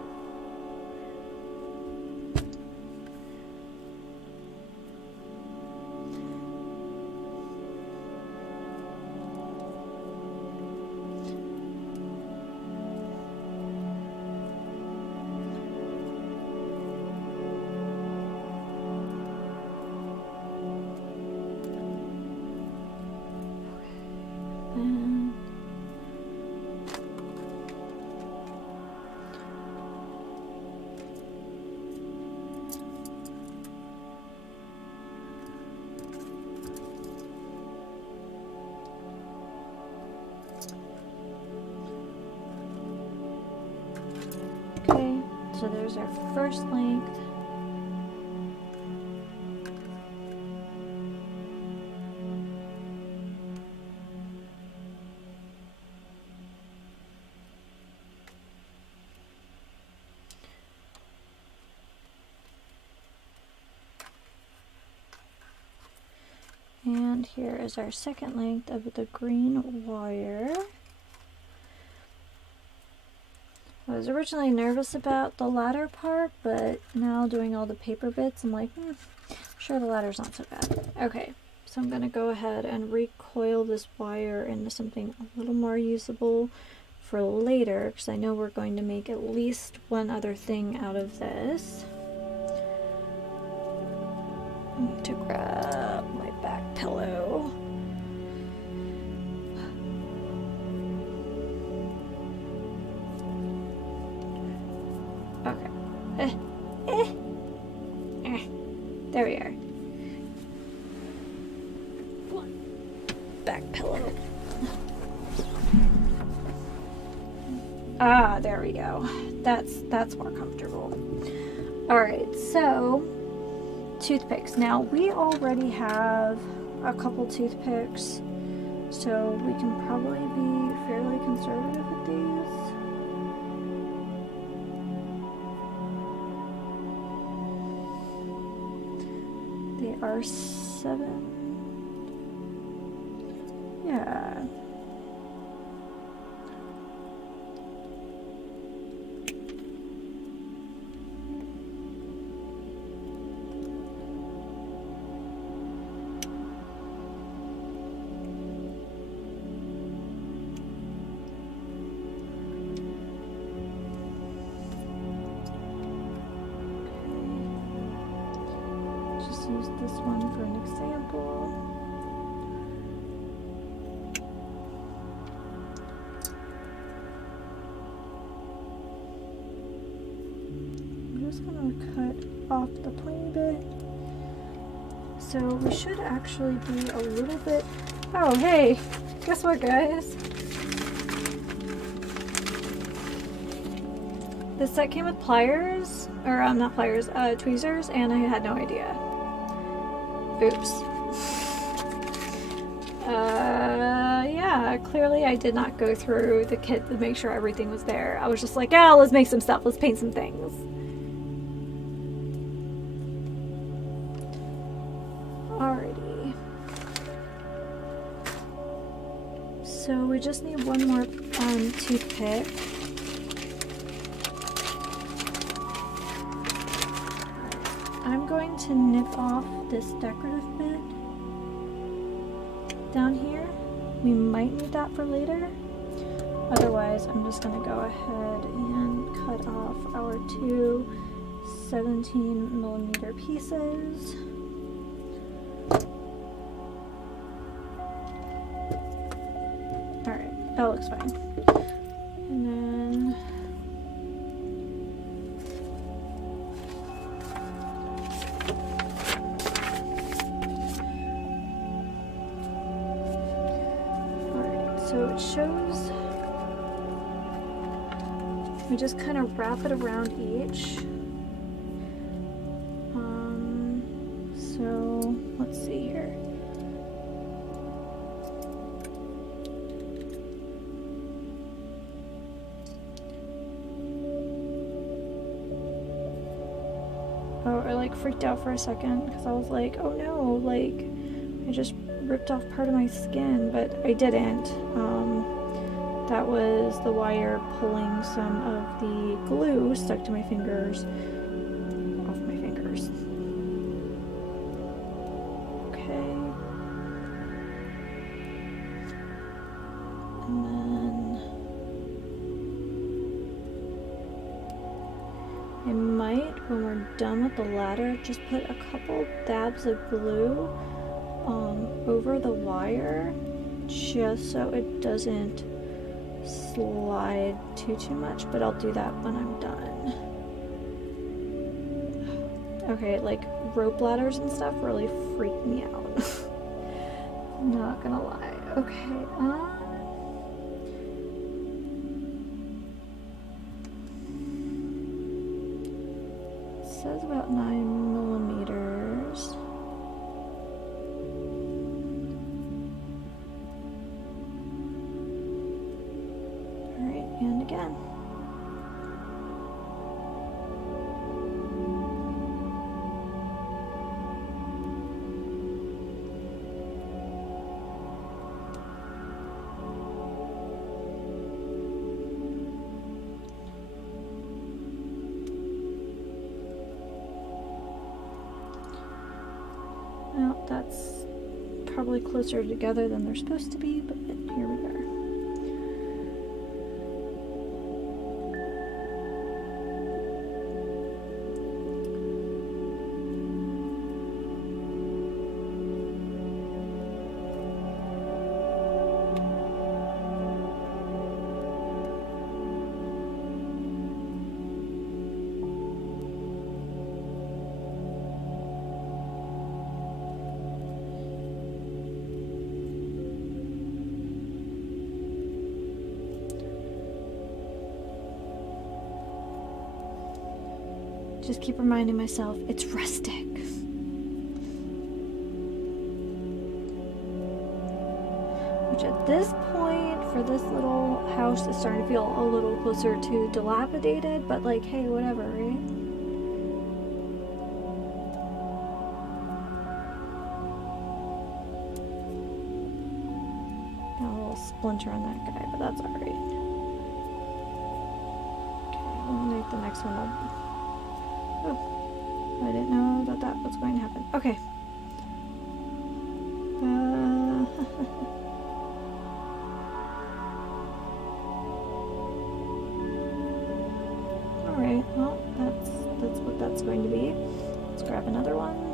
Okay, so there's our first length. And here is our second length of the green wire. I was originally nervous about the ladder part, but now doing all the paper bits, I'm like, I'm sure the ladder's not so bad. Okay, so I'm going to go ahead and recoil this wire into something a little more usable for later, because I know we're going to make at least one other thing out of this. I need to grab my back pillow. Okay. There we are. Back pillow. Ah, there we go. That's more comfortable. Alright, so toothpicks. Now we already have a couple toothpicks, so we can probably be fairly conservative with these. They are 7. Yeah. Use this one for an example. I'm just going to cut off the pointy bit. So we should actually be a little bit... Oh, hey! Guess what, guys? This set came with pliers, or not pliers, tweezers, and I had no idea. Oops. Yeah, clearly I did not go through the kit to make sure everything was there. I was just like, yeah, let's make some stuff, let's paint some things. Alrighty. So we just need one more toothpick. I'm going to nip off this decorative bit down here. We might need that for later. Otherwise, this, I'm just going to go ahead and cut off our two 17mm pieces. Alright, that looks fine. And then so it shows, we just kind of wrap it around each. So let's see here. Oh, I like freaked out for a second because I was like, oh no, like I just ripped off part of my skin, but I didn't. That was the wire pulling some of the glue stuck to my fingers off my fingers. Okay. And then I might, when we're done with the ladder, just put a couple dabs of glue over the wire, just so it doesn't slide too much, but I'll do that when I'm done. Okay, like rope ladders and stuff really freak me out. Not gonna lie. Okay, it says about 9mm. And again. Well, that's probably closer together than they're supposed to be, but here we are. Just keep reminding myself, it's rustic. Which at this point, for this little house, is starting to feel a little closer to dilapidated, but like, hey, whatever, right? Got a little splinter on that guy, but that's alright. Okay, we'll make the next one up. Oh, I didn't know that that was going to happen. Okay. Alright, well, that's what that's going to be. Let's grab another one.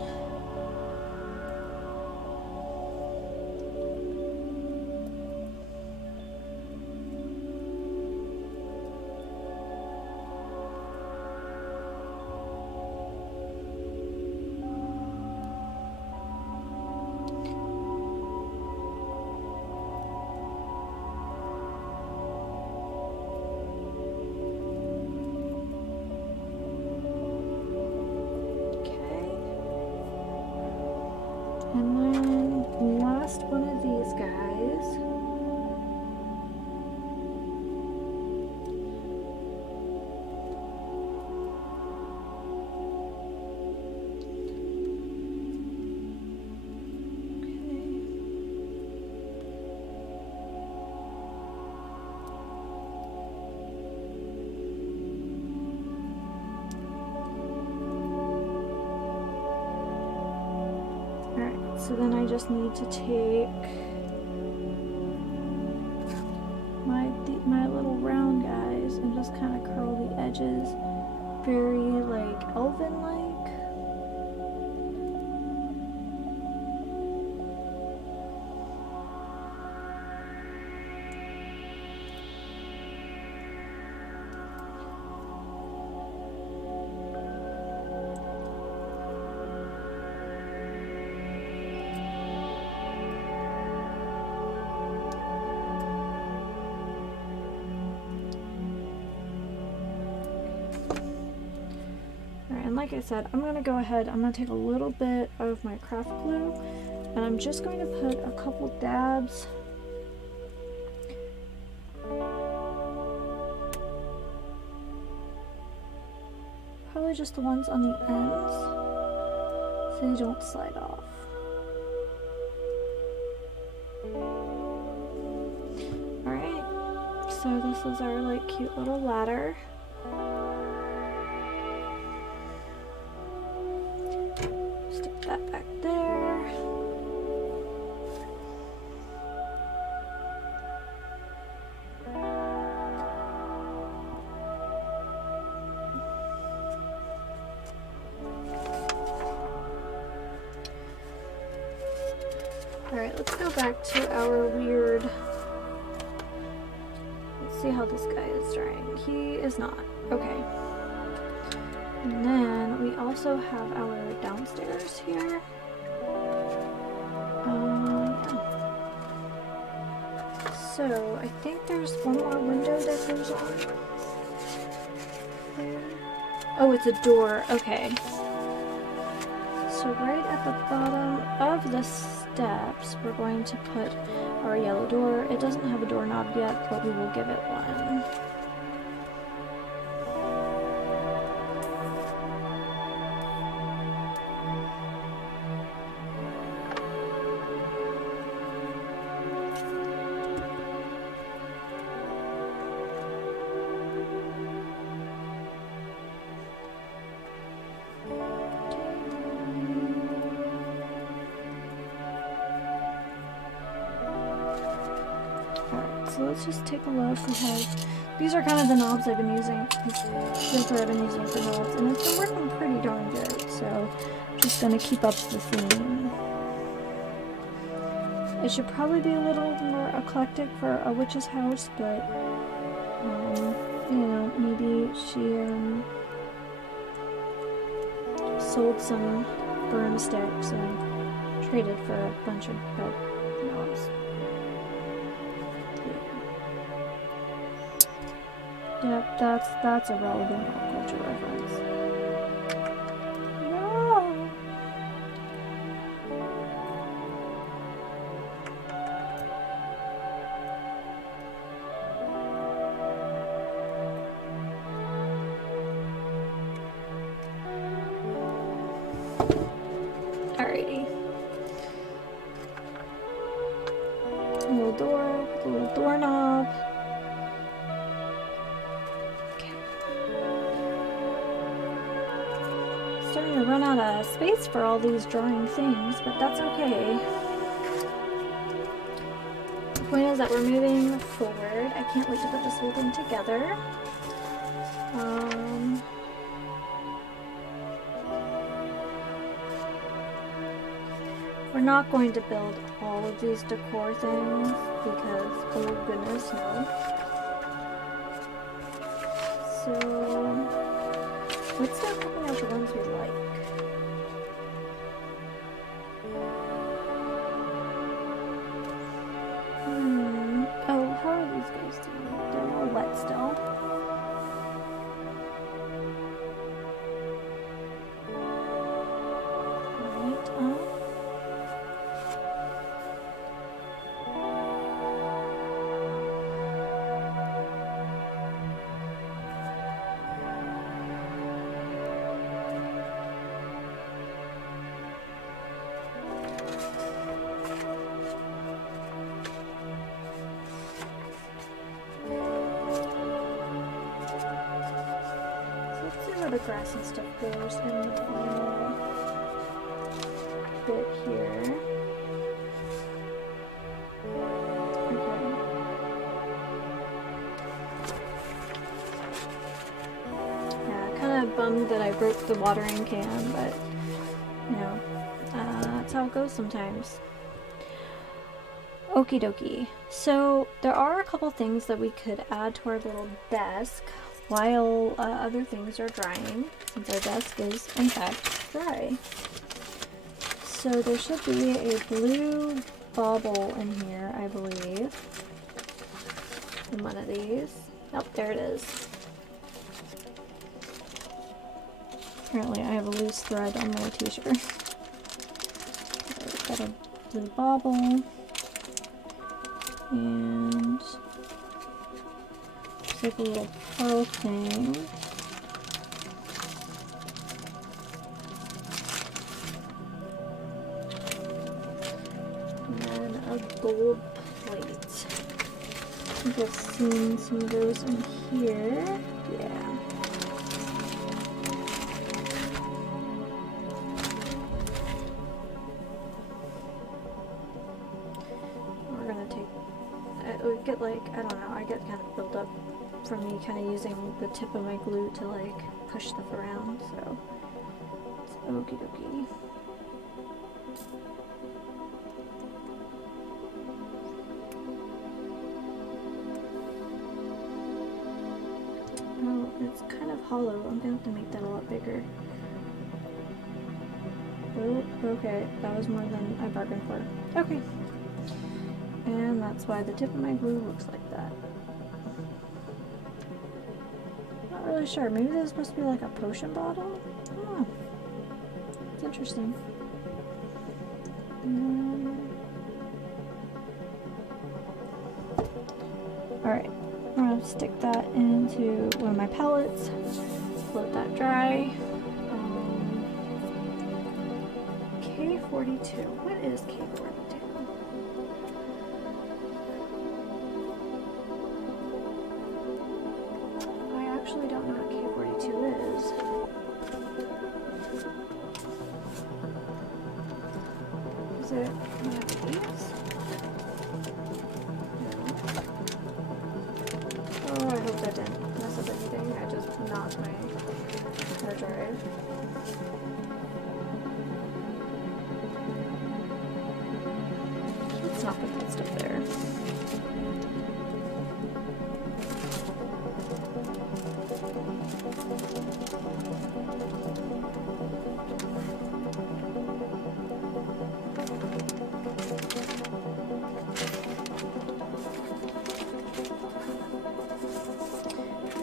And then last one of these guys. So then I just need to take my little round just kind of curl the edges, very like elven-like. Like I said, I'm gonna go ahead, I'm gonna take a little bit of my craft glue and I'm just going to put a couple dabs probably just the ones on the ends so they don't slide off. Alright, so this is our like cute little ladder. That back there. Alright, let's go back to our weird. Let's see how this guy is drying. He is not. Okay. And then we also have our downstairs here. Yeah. So I think there's one more window that goes on there. Oh, it's a door. Okay. So right at the bottom of the steps, we're going to put our yellow door. It doesn't have a doorknob yet, but we will give it one. So let's just take a look. We have, these are kind of the knobs I've been using. These are what I've been using for knobs, and it's been working pretty darn good. So I'm just gonna keep up the theme. It should probably be a little more eclectic for a witch's house, but you know, maybe she sold some broomsticks and traded for a bunch of bed knobs. Yep, that's a relevant pop culture reference. No. Alrighty. A little door, a little doorknob. Starting to run out of space for all these drawing things, but that's okay. The point is that we're moving forward. I can't wait to put this whole thing together. We're not going to build all of these decor things because, oh goodness, no. So let's start picking out the ones we like. Oh, how are these guys doing? They're more wet still. The grass and stuff goes in the final bit here. Okay. bummed that I broke the watering can, but you know, that's how it goes sometimes. Okie dokie. So there are a couple things that we could add to our little desk while other things are drying, since our desk is in fact dry. So there should be a blue bauble in here, I believe, in one of these. Oh, there it is. Apparently I have a loose thread on my t-shirt. So got a blue bauble. And just like a little pearl thing. And then a gold plate. I think I've seen some of those in here. Yeah. Get like, I don't know, I get kind of built up from me kind of using the tip of my glue to like push stuff around, so it's okie dokie. Oh, it's kind of hollow. I'm gonna have to make that a lot bigger. Oh, okay, that was more than I bargained for. Okay. And that's why the tip of my glue looks like that. Not really sure. Maybe this is supposed to be like a potion bottle? I don't know. It's interesting. Alright. I'm going to stick that into one of my pellets. Let that dry. K42. What is K42? I actually don't know what K42 is. Is it one of these? No. Oh, I hope that didn't mess up anything. I just knocked my hard drive. Let's not put that stuff there.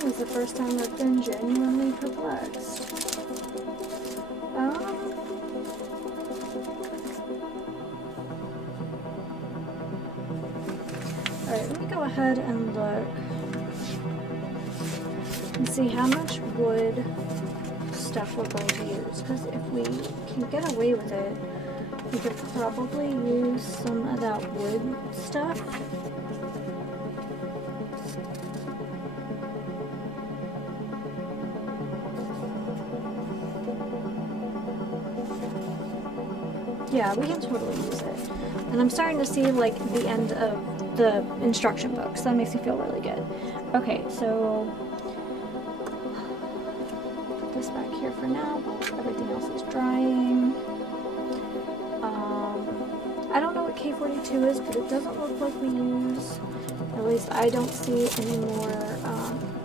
This is the first time I've been genuinely perplexed. Alright, let me go ahead and look and see how much wood stuff we're going to use, because if we can get away with it, we could probably use some of that wood stuff. Yeah, we can totally use it. And I'm starting to see like the end of the instruction book, so that makes me feel really good. Okay, so put this back here for now. Everything else is drying. I don't know what K42 is, but it doesn't look like we use, at least I don't see any more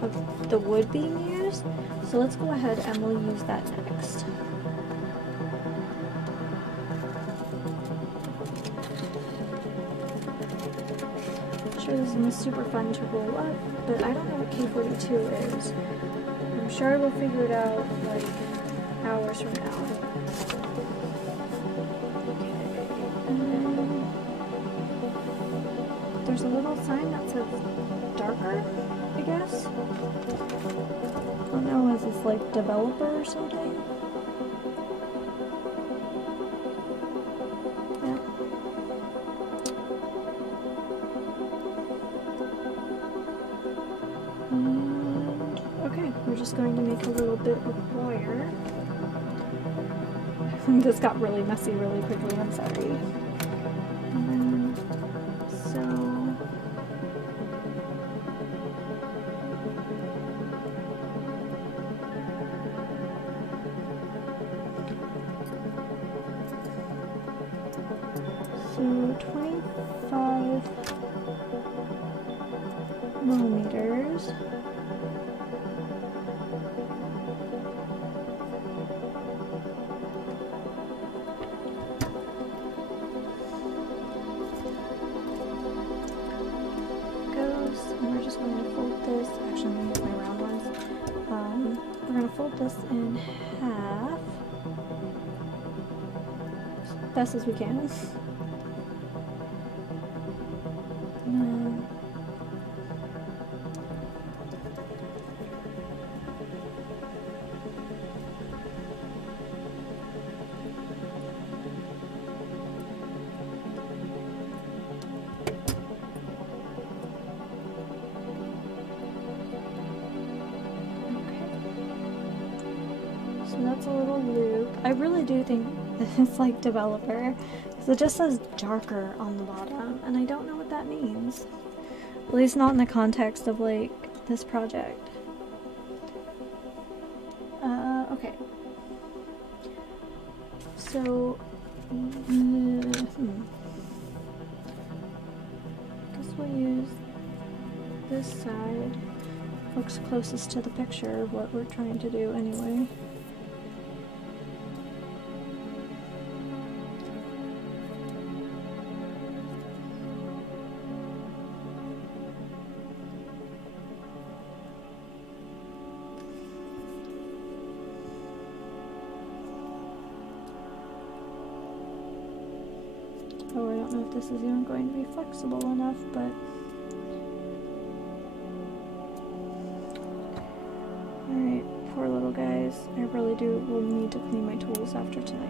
of the wood being used. So let's go ahead and we'll use that next. This is super fun to roll up, but I don't know what K42 is. I'm sure we'll figure it out like hours from now. Okay, and then there's a little sign that says darker, I guess. I don't know, is this like developer or something? We're just going to make a little bit of wire. This got really messy really quickly, I'm sorry. And then, 25 millimeters. And we're just going to fold this. Actually, I'm going to use my round ones. We're going to fold this in half as best as we can. That's a little loop. I really do think it's like developer, because it just says darker on the bottom, and I don't know what that means. At least not in the context of like this project. Okay. So, guess we'll use this side. Looks closest to the picture of what we're trying to do anyway. Oh, I don't know if this is even going to be flexible enough, but... Alright, poor little guys. I really will need to clean my tools after tonight.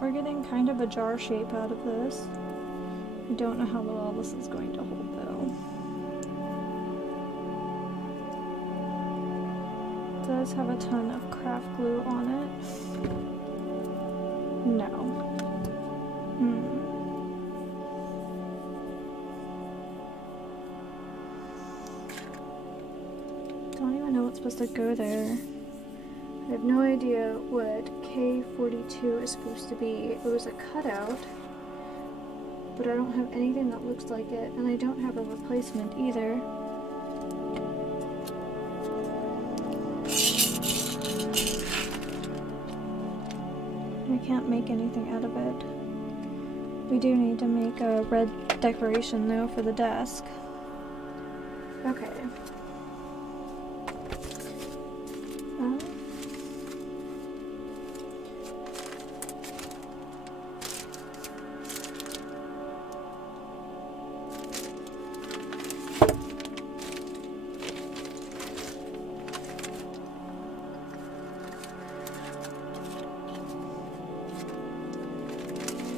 We're getting kind of a jar shape out of this. I don't know how well this is going to hold though. It does have a ton of craft glue on it. No. Don't even know what's supposed to go there. I have no idea what K42 is supposed to be. It was a cutout, but I don't have anything that looks like it, and I don't have a replacement either. I can't make anything out of it. We do need to make a red decoration though for the desk. Okay.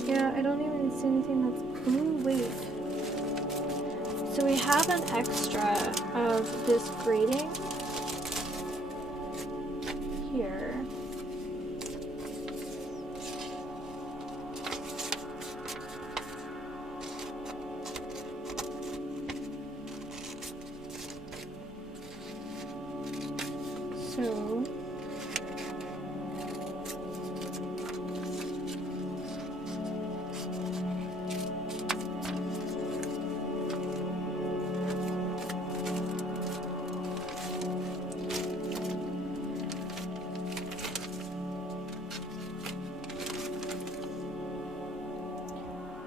Yeah, I don't even see anything that's... Ooh, wait. So we have an extra of this grating here. So...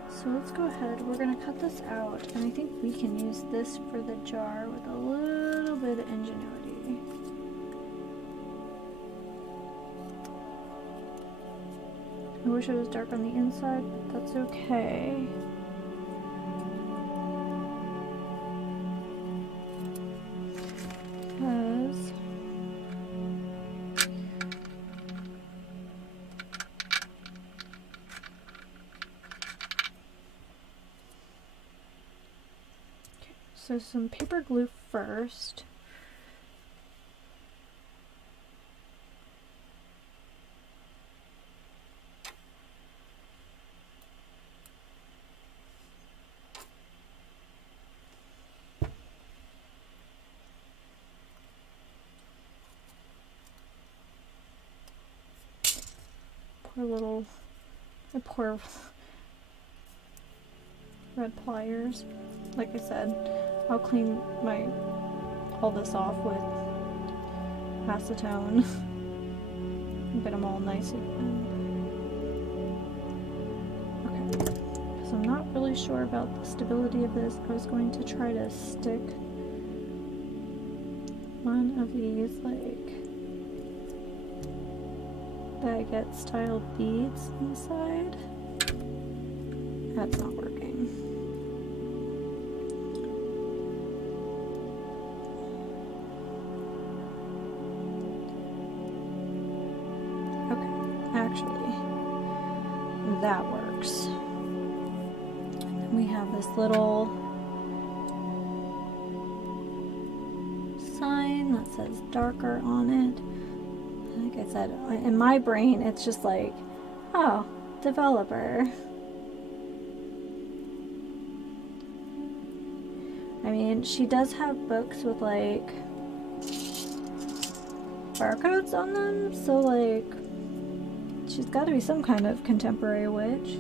So let's go ahead, we're going to cut this out, and I think we can use this for the jar with a little bit of ingenuity. I wish it was dark on the inside, but that's okay. Because... So some paper glue first. poor little, the poor red pliers. Like I said, I'll clean all this off with acetone and get them all nice again. Okay, so I'm not really sure about the stability of this. I was going to try to stick one of these like baguette style beads inside. That's not working. Okay, actually, that works. And then we have this little sign that says darker on it. Like I said, in my brain, it's just like, oh, developer. I mean, she does have books with like barcodes on them, so like she's got to be some kind of contemporary witch.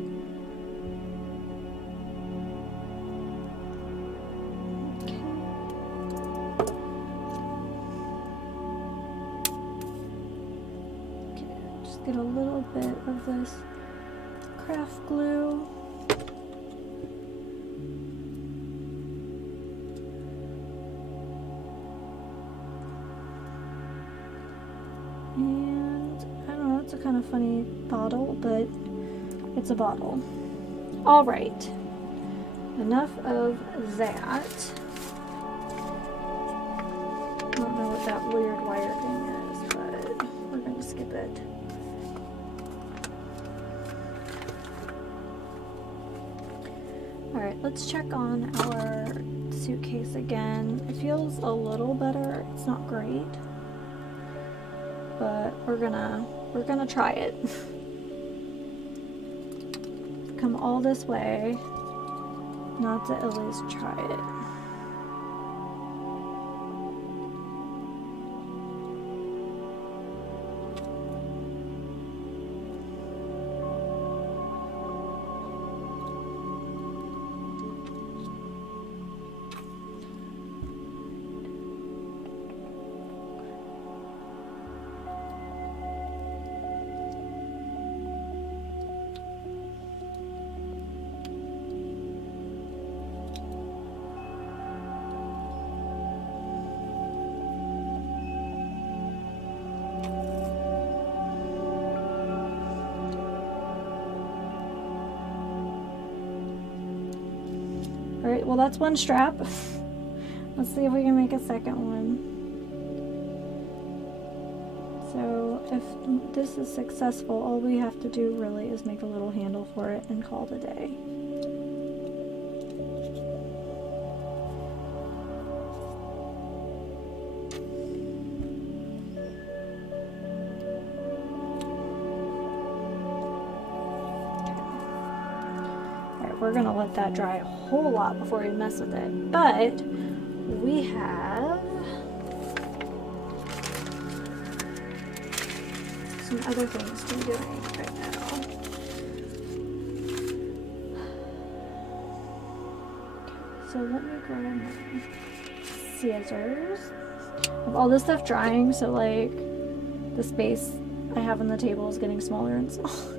Okay, just get a little bit of this craft glue. And I don't know, it's a kind of funny bottle, but it's a bottle. All right, enough of that. I don't know what that weird wire thing is, but we're gonna skip it. All right, let's check on our suitcase again. It feels a little better. It's not great, but we're gonna try it. Come all this way not to at least try it. Alright, well that's one strap. Let's see if we can make a second one. So if this is successful, all we have to do really is make a little handle for it and call it a day. We're gonna let that dry a whole lot before we mess with it, but we have some other things to be doing right now. So let me grab my scissors. I have all this stuff drying, so like the space I have on the table is getting smaller and smaller.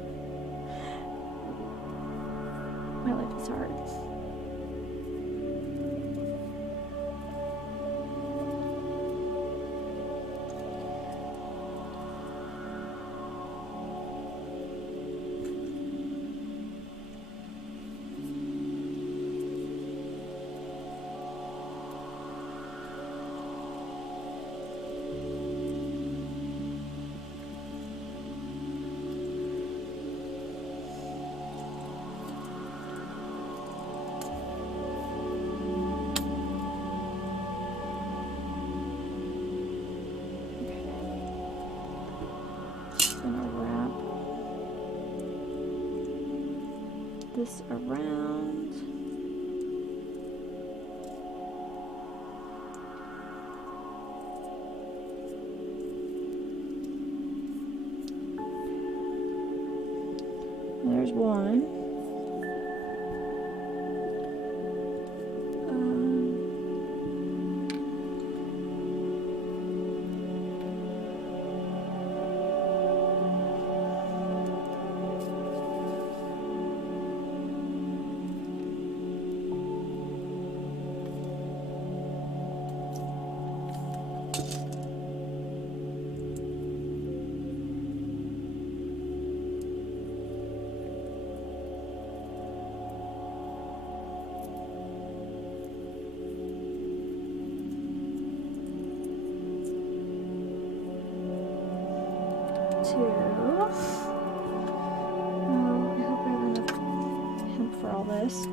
My life is hard. This around. There's one. Two. Oh, I hope I have enough hemp for all this.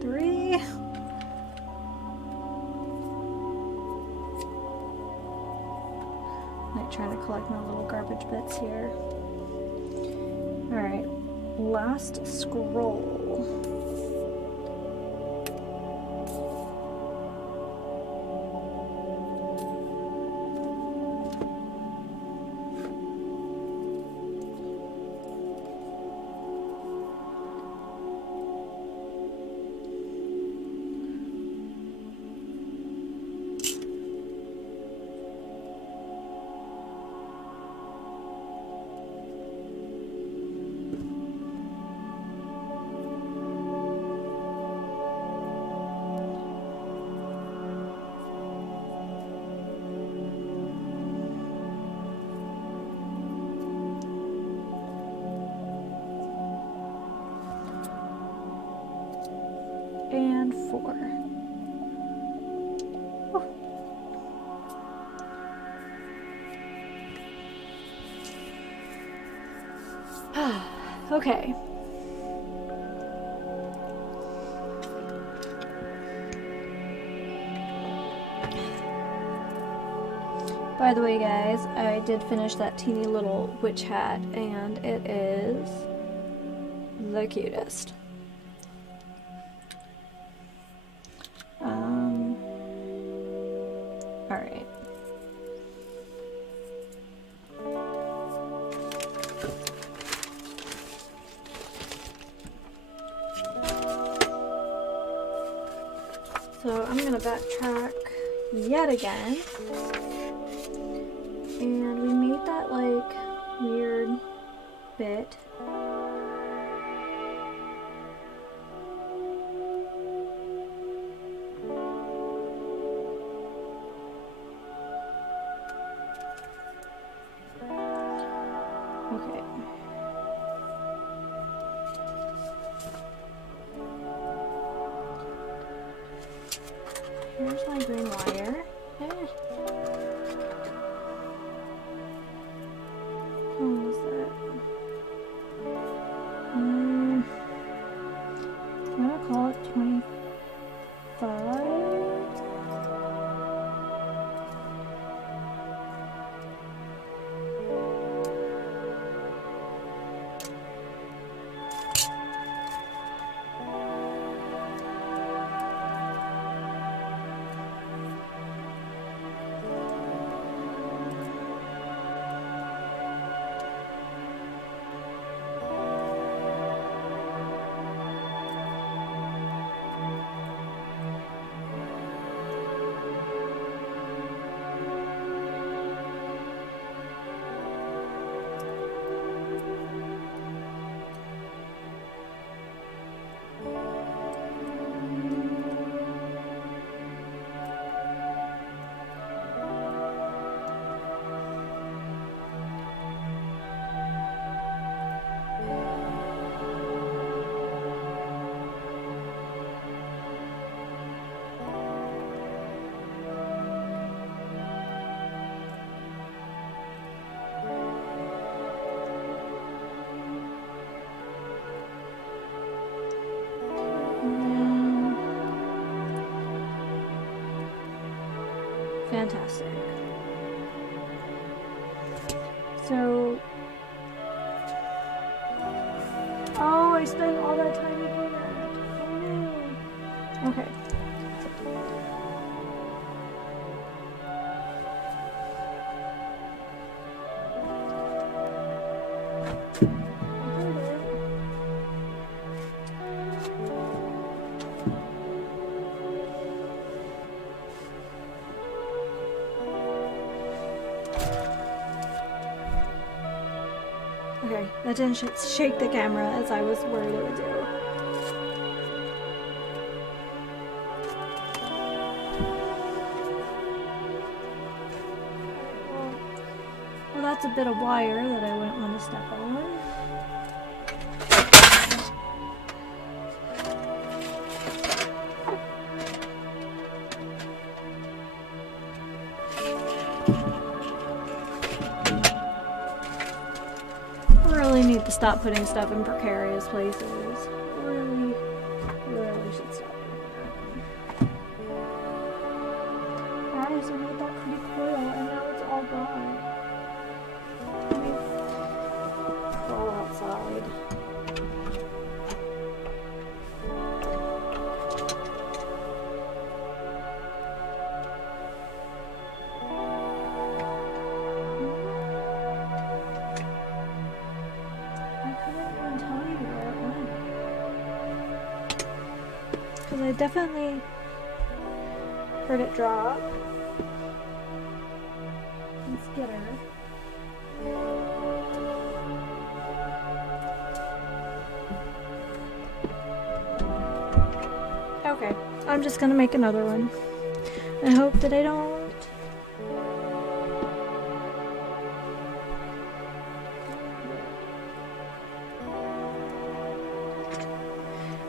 Three. Like trying to collect my little garbage bits here. Alright, last scroll. And 4. Oh. Okay. By the way, guys, I did finish that teeny little witch hat, and it is the cutest. Alright. So I'm gonna backtrack yet again. And we made that like weird bit. Okay. Here's my green wire. How was that? I'm gonna call it 25. fantastic. So, oh, I spent all that time making that. Oh no. Okay. Okay, that didn't shake the camera as I was worried it would do. Well, that's a bit of wire that I wouldn't want to step on. To stop putting stuff in precarious places. Really should stop doing that. Guys, I made that pretty coil and now it's all gone. Let me crawl outside. I definitely heard it drop and skitter. Okay, I'm just gonna make another one. I hope that I don't.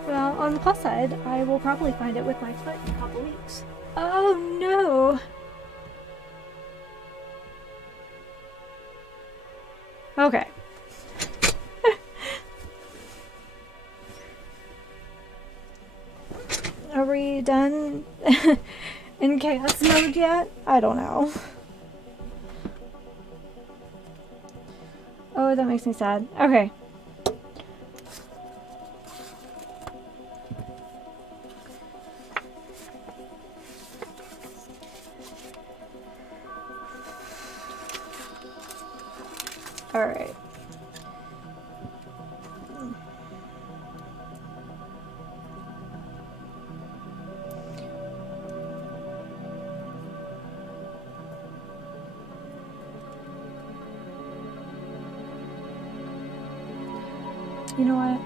Well, on the plus side, I will probably find it with my foot in a couple weeks. Oh no! Okay. Are we done in chaos mode yet? I don't know. Oh, that makes me sad. Okay. All right. You know what?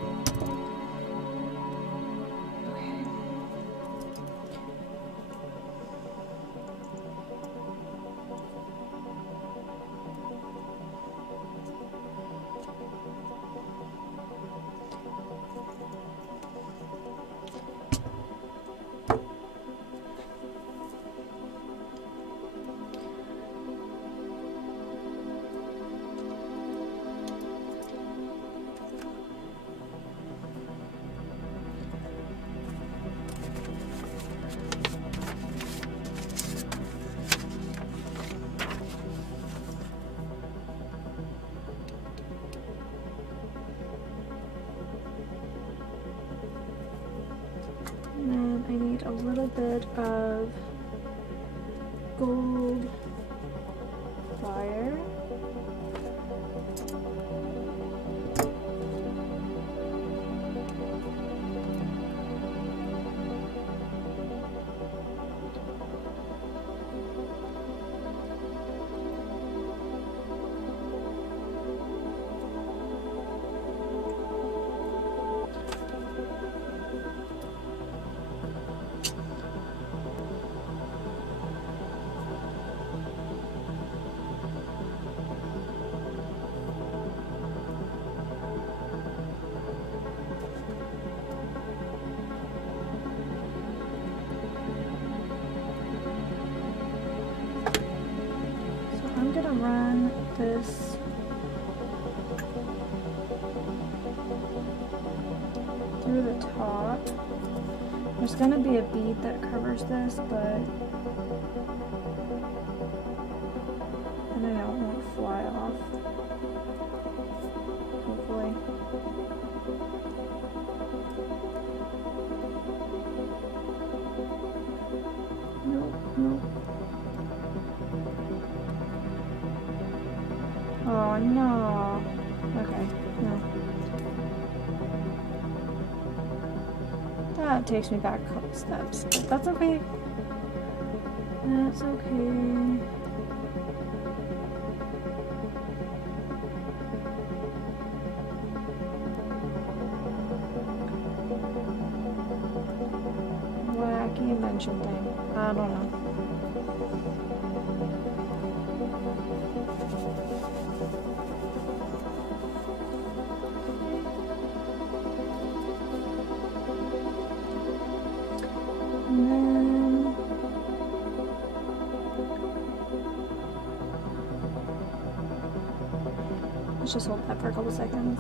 I need a little bit of gold wire. Run this through the top. There's going to be a bead that covers this, but Oh no. Okay, no. That takes me back a couple steps, but that's okay. That's okay. Wacky invention thing. I don't know. And then let's just hold that for a couple seconds.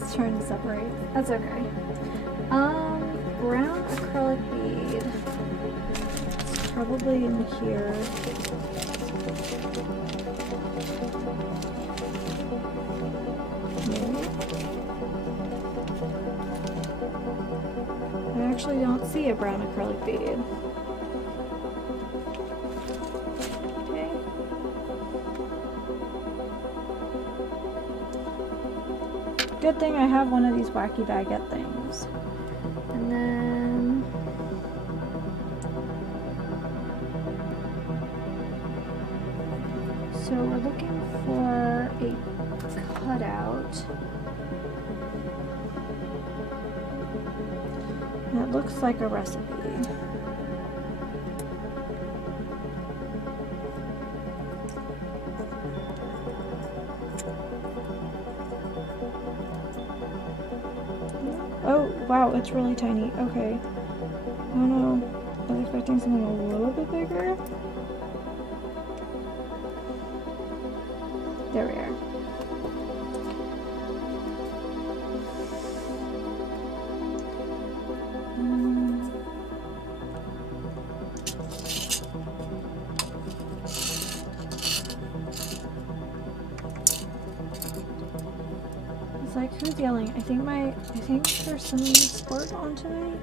It's trying to separate. That's okay. Brown acrylic bead. It's probably in here. Maybe. I actually don't see a brown acrylic bead. Okay. Good thing I have one of these wacky baguette things. And then so we're looking for a cutout. And it looks like a recipe. Oh, wow, it's really tiny. Okay. Oh no. I was expecting something a little bit bigger. There we are. It's like, who's yelling? I think there's some sport on tonight.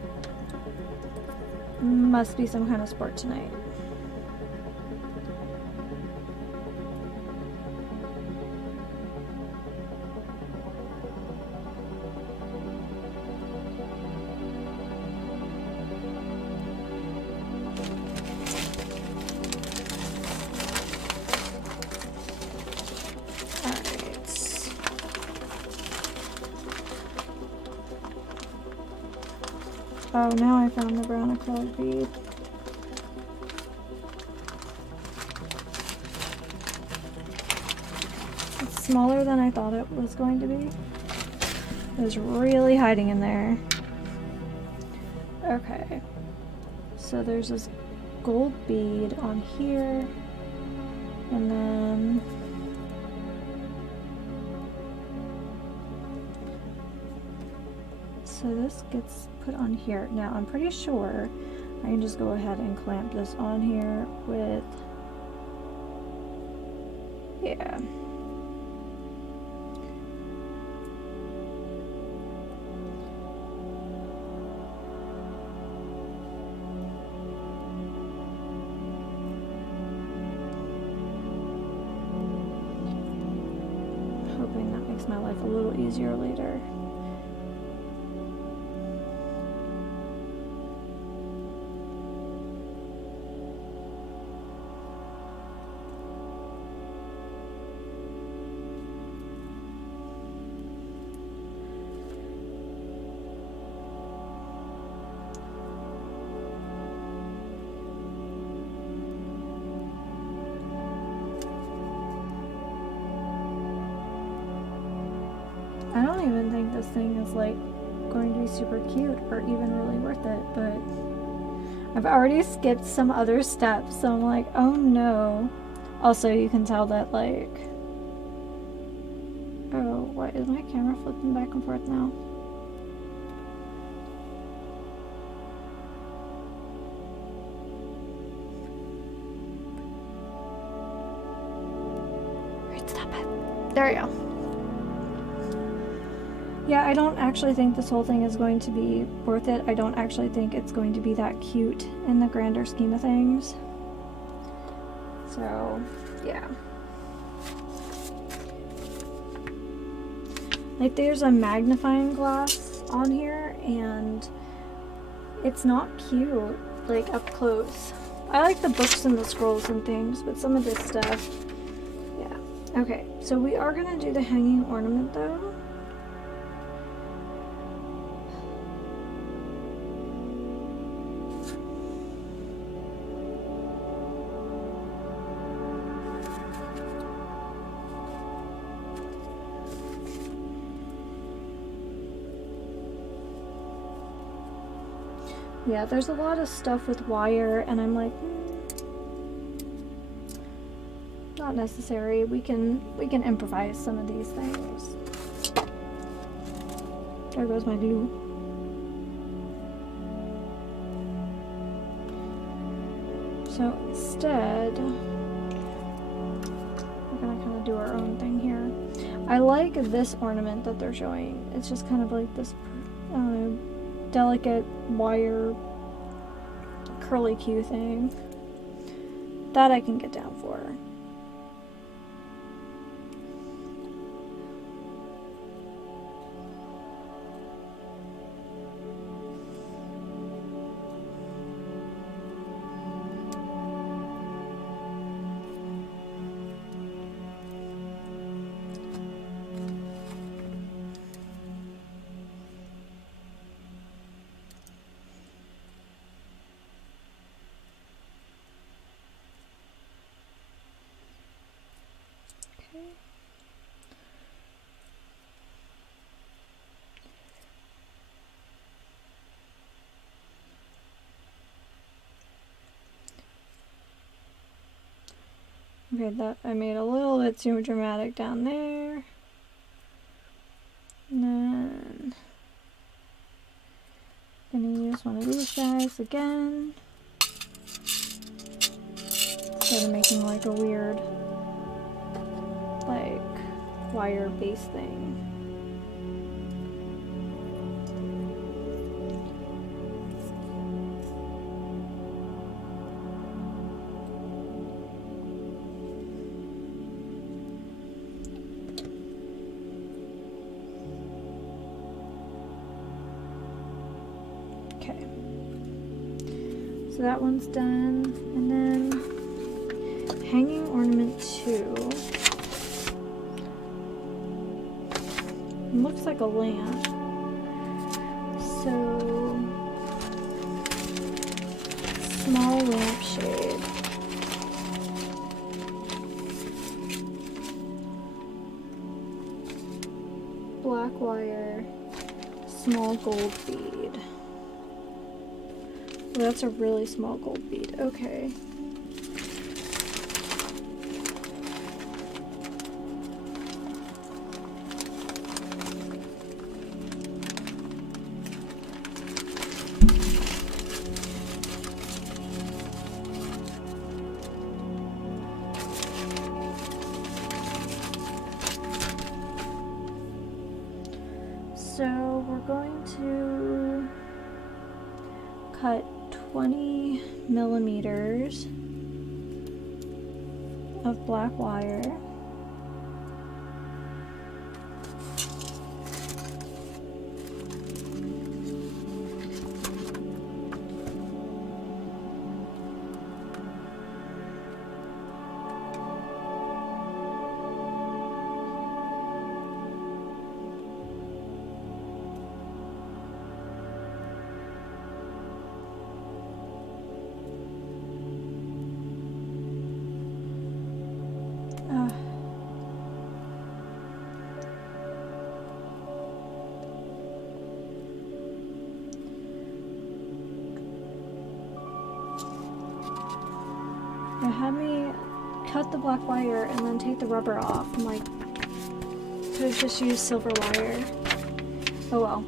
Must be some kind of sport tonight. Oh, now I found the brown acrylic bead. It's smaller than I thought it was going to be. It was really hiding in there. Okay. So there's this gold bead on here. And then so this gets put on here. Now I'm pretty sure I can just go ahead and clamp this on here with, yeah. Hoping that makes my life a little easier later. I don't even think this thing is like going to be super cute or even really worth it, but I've already skipped some other steps, so I'm like, oh no. Also, you can tell that like, oh, why is my camera flipping back and forth now? Right, stop it. There we go. Yeah, I don't actually think this whole thing is going to be worth it. I don't actually think it's going to be that cute in the grander scheme of things. So, yeah. Like, there's a magnifying glass on here, and it's not cute, like, up close. I like the books and the scrolls and things, but some of this stuff, yeah. Okay, so we are gonna do the hanging ornament, though. Yeah, there's a lot of stuff with wire, and I'm like, not necessary. We can improvise some of these things. There goes my glue. So instead, we're gonna kind of do our own thing here. I like this ornament that they're showing. It's just kind of like this delicate wire curly Q thing. That I can get down for. Okay, that I made a little bit too dramatic down there. And then I'm gonna use one of these guys again. Instead of making like a weird like wire base thing. Okay, so that one's done, and then hanging ornament 2 looks like a lamp, so small lampshade. Black wire, small gold bead. Well, that's a really small gold bead. Okay. So we're going to cut 20 millimeters of black wire. Had me cut the black wire and then take the rubber off. I'm like, could have just used silver wire. Oh well.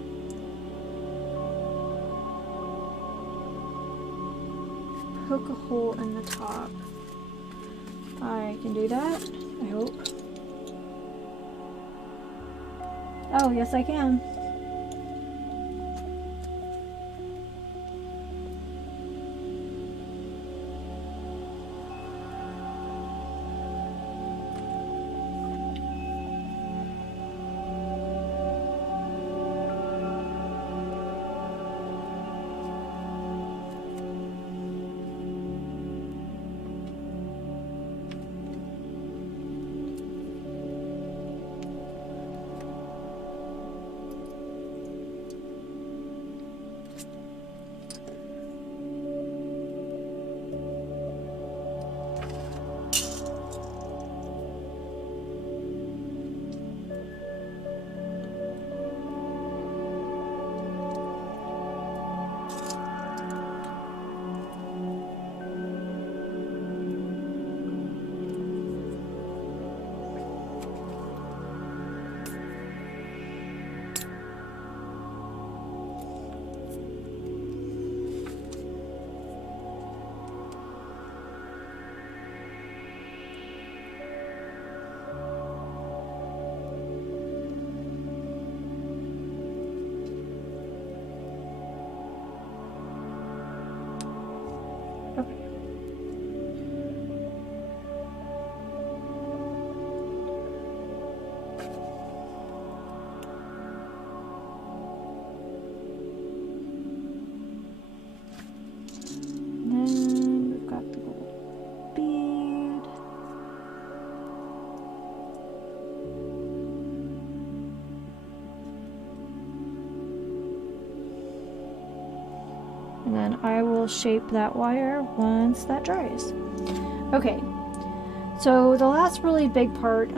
Poke a hole in the top. I can do that, I hope. Oh, yes I can. And then I will shape that wire once that dries. Okay, so the last really big part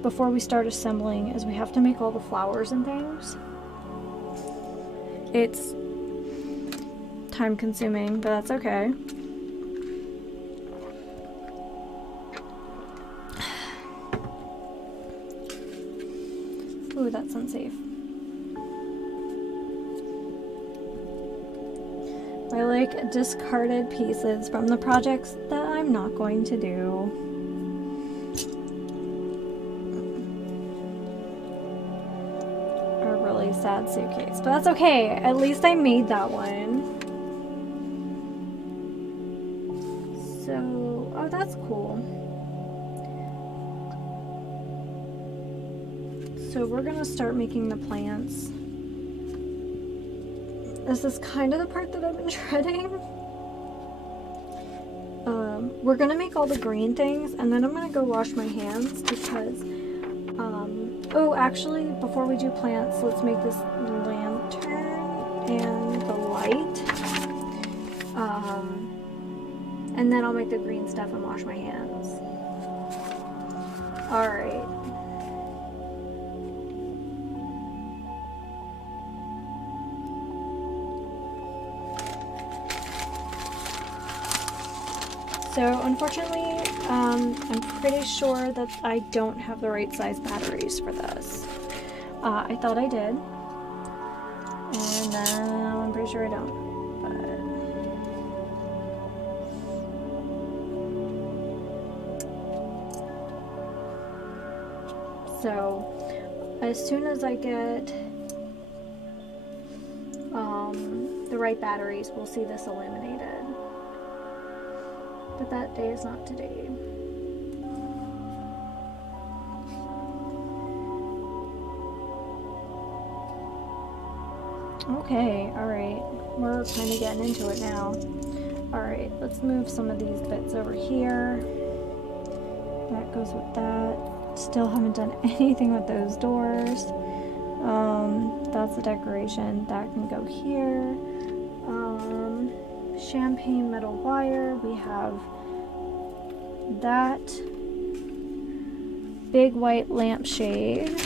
before we start assembling is we have to make all the flowers and things. It's time consuming, but that's okay. Ooh, that's unsafe. I like discarded pieces from the projects that I'm not going to do. A really sad suitcase, but that's okay. At least I made that one. So, oh, that's cool. So we're gonna start making the plants. This is kind of the part that I've been dreading. We're gonna make all the green things, and then I'm gonna go wash my hands because, oh, actually, before we do plants, let's make this lantern and the light. And then I'll make the green stuff and wash my hands. Alright. So unfortunately, I'm pretty sure that I don't have the right size batteries for this. I thought I did, and now I'm pretty sure I don't. So as soon as I get the right batteries, we'll see this illuminated. But that day is not today. Okay, alright. We're kind of getting into it now. Alright, let's move some of these bits over here. That goes with that. Still haven't done anything with those doors. That's a decoration. That can go here. Champagne metal wire. We have that big white lampshade.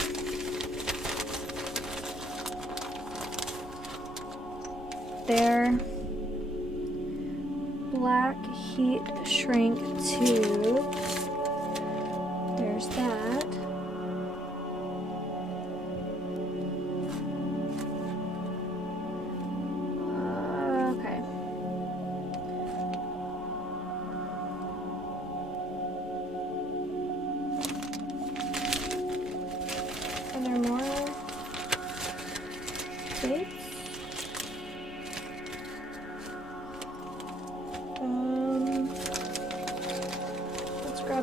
There. Black heat shrink tube. There's that. Okay. Are there more?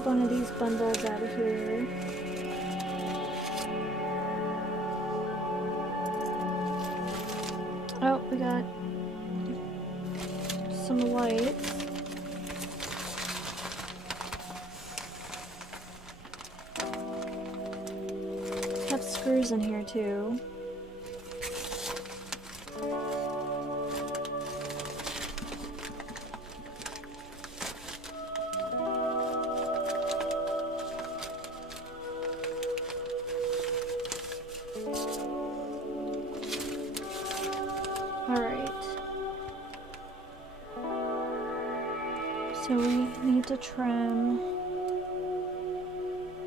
grab one of these bundles out of here. Oh, we got some lights. Have screws in here too. So we need to trim.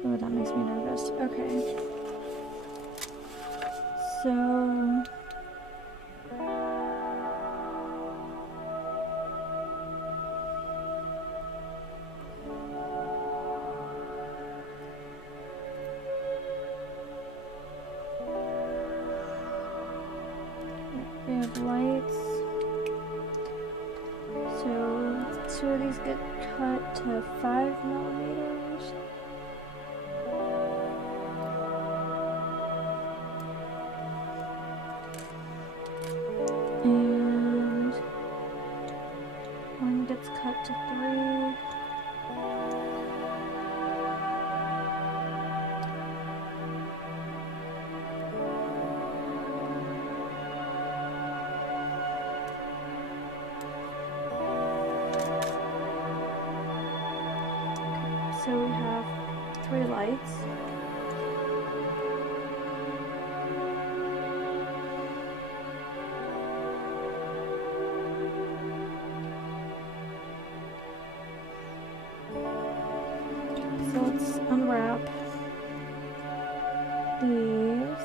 Oh, that makes me nervous. Okay. So we have lights. So 2 of these get cut to 5 millimeters. And 1 gets cut to 3. So we have 3 lights. So let's unwrap these.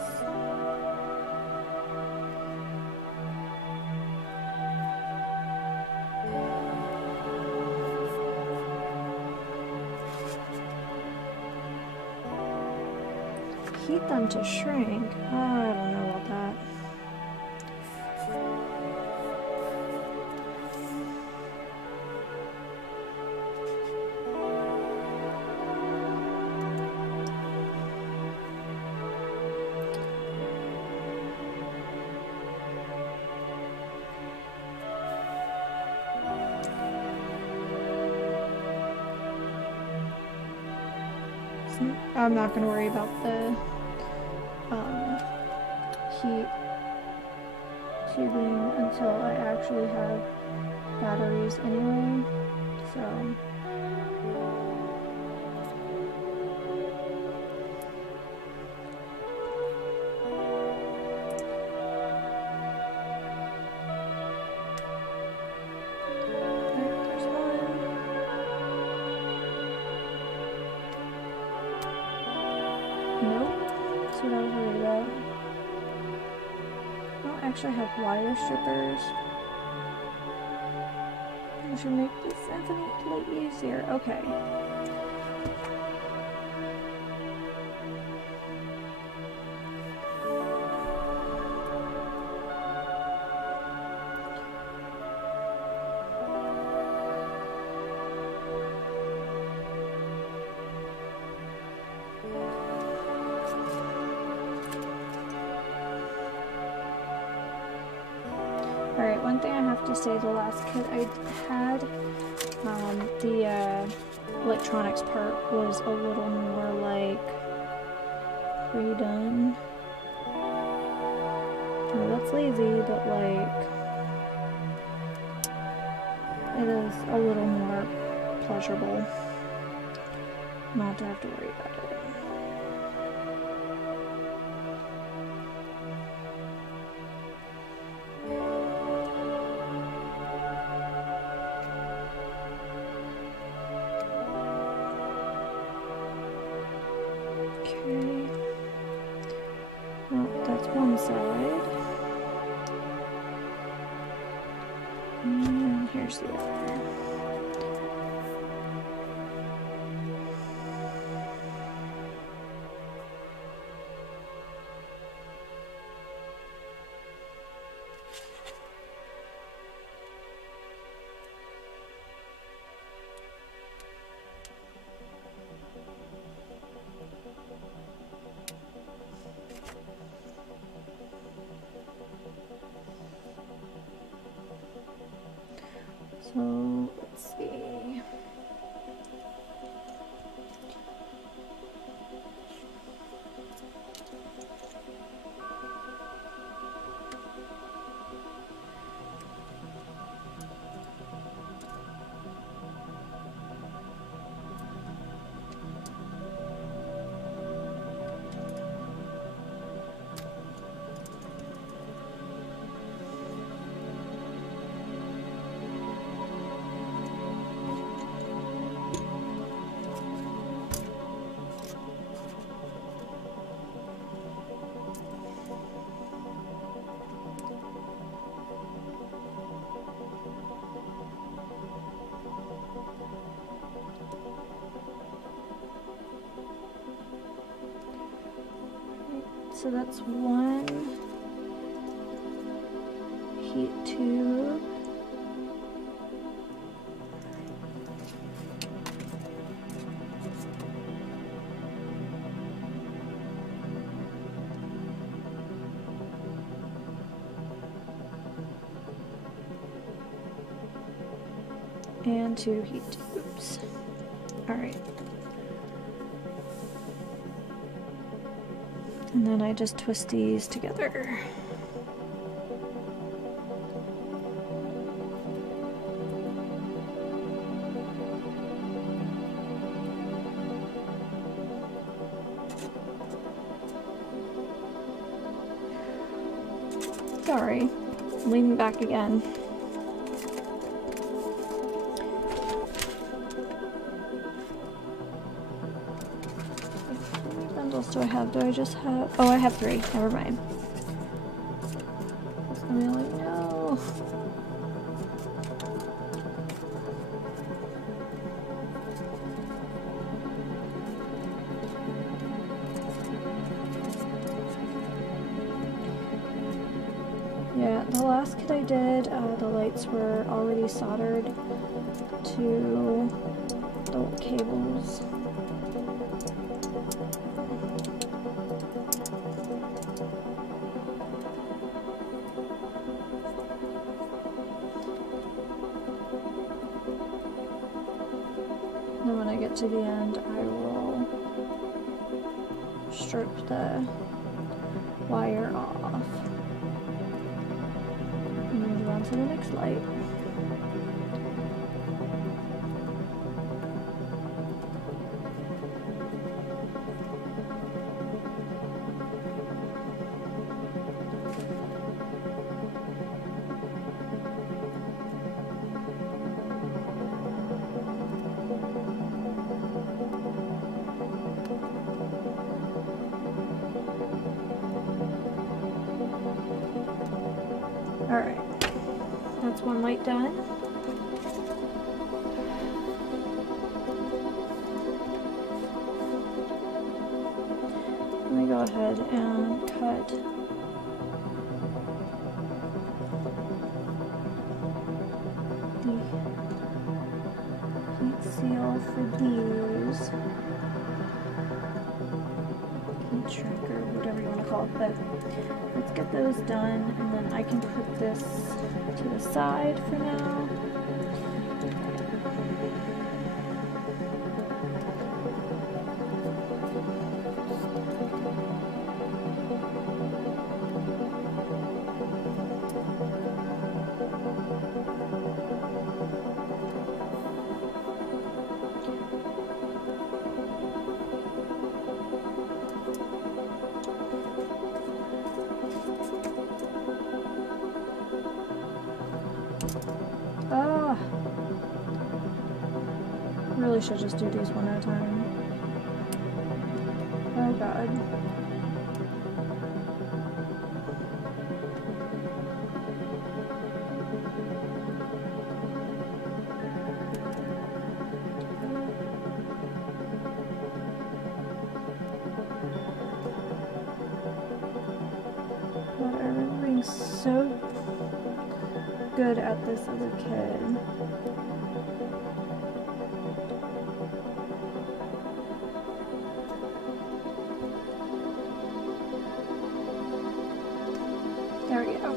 Heat them to shrink. Oh, I don't know about that. I'm not going to worry about the heat tubing until I actually have batteries anyway, so there's one. Nope, that's what I was worried about. I actually have wire strippers. I should make this infinitely easier. Okay. Alright, one thing I have to say, the last kit I had, the electronics part was a little more like pre-done. Well, that's lazy, but like it is a little more pleasurable not to have to worry about it. One side, and here's the other. So let's see. So that's one heat tube. And 2 heat tubes. All right. And then I just twist these together. Sorry, I'm leaning back again. Do I have? Do I just have? Oh, I have 3. Never mind. Really? No. Yeah, the last kit I did, the lights were already soldered to the cables. Then when I get to the end, I will strip the wire off and move on to the next light. Alright, that's one light done. Let me go ahead and cut the heat seal for these. Heat shrink or whatever you want to call it, but let's get those done, and then I can put this to the side for now. Ah, really should just do these one at a time. Oh god. God, I remember being so good at this as a kid. There we go.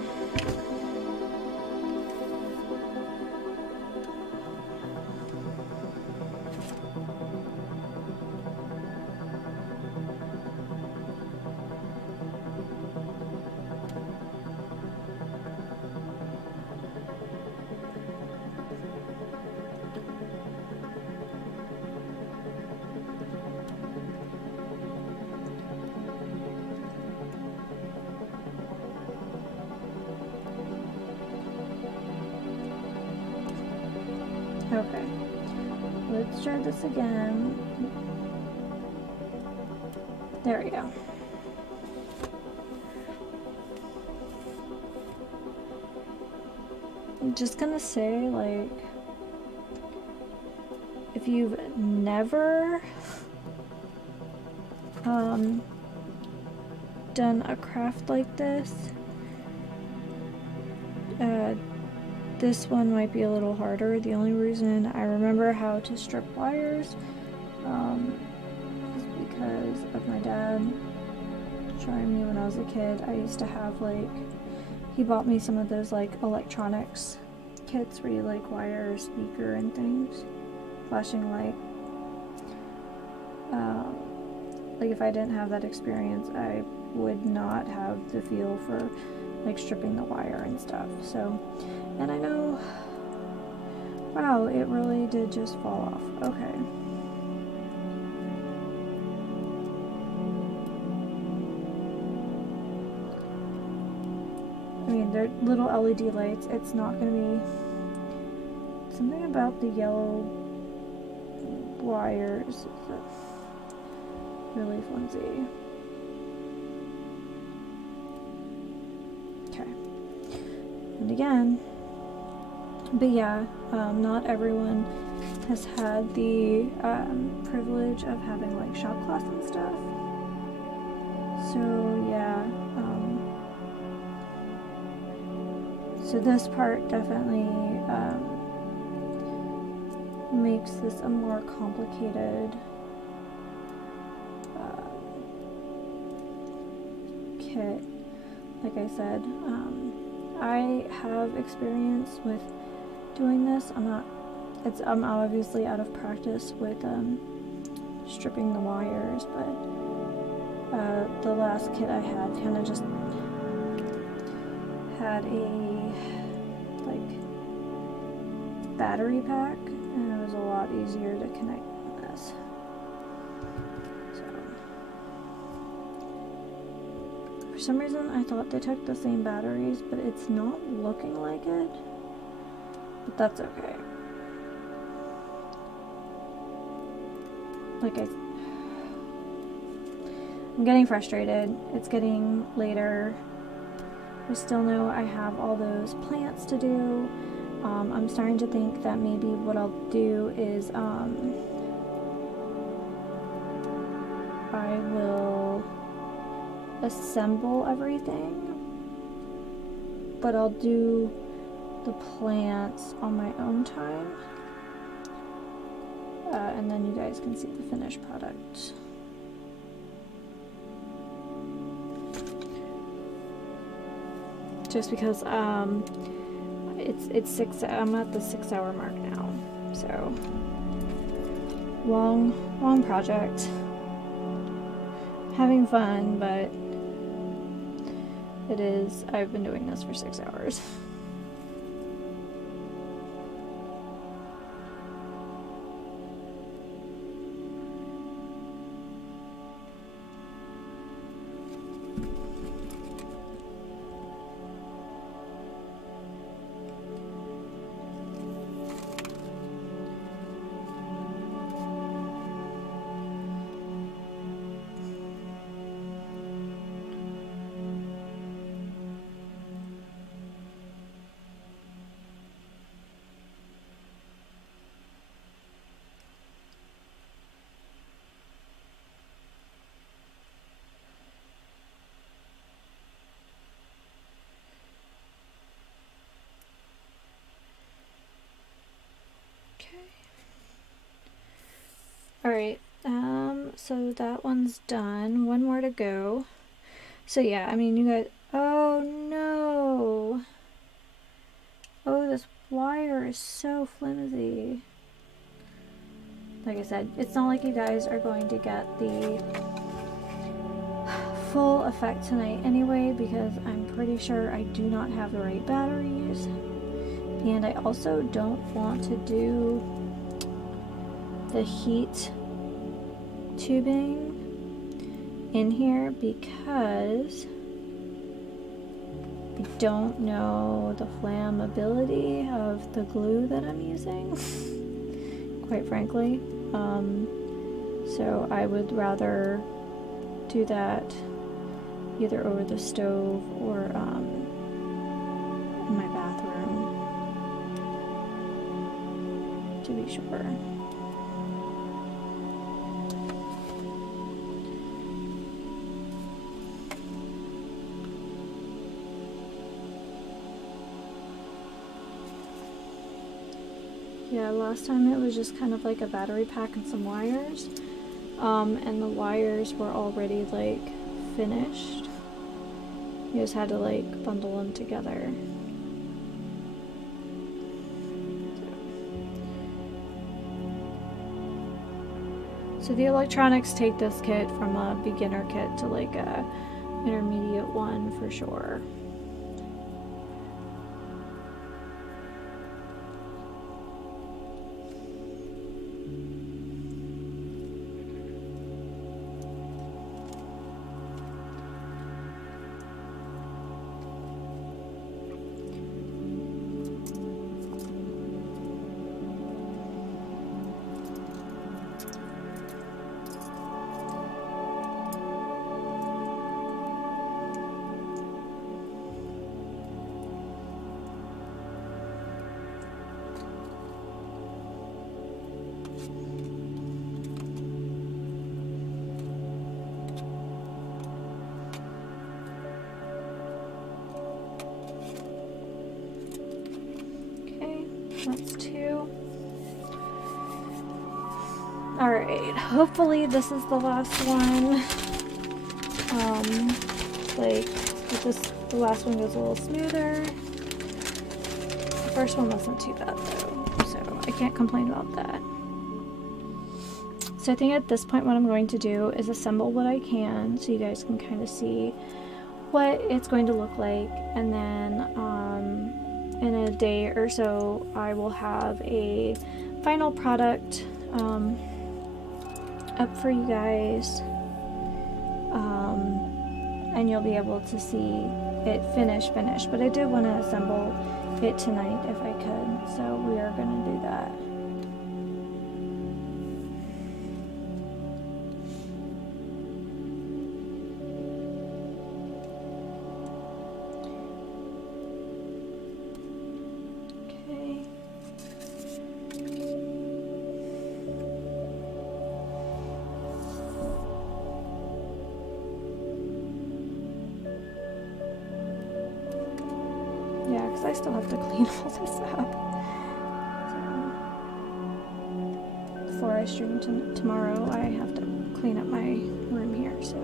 Okay, let's try this again. There we go. I'm just gonna say, like, if you've never done a craft like this, this one might be a little harder. The only reason I remember how to strip wires is because of my dad showing me when I was a kid. I used to have, like, he bought me some of those, like, electronics kits where you, like, wire a speaker and things, flashing light. Like, if I didn't have that experience, I would not have the feel for, like, stripping the wire and stuff. So, and I know, wow, it really did just fall off. Okay. I mean, they're little LED lights. It's not going to be something about the yellow wires that's really flimsy. Okay. And again, but yeah, not everyone has had the privilege of having, like, shop class and stuff. So yeah, so this part definitely makes this a more complicated kit. Like I said, I have experience with doing this. I'm obviously out of practice with stripping the wires, but the last kit I had kind of just had a, like, battery pack, and it was a lot easier to connect than this. For some reason, I thought they took the same batteries, but it's not looking like it. But that's okay. Like, I'm getting frustrated. It's getting later. I still know I have all those plants to do. I'm starting to think that maybe what I'll do is I will assemble everything, but I'll do the plants on my own time, and then you guys can see the finished product. Just because I'm at the 6 hour mark now, so long project. Having fun, but it is, I've been doing this for 6 hours. Alright, so that one's done. One more to go. So yeah, I mean, you guys, oh no! Oh, this wire is so flimsy. Like I said, it's not like you guys are going to get the full effect tonight anyway, because I'm pretty sure I do not have the right batteries. And I also don't want to do the heat tubing in here because I don't know the flammability of the glue that I'm using. quite frankly. So I would rather do that either over the stove or in my bathroom, to be sure. Yeah, last time it was just kind of like a battery pack and some wires, and the wires were already like finished. You just had to like bundle them together. So the electronics take this kit from a beginner kit to like a intermediate one for sure. That's 2. Alright, hopefully this is the last one. Like, the last one goes a little smoother. The first one wasn't too bad though, so I can't complain about that. So I think at this point what I'm going to do is assemble what I can so you guys can kind of see what it's going to look like, and then in a day or so I will have a final product up for you guys, and you'll be able to see it finished, but I did want to assemble it tonight if I could, so we are going to do that. Yeah, because I still have to clean all this up. So, before I stream tomorrow, I have to clean up my room here, so.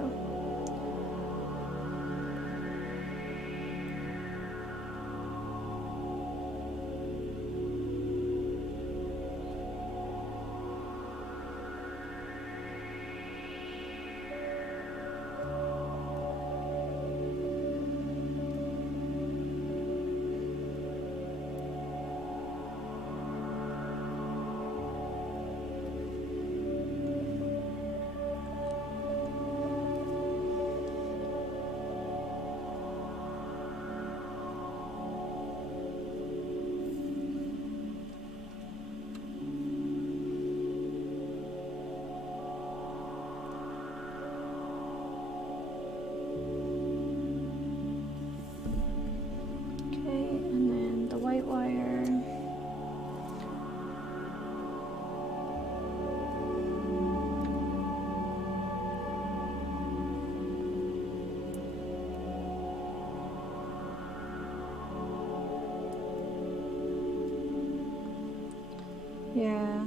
Yeah,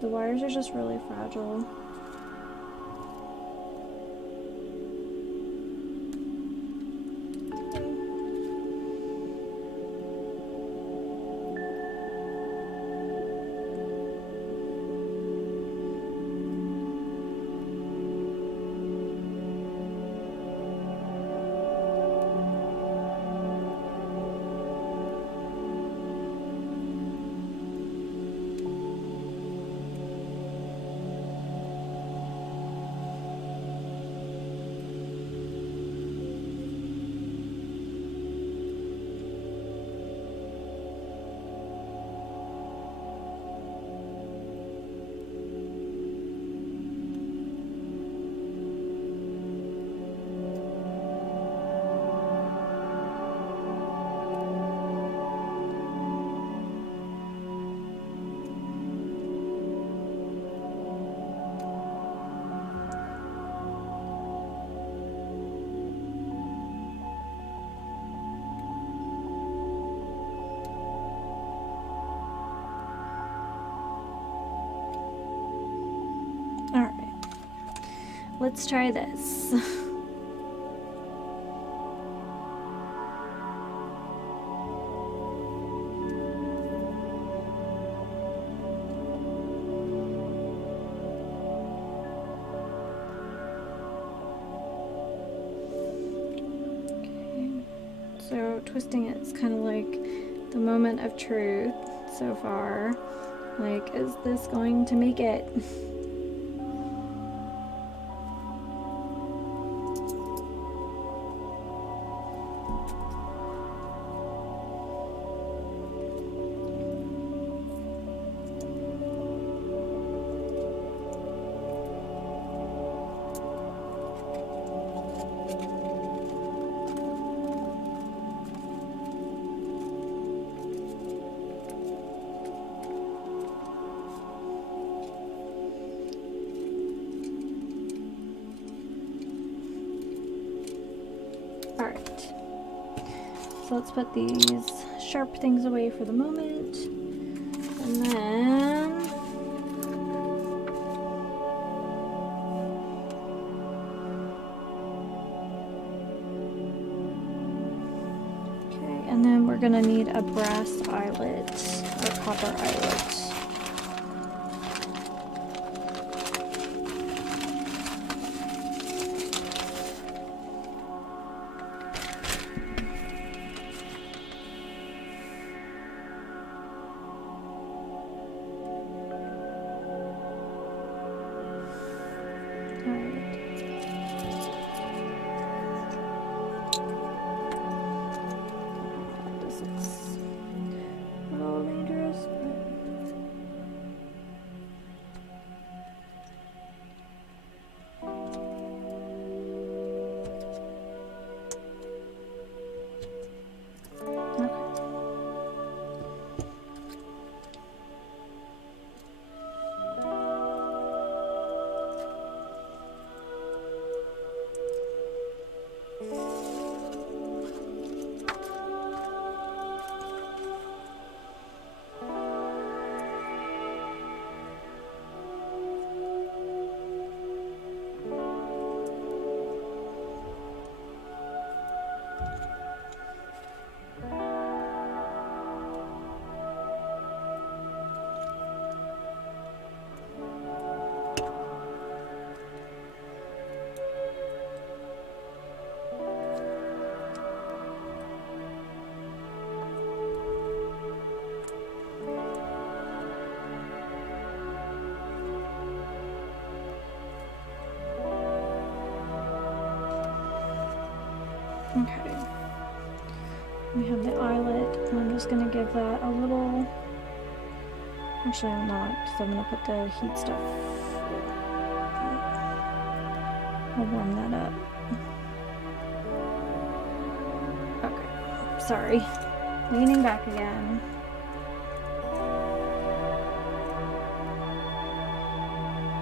the wires are just really fragile. let's try this. So twisting it's kind of like the moment of truth so far. Like, is this going to make it? Alright, so let's put these sharp things away for the moment, and then okay, and then we're gonna need a brass eyelet or copper eyelet. Okay, we have the eyelet, and I'm just going to give that a little, actually I'm not, because I'm going to put the heat stuff, I'll warm that up. Okay, sorry, leaning back again.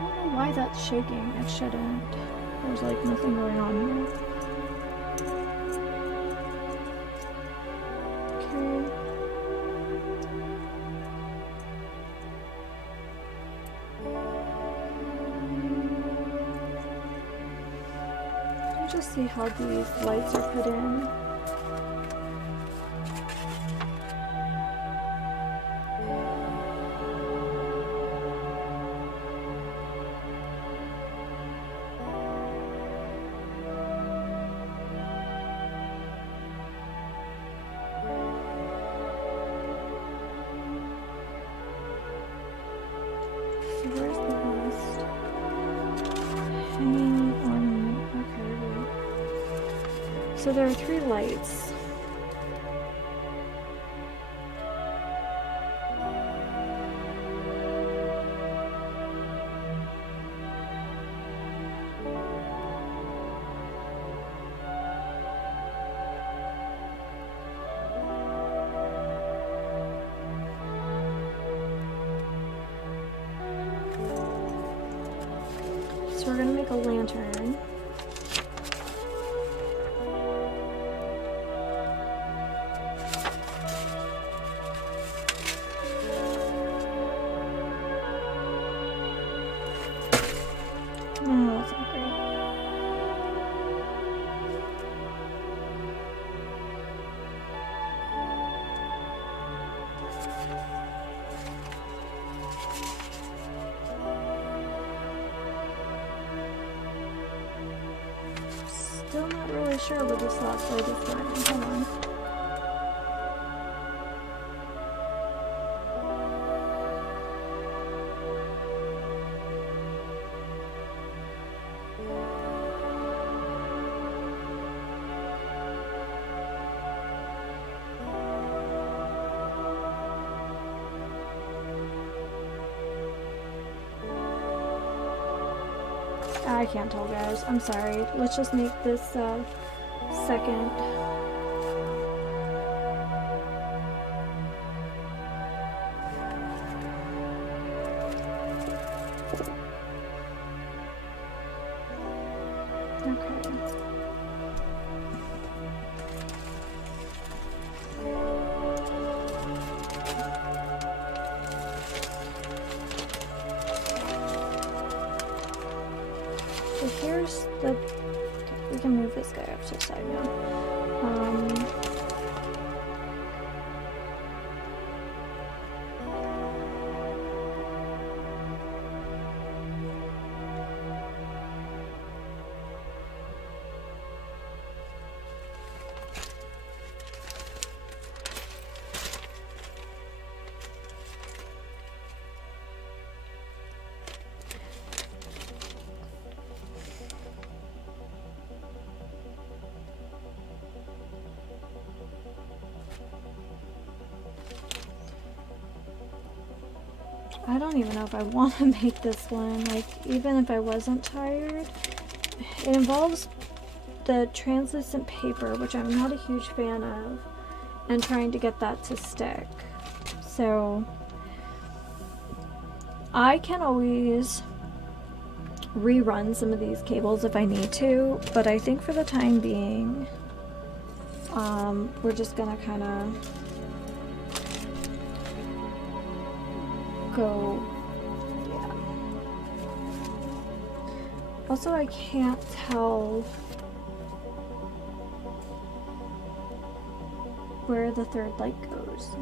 I don't know why that's shaking, it shouldn't, there's like nothing going on here. Just see how these lights are put in. So where's the last hanging ornament? Okay. So there are 3 lights. So we're going to make a lantern. really sure where this last lady's going. Hold on. I can't tell, guys. I'm sorry. Let's just make this second. Okay. So here's the, okay, we can move this guy up to the side now. I don't even know if I want to make this one, like, even if I wasn't tired. It involves the translucent paper, which I'm not a huge fan of, and trying to get that to stick. So I can always rerun some of these cables if I need to, but I think for the time being, we're just gonna kind of go, yeah. Also, I can't tell where the third light goes.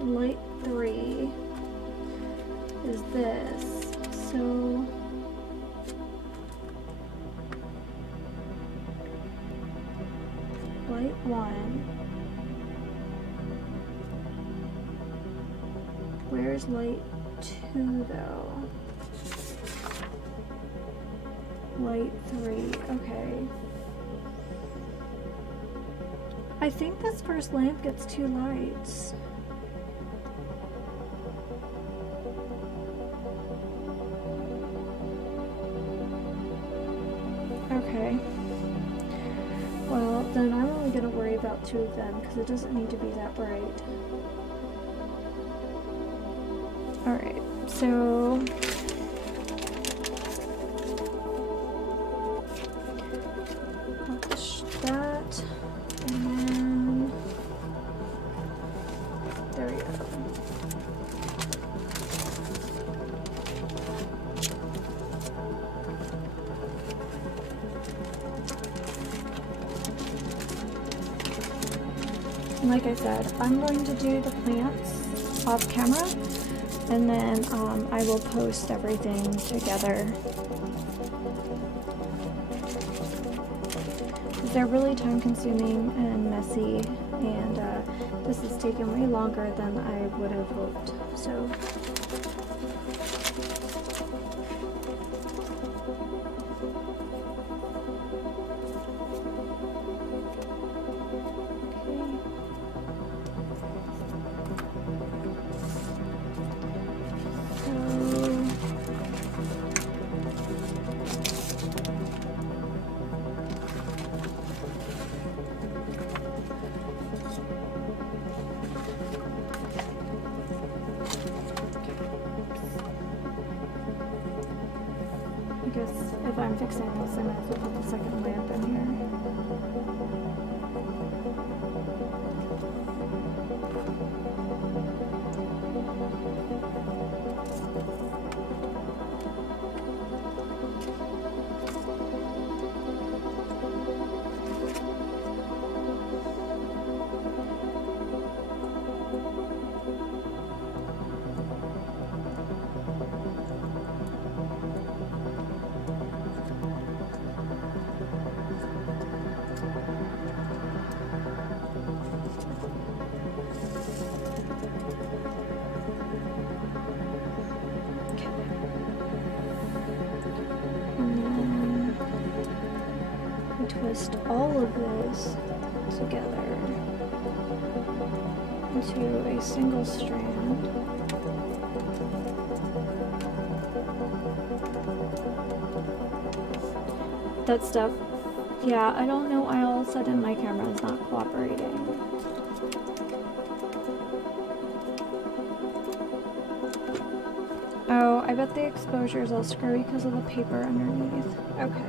Light 3 is this, so light 1. Where's light 2 though? Light 3, okay. I think this first lamp gets 2 lights. Okay. Well, then I'm only going to worry about 2 of them because it doesn't need to be that bright. Alright, so publish that, and then there we go. And like I said, I'm going to do the plants off camera, and then I will post everything together. They're really time consuming and messy, and this has taken way longer than I would have hoped. So I guess if I'm fixing this, I might as well put the second lamp in here. twist all of this together into a single strand. That stuff, yeah, I don't know why all of a sudden my camera is not cooperating. Oh, I bet the exposure is all screwy because of the paper underneath. Okay.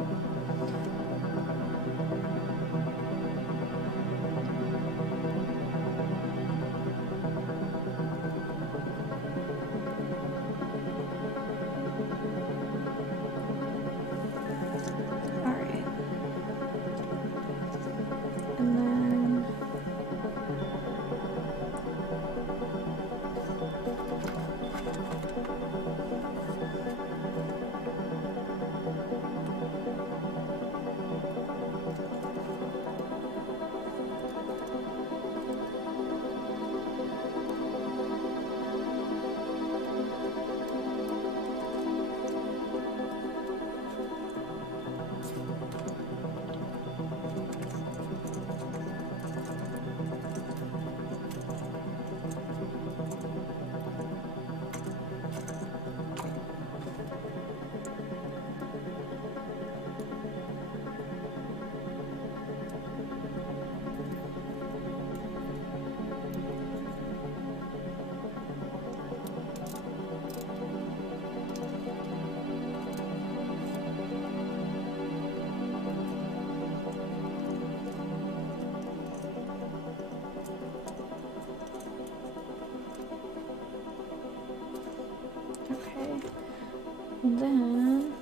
And then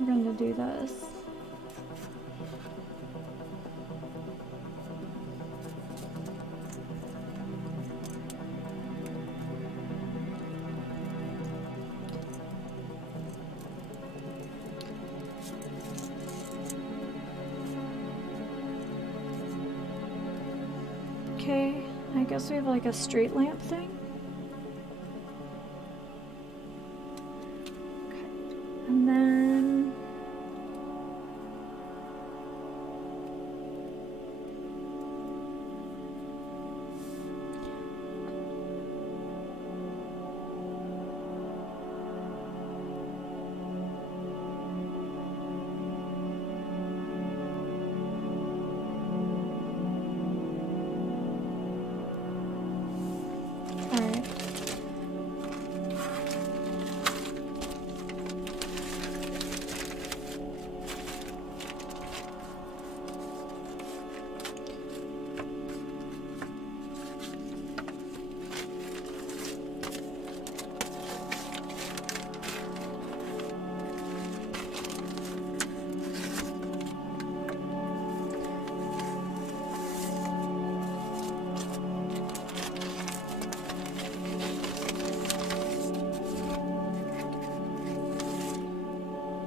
we're going to do this. Okay, I guess we have like a street lamp thing.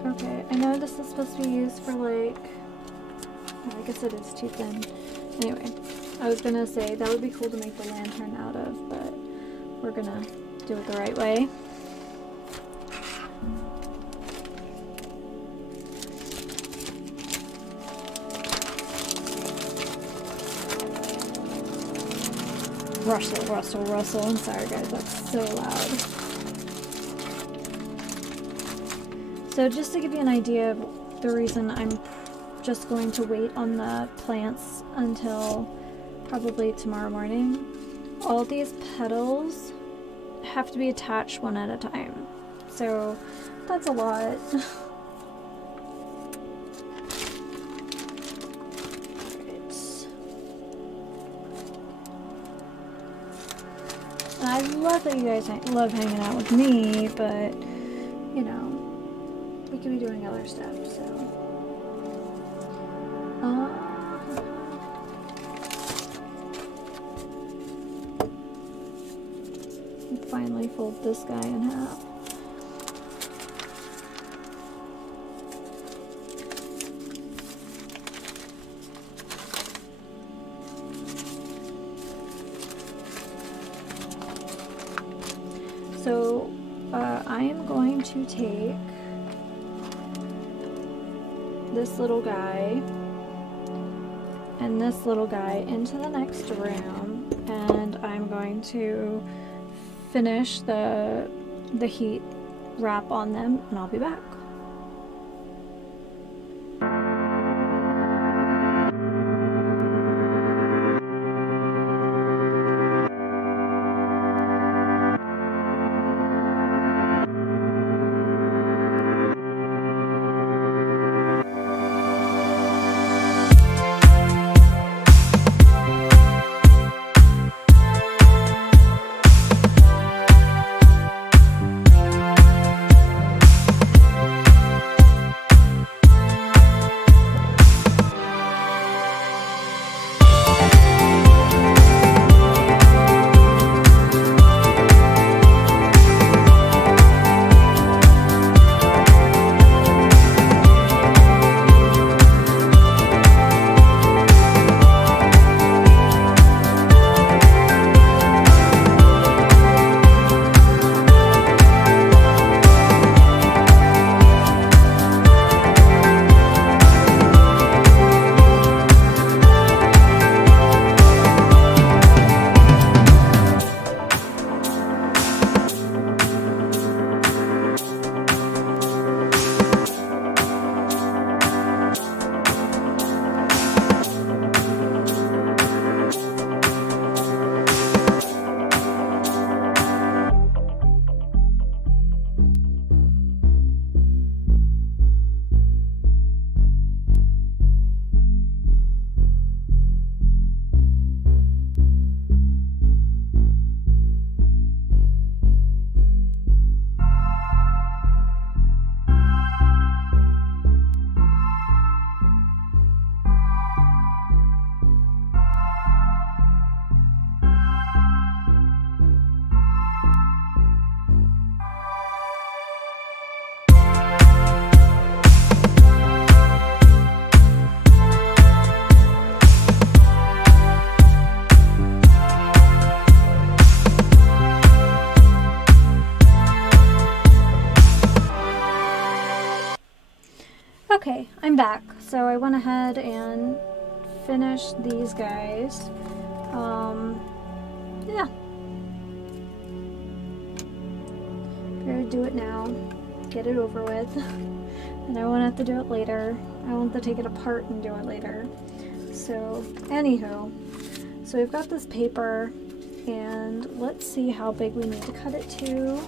Okay, I know this is supposed to be used for like, oh, I guess it is too thin. Anyway, I was gonna say that would be cool to make the lantern out of, but we're gonna do it the right way. Rustle, rustle, rustle. I'm sorry guys, that's so loud. So just to give you an idea of the reason I'm just going to wait on the plants until probably tomorrow morning, all these petals have to be attached one at a time. So that's a lot. And I love that you guys love hanging out with me, but you know, we could be doing other stuff, so. Finally fold this guy in half. So I am going to take this little guy and this little guy into the next room, and I'm going to finish the heat wrap on them, and I'll be back. Okay, I'm back. So I went ahead and finished these guys. Yeah. Better do it now. Get it over with. And I won't have to do it later. I won't have to take it apart and do it later. So, anywho. So we've got this paper, and let's see how big we need to cut it to.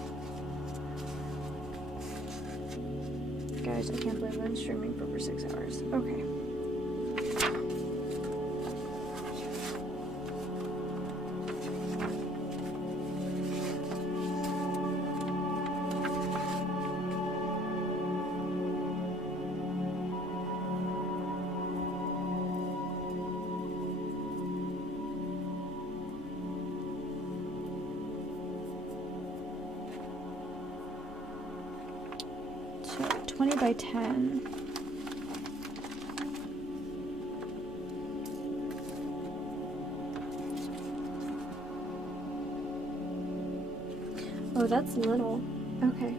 Guys, I can't believe I'm streaming for over 6 hours. Okay. So 20 by 10. Oh, that's little. Okay.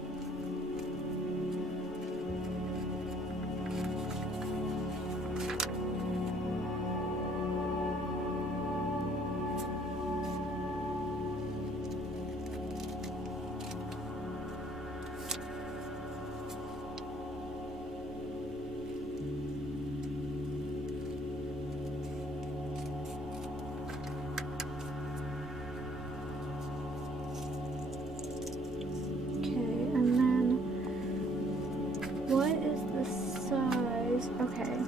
Okay,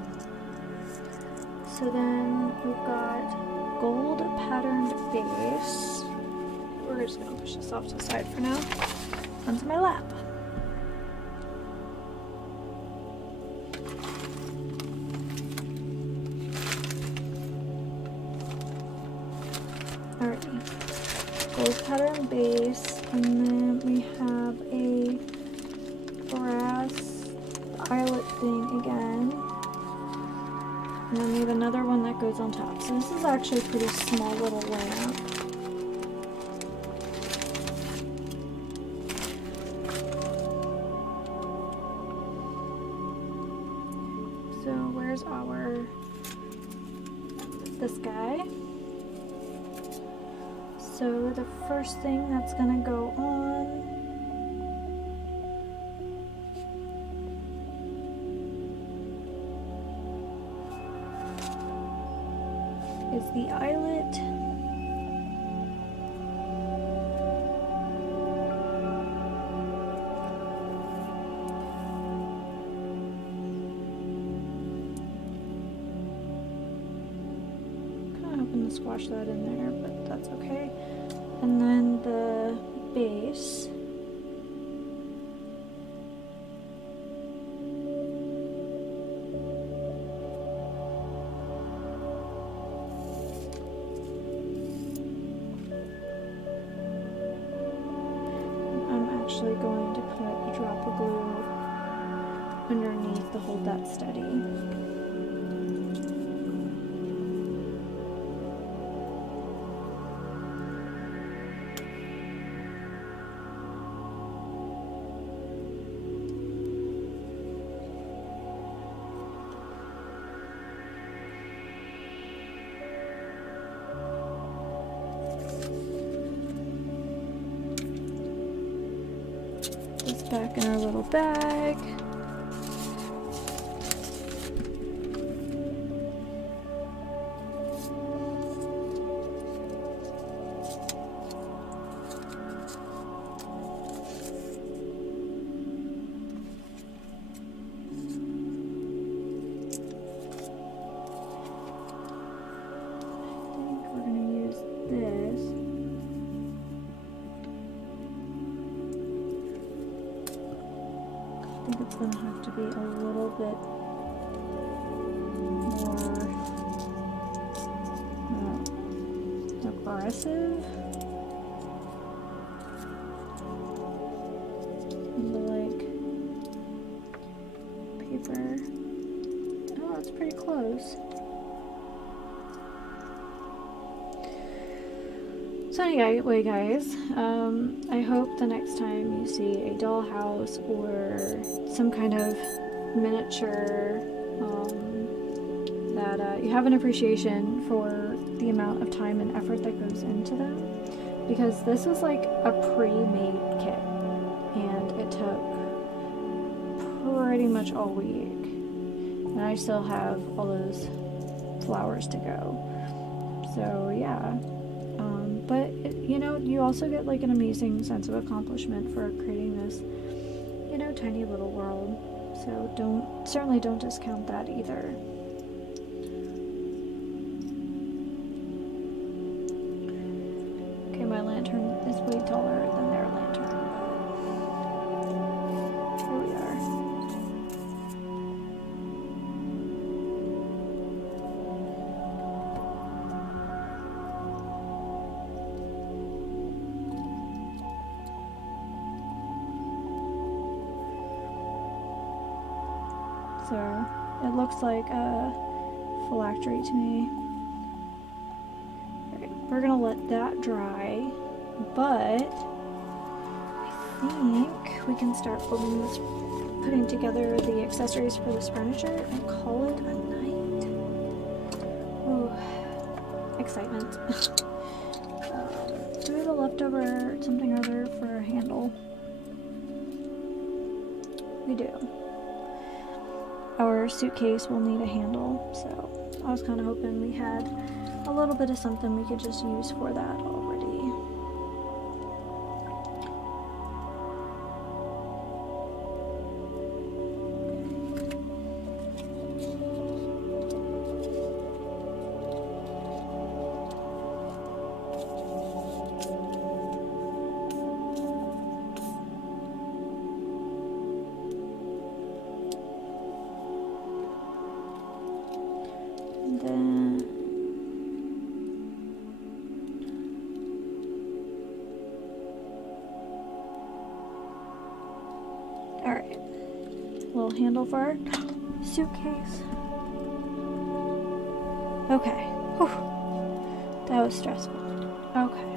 so then we've got gold patterned base. We're just gonna push this off to the side for now, onto my lap. Alrighty, gold patterned base, and then we have a brass eyelet thing again, and then we have another one that goes on top. So this is actually a pretty small little lamp. here's this guy. So the first thing that's gonna go on is the eyelet. Kind of hoping to squash that in there, but that's okay. And then the base. I'm actually going to put a drop of glue underneath to hold that steady. Back in our little bag. I think it's going to have to be a little bit more aggressive. Like paper. Oh, that's pretty close. So anyway, guys, I hope the next time you see a dollhouse or some kind of miniature that you have an appreciation for the amount of time and effort that goes into them, because this is like a pre-made kit and it took pretty much all week, and I still have all those flowers to go. So yeah. But, you know, you also get like an amazing sense of accomplishment for creating this, you know, tiny little world. So certainly don't discount that either. Okay, my lantern is way taller than their lantern. Here we are. So it looks like a phylactery to me. Okay, we're gonna let that dry, but I think we can start putting together the accessories for this furniture and call it a night. Ooh, excitement. Do we have a leftover something or other for a handle? We do. Our suitcase will need a handle, so I was kind of hoping we had a little bit of something we could just use for that already. Alright, little handle for our suitcase. Okay, whew. That was stressful. Okay,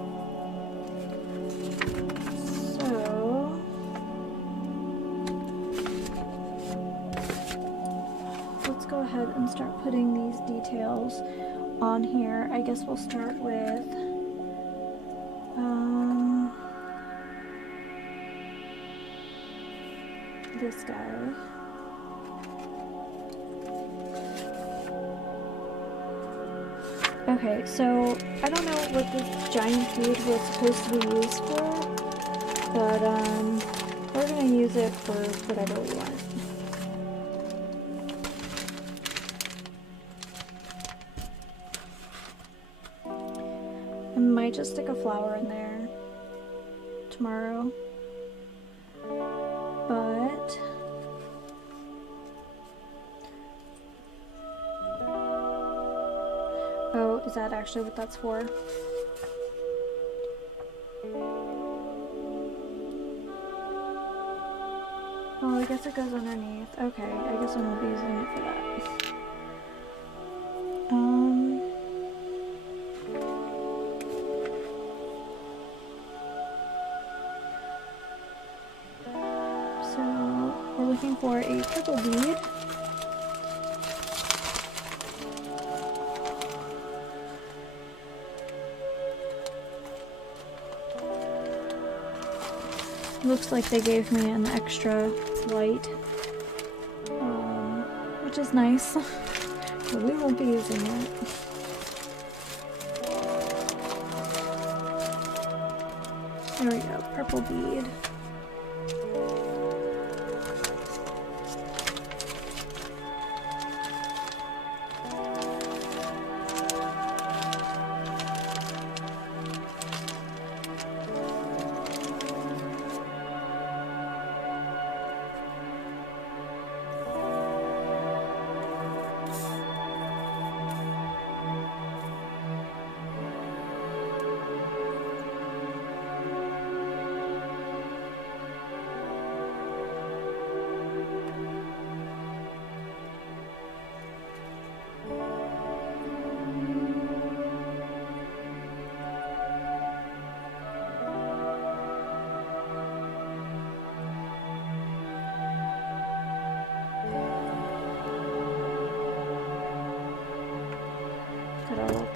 so let's go ahead ahead and start putting these details on here. I guess we'll start with this guy. Okay, so I don't know what this giant bead was supposed to be used for, but we're gonna use it for whatever we want. I might just stick a flower in there tomorrow, but oh, is that actually what that's for? Oh, I guess it goes underneath. Okay, I guess I won't be using it for that. So we're looking for a purple bead. Looks like they gave me an extra white, which is nice, but we won't be using it. There we go, purple bead.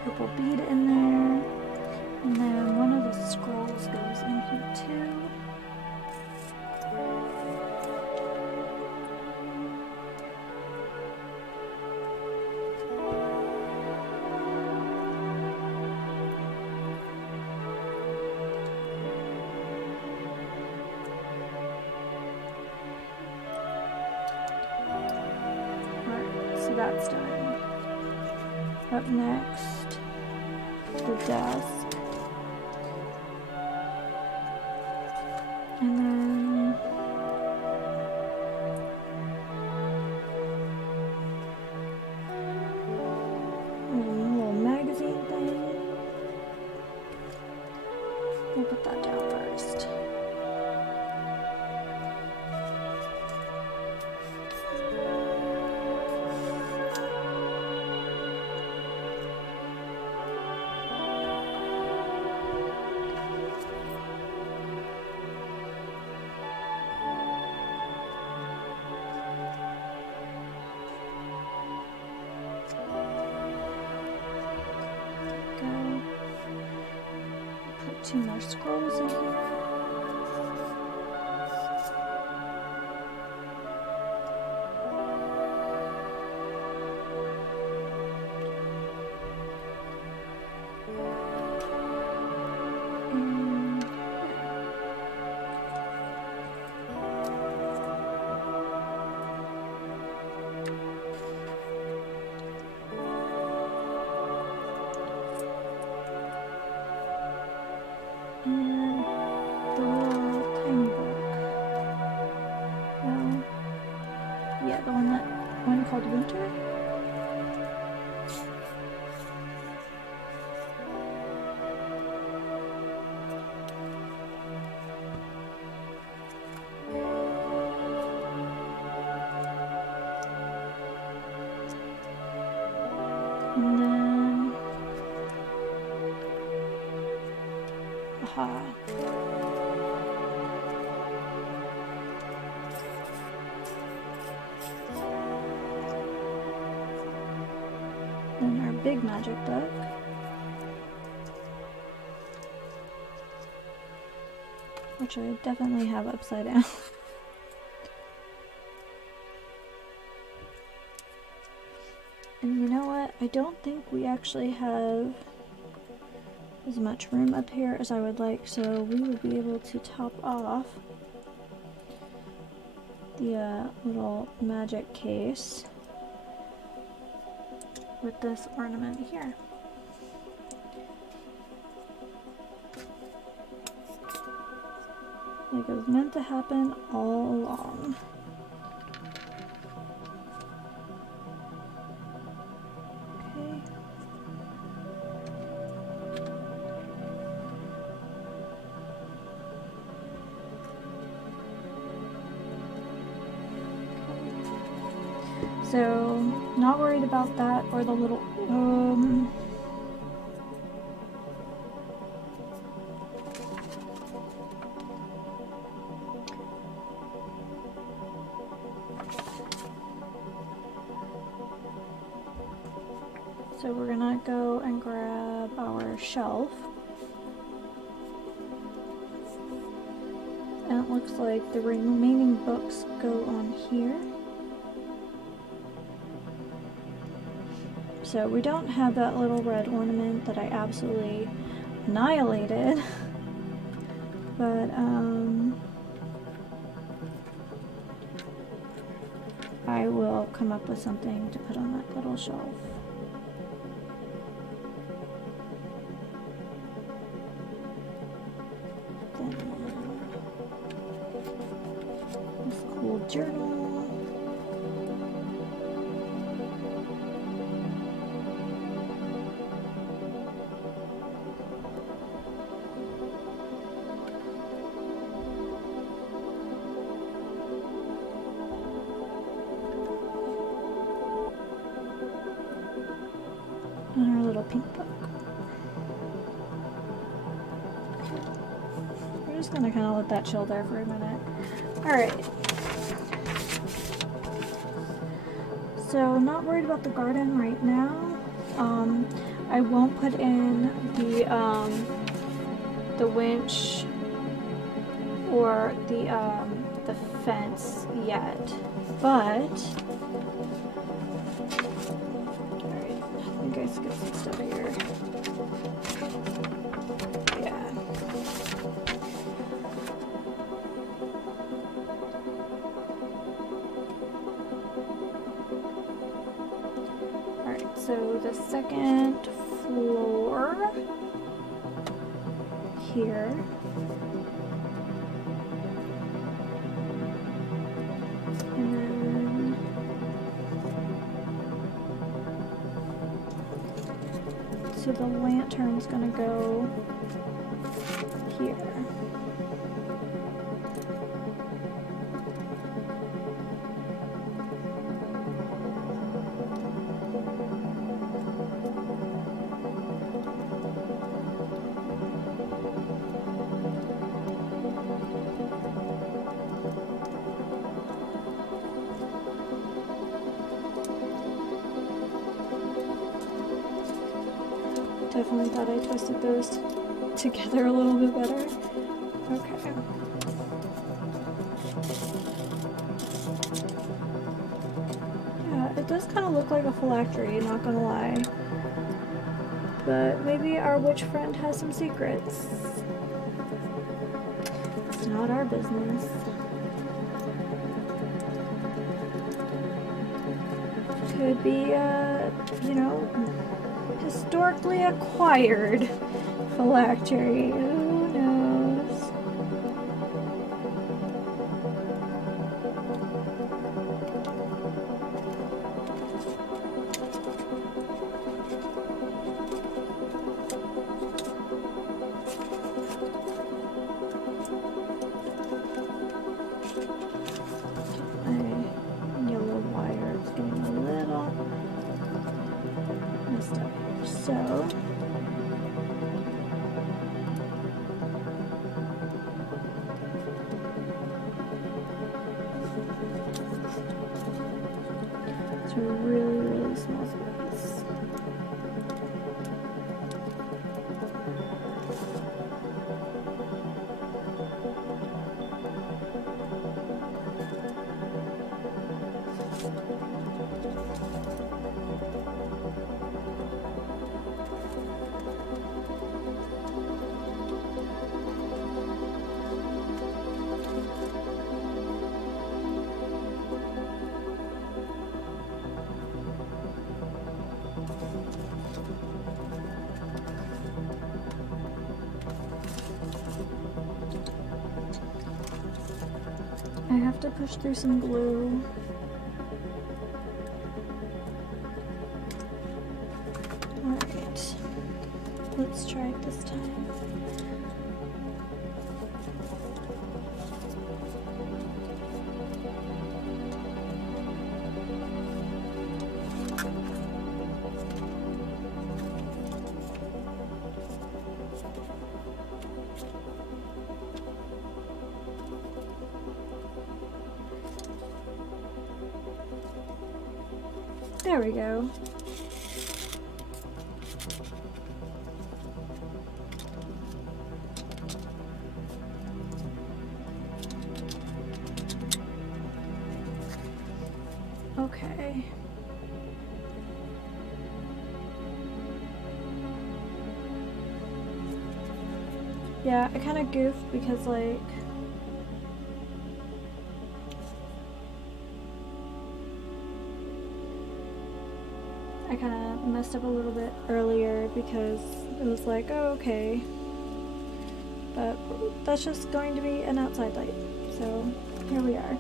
Purple bead in there, and then one of the scrolls goes in here too. Alright, so that's done. Up next, the desk, and then a little magazine thing. We'll put that down first. Two more scrolls in here. Called Winter. And then, aha. big magic book. Which I definitely have upside down. And you know what? I don't think we actually have as much room up here as I would like, so we would be able to top off the little magic case with this ornament here. Like it was meant to happen all along. Okay. So, not worried about that or the little, so we're gonna go and grab our shelf. And it looks like the remaining books go on here. So we don't have that little red ornament that I absolutely annihilated, but I will come up with something to put on that little shelf. Then this cool journal. And our little pink book. We're just gonna kind of let that chill there for a minute. Alright. So, not worried about the garden right now. I won't put in the winch or the fence yet, but guys, get some stuff here. Yeah. Alright, so the second floor here. And then so the lantern's gonna go here. Definitely thought I twisted those together a little bit better. Okay. Yeah, it does kind of look like a phylactery, not gonna lie. But maybe our witch friend has some secrets. It's not our business. Could be, you know, historically acquired phylactery. Who knows? My yellow wire is getting a little messed up here. So it's a really, really small space. I have to push through some glue. Alright, let's try it this time. There we go. Okay. Yeah, I kind of goofed because like I kind of messed up a little bit earlier because it was like, oh, okay. But that's just going to be an outside light. So here we are.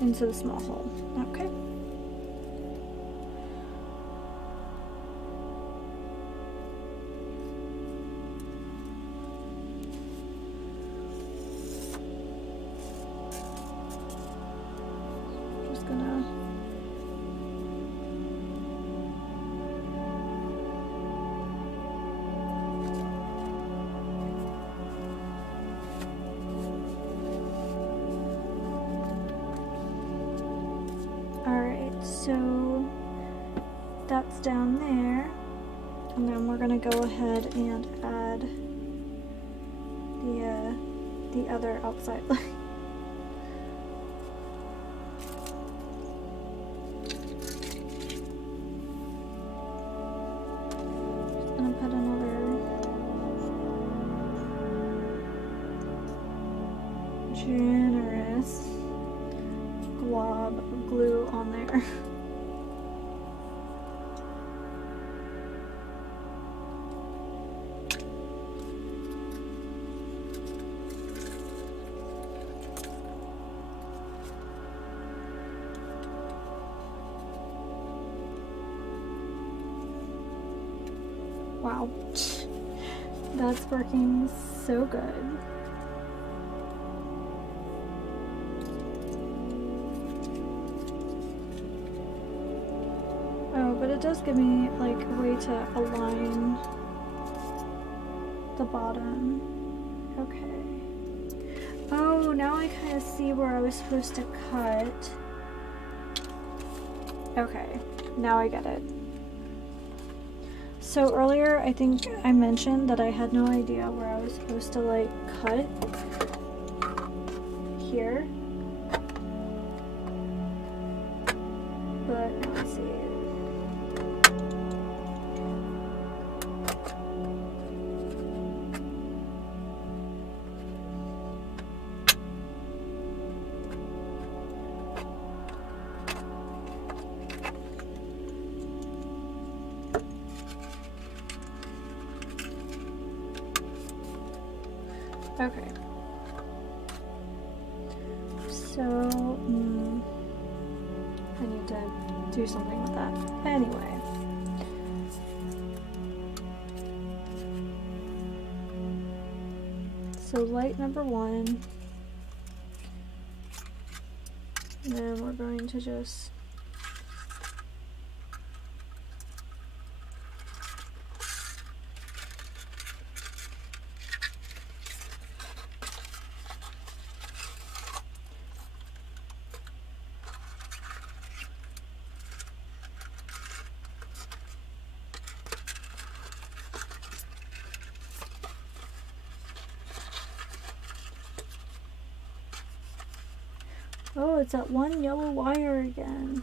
Into the small hole. Okay. Just gonna so that's down there, and then we're gonna go ahead and add the other outside light. Just gonna put another generous glob of glue on there. Wow, that's working so good. Oh, but it does give me like a way to align the bottom. Okay. Oh, now I kind of see where I was supposed to cut. Okay, now I get it. So earlier, I think I mentioned that I had no idea where I was supposed to like cut here. But now I see it. Okay, so I need to do something with that. Anyway, so light number one, and then we're going to just oh, it's that one yellow wire again.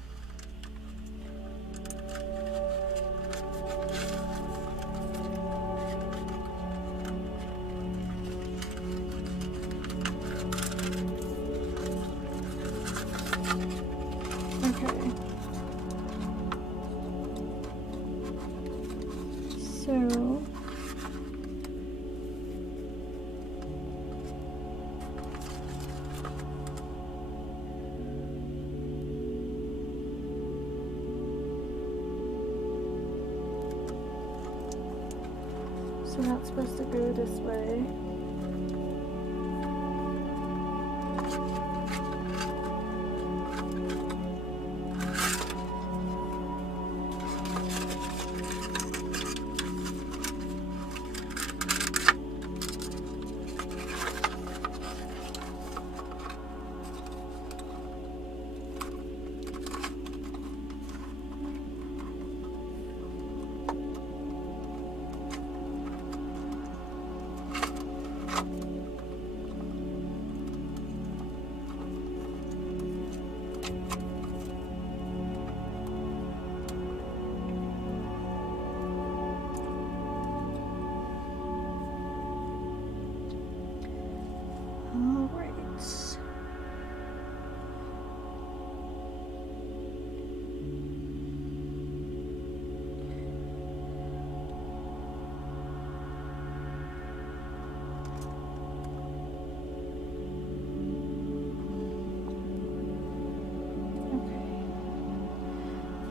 we're not supposed to go this way.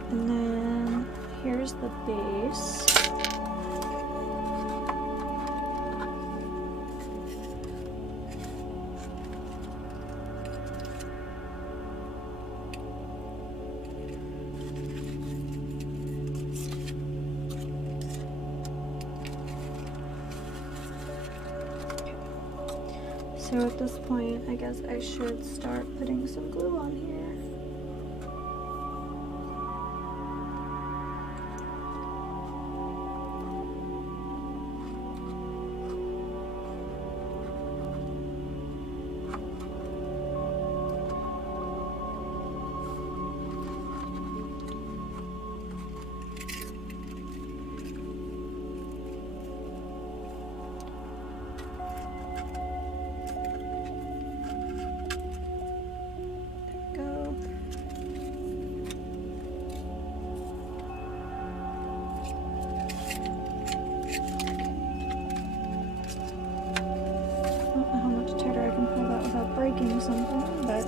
And then here's the base. So at this point, I guess I should start putting some glue on here. Something, but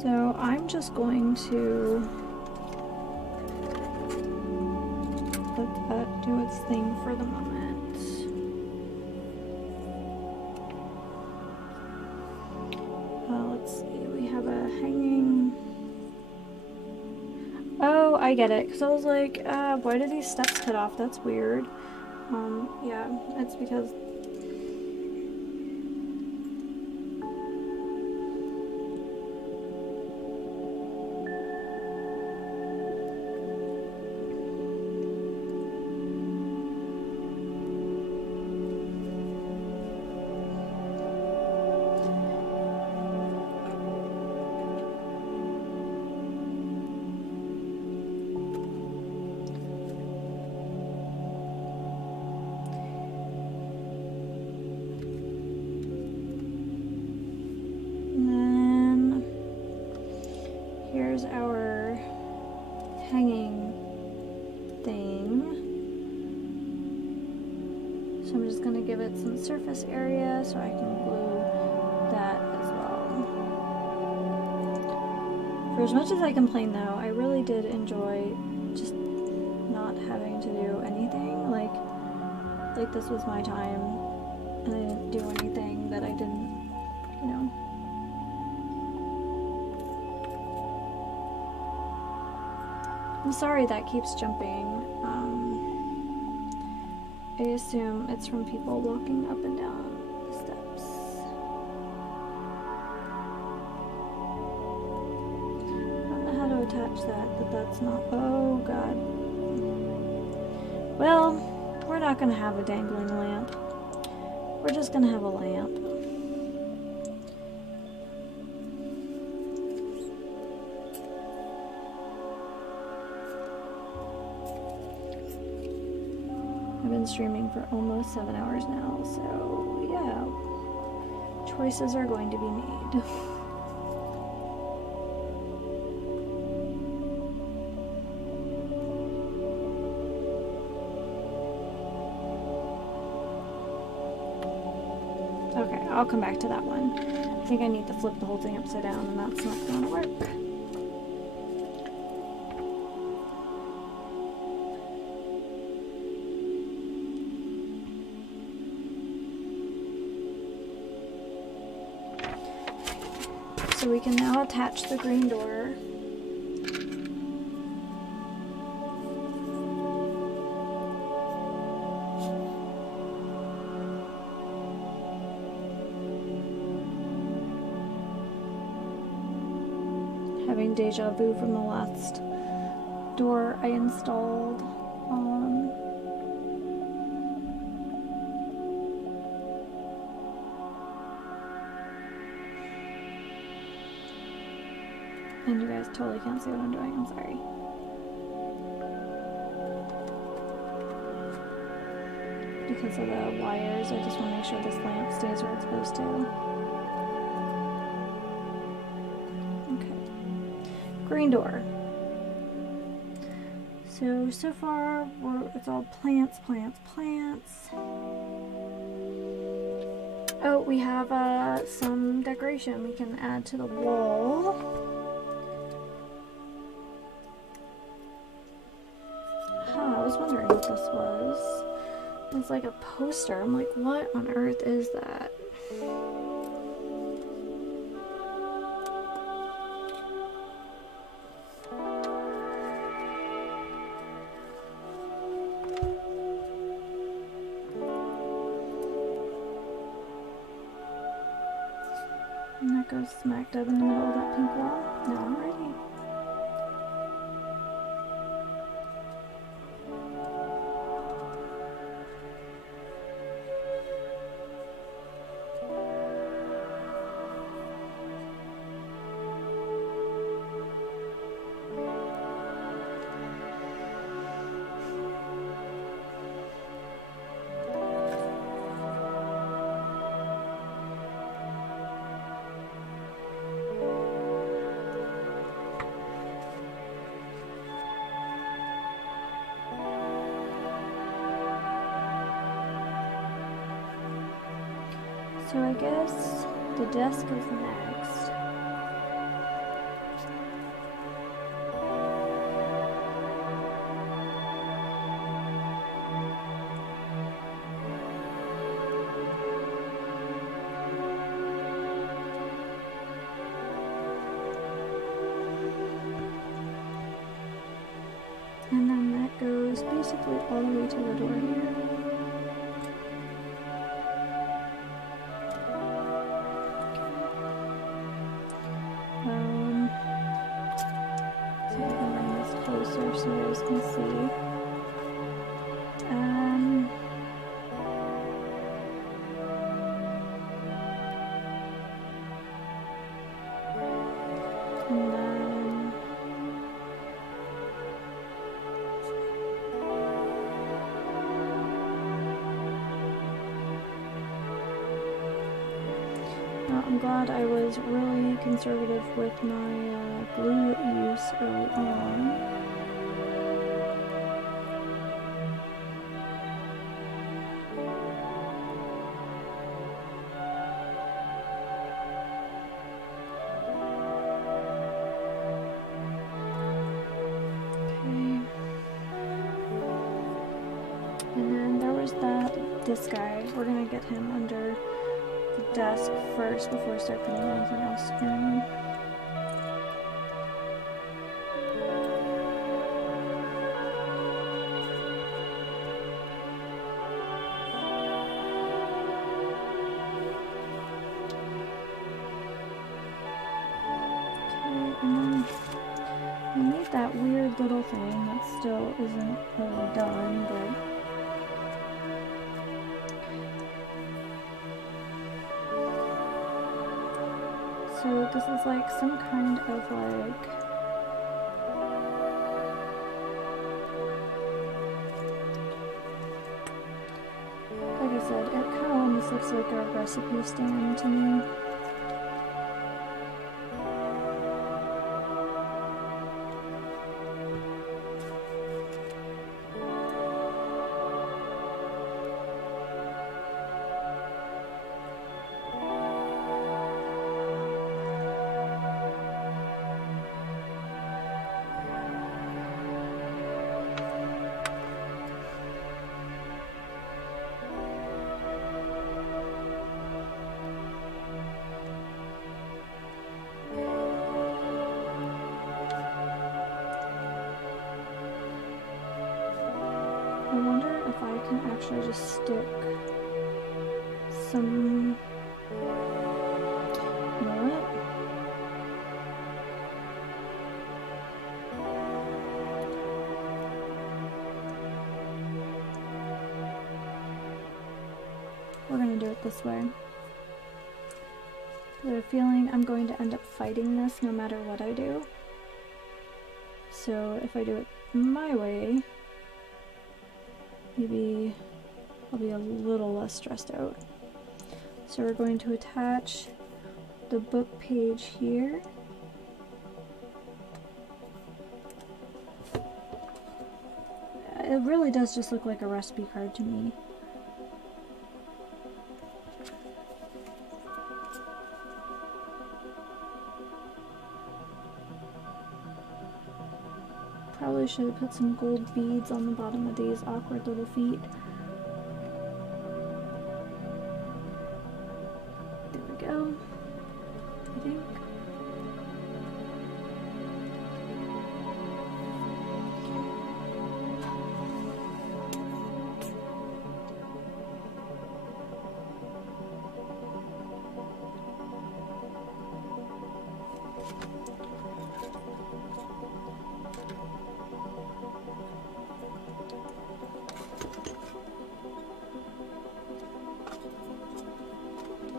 so I'm just going to let that do its thing for the moment. Let's see, we have a hanging. Oh, I get it, because I was like, why do these steps cut off? That's weird. Yeah, it's because our hanging thing. So I'm just going to give it some surface area so I can glue that as well. For as much as I complain though, I really did enjoy just not having to do anything. Like this was my time and I didn't do anything that I didn't, you know. I'm sorry that keeps jumping. I assume it's from people walking up and down the steps. I don't know how to attach that, but that's not... Oh, God. Well, we're not going to have a dangling lamp. We're just going to have a lamp. I've been streaming for almost 7 hours now, so yeah, choices are going to be made. Okay, I'll come back to that one. I think I need to flip the whole thing upside down, and that's not going to work. So we can now attach the green door. Having deja vu from the last door I installed. And you guys totally can't see what I'm doing, I'm sorry. Because of the wires, I just want to make sure this lamp stays where it's supposed to. Okay. Green door. So far, it's all plants, plants, plants. Oh, we have some decoration we can add to the wall. I was wondering what this was. It's like a poster. I'm like, what on earth is that? And that goes smack dab in the middle of that pink wall. No, I'm ready. So I guess the desk is next. And then that goes basically all the way to the door here. So I can bring this closer so you guys can see. And then I'm glad I was really conservative with my glue use early on. this guy. We're gonna get him under the desk first before we start putting anything else in. That weird little thing that still isn't really done, but so this is like some kind of like I said, it kind of almost looks like a recipe stand to me. I wonder if I can actually just stick some, you know what? We're gonna do it this way. I have a feeling I'm going to end up fighting this no matter what I do. So if I do it my way, maybe I'll be a little less stressed out. So we're going to attach the book page here. It really does just look like a recipe card to me. Probably should have put some gold beads on the bottom of these awkward little feet. There we go, I think.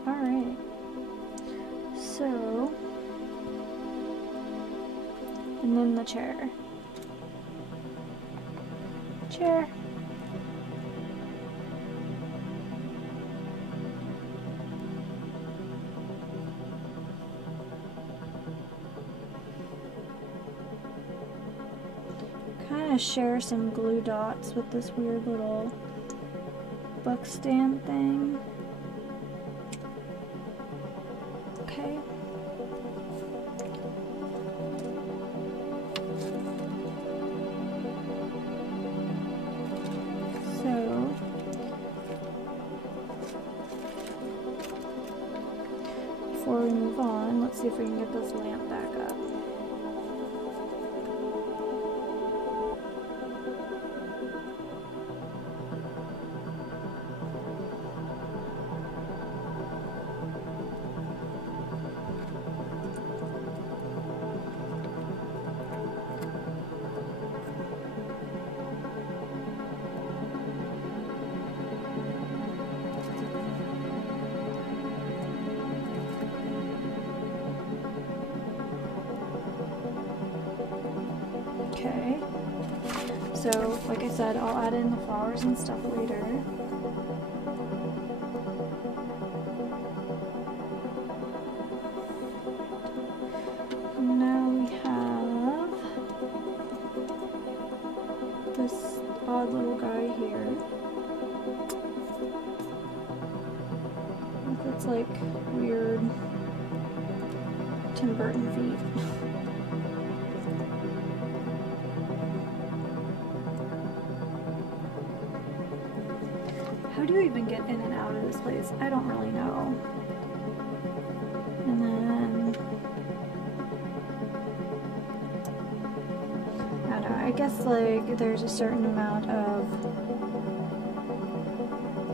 Alright, so, and then the chair. Chair. Kind of share some glue dots with this weird little book stand thing. Okay. So before we move on, let's see if we can get this lamp back up. Okay, so like I said, I'll add in the flowers and stuff later. And now we have this odd little guy here. It's like weird Tim Burton feet. How do you even get in and out of this place. I don't really know. And then I don't know, I guess like there's a certain amount of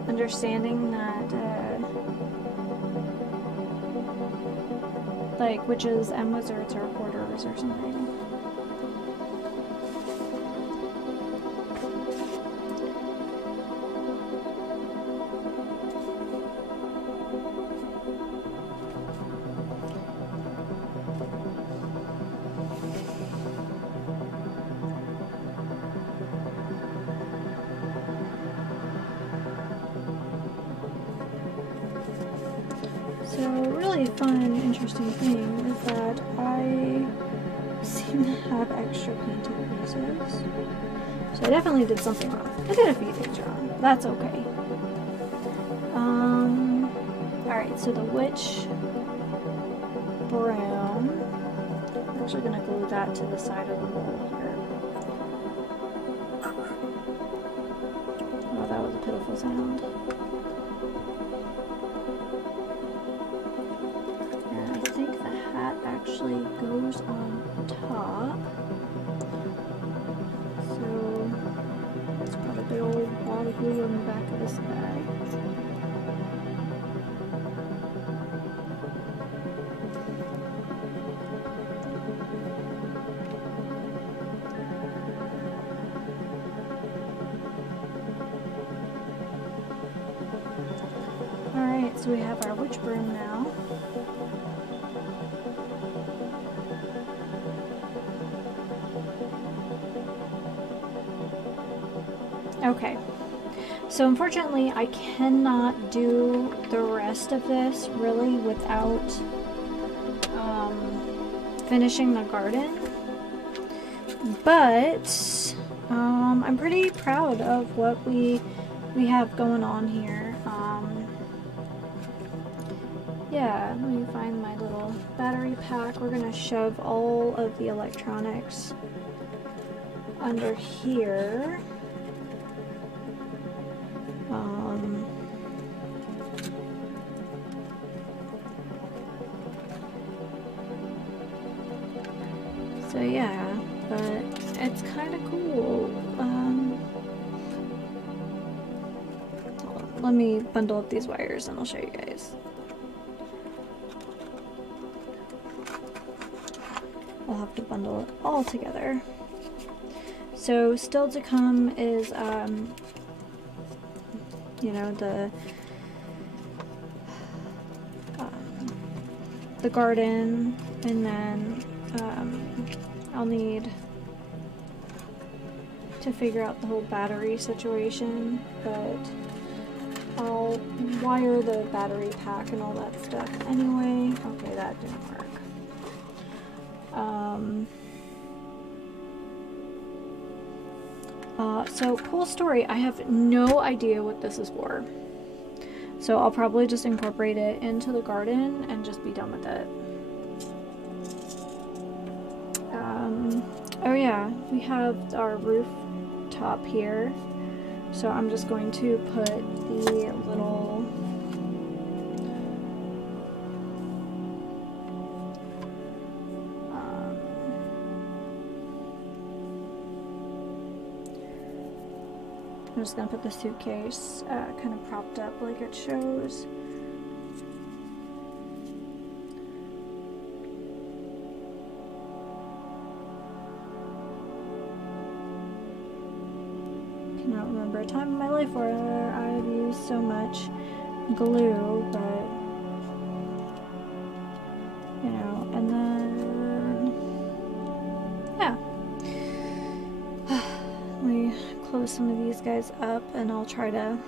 understanding that like witches and wizards are porters or something. So a really fun, interesting thing is that I seem to have extra painted pieces. So I definitely did something wrong. I did a few things wrong. That's okay. Alright, so the witch brown. I'm actually going to glue that to the side of the wall here. Oh, that was a pitiful sound. Actually goes on top, so let's put a big old wad of glue on the back of this guy. Alright, so we have our witch broom now. Okay, so unfortunately I cannot do the rest of this really without finishing the garden, but I'm pretty proud of what we have going on here. Yeah, let me find my little battery pack. We're gonna shove all of the electronics under here. So yeah, but it's kind of cool. Let me bundle up these wires and I'll show you guys. I'll have to bundle it all together. So still to come is, you know, the garden, and then I'll need to figure out the whole battery situation, but I'll wire the battery pack and all that stuff anyway. Okay, that didn't work. So cool story. I have no idea what this is for. So I'll probably just incorporate it into the garden and just be done with it. Oh yeah, we have our rooftop here. So I'm just going to put the little I'm just going to put the suitcase kind of propped up like it shows. Cannot remember a time in my life where I've used so much glue, but you know, and then yeah. Let me close some of these guys up and I'll try to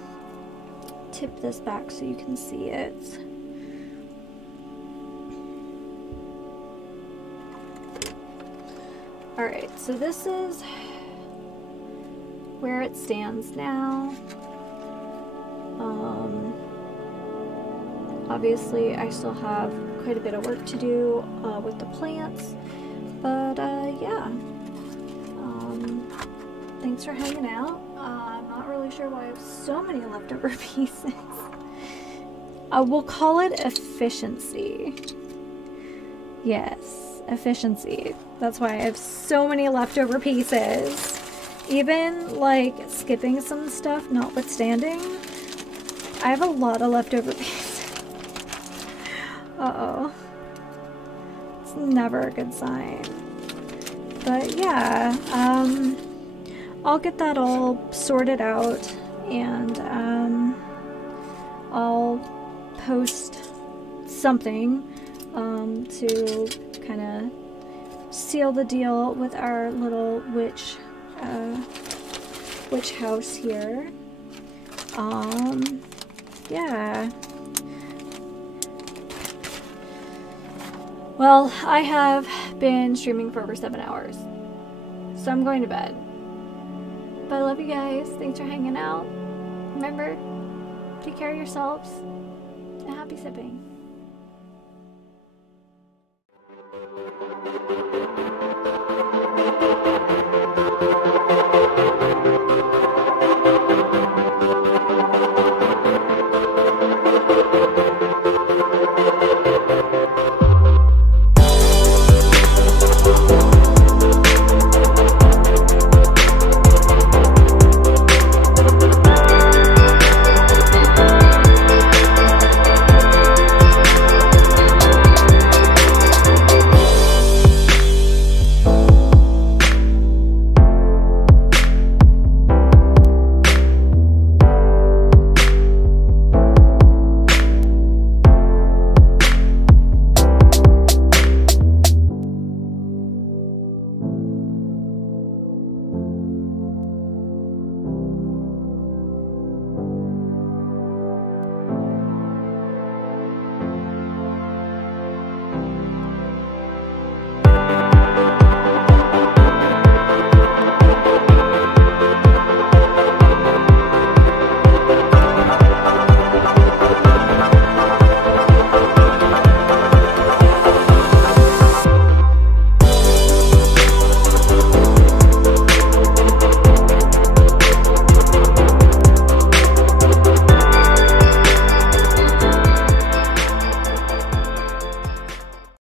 tip this back so you can see it. Alright, so this is where it stands now. Obviously I still have quite a bit of work to do with the plants, but yeah. thanks for hanging out. I'm not really sure why I have so many leftover pieces. We'll call it efficiency. Yes, efficiency. That's why I have so many leftover pieces. Even like skipping some stuff notwithstanding, I have a lot of leftover pieces. Uh-oh. It's never a good sign. But yeah, I'll get that all sorted out, and I'll post something to kind of seal the deal with our little witch house here. Yeah. Well, I have been streaming for over 7 hours, so I'm going to bed. But I love you guys. Thanks for hanging out. Remember, take care of yourselves, and happy sipping.